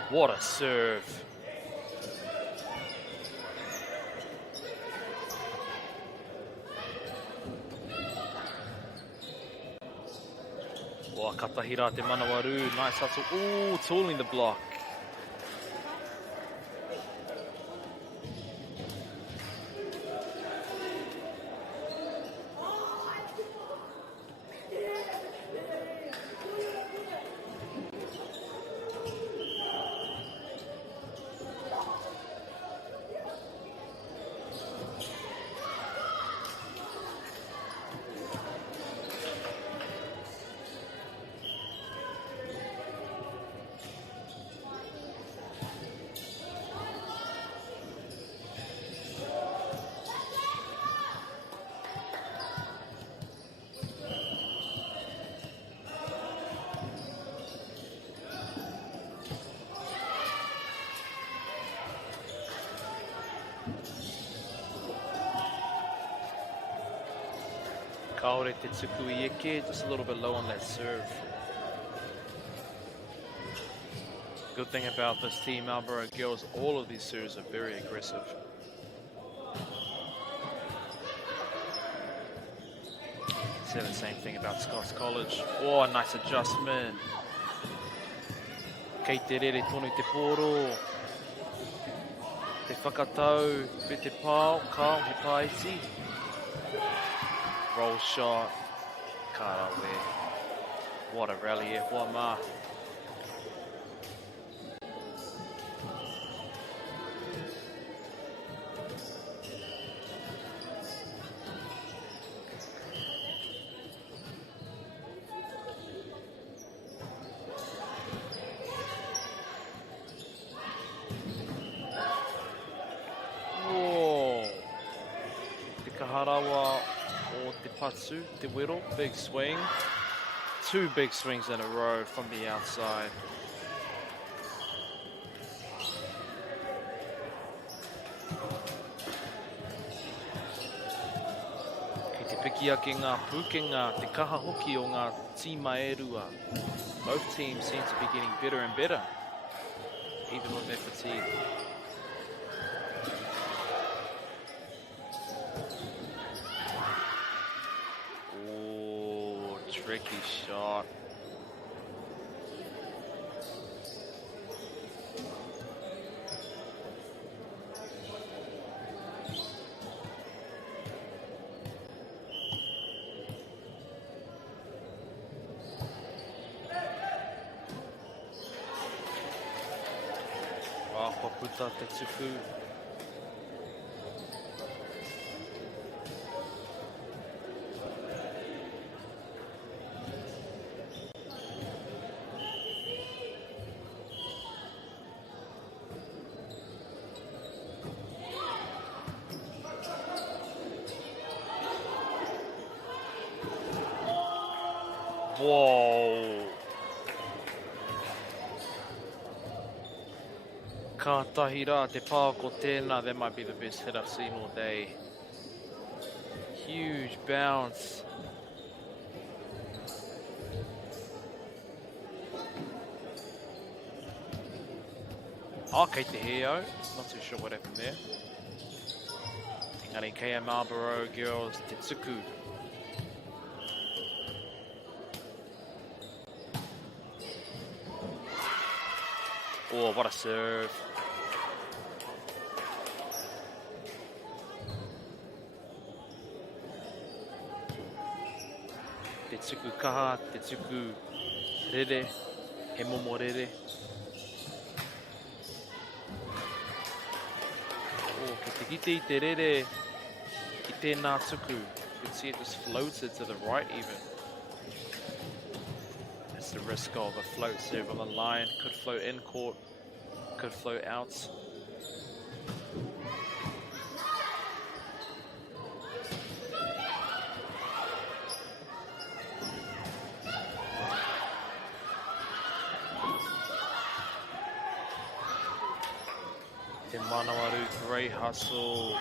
What a serve. Wow, katahira te Manawaru. Nice hustle. Ooh, tooling the block. Kaore te tuku I eke, just a little bit low on that serve. Good thing about this team, Marlborough girls, all of these serves are very aggressive. Say the same thing about Scots College. Oh, a nice adjustment. Kei te rere tonu te poro. Te whakatau, pe te pāo, kao, he Pāiti. Roll shot. Karawe. What a rally, e hoa mā. Kaharawa o Te Patsu, Te Wero, big swing. 2 big swings in a row from the outside. Ki te piki ake ngā pukenga, te kaha hoki o ngā tīma e rua. Both teams seem to be getting better and better, even with their fatigue. Oh, tricky shot. Puta te tuku. Whoa. Ka tahi rā te pā ko tēnā, that might be the best hit I've seen all day. Huge bounce. Okay, te heo. Not too sure what happened there. Engari KM Marlborough girls, te tuku. Oh, what a serve. Te tuku kaha, te tuku rere, he momo rere. Oh, ke te kite I te rere, I tēnā tuku. You can see it just floated to the right even. That's the risk of a float serve on the line. Could float in court, could float out. Te Manawaru, great hustle.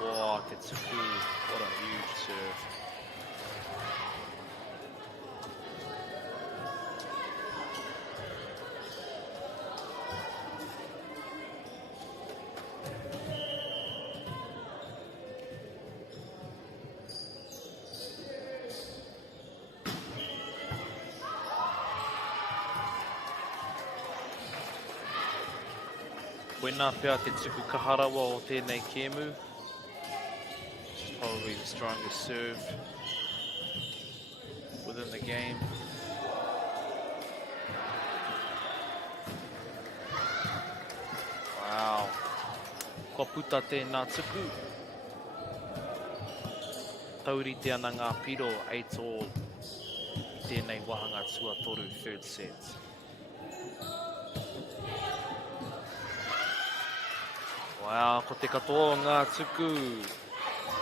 Wow, Tetsuku, what a huge serve. Koina pia te tuku kaharawa o tēnei kēmu. Probably the strongest serve within the game. Wow. Kua puta tēnā tuku. Taurite ana ngā piro 8-all. Tēnei wahanga tuatoru third set. Wow, ko te katoa ngā tuku.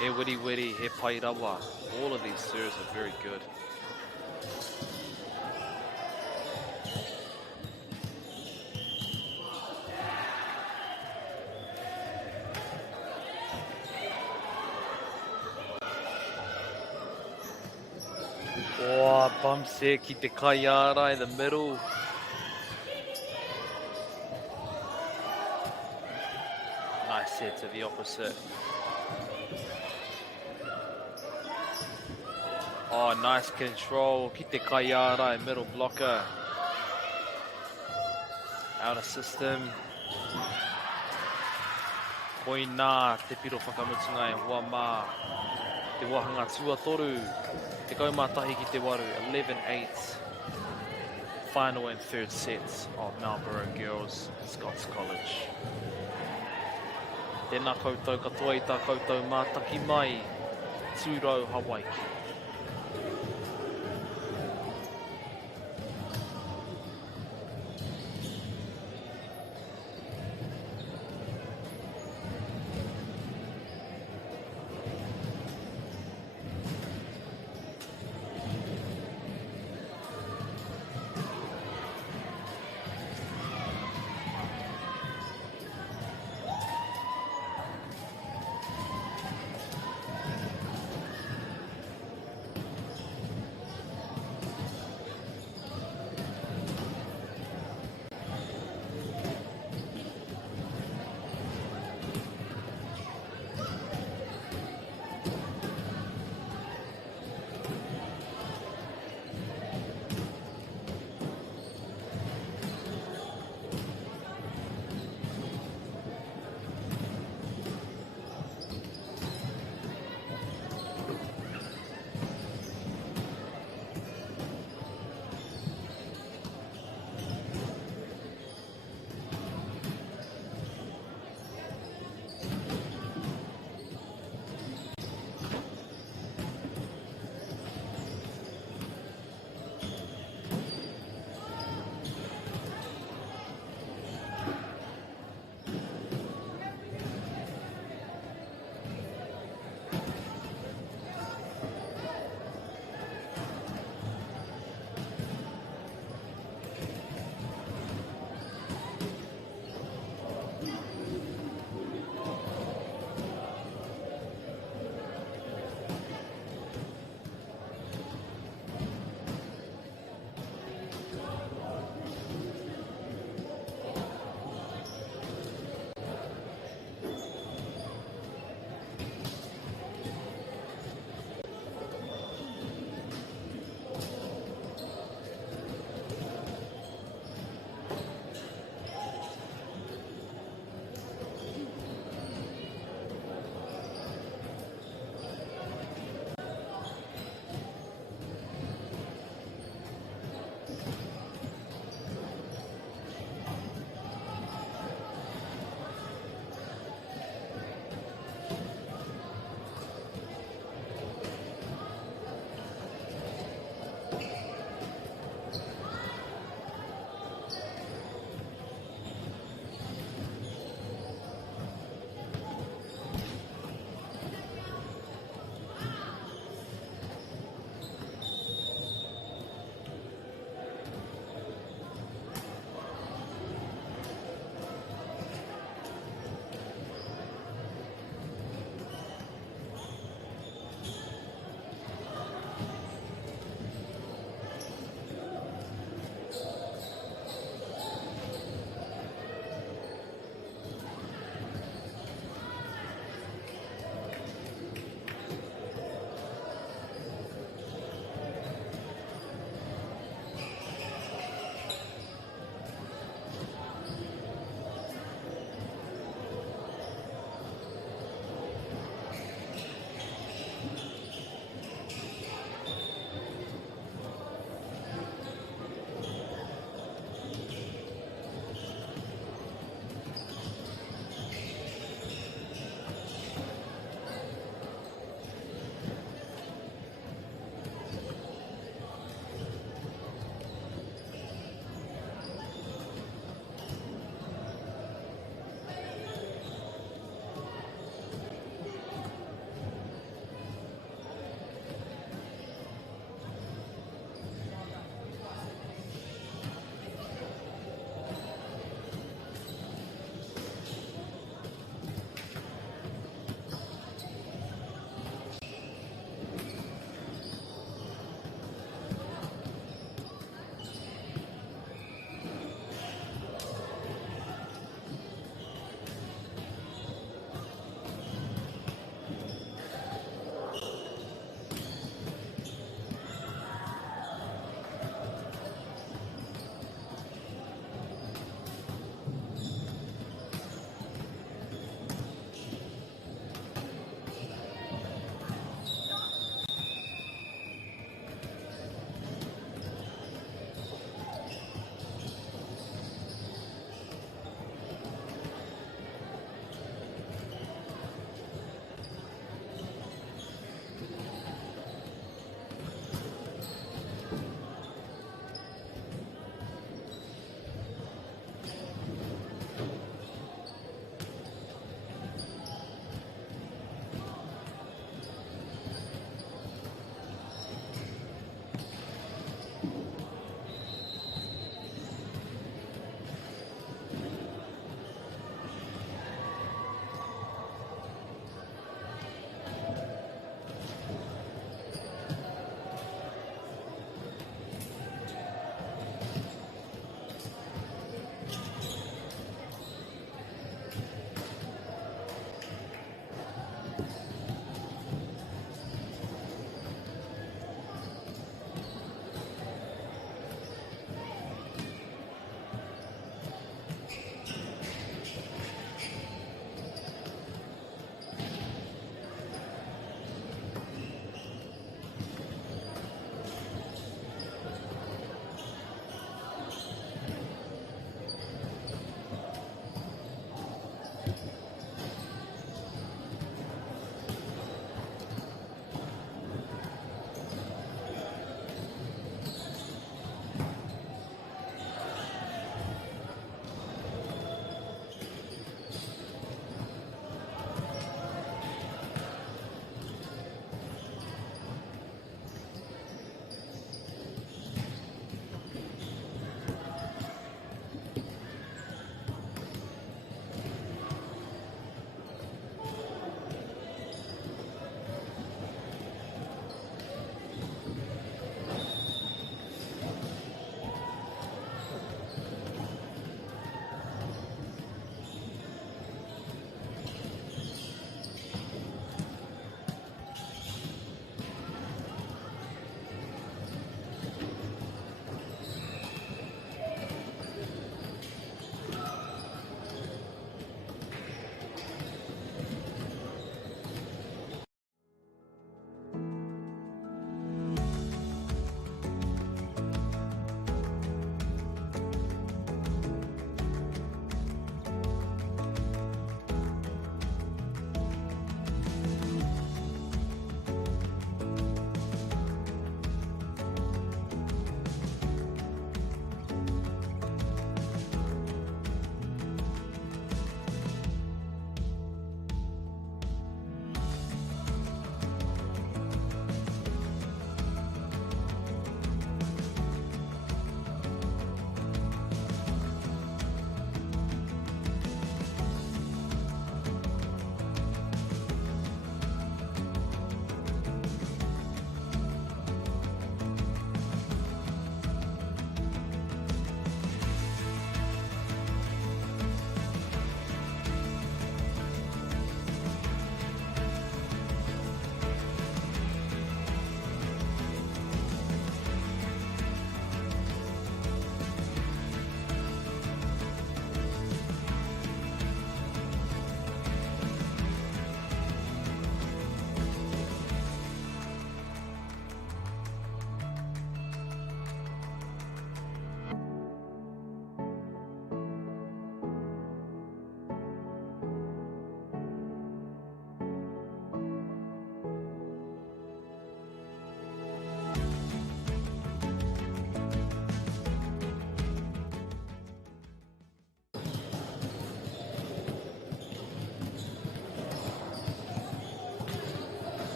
He wiri wiri, he pai rawa. All of these serves are very good. Oh, bump set ki te kaiara in the middle. Nice set to the opposite. Oh, nice control. Ki te kaiara in middle blocker. Out of system. Koina, te piro whakamutunga e hoa mā. Te wahanga tuatoru. Te kaumātahi ki te waru. 11-8. final and third sets of Marlborough Girls Scots College. Tēnā koutou katoa I tā koutou mātaki mai, tūrau Hawaii.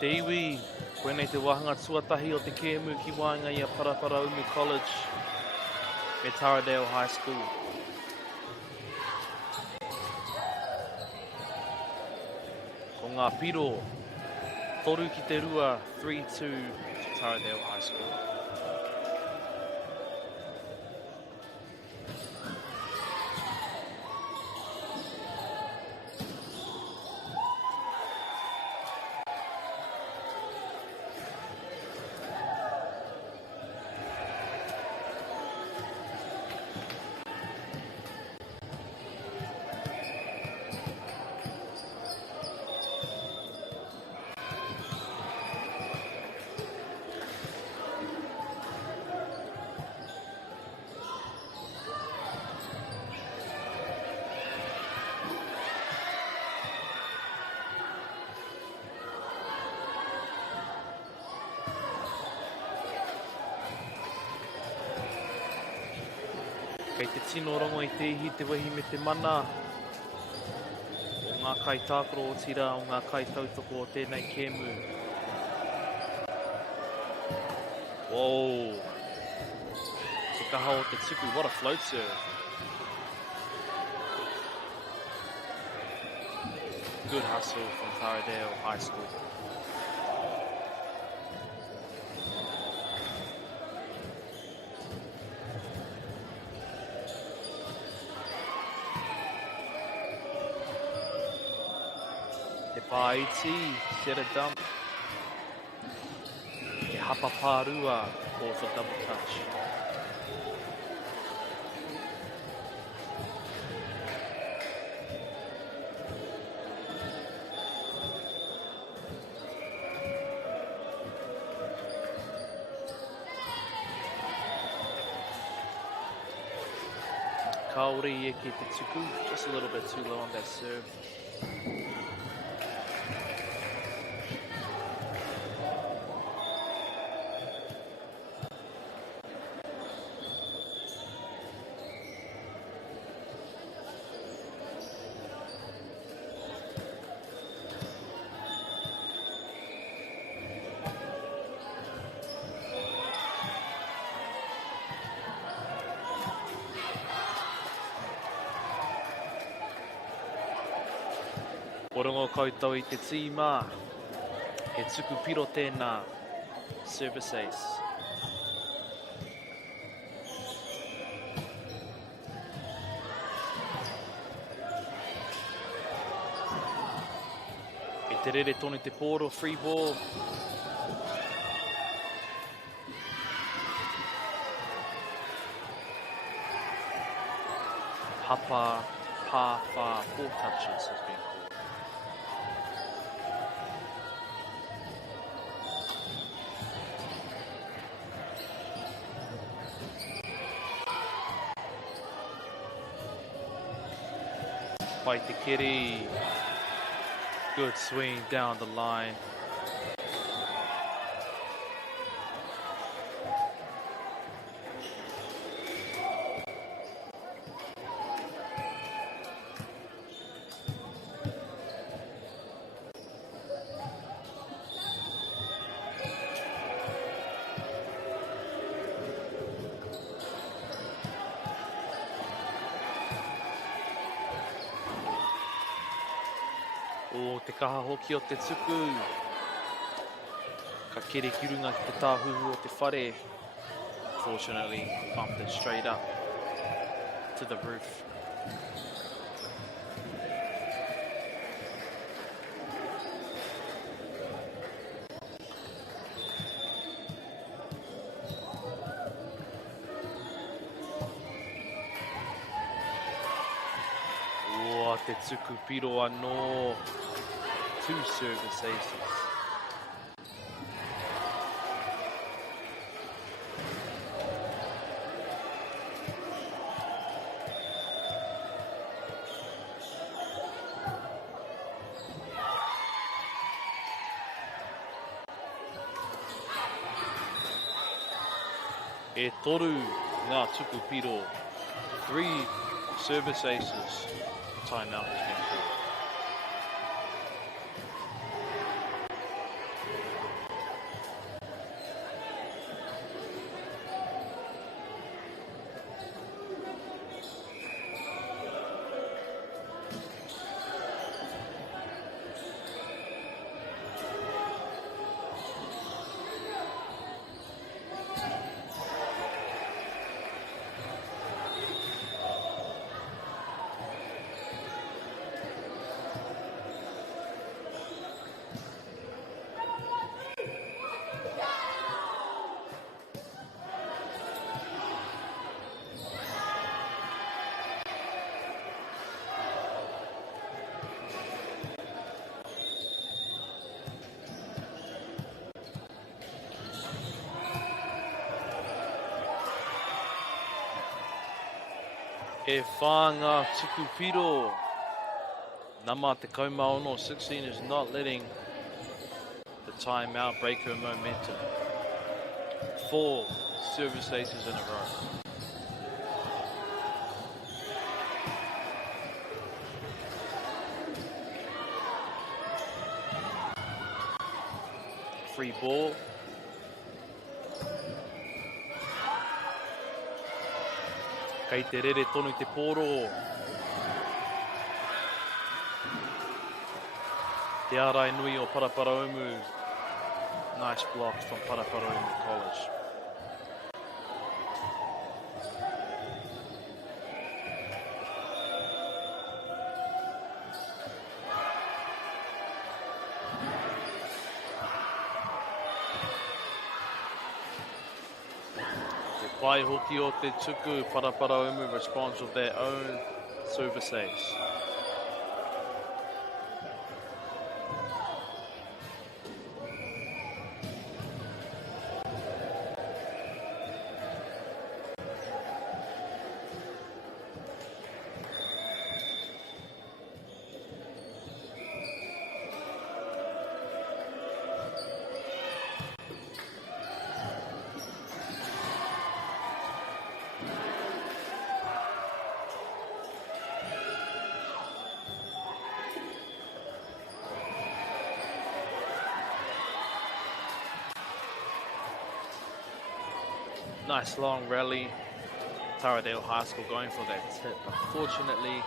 Te iwi, koenei te wahanga tuatahi o te kēmu ki wāinga i a Parapara Umu College me Taradale High School. Ko ngā piro, toru ki te rua, 3-2 to Taradale High School. Kei te tino rongo i te ihi te wehi me te mana o ngā kai tākoro o tira o ngā kai tautoko o tēnei kēmu. Whoa! Te kaha o te tuku, what a float serve. Good hustle from Taradale High School. Paiti, set a dump. Te hapa pārua, call for double touch. Kaori e ki te tuku, just a little bit too low on that serve. Orongo koutou i te tīmā, he tuku piro tēnā, service ace. E te rere tonu te pōro, free ball. Hapa, pā, whā, 4 touches has been called. Pai te kiri. Good swing down the line. O te kaha hoki o te tuku. Ka kere ki runga ki te tāhuhu o te whare. Fortunately, bumped it straight up to the roof. O te tuku piro anō. 2 service aces. E toru ngā tuku piro. 3 service aces. Timeout has been called. E whānga Tukupiro. Nama te kaumaono, 16 is not letting the timeout break her momentum. 4 service aces in a row. Free ball. Kei te rere tonu te poro. Te arai nui o Paraparaumu. Nice blocks from Paraparaumu College. Pai hoki o te tuku, Paraparaumu responds with their own service ace. Nice long rally. Taradale High School going for that tip. Unfortunately,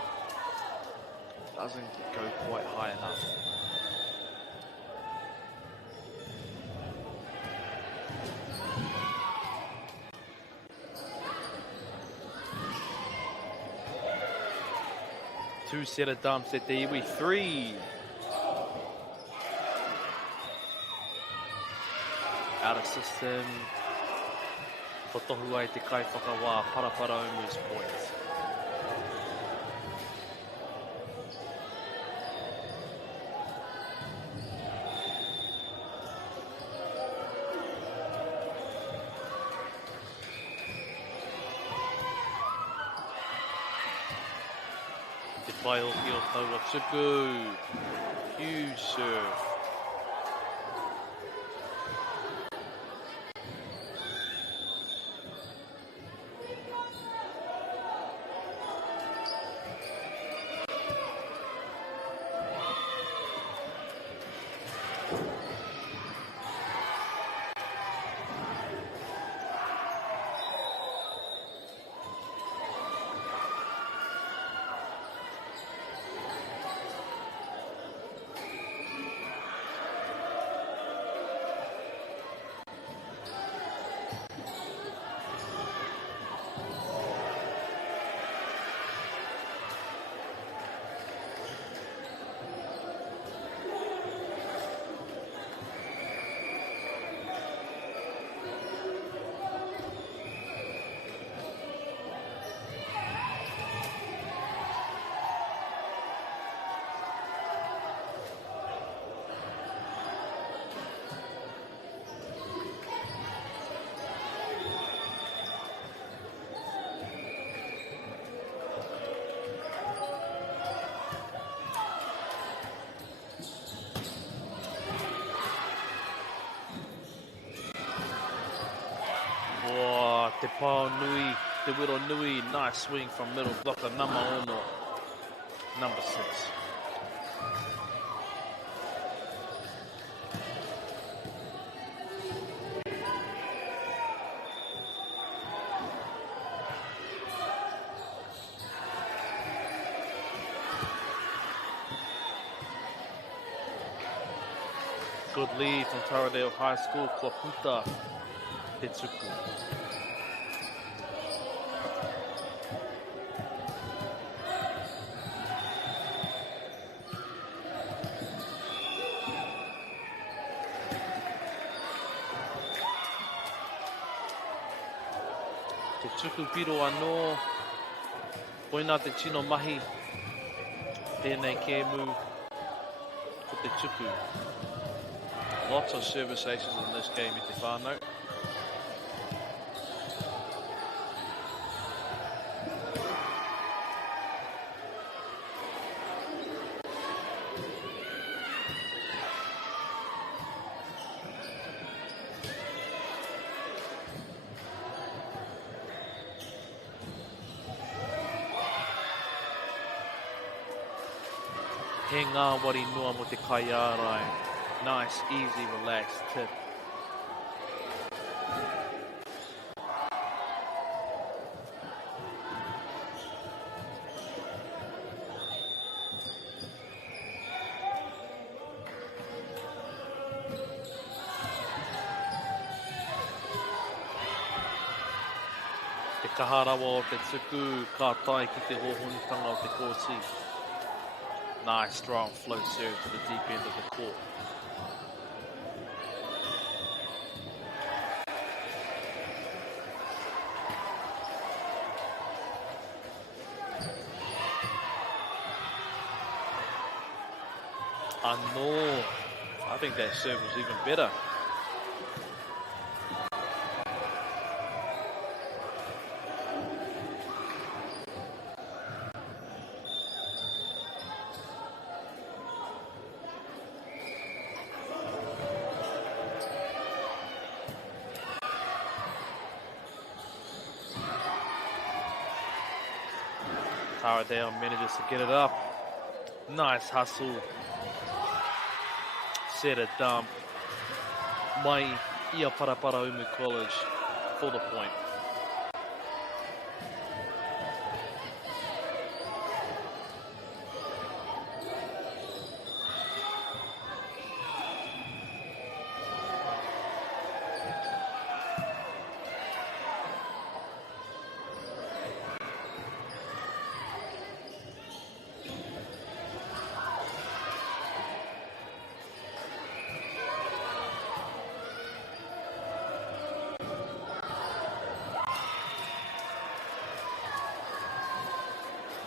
doesn't go quite high enough. Two set of dumps at the iwi. 3. Out of system. Potohu ai te kaiwhakawā, Paraparaumu's points. Te pai hoki o Taua Tuku. Huge serve. Te pao nui, te wiro nui, nice swing from middle blocker, Namaono, number 6. Good lead from Taradale High School, Kloputa Tetsuku. Tuku piro anō, poina te tino mahi, tēnei kēmu ko te tuku. Lots of service aces in this game i te whānau. He ngā wari noa mo te kaiarai. Nice, easy, relaxed tip. Te kaharawa o te tuku, ka tai ki te hohonutanga o te kōti. Nice, strong flow serve to the deep end of the court. No, I think that serve was even better. Taradale manages to get it up. Nice hustle. Set a dump. Mai ia Parapara Umu College for the point.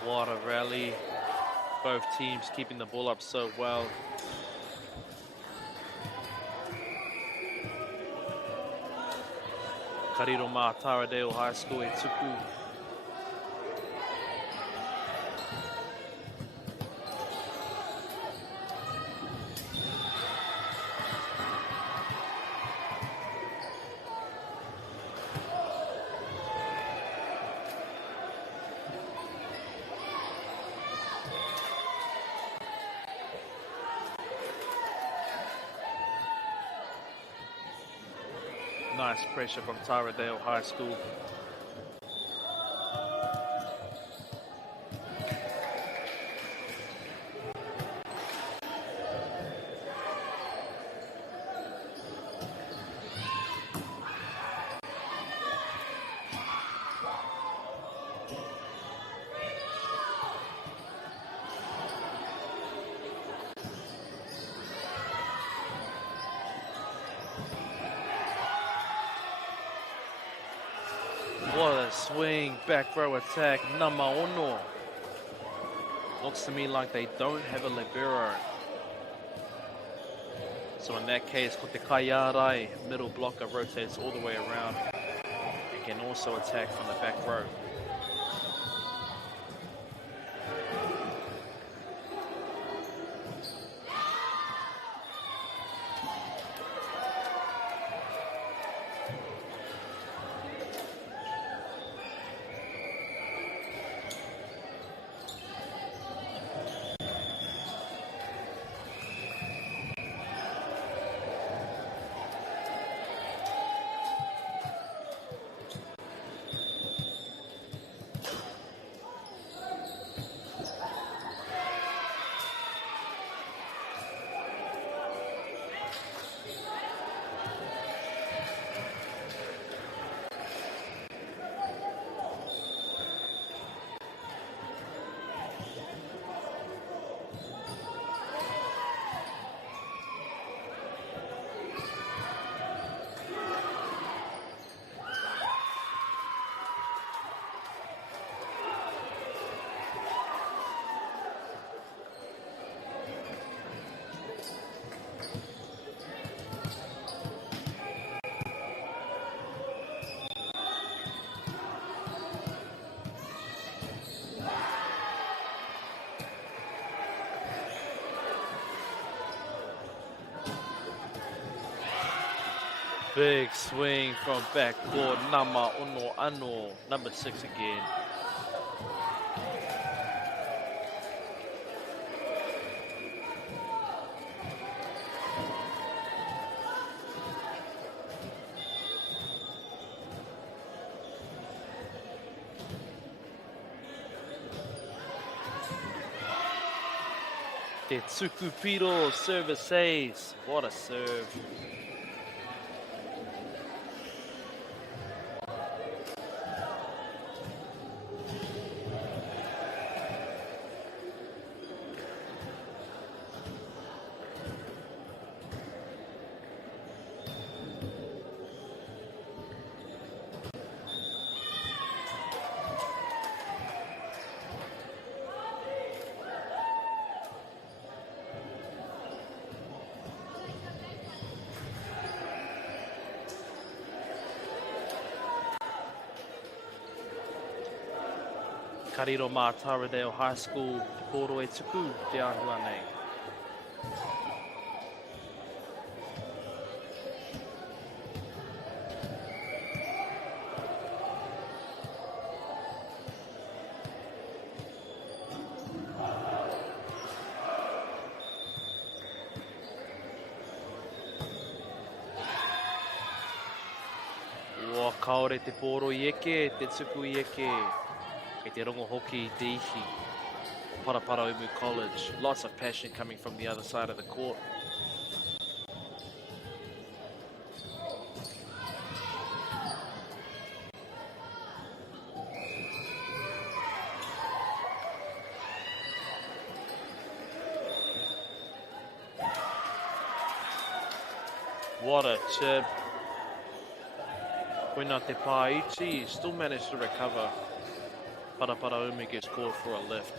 What a rally. Both teams keeping the ball up so well. Kariro mā Taradale High School e tuku. Nice pressure from Taradale High School. What a swing, back row attack, Nama Ono. Looks to me like they don't have a libero. So in that case, Ko te Kaiarai, middle blocker, rotates all the way around and can also attack from the back row. Big swing from backcourt, Nama Ono Ano, number 6 again. Te Tsukupiro service ace. What a serve. Kariro mā Taradale High School, Te Poro e tuku te āhua nei. Ua kaore te Poro i eke, te tuku i eke. Kei te rongo hoki I te ihi o Paraparaumu College. Lots of passion coming from the other side of the court. What a chip. Koina te Paichi still managed to recover. Paraparaumu gets caught for a lift.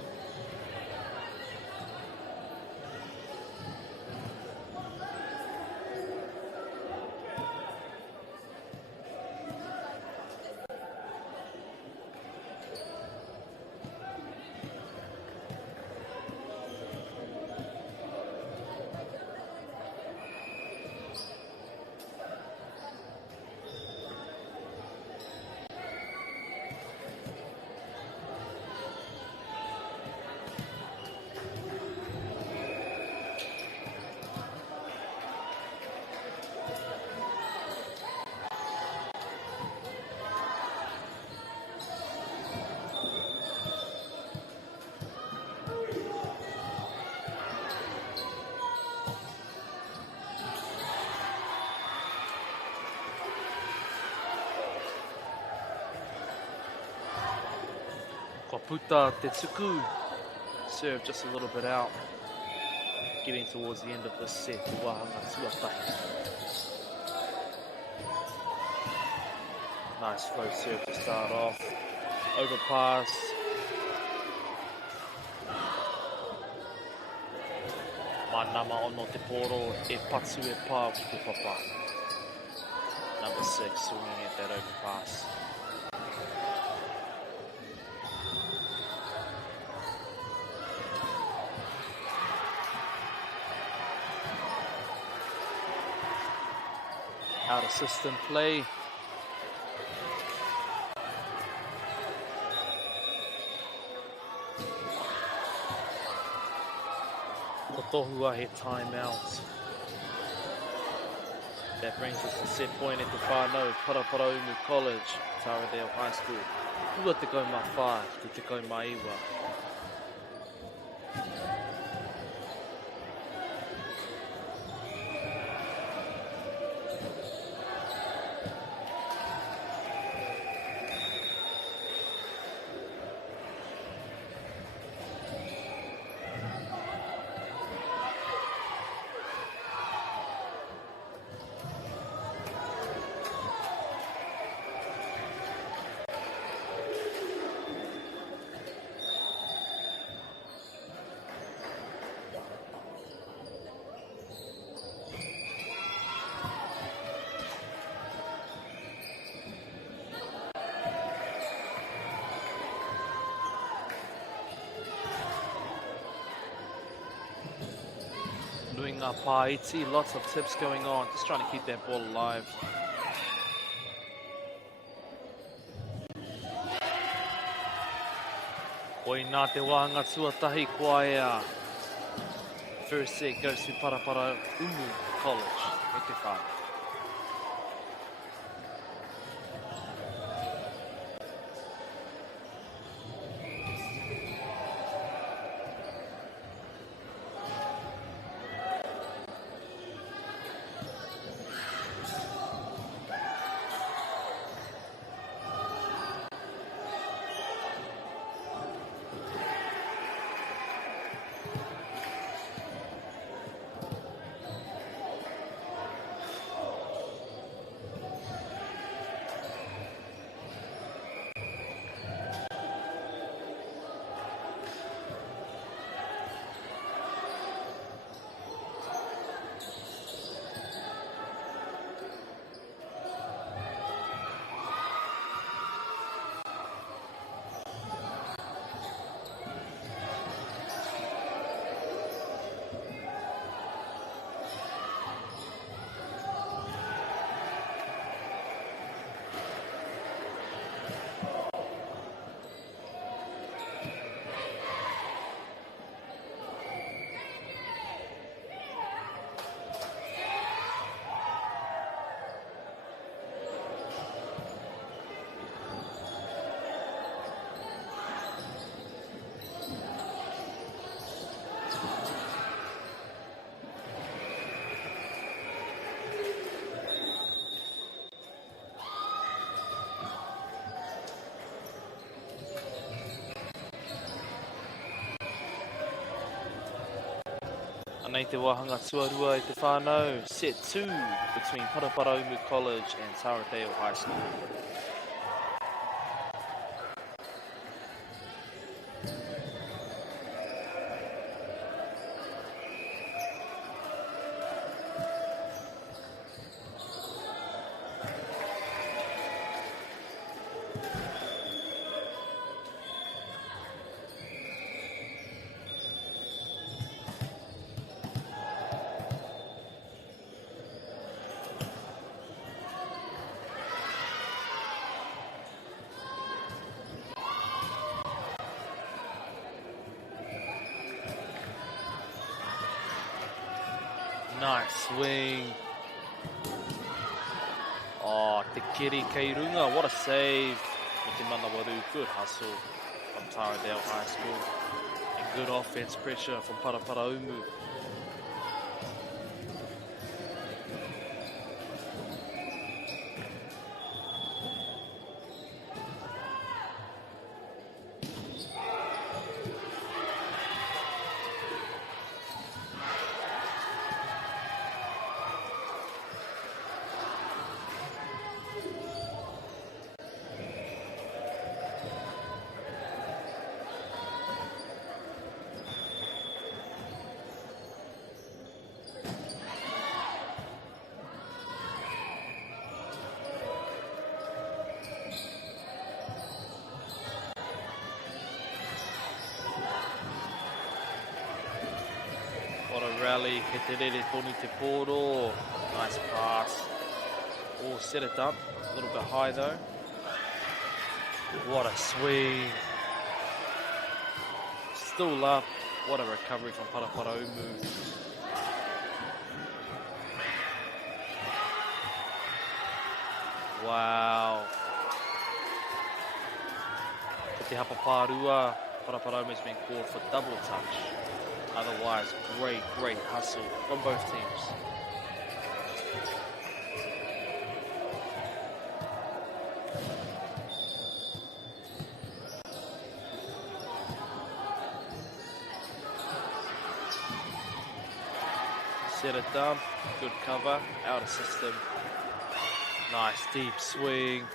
Ko Puta te tuku. Serve just a little bit out. Getting towards the end of this set. Te wahanga tuatahi. Nice flow serve to start off. Overpass. Manama ono te poro e patsu e pā ki te papa. Number 6 swinging at that overpass. Out of system play. Ko tohua he timeout. That brings us to set point at the whānau, Paraparaumu College, Taradale High School. Ua te kaumā whā, te kaumā iwa. Nuinga Paiti, lots of tips going on, just trying to keep that ball alive. Oi nā te wahanga tuatahi kuaea. First set goes to Paraparaumu College. E te whānau. Anei te wahanga tuarua I te whānau, set 2 between Paraparaumu College and Taradale High School. Nice swing. Oh, te kiri kei runga. What a save. With te Manawaru. Good hustle from Taradale High School. And good offense pressure from Paraparaumu. What a rally, he te rere tonu te pōro. Nice pass. Oh, set it up. A little bit high though. What a swing. Still up. What a recovery from Paraparaumu. Wow. Te hapapārua, Paraparaumu's been called for double touch. Otherwise, great hustle from both teams. Set it down, good cover, out of system. Nice deep swing.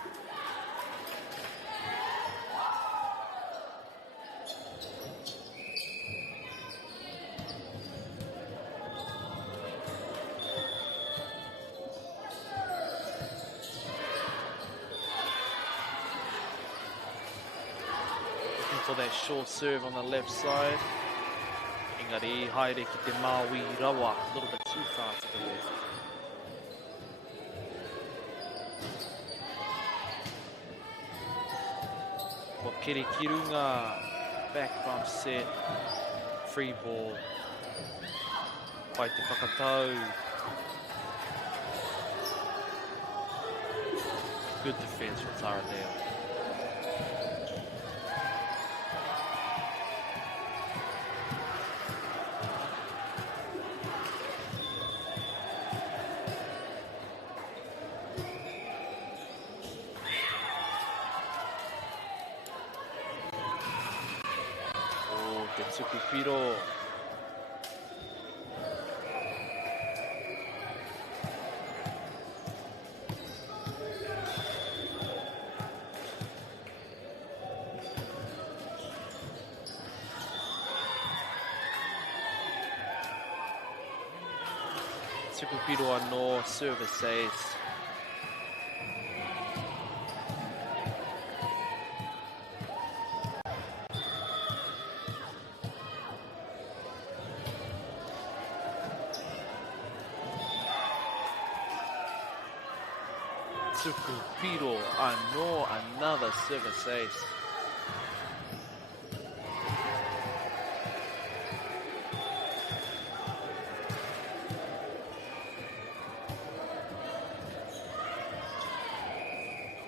For that short serve on the left side. Engari, haere ki te Maui rawa. A little bit too far to the left. For Kiri Kirunga, back bump set, free ball. Pai te whakatau. Good defense from Taradale. Tsukupiro. Tsukupiro anō service ace. Tsukupiro anō, another service ace.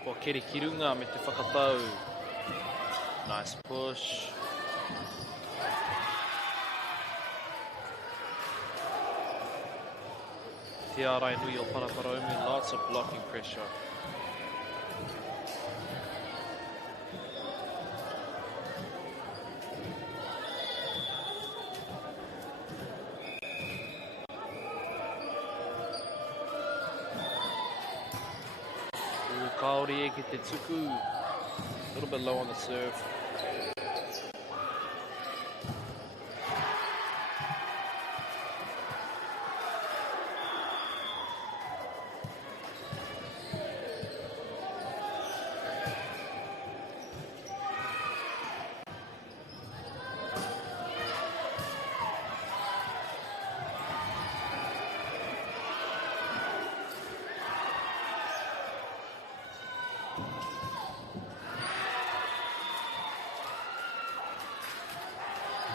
Ko Kiri Kirunga me te whakatau. Nice push. Te arai nui o Paraparaumu, lots of blocking pressure. Pie ki te tuku. A little bit low on the serve.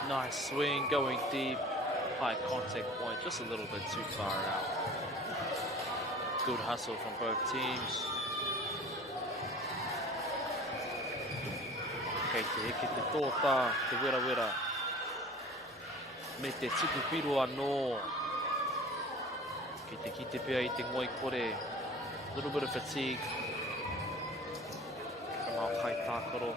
Nice swing, going deep. High contact point, just a little bit too far out. Good hustle from both teams. Kei te heke te tōta, te wera wera. Me te tuku piro anō. Kei te kite pia I te ngoi kore. A little bit of fatigue. From our kai tākaro.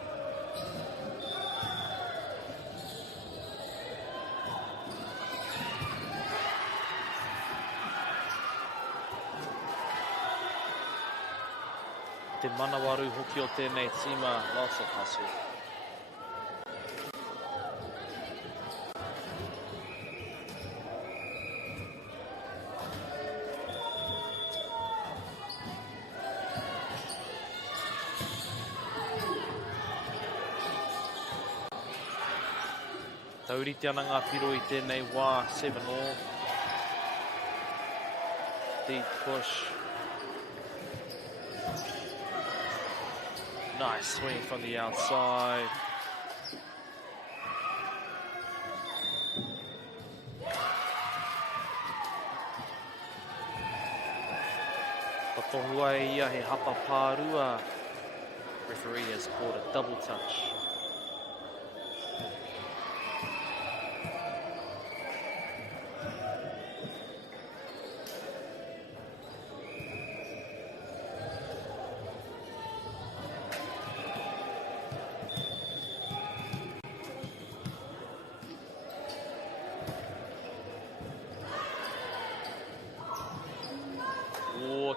Te manawaru hoki o tēnei tima, lots of hustle. Tauriti ana ngā piro I tēnei wā, 7-all. Deep push. Nice swing from the outside. Patohua ia he hapa pārua. Referee has called a double touch.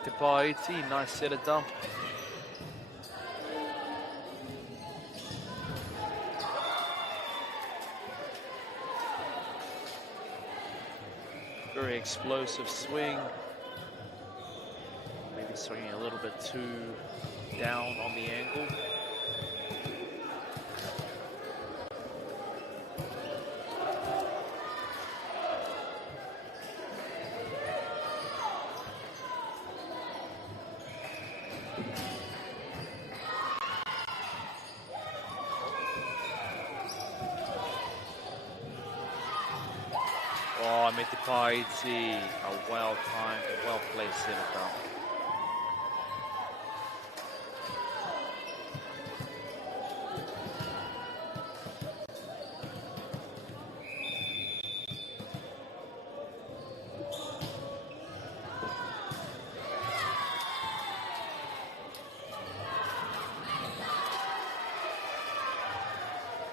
Te Paiti, nice set of dump. Very explosive swing. Maybe swinging a little bit too down on the angle. Oh, Mete Paiti, a well-timed and well-placed set of dump.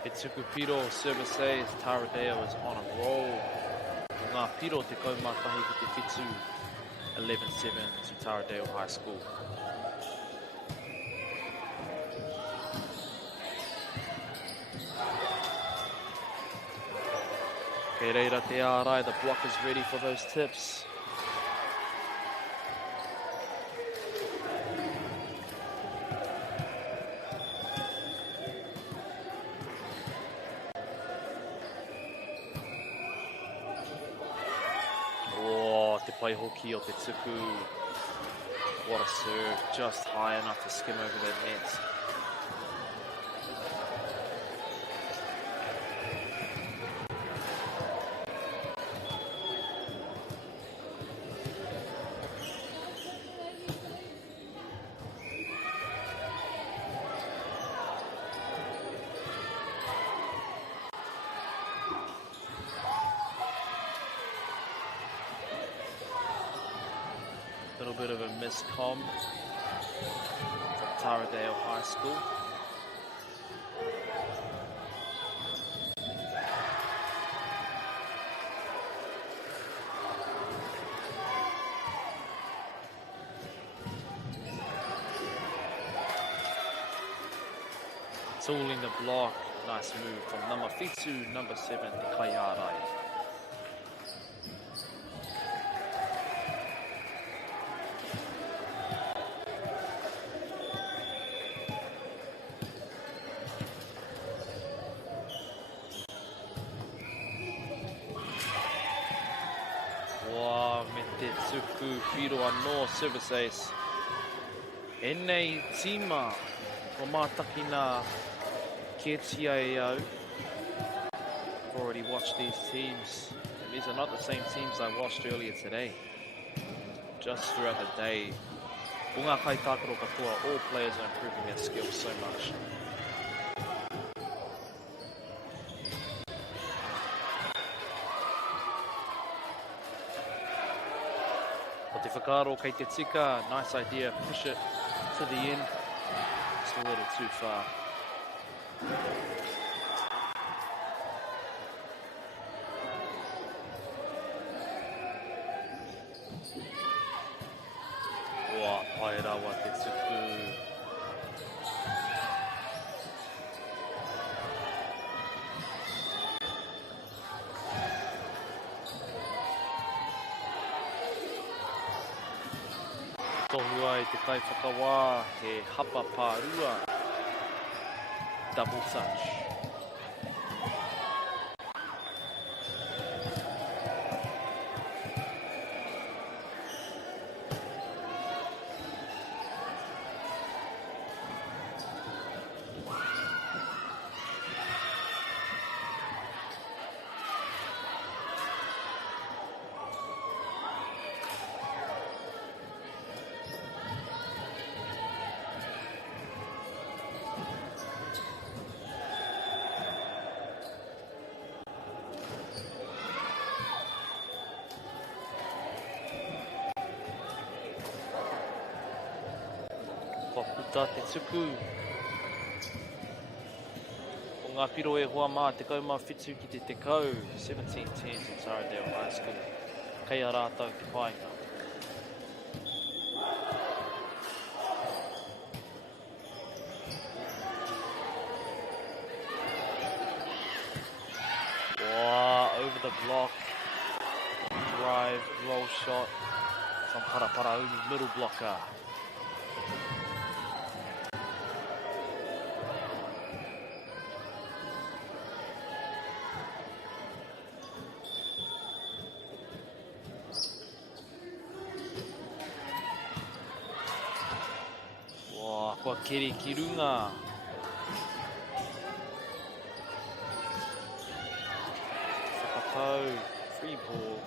Itsuku Piro service ace, Taradeo is on a roll. Ngā piro te kaumatahi ki te whitu, 11-7 to Taradale High School. Kei reira te ārai, the block is ready for those tips. Pai hoki o te tuku. What a serve, just high enough to skim over the net. Little bit of a miscomm from Taradale High School. Tooling the block. Nice move from number 52, number 7, Te Kaiarai. Wow, me te tuku piro anō service ace. Enei tima o mātaki nā Ketia e au. I've already watched these teams. And these are not the same teams I watched earlier today. Just throughout the day. O ngā kai tākaro katoa, all players are improving their skills so much. O te whakaaro kei te tika, nice idea, push it to the end. Just a little too far. Ua, pai rawa te tuku. Tohu ai te kai whakawā, he hapa pārua. Double touch. Puta te tuku. O ngā piro e hoa mā te kaumawhitu ki te tekau. 17-10 in Taradale High School. Kei a rātou te whainga. Wow, over the block. Drive, roll shot. From Paraparauni, middle blocker. Kua kere ki runga. Whakatau, free ball.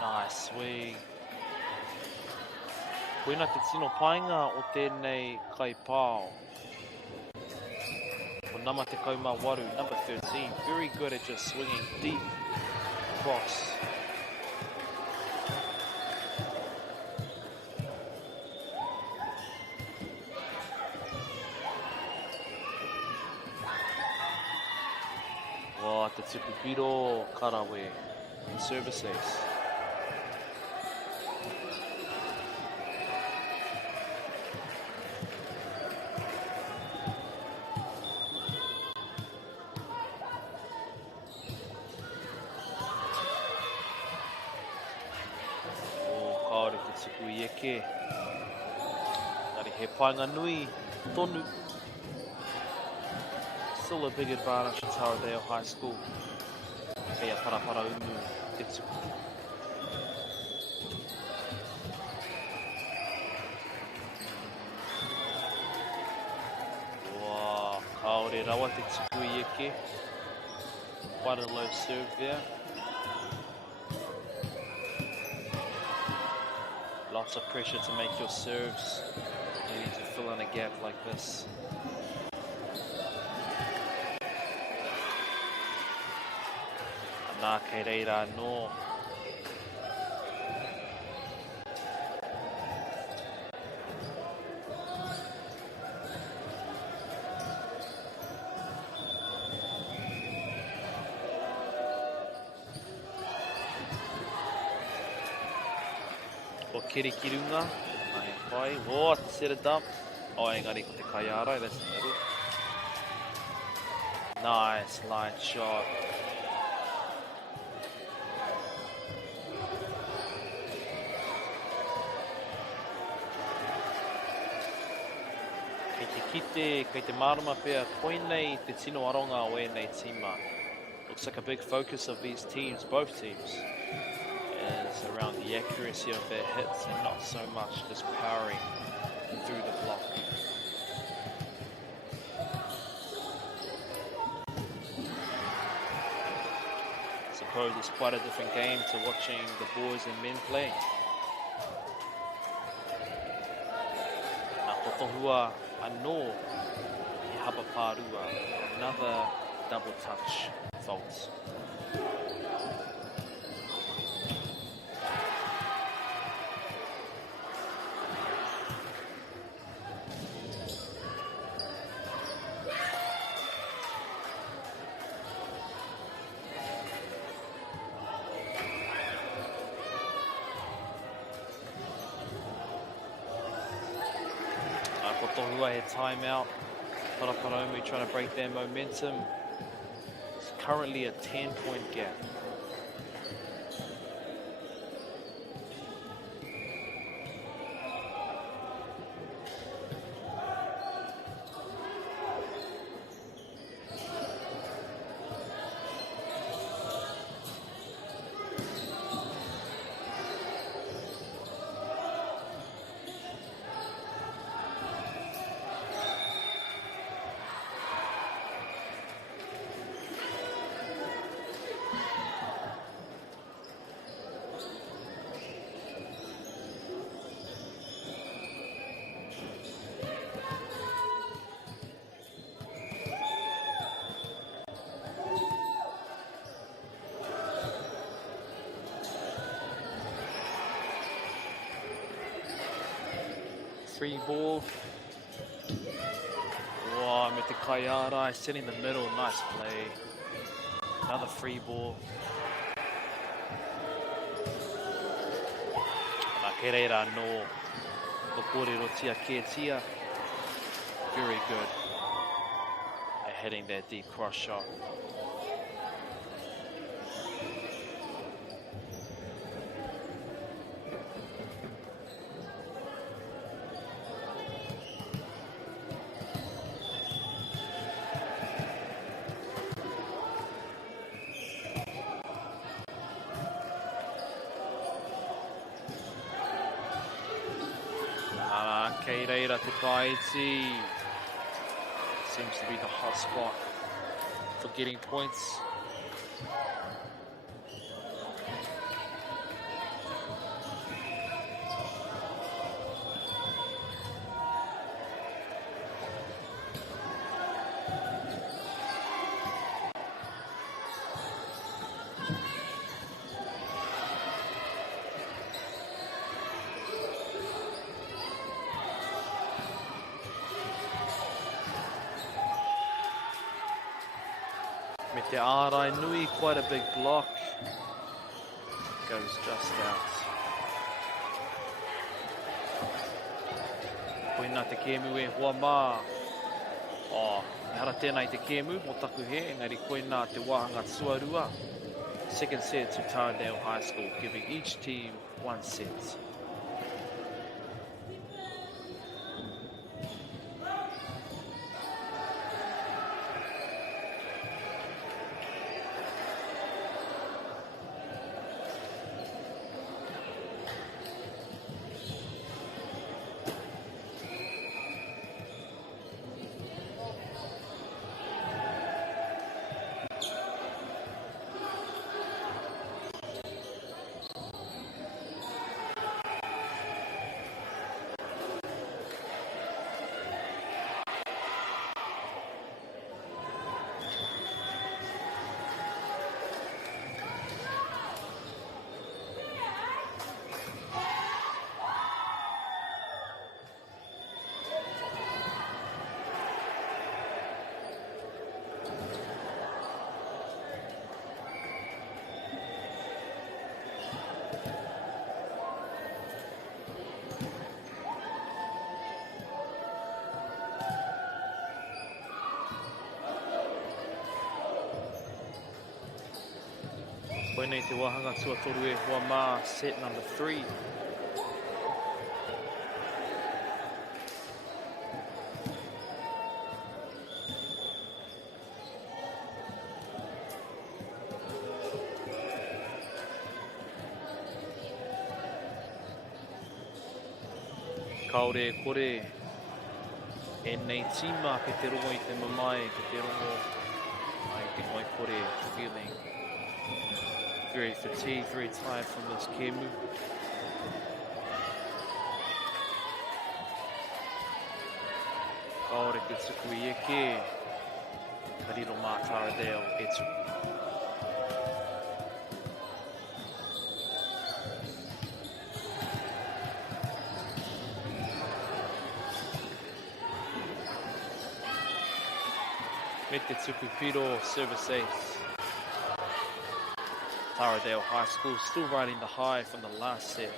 Nice swing. Koina te tino painga o tēnei kai pāo. O nama te kauma waru, number 13. Very good at just swinging deep across. Te tuku piro karawe, service ace. O kaore te tuku i eke. Nari he painga nui, tonu. Still a big advantage at Taradale High School. Kei a parapara unu te tuku. Wow, kaore rawa te tuku i eke. Quite a low serve there. Lots of pressure to make your serves. You need to fill in a gap like this. Nā kei reira nō. Ko kere ki runga. Mai pai. Oh, set it up. engari ko te Kaiarai, that's the middle. Nice light shot. Kei te marama pia, koinei te tino aronga o nei tima. Looks like a big focus of these teams, both teams, is around the accuracy of their hits and not so much just powering through the block. I suppose it's quite a different game to watching the boys and men play. Nā kotohua anō I Hapaparua, another double touch fault. Kotohua had timeout. Paraparaumu trying to break their momentum. It's currently a 10-point gap. Free ball. Wow, with the Kaiarai sitting in the middle, nice play. Another free ball. Nā Pereira no Kopore Rotia Ketia. Very good at hitting that deep cross shot. Kei reira te Kaiti. Seems to be the hot spot for getting points. Me te Ārai Nui, quite a big block. Goes just out. Koina te kēmu e hoa mā. Oh, me hara tēnā I te kēmu, mo taku he, engari koina te wāhanga Tsuarua. Second set to Tarndale High School, giving each team one set. Koinei te wahanga tuatoru e hua mā, set number 3. Kaore e kore, e nei tima ke te rongo i te mamae, ke te rongo ai te mai kore, feeling very fatigued, very tired from this kemu. Kaore ke tuku i eke, ka riro mā Taradale e tuku. Me te tuku piro, service ace. Taradale High School still riding the high from the last set.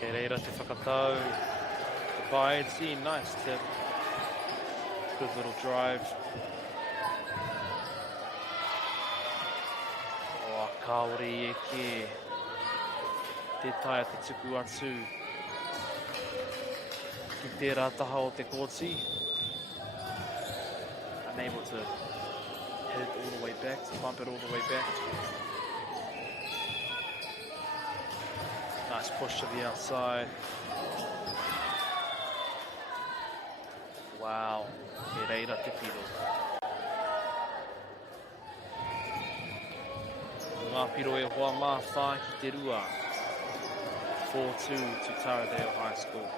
Kei reira te whakatau. The Bianchi, nice tip. Good little drive. Oh, kaore i eke. Te taia te tuku atu. Ki te rataha o te kōti. Unable to hit it all the way back, to bump it all the way back. Nice push to the outside. Wow, he reira te piro. Ngā piro e hoa mā whā ki te rua. 4-2 to Taradale High School.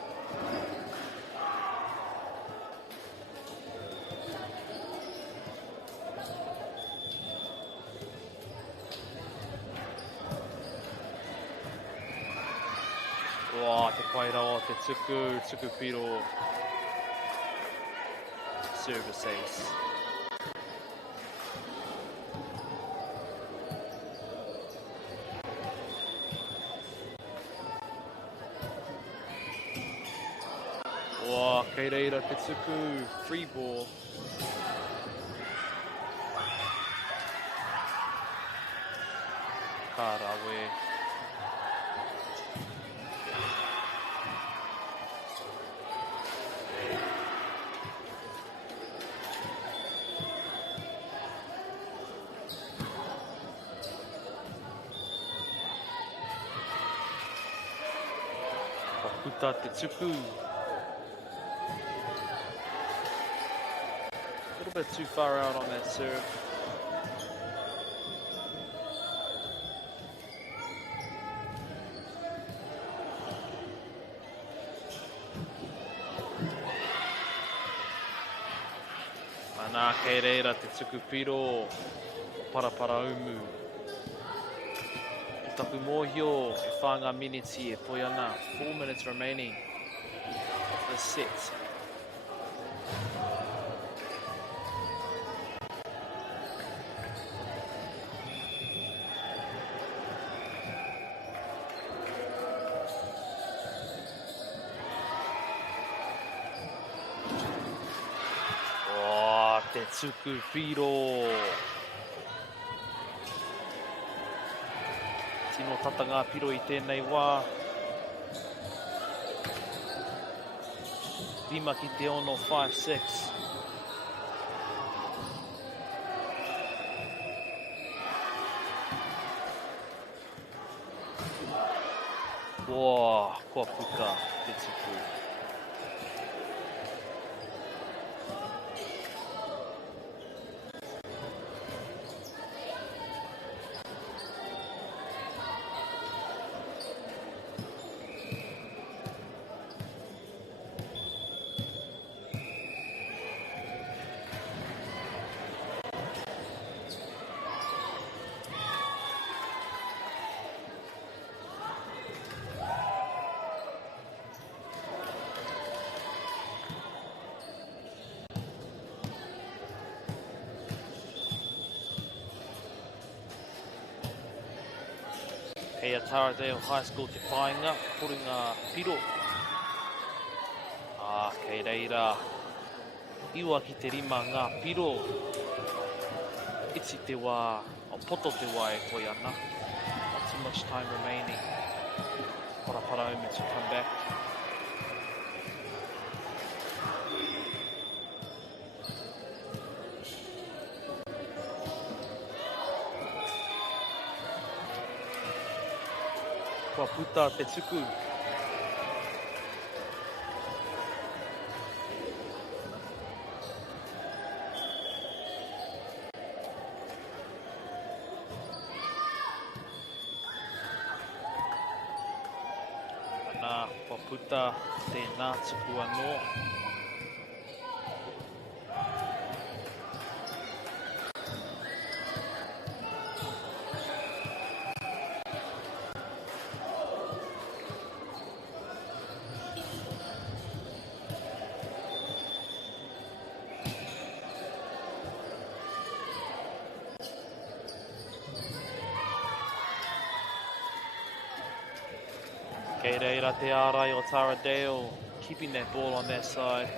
Te pairao, te tuku piro. Service ace. Wow, kei reira te tuku, free ball. Karawe. Pakuta te tuku. A little bit too far out on that serve. Ana kei reira te tuku piro. Parapara umu. I taku mōhio e whanga miniti e poi ana. 4 minutes remaining of the set. tsuku Piro. Tino tata ngā piro I tēnei wā. 5 ki te ono, 5-6. Whoa, kua puka, te tuku. Hei a Taradale High School te whāinga, kore ngā piro. Kei reira, iwa ki te 5 ngā piro. Iti te wā, o poto te wā e koi ana. Not too much time remaining. Parapara ome to come back. Kua puta te tuku. Nā, kua puta te nā tuku anō. Kei reira te ārai o Taradale, keeping that ball on their side.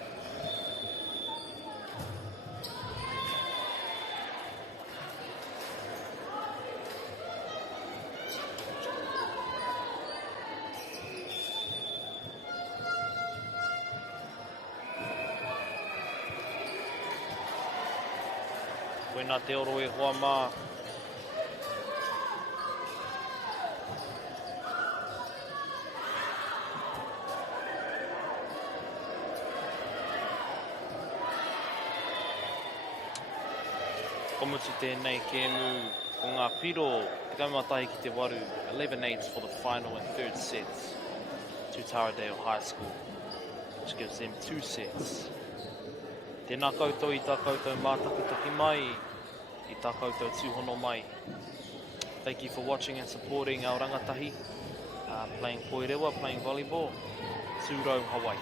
Koina te oro e hoa mā. Komutu tēnei kēmu o ngā piro, te kaumatahi ki te waru, 11-8 for the final and third sets to Taradale High School, which gives them 2 sets. Tēnā koutou I tā koutou mātakitaki mai, I tā koutou tūhono mai. Thank you for watching and supporting our rangatahi, playing poirewa, playing volleyball. Tūrau Hawaii.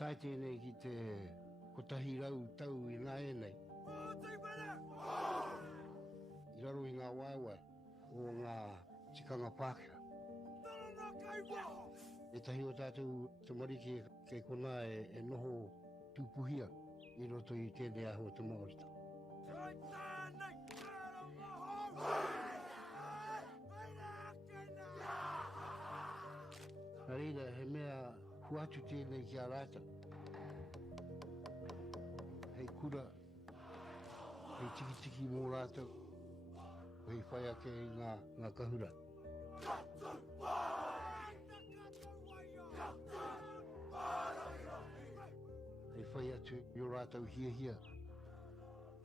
Tai tēnei ki te kotahi rau tau I ngā e nei. I raro I ngā waiwai o ngā tikanga Pākehā. E tahi o tātou te marike kei kona e noho tūpuhia I roto I tēnei aho te Māorita. Nā reira, he mea huatu tēnei ki a rāta. Hei kura, hei tiki mō rātou, hei whai ake I ngā kahura. Hei whai atu I o rātou hia,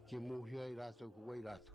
ke mōhia I rātou ko wai rātou.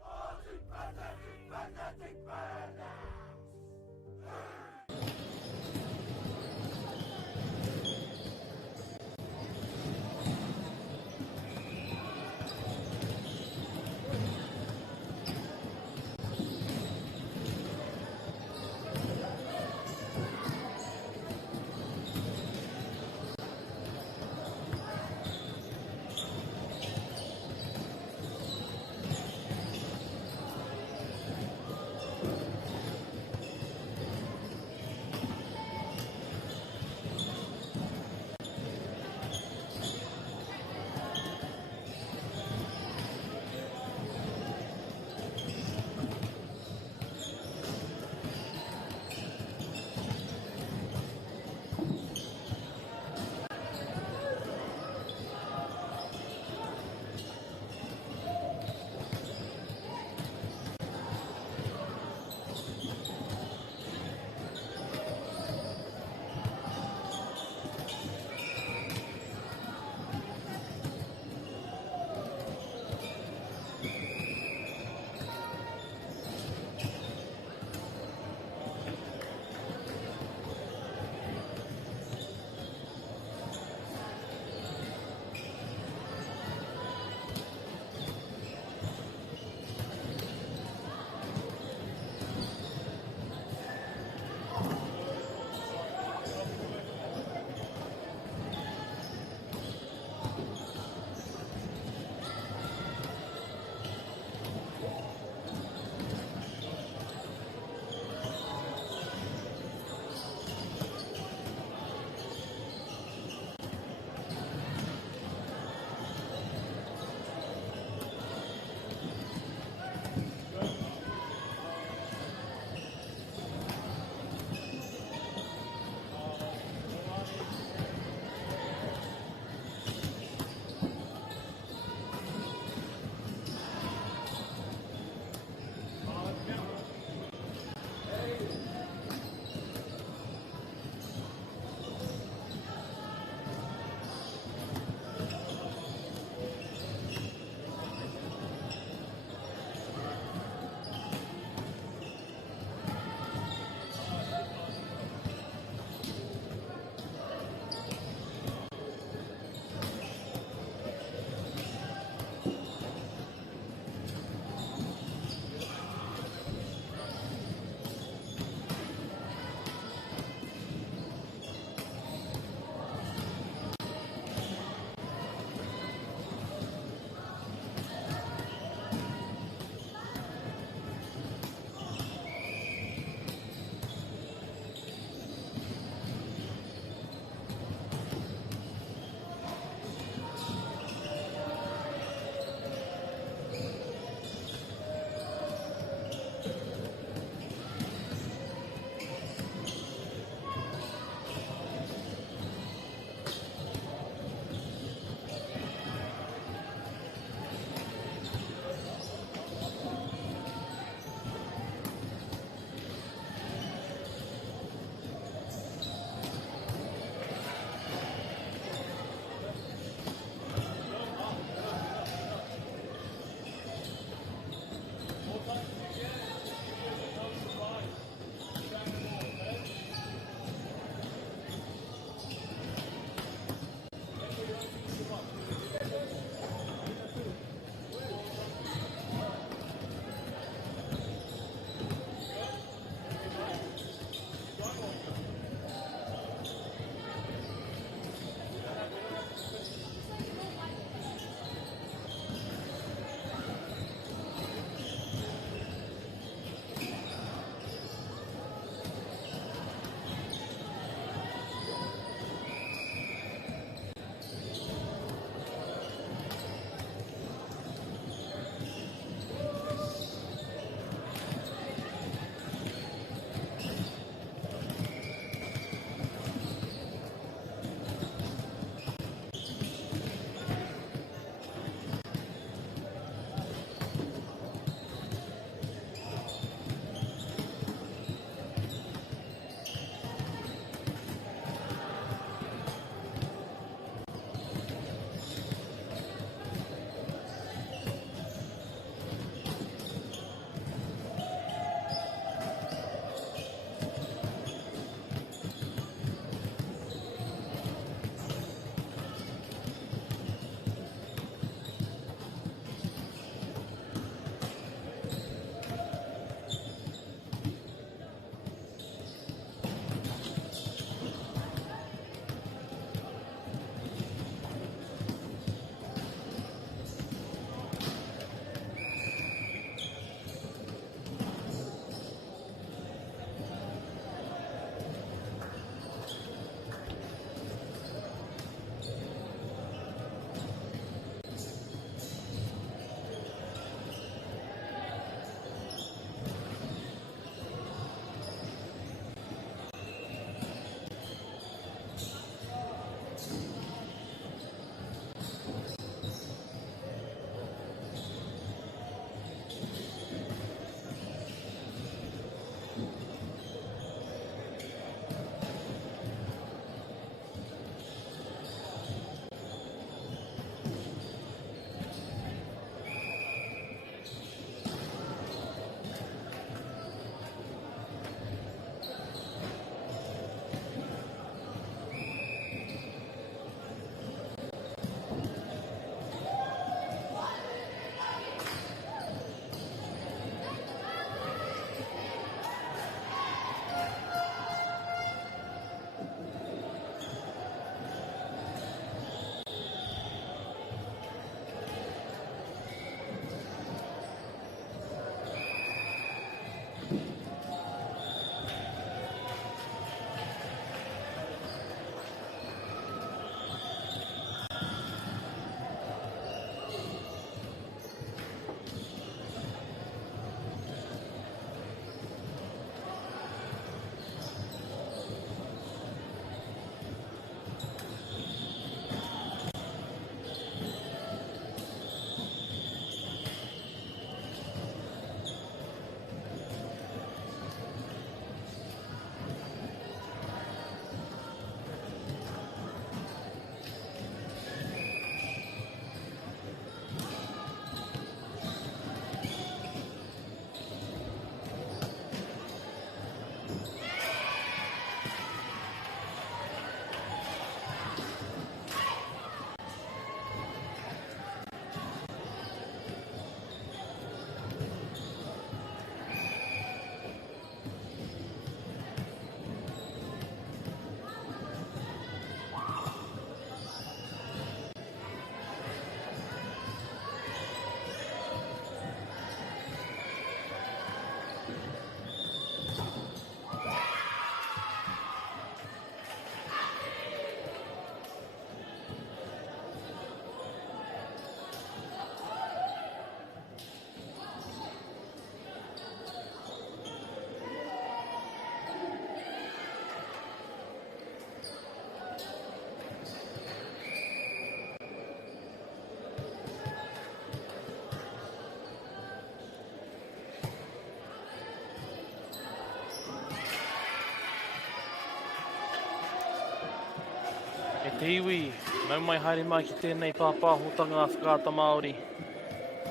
te iwi, nau mai haere mai ki tēnei pāpāhotanga whakaata Māori.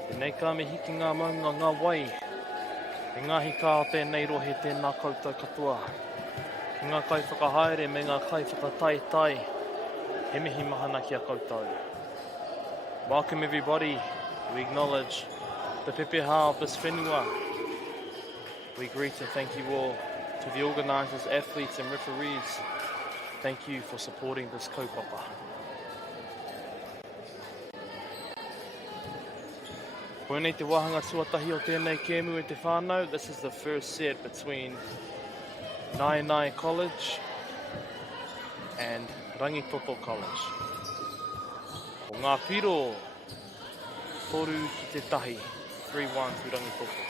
Tēnei ka me hiki ngā maunga ngā wai. E ngahi kā o tēnei rohe tēnā koutou katoa. Ki ngā kai whakahaere me ngā kai whakataitai. He mihi mahana ki a koutou. Welcome everybody. We acknowledge the pepeha of this whenua. We greet and thank you all. To the organisers, athletes and referees, thank you for supporting this kaupapa. Koenei te wahanga tuatahi o tēnei kēmu e te whānau. This is the first set between Naenai College and Rangitoto College. Ko ngā piro, toru ki te tahi, 3-1 to Rangitoto.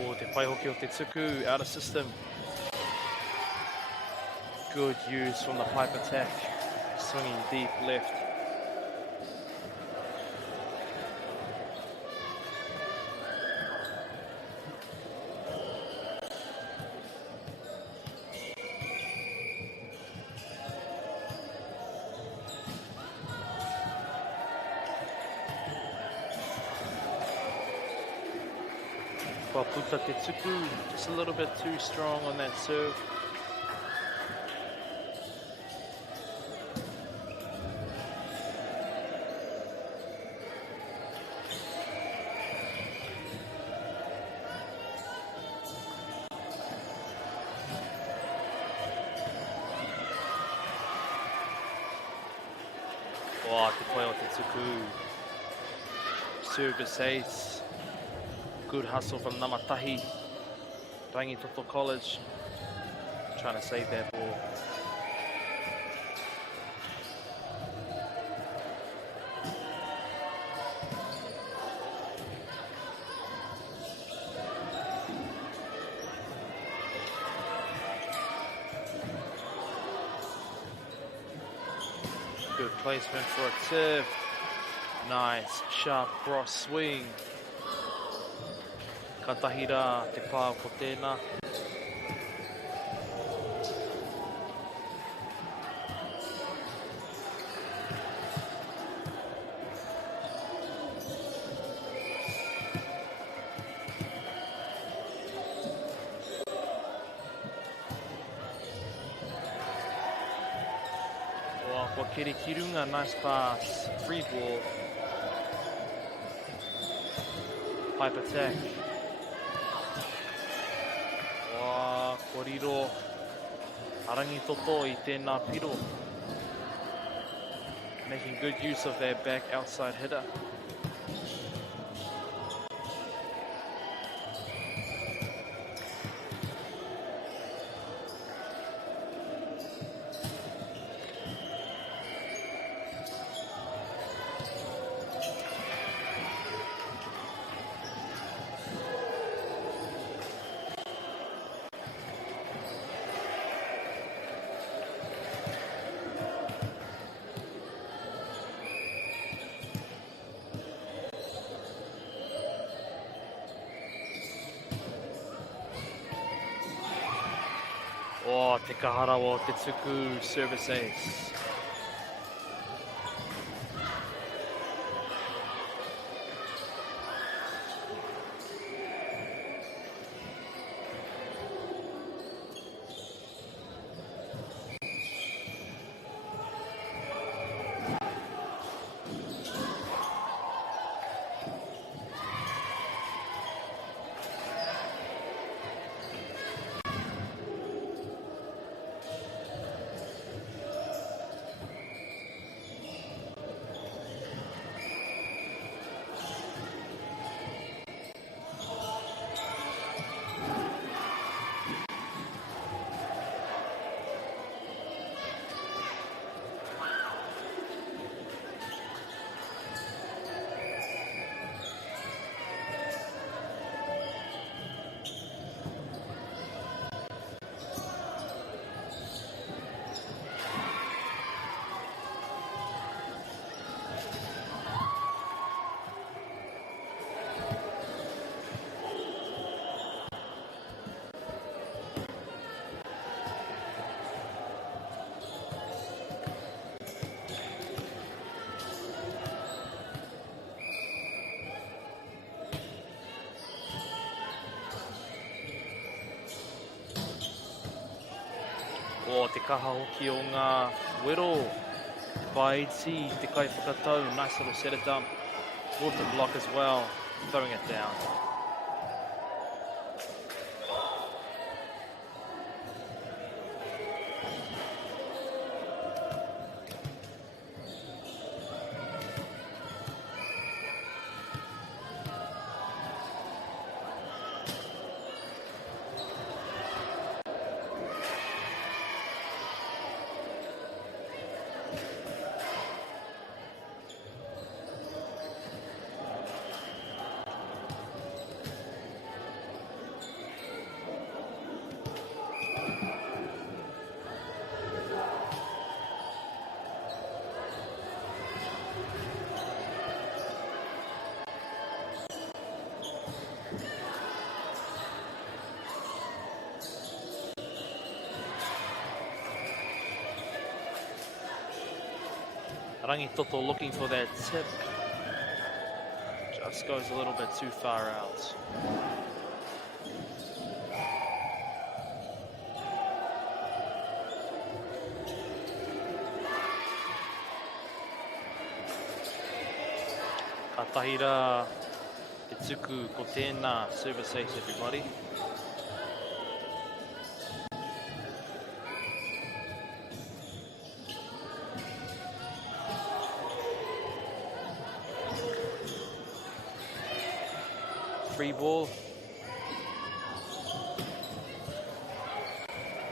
O te pai hoki o te tuku, out of system. Good use from the pipe attack, swinging deep left. Puta te tuku, just a little bit too strong on that serve. Wow, te pai o te tuku. Service ace. Good hustle from Namatahi, Rangitoto College, trying to save that ball. Good placement for a serve. Nice, sharp cross swing. Katahira te pā ko tēnā. Wow, ko Kere Kirunga, nice pass, free ball. Pipe attack. Koriro, Rangitoto I tēnā piro. Making good use of their back outside hitter. Oh, te kahara o te tuku, service ace. O te kaha hoki o ngā wero. Paiti, te kai whakatau. Nice little set it dump. Water block as well. Throwing it down. Rangitoto looking for that tip. Just goes a little bit too far out. Ka tahira te tuku ko tēnā service ace, everybody. Free ball.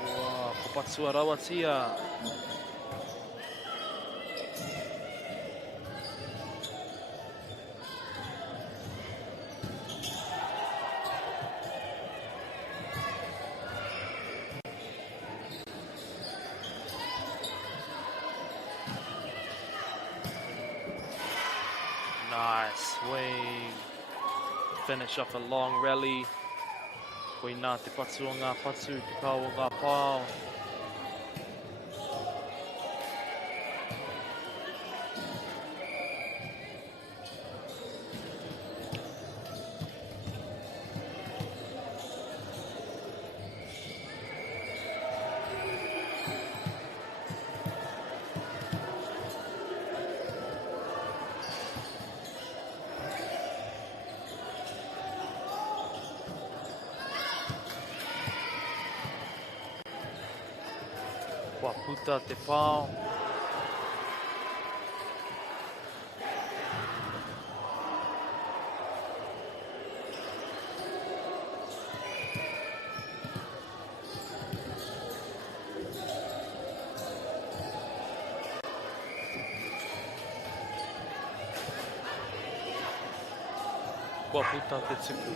Wow, ko patua rawatia. Nice swing. Finish off a long rally. Koina te patu o ngā patu, te pao o ngā pao. Kua puta te pao. Kua puta te tuku.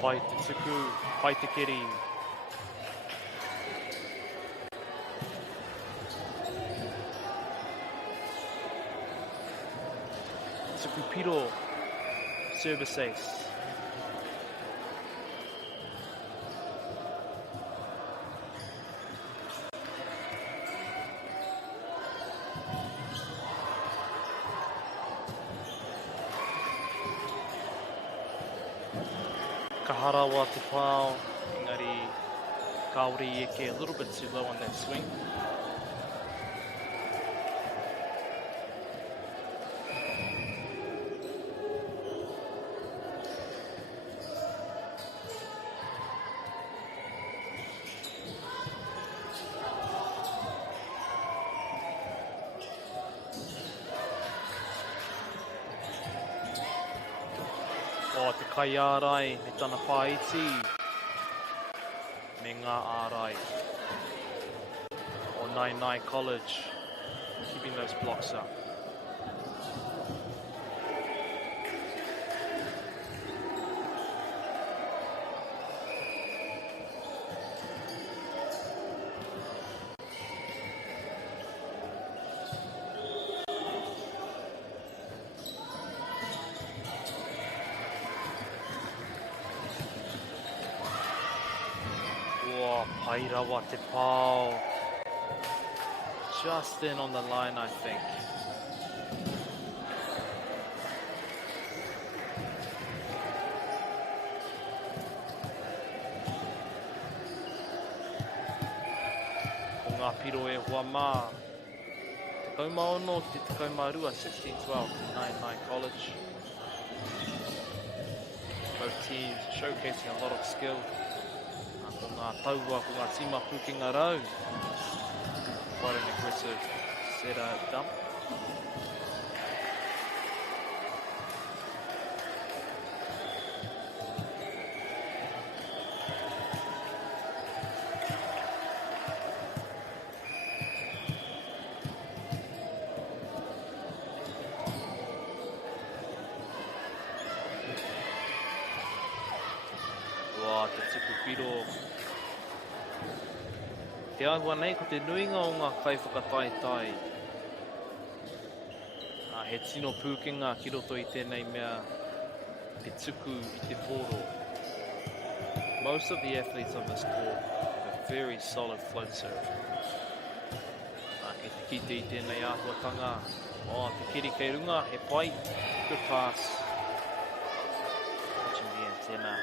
Pai te tuku, pai te kiri. Tuku piro, service ace. Kaharawa te pao, engari kaori eke a little bit too low on that swing. kai ārai me tana pāiti me ngā ārai o Nainai College, keeping those blocks up. Pairawa te pao. Just in on the line, I think. Ko ngā piro e hoa mā. Te kaumaono ki te kaumarua, 16-12, Nainai College. Both teams showcasing a lot of skill. Ko ngā taua, ko ngā tima pukinga rau. Quite an aggressive setter dump. Wā, te tuku piro. Te ahua nei ko te nuinga o ngā kaiwhakataitai. He tino pūkenga ki roto I tēnei mea te tuku I te pōro. Most of the athletes on this court have a very solid float serve. Ke te kite I tēnei āhuatanga. Te kiri kei runga, he pai, good pass. Watching the antenna.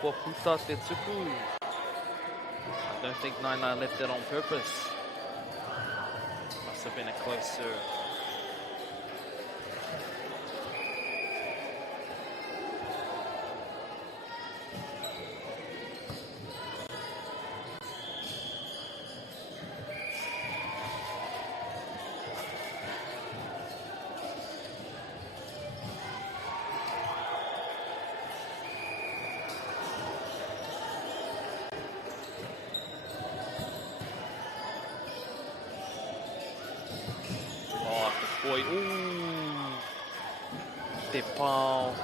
Kua puta te tuku. I don't think Nainai left that on purpose. Must have been a close serve. Boy, ooh, te pao,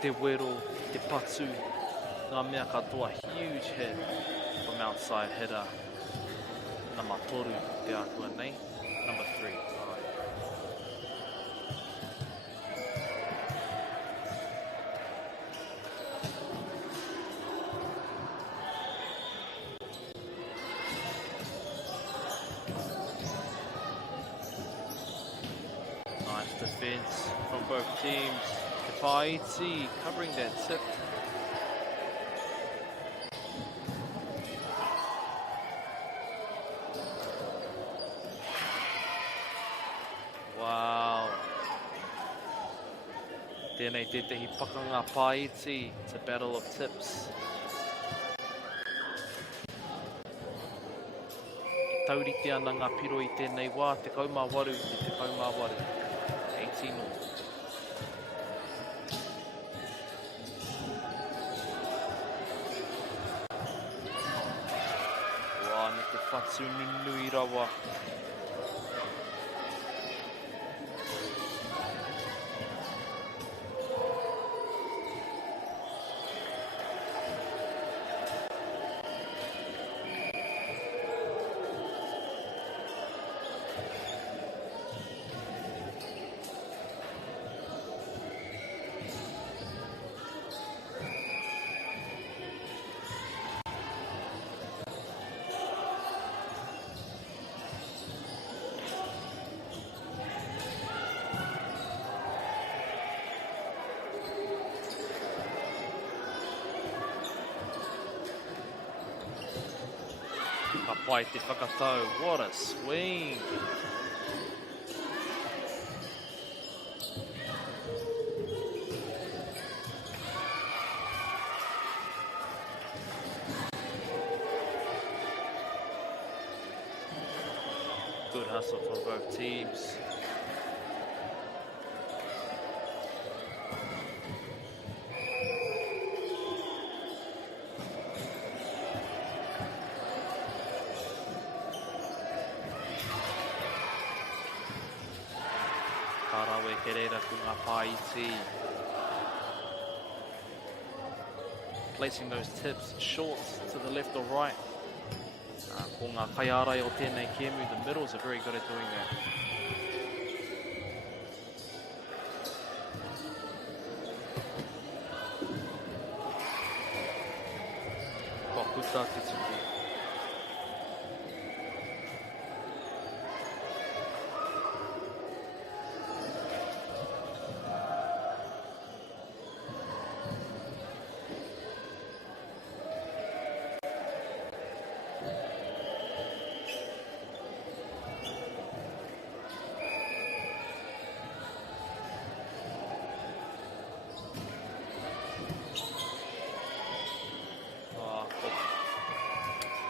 te wero, te patu, ngā mea katoa, huge hit from outside hitter, number 3, te ākua nei, number 3. Defense from both teams. Kepaiti covering that tip. Wow. Tēnei te tehi pakanga Paiti. It's a battle of tips. Taurite ana ngā piro I tēnei wā, te kaumawaru I te kaumawaru. 18 all. Wā, me te whatu nunui rawa. Ka pai te whakatau. What a swing. hustle from both teams. Karawe ke reira ku ngā Paiti. Placing those tips short to the left or right. Ko ngā kaiarai o tēnei kēmu, the middles are very good at doing that. Ko kuta te tuku.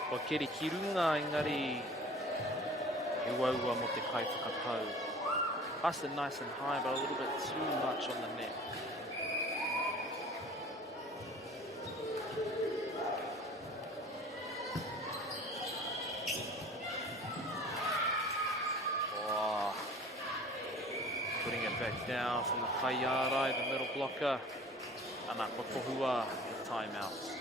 Ko keri ki runga, engari e waua mo te kai whakatau. Busted nice and high, but a little bit too much on the net. Oh. Putting it back down from the Kaiarai, the middle blocker. Ana ko tohua, the timeout.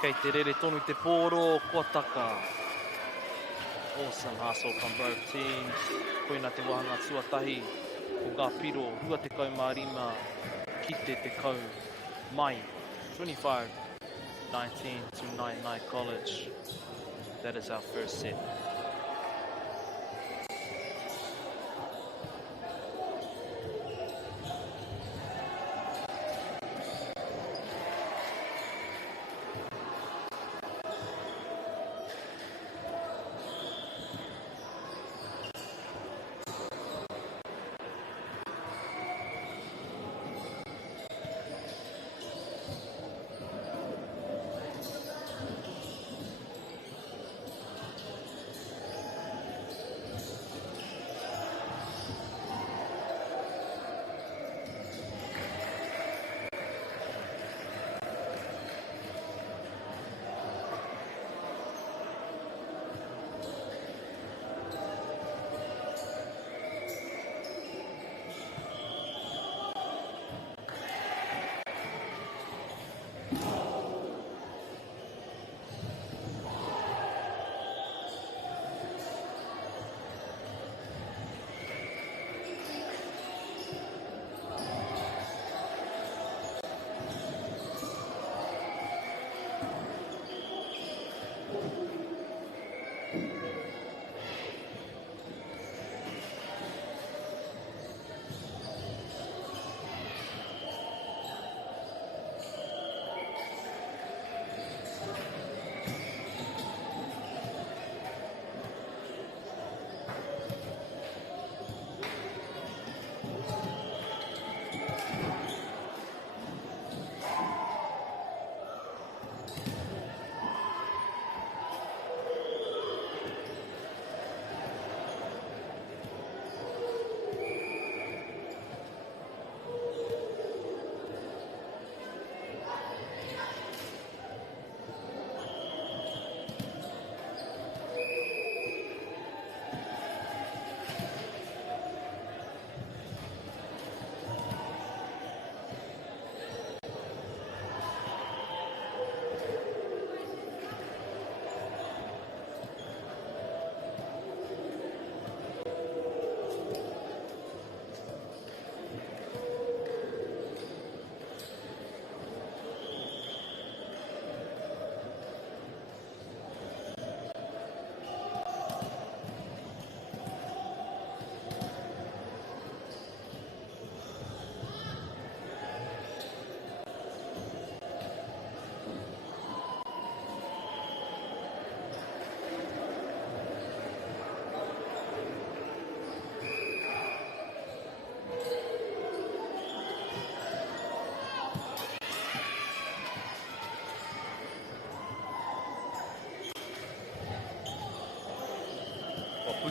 Kei te rere tonu te pōro, kua taka. Awesome hustle from both teams. Koina te wahanga tuatahi. Ko ngā piro, hua te kaumārima, ki te kau mai. 25-19 to Nainai College. That is our first set.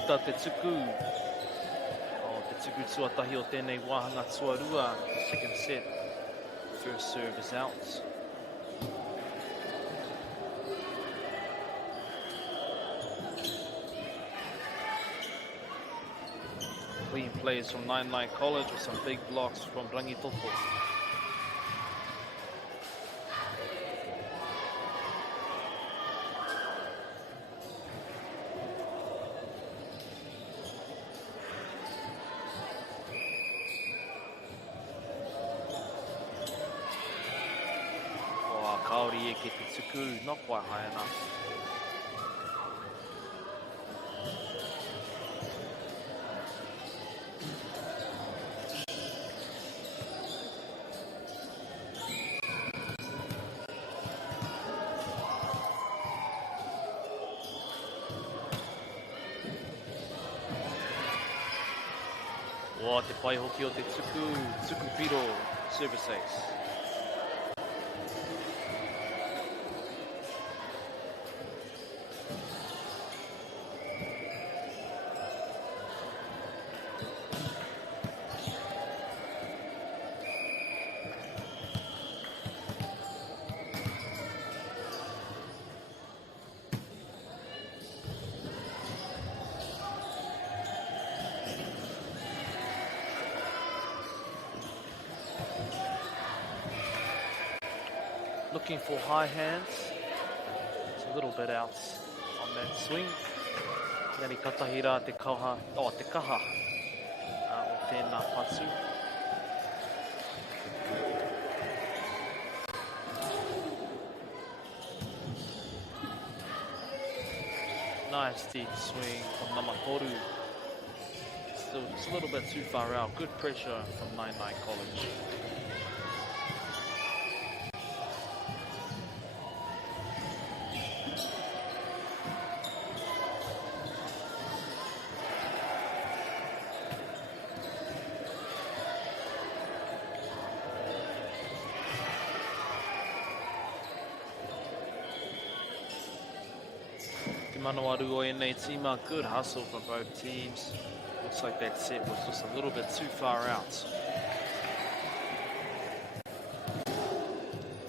puta te tuku. O te tuku tuatahi o tēnei wāhanga tuarua. Second set. First serve is out. Clean plays from Nine College with some big blocks from Rangitoto. Oh, kaori e ke te tuku, not quite high enough. O te pai hoki o te tuku piro, service ace. Looking for high hands. It's a little bit out on that swing. Neri katahira te kaha, te kaha o tēnā patu. Nice deep swing from Namatoru. Still just a little bit too far out. Good pressure from Nine College. Manawaru o ēnei tīma, good hustle from both teams. Looks like that set was just a little bit too far out.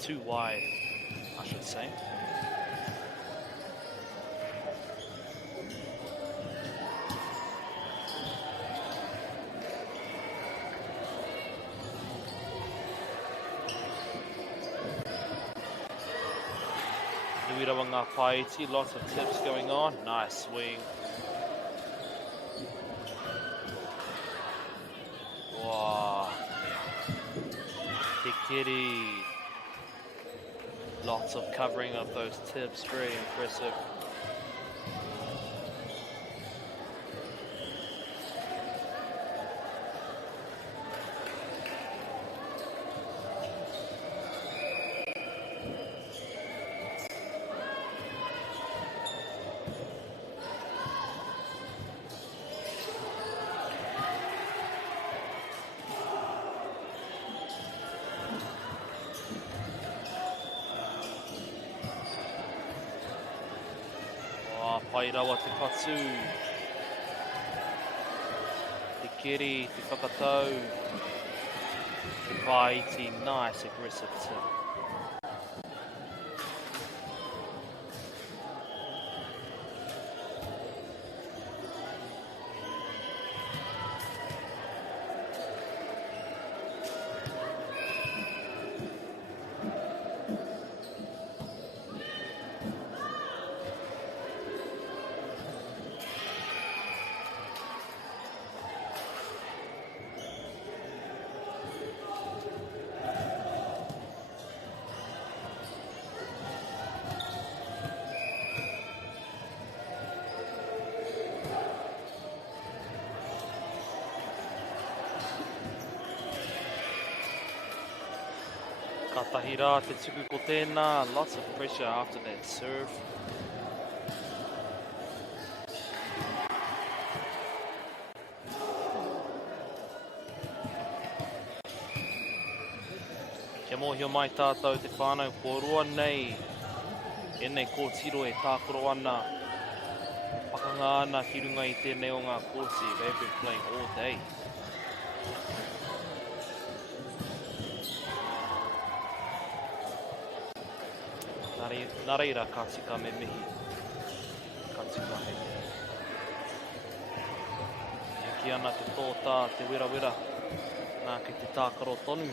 Too wide, I should say. Rawanga Paiti, lots of tips going on. Nice swing. Wow. Te kiri. Lots of covering of those tips. Very impressive. Pai rawa te patu. Te kiri, te whakatau. Te paiti, nice aggressive tip. Katahira te tuku ko tēnā, lots of pressure after that serve. Kia mōhio mai tātou te whānau ko roa nei. E nei kōtiro e tākoro ana. Whakanga ana ki runga I tēnei o ngā kōsi. They've been playing all day. Nā reira ka tika me mihi. Ka tika me mihi. Ki ana te tōtā, te wira, nā ki te tākaro tonu.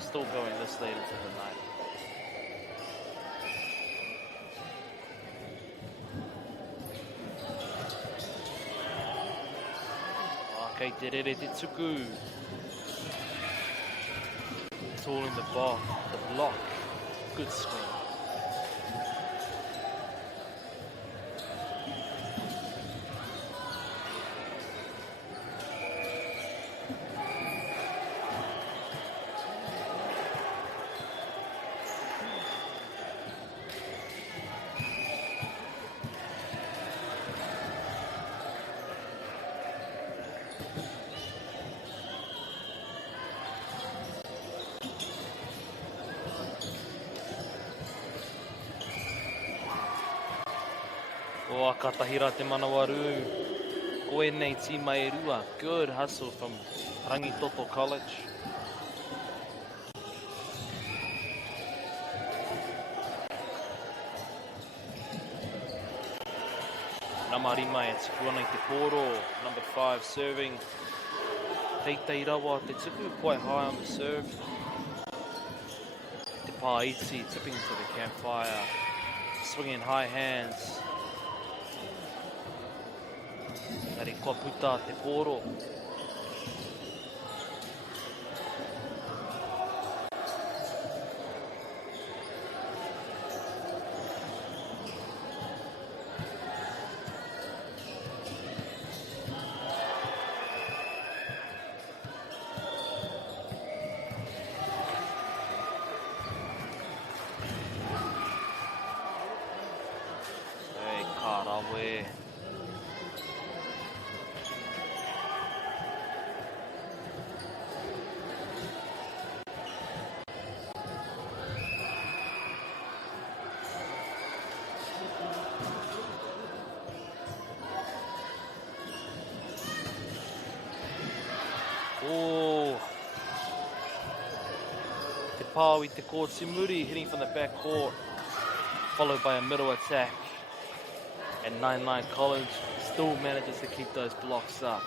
Still going this late into the night. Kei te rere te tuku. It's all in the block. Good swing. O akatahira te manawaru. Koenei tīma e rua. Good hustle from Rangitoto College. Namarima e tuku ana I te koro. Number 5 serving. Teitei rawa te tuku quite high on the serve. Te Pāiti tipping to the campfire. Swinging high hands. Nari kua puta te koro. Hey, karawe. Oh, Te Pau I te kōti muri hitting from the back court, followed by a middle attack. And 9-9 College still manages to keep those blocks up.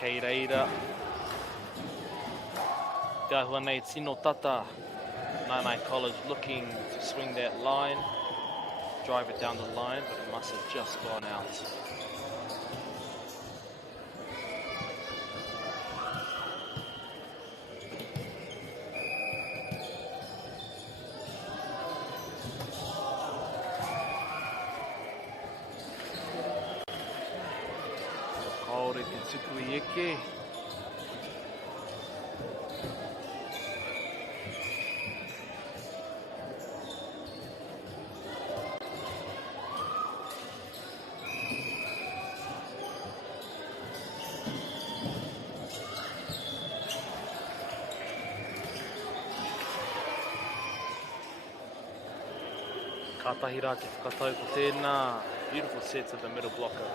Kei reira. Te ahua nei tino tata. 9-9 College looking to swing that line. Drive it down the line, but it must have just gone out. Kaore te tuku I eke. Katahira te whakatau ko tēnā. Beautiful set to the middle blocker.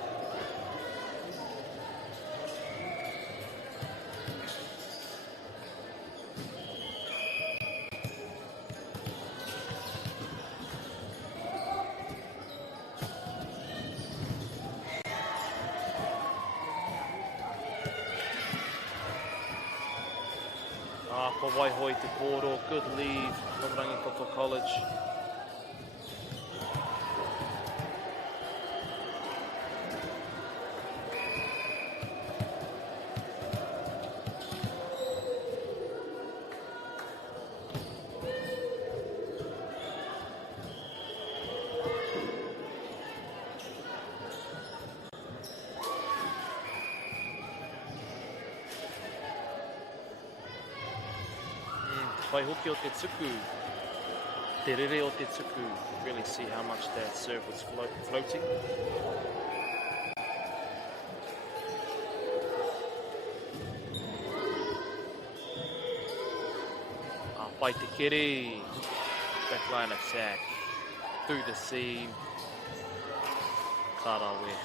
Ko Waihoi te koro, good lead from Rangitoto College. whai hoki o te tuku. Te rere o te tuku. Really see how much that serve was floating. Whai te kere. Backline attack. Through the seam. Karawe.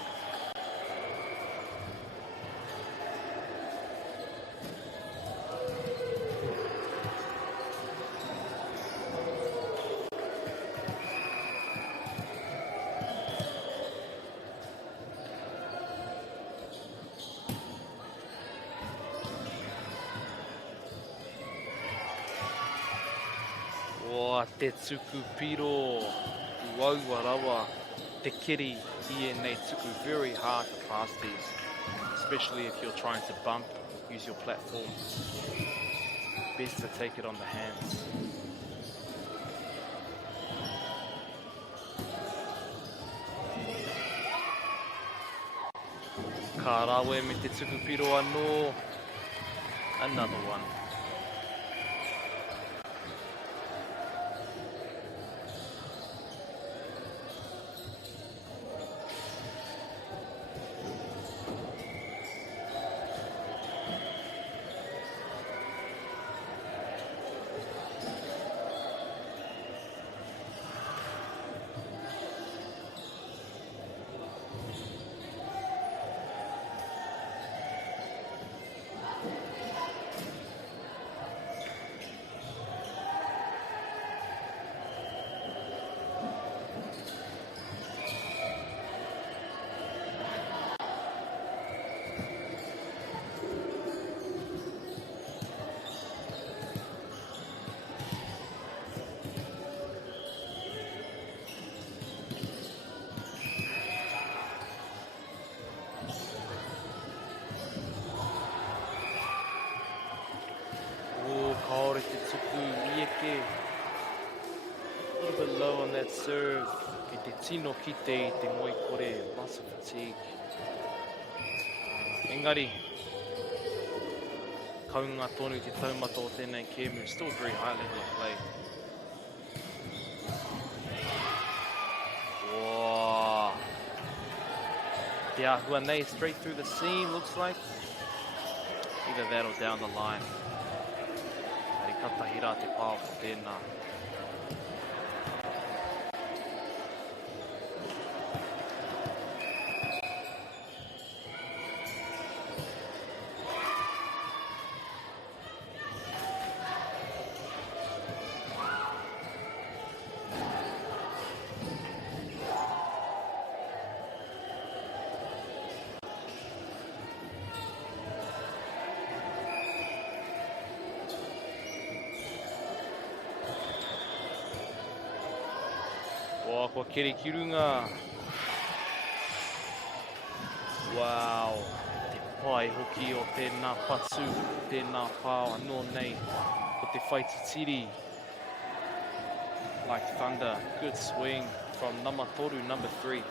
Te tuku piro, uaua rawa, te kiri I nei tuku, very hard to pass these, especially if you're trying to bump, use your platform. Best to take it on the hands. Ka rawe me te tuku piro anō, another one. Kaore te tuku, Ieke. A little bit low on that serve. Ki te tino kite I te moikore, muscle fatigue. Engari, kaunga tonu te taumata o tēnei kēmu, still a very high level of play. Whoa. Te ahua nei straight through the seam, looks like. Either that or down the line. Katahira te pāo ko tēnā. Wā, kua kere ki runga. Wow. Te pai hoki o tēnā patu, tēnā pāo anō nei. Ko te whaititiri. Like thunder. Good swing from Namatoru, number 3.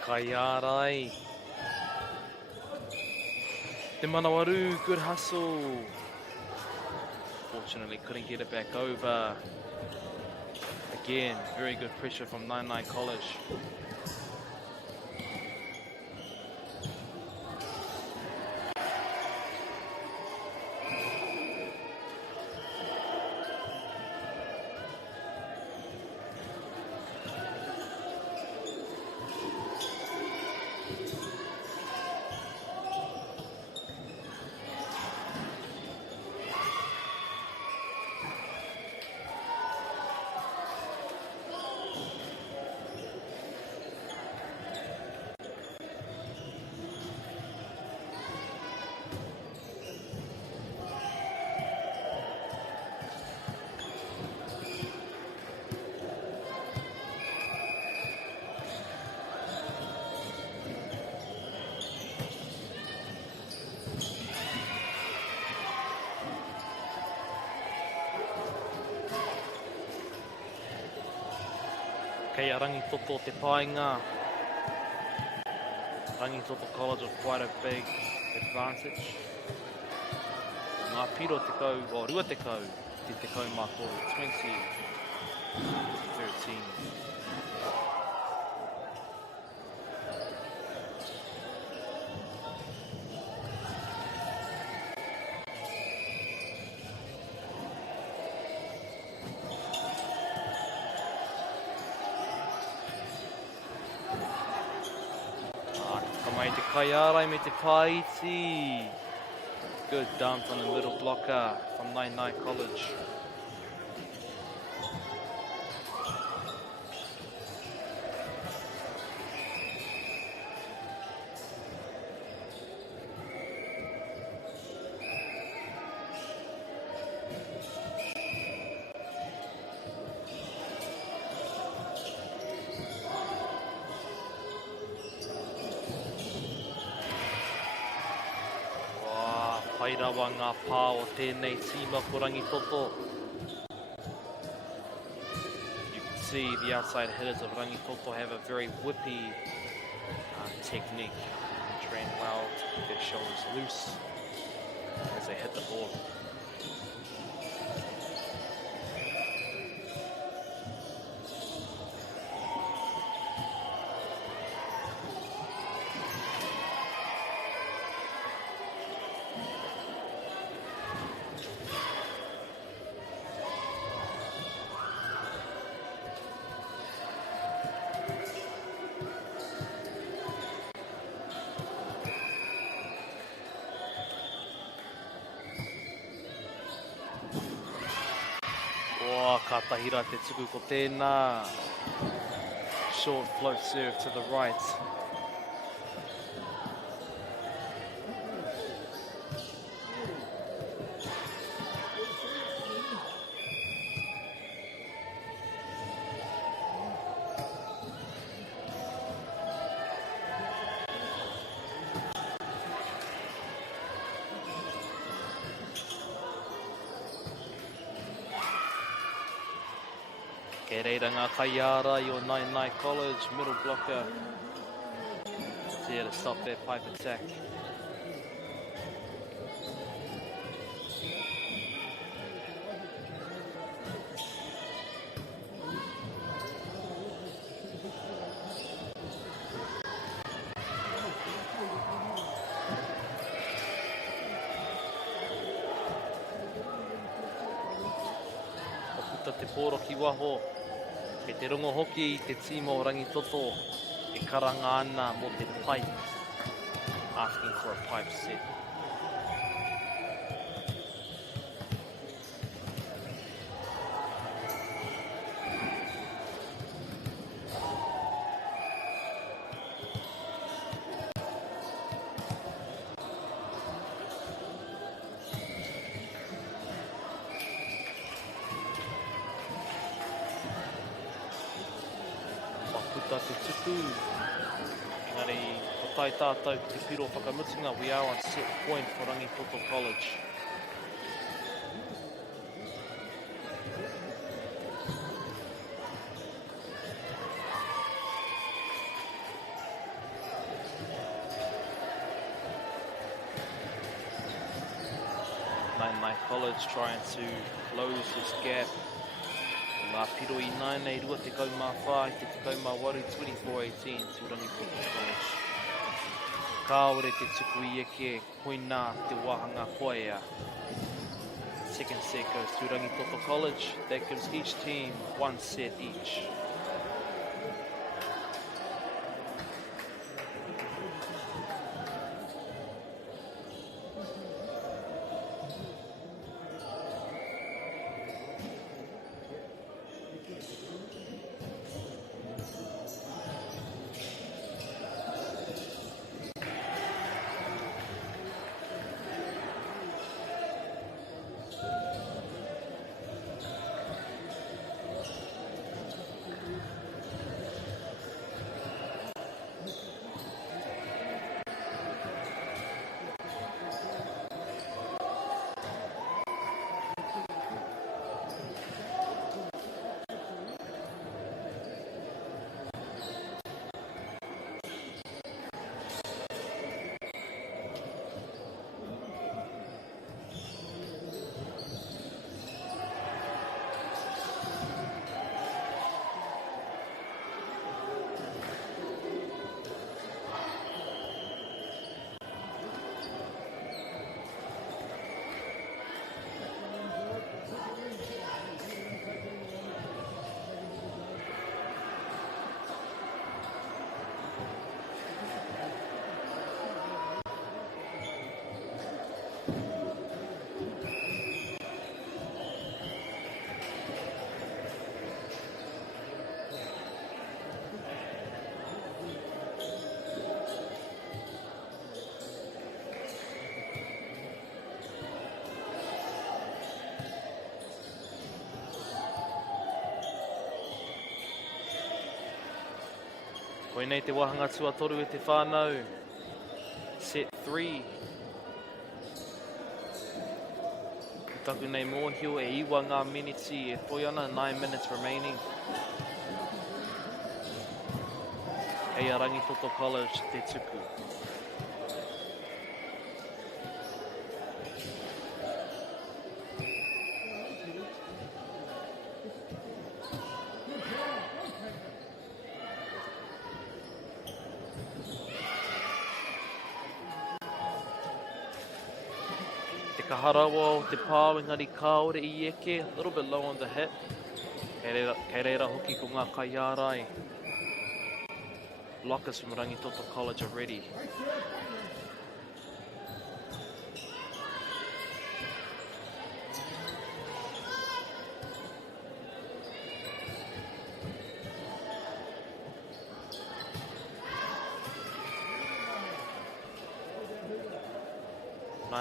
Kai ārai. Te Manawaru, good hustle. Fortunately, couldn't get it back over. Again, very good pressure from 99 College. Kei a Rangitoto te painga. Rangitoto College with quite a big advantage. Ngā piro te kau, o rua te kau, te kau mākoro, 2013. Kamai te kaiarai me te paiti. Good dunk on the middle blocker from Nainai College. Rawa ngā pā o tēnei tīma ko Rangitoto. You can see the outside hitters of Rangitoto have a very whippy technique. They train well to keep their shoulders loose as they hit the ball. Ka tahira te tuku ko tēnā. Short float serve to the right. Ke reira ngā kaiara i o Nainai College, middle blocker. It's here to stop their pipe attack. Okuta te pōro ki waho. Kei te rongo hoki i te tīma o Rangitoto, e karanga ana mo te pipe, asking for a pipe set. Makuta te tuku. Engari, o tai tātou te piro whakamutunga, we are on set point for Rangitoto College. Nainai College trying to close this gap. Ngā piro i nei rua te kaumā whai, te kaumā waru 24-18 to Rangitoto College. Kāore te tuku i eke, koina te wahanga poea. Second set goes to Rangitoto College. That gives each team one set each. Koinei te wahanga tuatoru e te whānau. Set 3. Taku nei mōhio e iwa ngā miniti e toi ana, 9 minutes remaining. Hei a Rangitoto College te tuku. Ka harawa o te pāo engari kāore I eke, a little bit low on the hip. Kei reira hoki ko ngā kaiārai. Blockers from Rangitoto College are ready.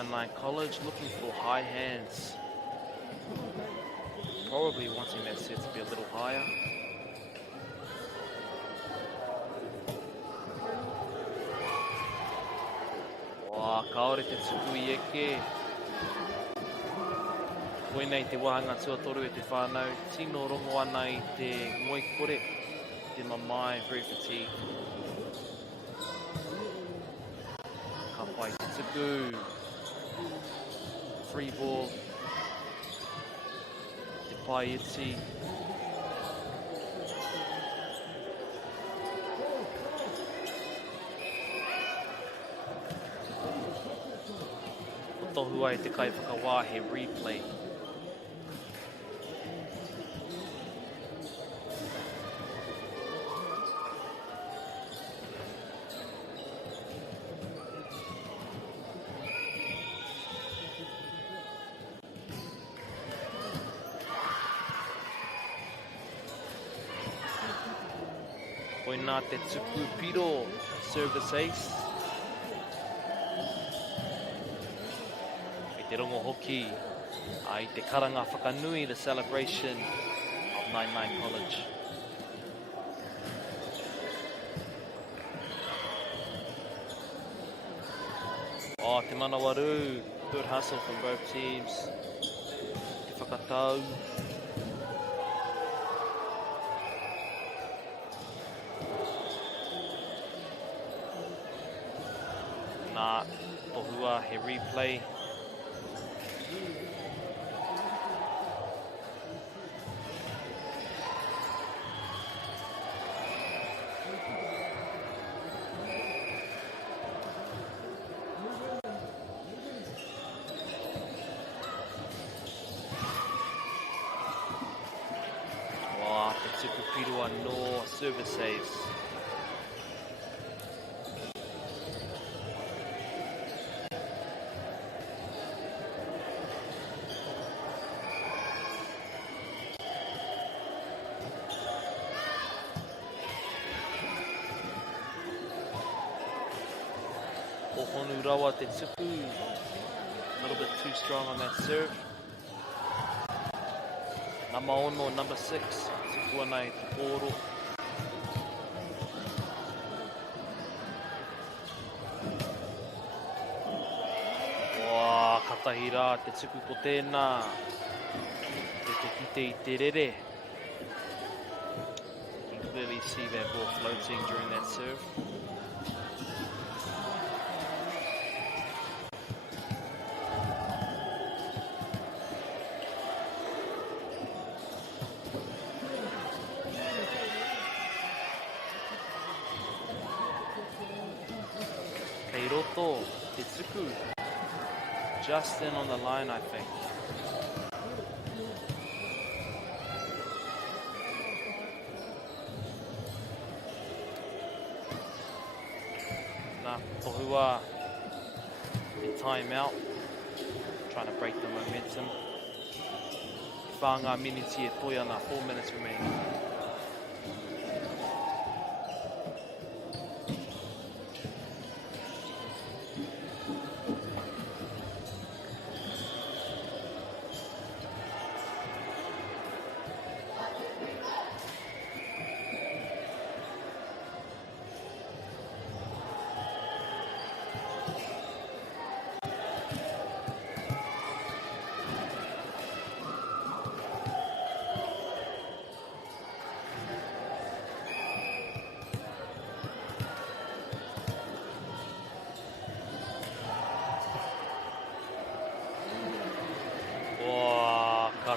Nine College looking for high hands. Probably wanting that set to be a little higher. Wā, kaore te tuku I eke. Koinei te wahanga tuatoru e te whānau. Tino rongo ana I te ngoikore. Te mamai, very fatigued. Ka pai te tuku. Free ball. Te pai iti. Tohu ai te kai whakawāhe replay. Koina te tuku piro, service ace. Kei te rongo hoki, ai te karanga whakanui, the celebration of 99 College. Oh, te manawaru, good hustle from both teams. Te whakatau. Nā, tohua he replay. Wow, te tuku pirua no service saves. Ohonu rawa te tuku. A little bit too strong on that serve. Nama ono, number 6. Tuku ana I te pōro. Wā, katahi rā te tuku ko tēnā. Te kite I te rere. You can clearly see that ball floating during that serve. Roto, te tuku. Just in on the line, I think. Nā, tohua, the timeout. Trying to break the momentum. Whāngā miniti e toi ana, 4 minutes remaining.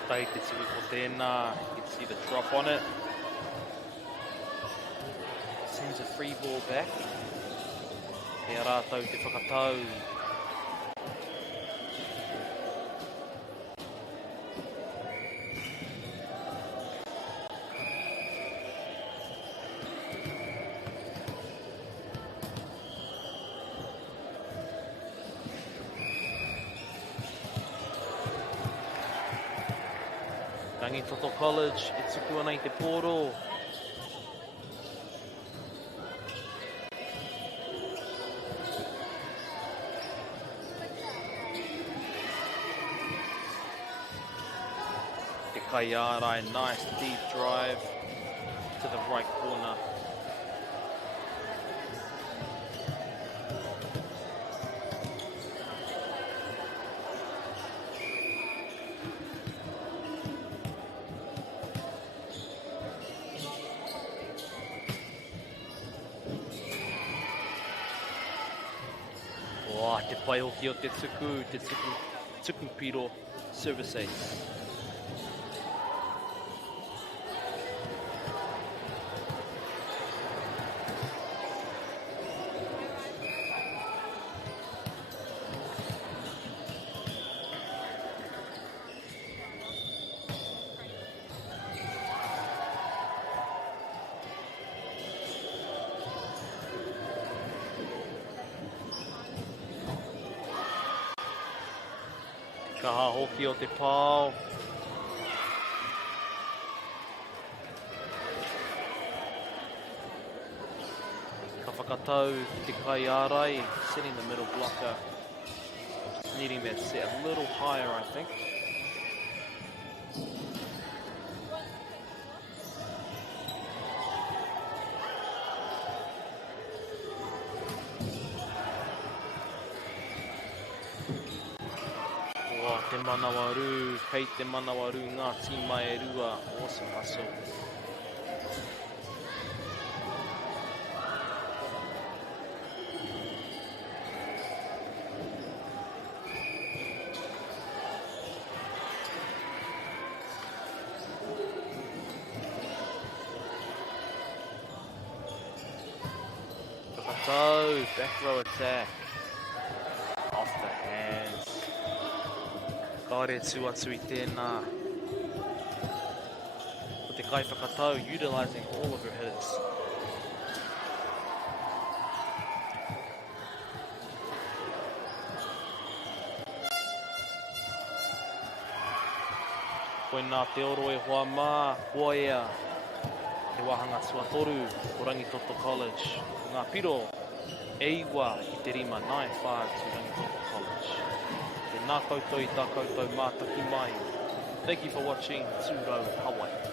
tangata i te tiri ko tēnā. You can see the drop on it. Sends a free ball back. He a rātou te whakatau. Rangitoto College, e tuku ana I te pōro. Te Kaiarai, nice deep drive to the right corner. Te pai hoki o te tuku piro service ace. Kaha hoki o te pāo. Ka whakatau te Kaiarai, setting the middle blocker. Just needing that set a little higher, I think. Te manawaru, kei te manawaru, ngā tīma e rua, awesome hustle. Whakatau, back row attack. Off the hands. Kāre tū atu I tēnā. Ko te kai whakatau, utilising all of her hitters. Koe nā te oro e hoa mā, kua ea. Te wahanga tuatoru, o Rangitoto College. Ngā piro, e iwa I te rima 9-5 to Rangitoto College. Nā koutou I tā koutou mātaki mai. Thank you for watching Tūrau Hawaii.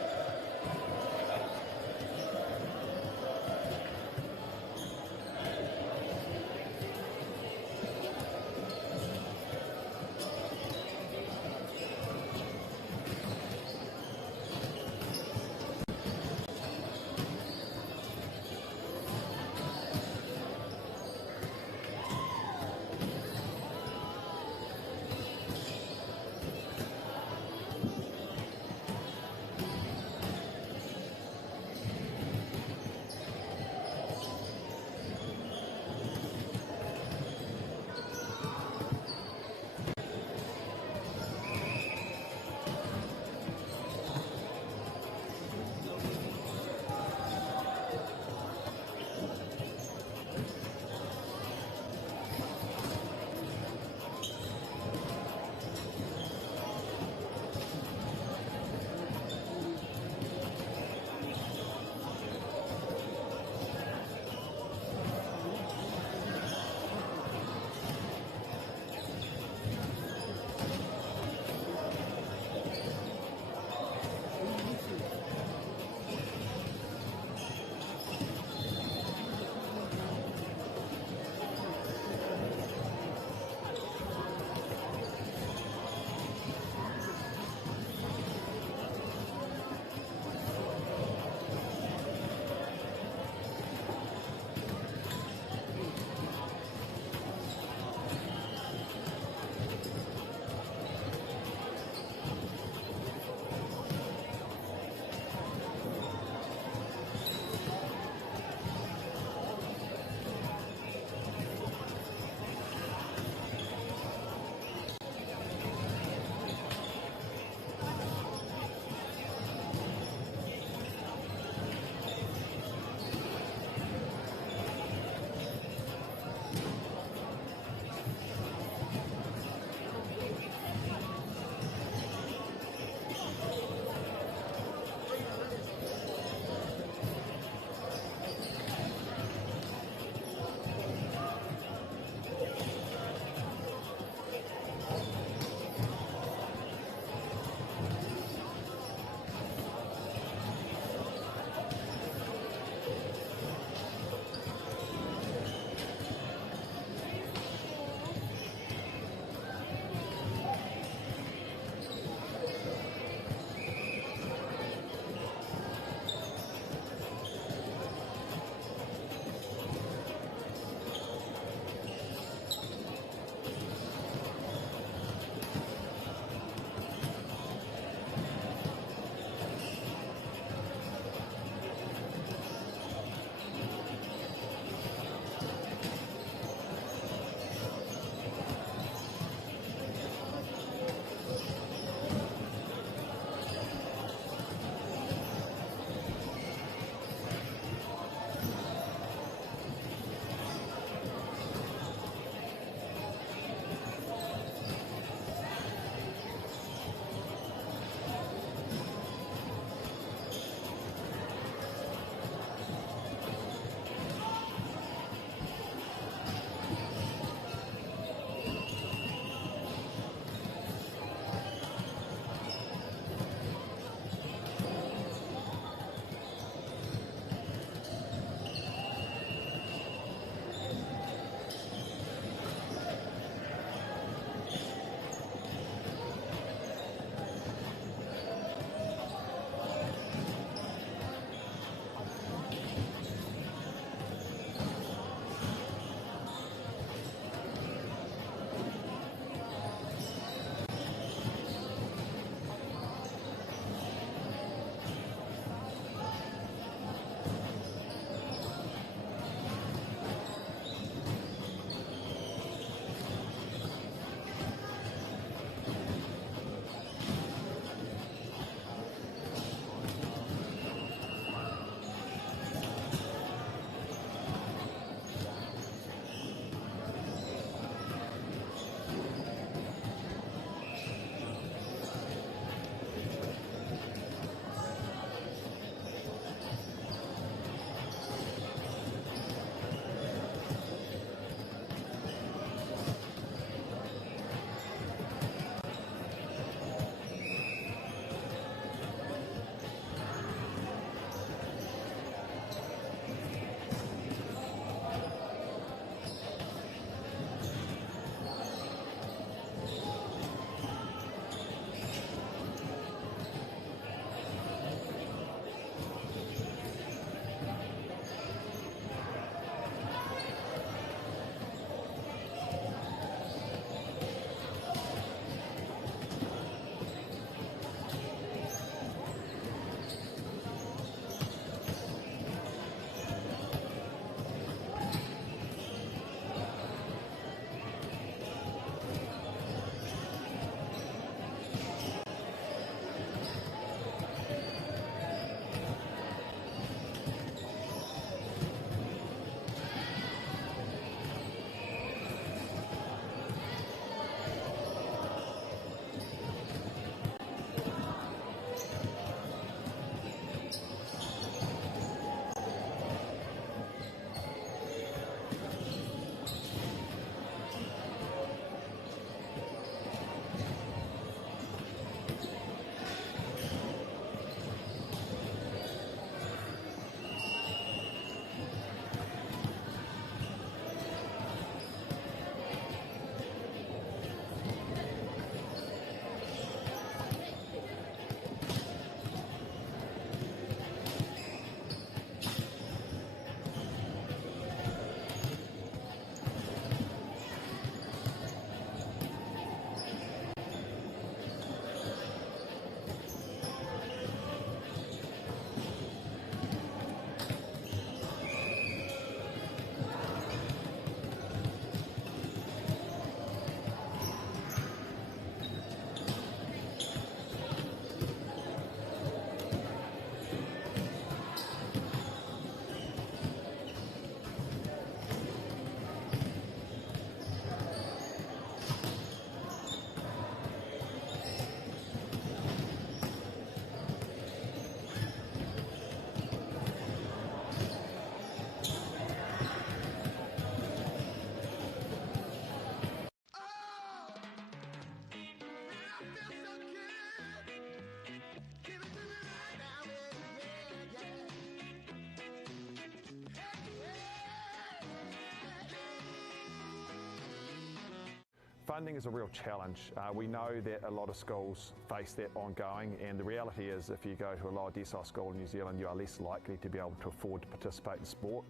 Funding is a real challenge. We know that a lot of schools face that ongoing, and the reality is if you go to a lower decile school in New Zealand, you are less likely to be able to afford to participate in sport.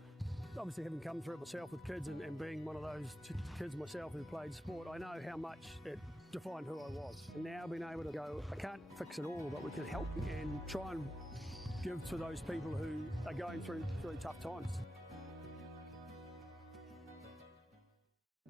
Obviously, having come through it myself with kids and being one of those kids myself who played sport, I know how much it defined who I was. And now being able to go, I can't fix it all, but we can help and try and give to those people who are going through tough times.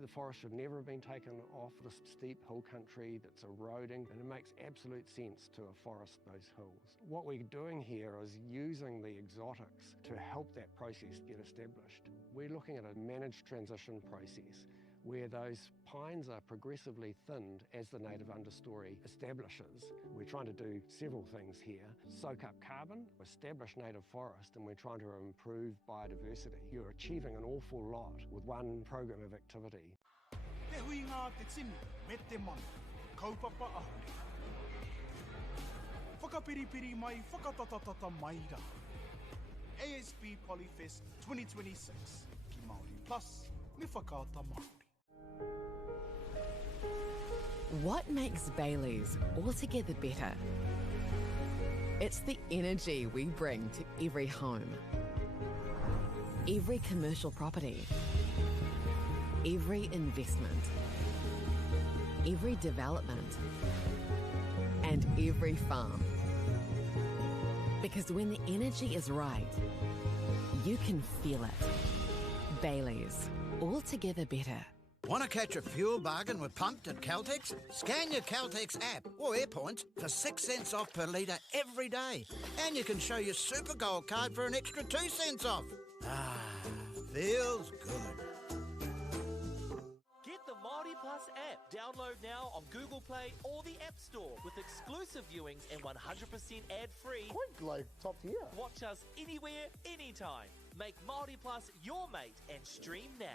The forest should never have been taken off this steep hill country that's eroding, and it makes absolute sense to afforest those hills. What we're doing here is using the exotics to help that process get established. We're looking at a managed transition process where those pines are progressively thinned as the native understory establishes. We're trying to do several things here. Soak up carbon, establish native forest, and we're trying to improve biodiversity. You're achieving an awful lot with one program of activity. Te hui ngā te tini, me te mana, kaupapa ahuri. Whakapiripiri mai, whakatatatata mai rā. ASB Polyfest 2026, ki Māori Plus, me whakaata Māori. What makes Bailey's altogether better? It's the energy we bring to every home, every commercial property, every investment, every development, and every farm. Because when the energy is right, you can feel it. Bailey's, altogether better. Want to catch a fuel bargain with Pumped at Caltex? Scan your Caltex app or AirPoints for 6 cents off per litre every day. And you can show your Super Gold card for an extra 2 cents off. Ah, feels good. Get the Māori Plus app. Download now on Google Play or the App Store with exclusive viewings and 100% ad-free. Quite like top tier. Watch us anywhere, anytime. Make Māori Plus your mate and stream now.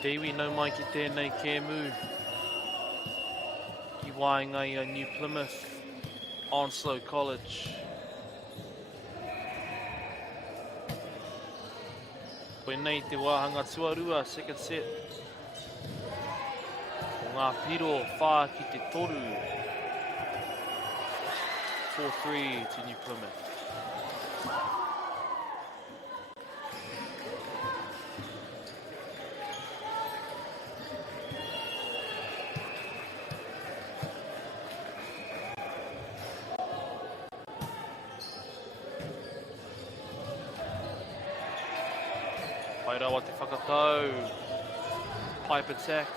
Te iwi nau mai ki tēnei kēmu. Ki wāinga i a New Plymouth, Onslow College. Koe nei te wāhanga tuarua, second set. O ngā piro, whā ki te toru. 4-3 to New Plymouth. Pai rawa te whakatau. Pipe attack.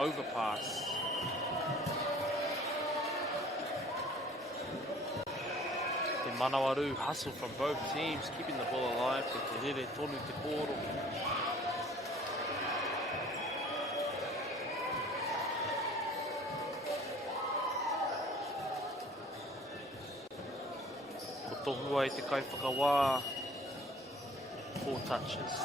Overpass. Te Manawaru hustle from both teams, keeping the ball alive. Te rere tonu te pōro. Ko tohua i te kaiwhakawā. 4 touches.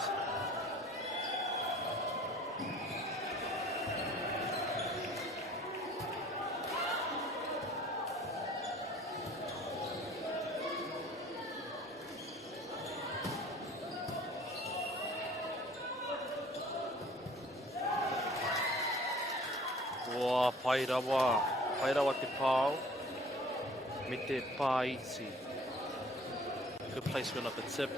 Wā, pai rawa te pāo, me te pāiti. Good placement of the tip.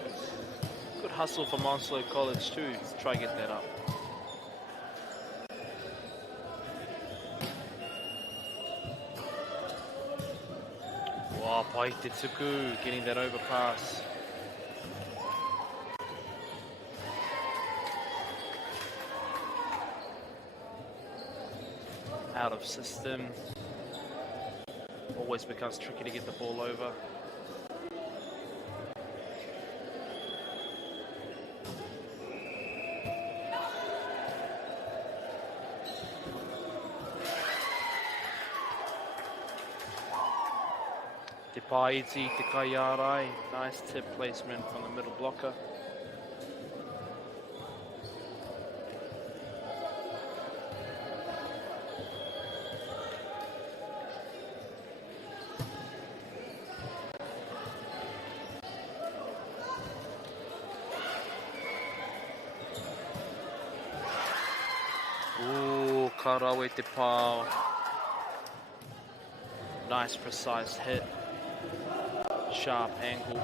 Good hustle from Onslow College too, to try and get that up. Wow, pai te tuku, getting that overpass. Out of system. Always becomes tricky to get the ball over. Te Paiti, te Kaiarai, nice tip placement from the middle blocker. Ooh, Karawe te pāo. Nice precise hit. Sharp angle.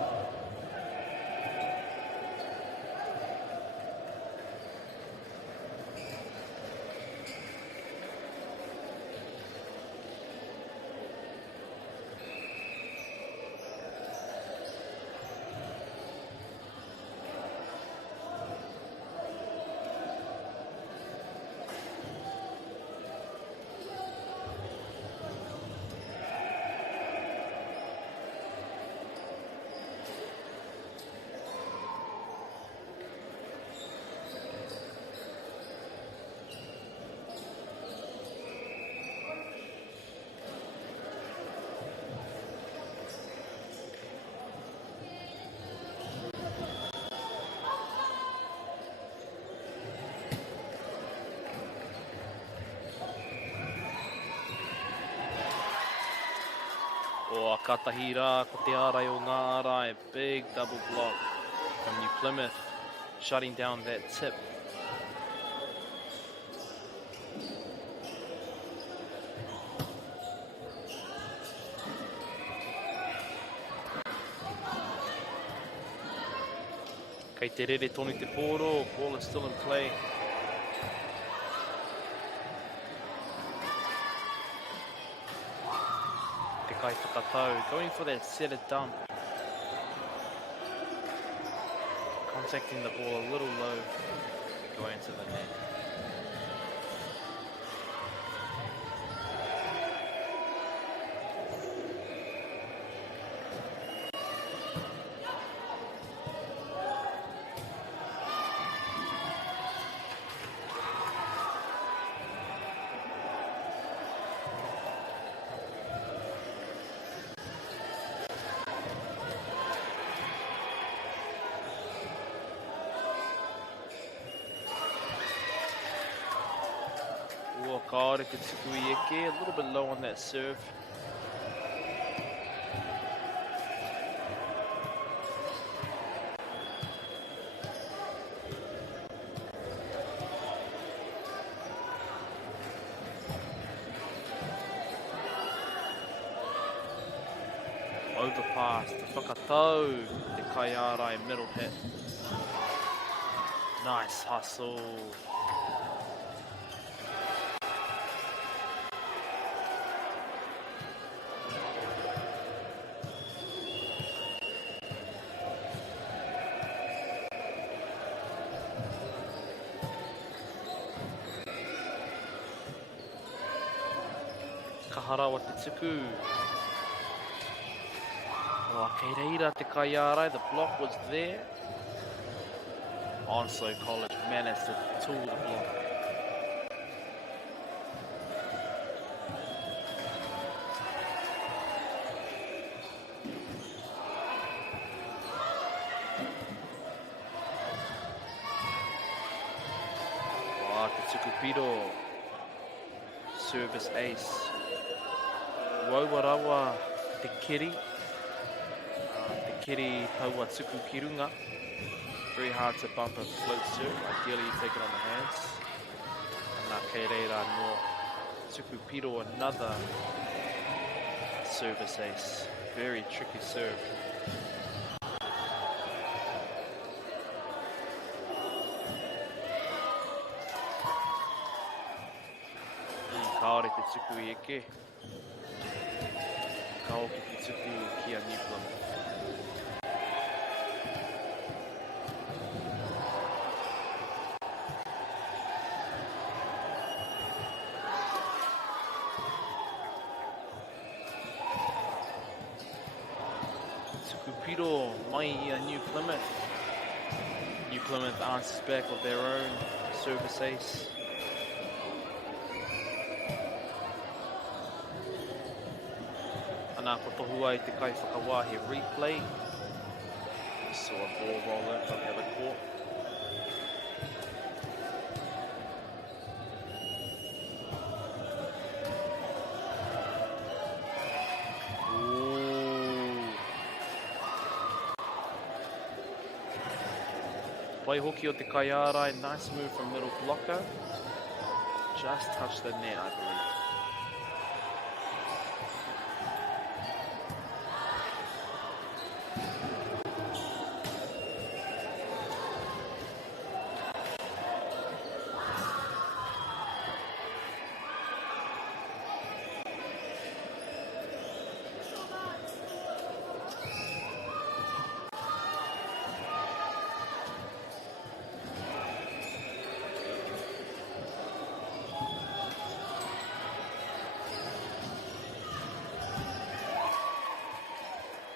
O katahi rā ko te ārai o ngā ārai, big double block from New Plymouth, shutting down that tip. Kei te rere tonu te pōro, ball is still in play. Kai whakatau, going for that setter dump. Contacting the ball a little low, going to the net. Kaore te tuku I eke, a little bit low on that serve. Overpass, te whakatau, te Kaiarai middle hit. Nice hustle. Kaharawa te tuku. Oh, kei reira te Kaiarai, the block was there. Onslow College managed to tool the block. Oh, te tuku piro. Service ace. Wauarawa te kiri. Te kiri taua tuku ki runga. Very hard to bump a float serve. Ideally you take it on the hands. Nā kei reira no tuku piro, another service ace. Very tricky serve. Kaore te tuku I eke. Kaoki te tuku ki a New Plymouth. Piro mai I New Plymouth. New Plymouth answers back of their own service ace. Anā ko tohu ai te kai whakawahi replay. We saw a ball roll in from the other court. Waihoki o te Kaiarai, nice move from middle blocker. Just touched the net, I believe.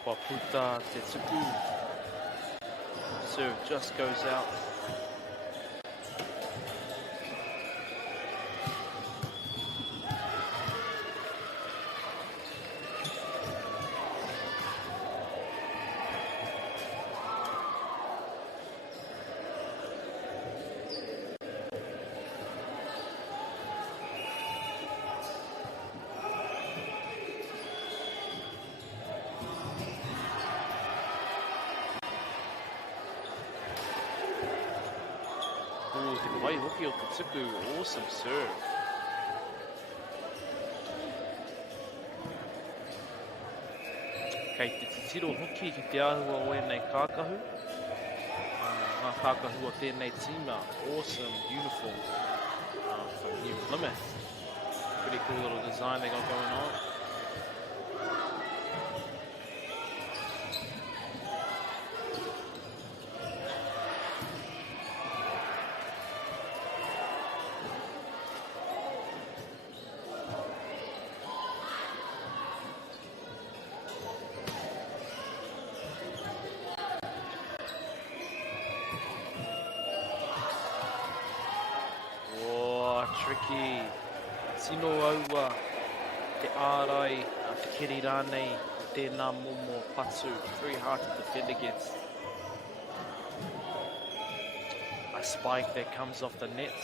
Waputa te tuku. Serve just goes out. Waihoki o te tuku, awesome serve. Kei te titiro hoki ki te ahua o enei kākahu. Ngā kākahu o tēnei tīma, awesome uniform from New Plymouth. Pretty cool little design they got going on. Tricky. Tino aua te ārai, te kiri rānei, tēnā momo patu. Very hard to defend against. A spike that comes off the net.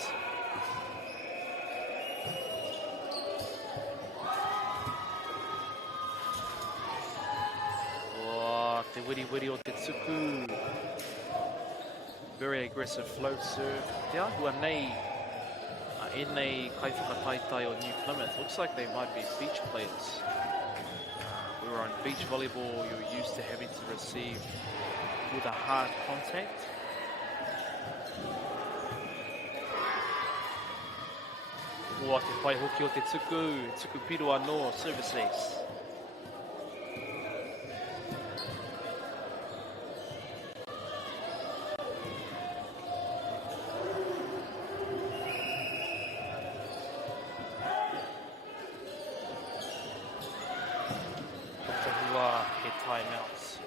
Te wiri wiri o te tuku. Very aggressive float serve. Te ahua nei, e nei kaiwhakataitai o New Plymouth. Looks like they might be beach players. We were on beach volleyball, you're used to having to receive with a hard contact. Ua te pai hoki o te tuku piru anō, service ace. Tahua he timeouts.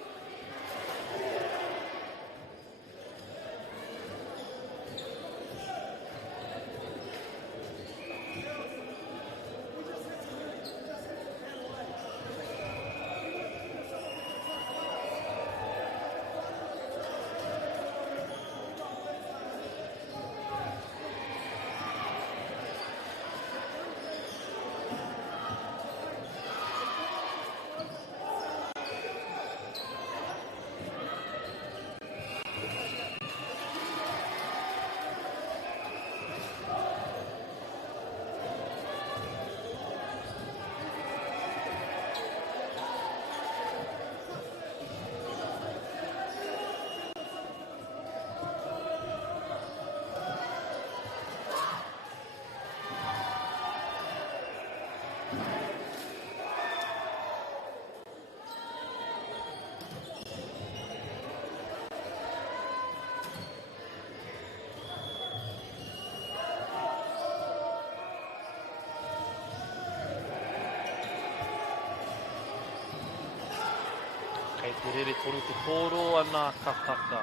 Kei te rere toru te pōro ana kataka.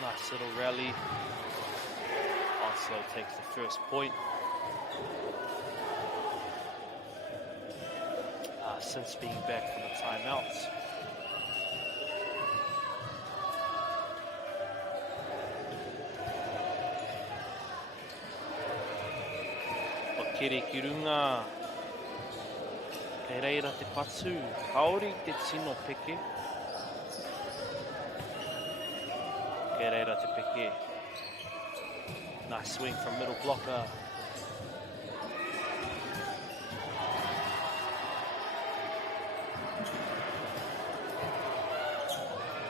Nice little rally. Onslow takes the first point. Since being back from the timeouts. Wakere ki runga. Kei reira te patu, kaori te tino peke. Kei reira te peke. Nice swing from middle blocker.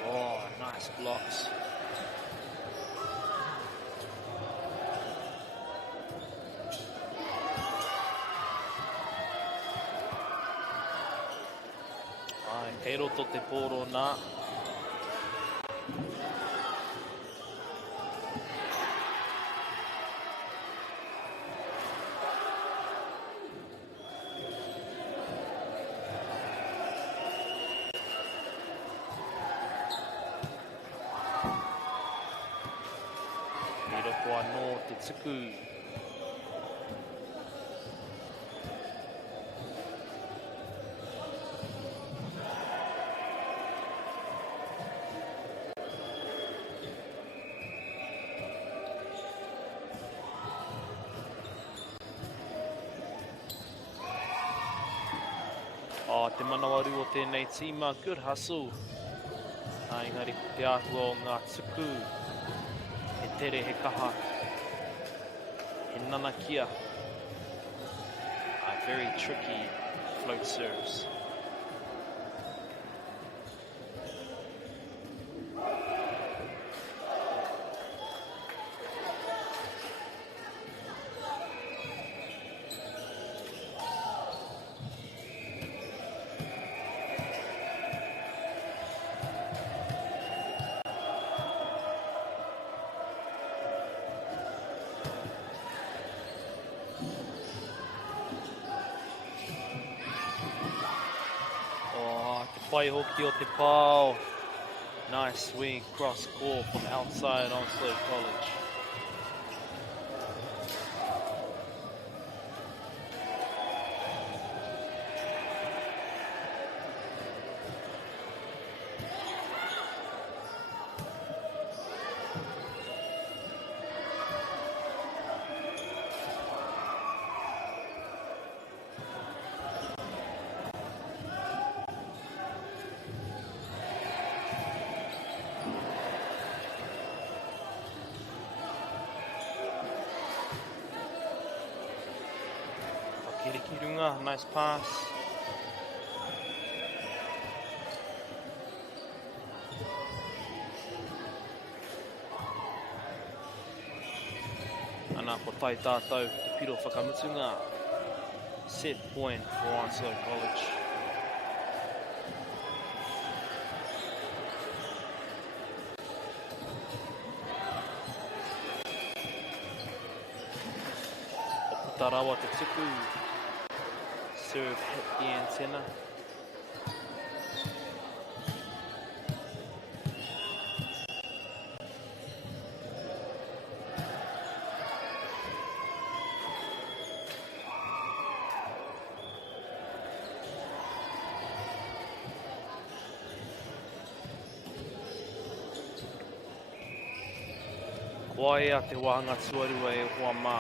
Oh, nice blocks. Kei roto te pōro nā. Kei roko anō te tuku. Te manawaru o tēnei tīma, good hustle. Engari, te āhua o ngā tuku. He tere, he kaha. He nanakia. Very tricky float serves. Pai hoki o te pāo. Nice swing cross court from outside Onslow College. Kiri Kirunga, nice pass. Ana ko tai tātou te piro whakamutunga. Set point for Onslow College. Tarawa te tuku. Serve hit the antenna. Waia te wahanga tuarua e hoa mā.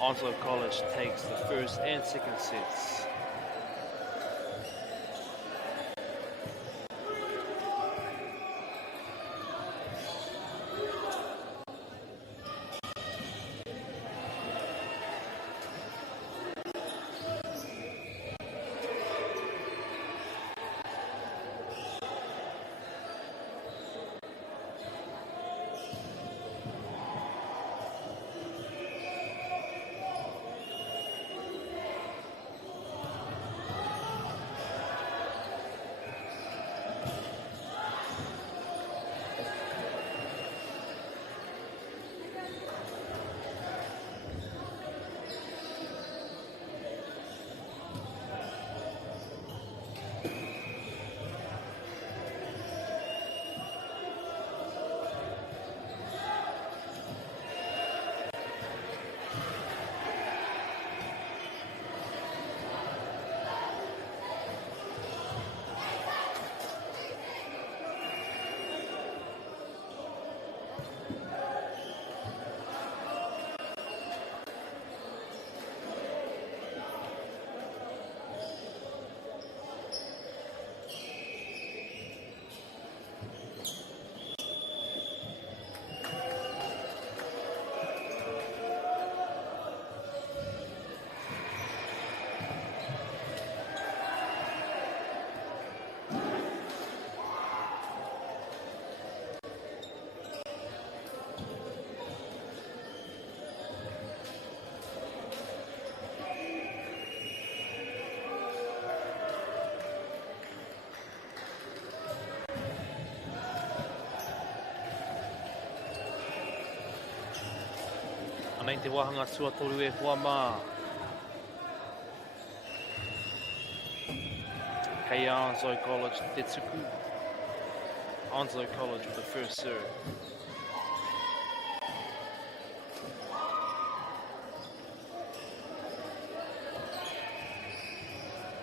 Onslow College takes the first and second sets. Anei te wahanga tuatoru e hoa mā. Kei Onslow College te tuku. Onslow College with the first serve.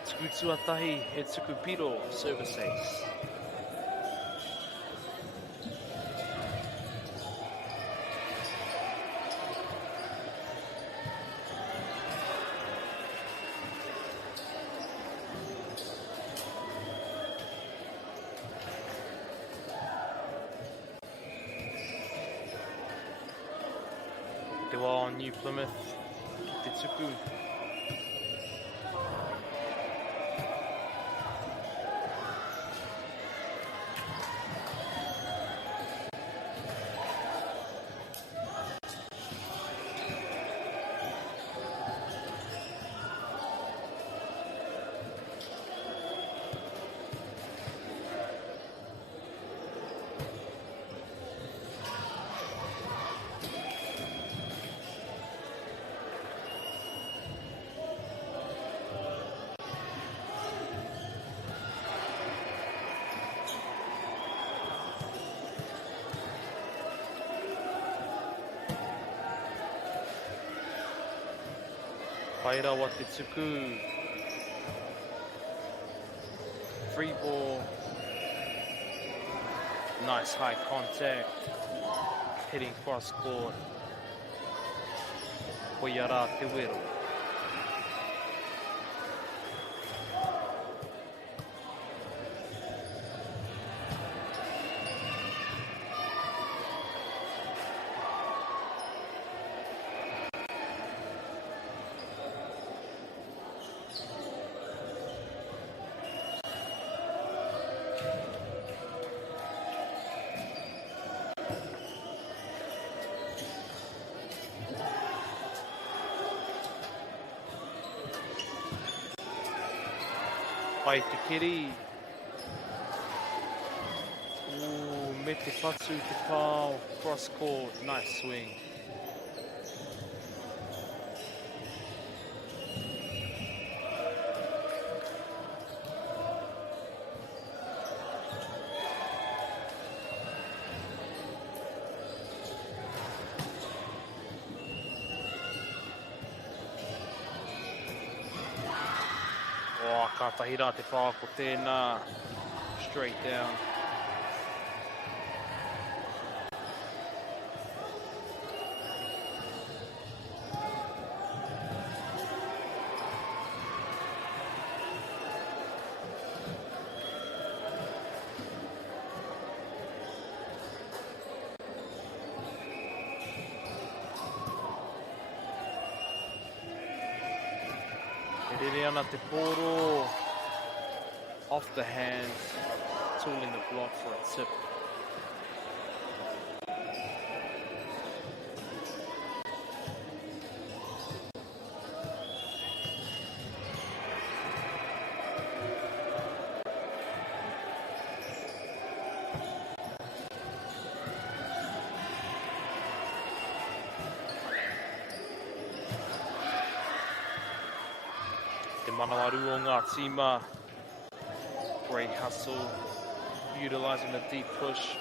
Tuku tuatahi he tuku piro, service ace. Te wā on New Plymouth, te tuku. Whaira wa te tuku. Free ball. Nice high contact. Hitting cross court. Hoiara te wero. Pai te kiri. Ooh, me te patu te pao. Cross court, nice swing. Oh, ka tahira te pā ko tēnā. Straight down. Rere ana te poro. Off the hands. Tooling the block for a tip. Te manawaru o ngā tīma. Great hustle. Utilising the deep push.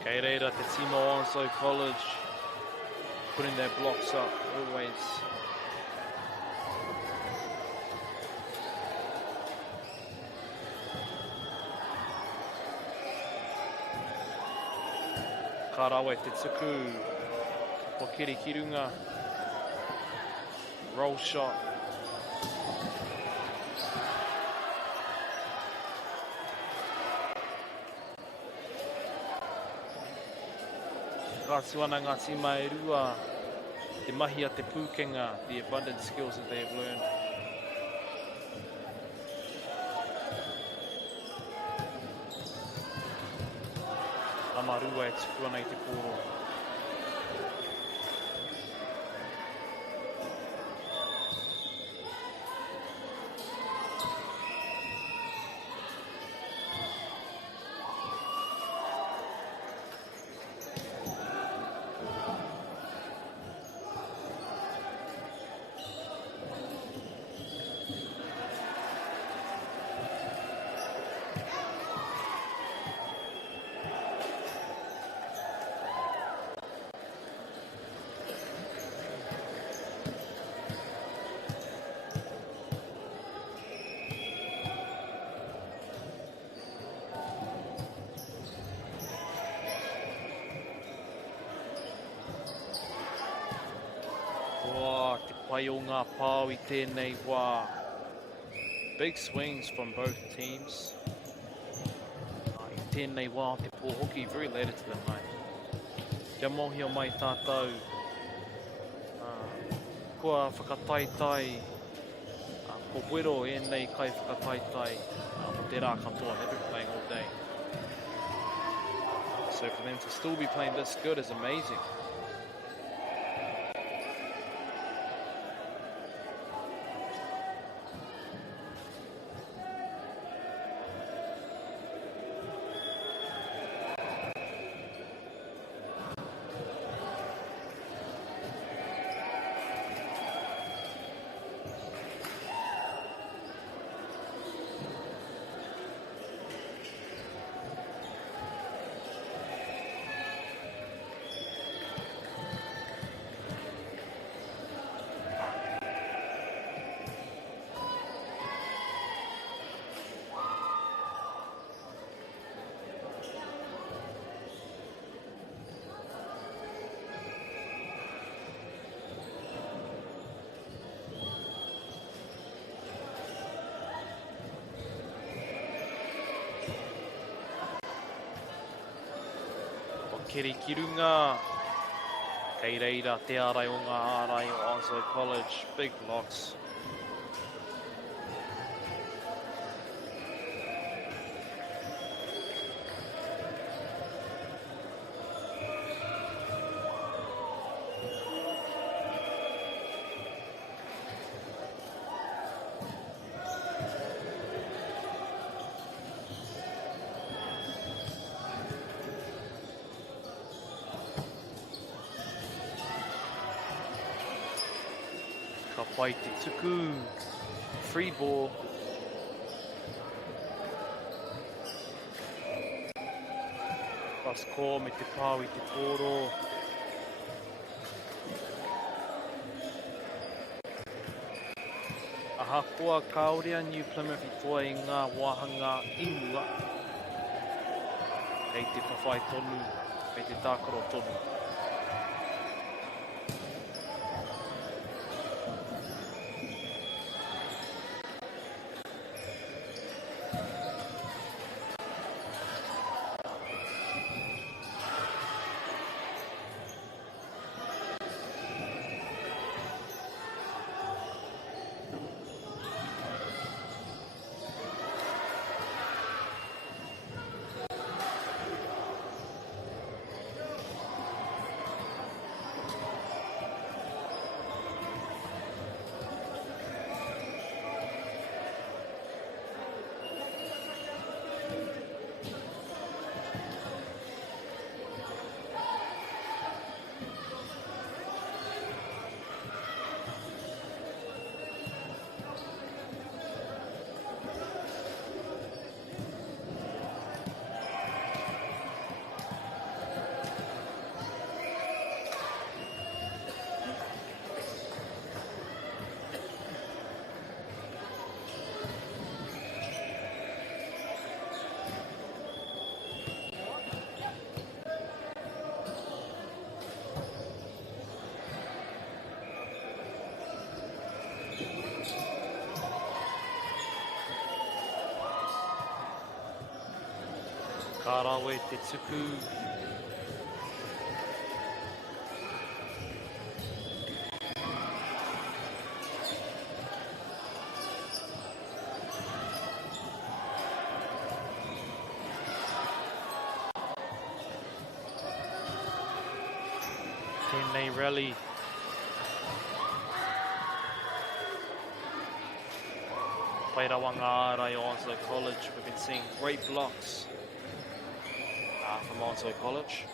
Kei reira te tīma o Onslow College. Putting their blocks up always. Ka rawe te tuku. O kiri kirunga. Roll shot. Ka tuana ngā tīma e rua. Te mahi a te pūkenga. The abundant skills that they have learned. Amarua e tuku ana I te poro. Oh, te pai o ngā pāu I tēnei wā. Big swings from both teams. I tēnei wā te pō hoki, very related to the night. Kia mohi o mai tātou. Kua whakataitai. Ko wero e nei kai whakataitai. Mo te rā katoa, they've been playing all day. So for them to still be playing this good is amazing. Kiri kirunga. Kei reira te arai o ngā ārai o Onslow College. Big blocks. Ka pai te tuku. Free ball. Pasko me te pāu i te kōro. Ahakoa kaorea New Plymouth I toa I ngā wāhanga inua. Kei te whawhai tonu, kei te tākaro tonu. Ka rawe te tuku. Tēnei rally. Whairawanga ārai o Onslow College. We've been seeing great blocks from Onslow College.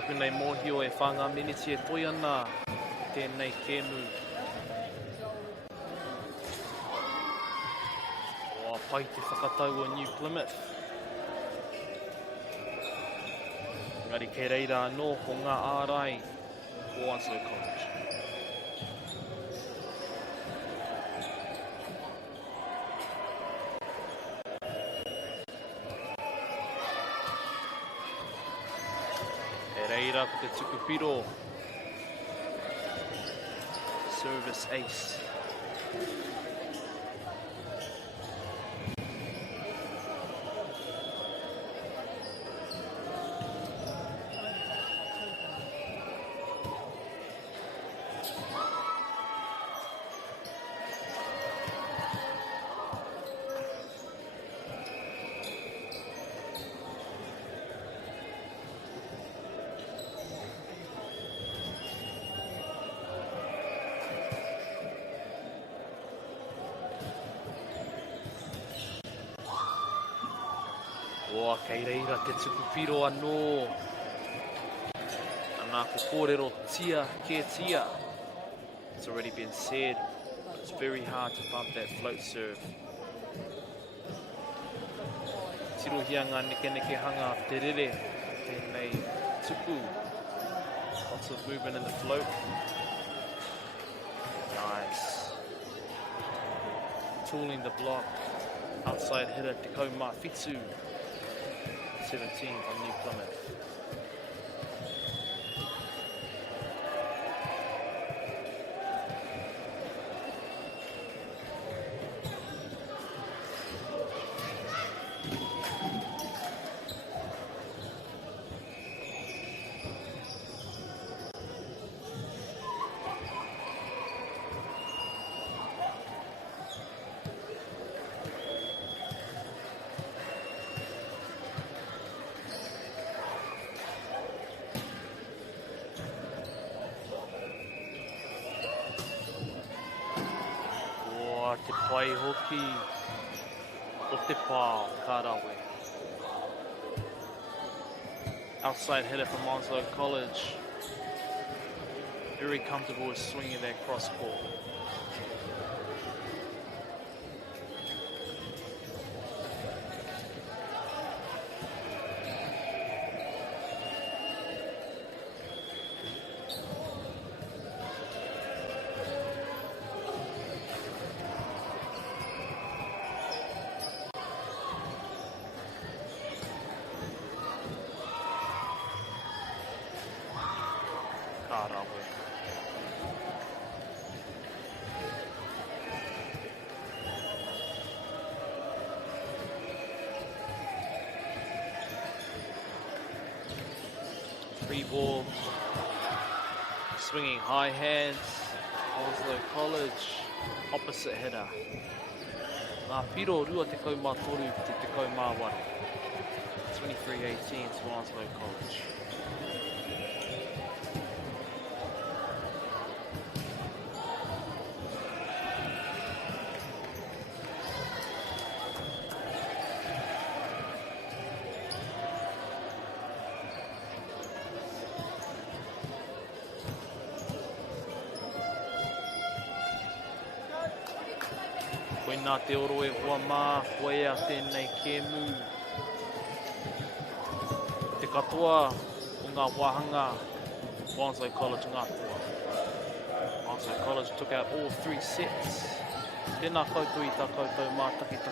Taku nei mōhio e whanga miniti e toi ana tēnei kēmu. O pai te whakatau o New Plymouth. Ngari kei reira anō ko ngā ārai o Onslow College. Reira ko te tukupiro. Service ace. Oa kei reira te tukupiro anō. Anā ko kōrero tia ke tia. It's already been said, it's very hard to pump that float serve. Tirohianga neke neke hanga te rere, tēnei tupu. Lots of movement in the float. Nice. Tooling the block. Outside hitter Te Mawhitu. 17 from New Plymouth. Te pai hoki o te pā kārawe. Outside hitter from Onslow College. Very comfortable with swinging that cross ball. Kārawe. Free ball. Swinging high hands. Onslow College. Opposite hitter. Ngā piro rua te kaumātoru te te kaumāwara. 23-18 to Onslow College. Nā te oro e hoa mā, koe a tēnei kēmu. Te katoa o ngā wāhanga, Onslow College ngā toa. Onslow College took out all 3 sets. Tēnā koutou I tā koutou mātaki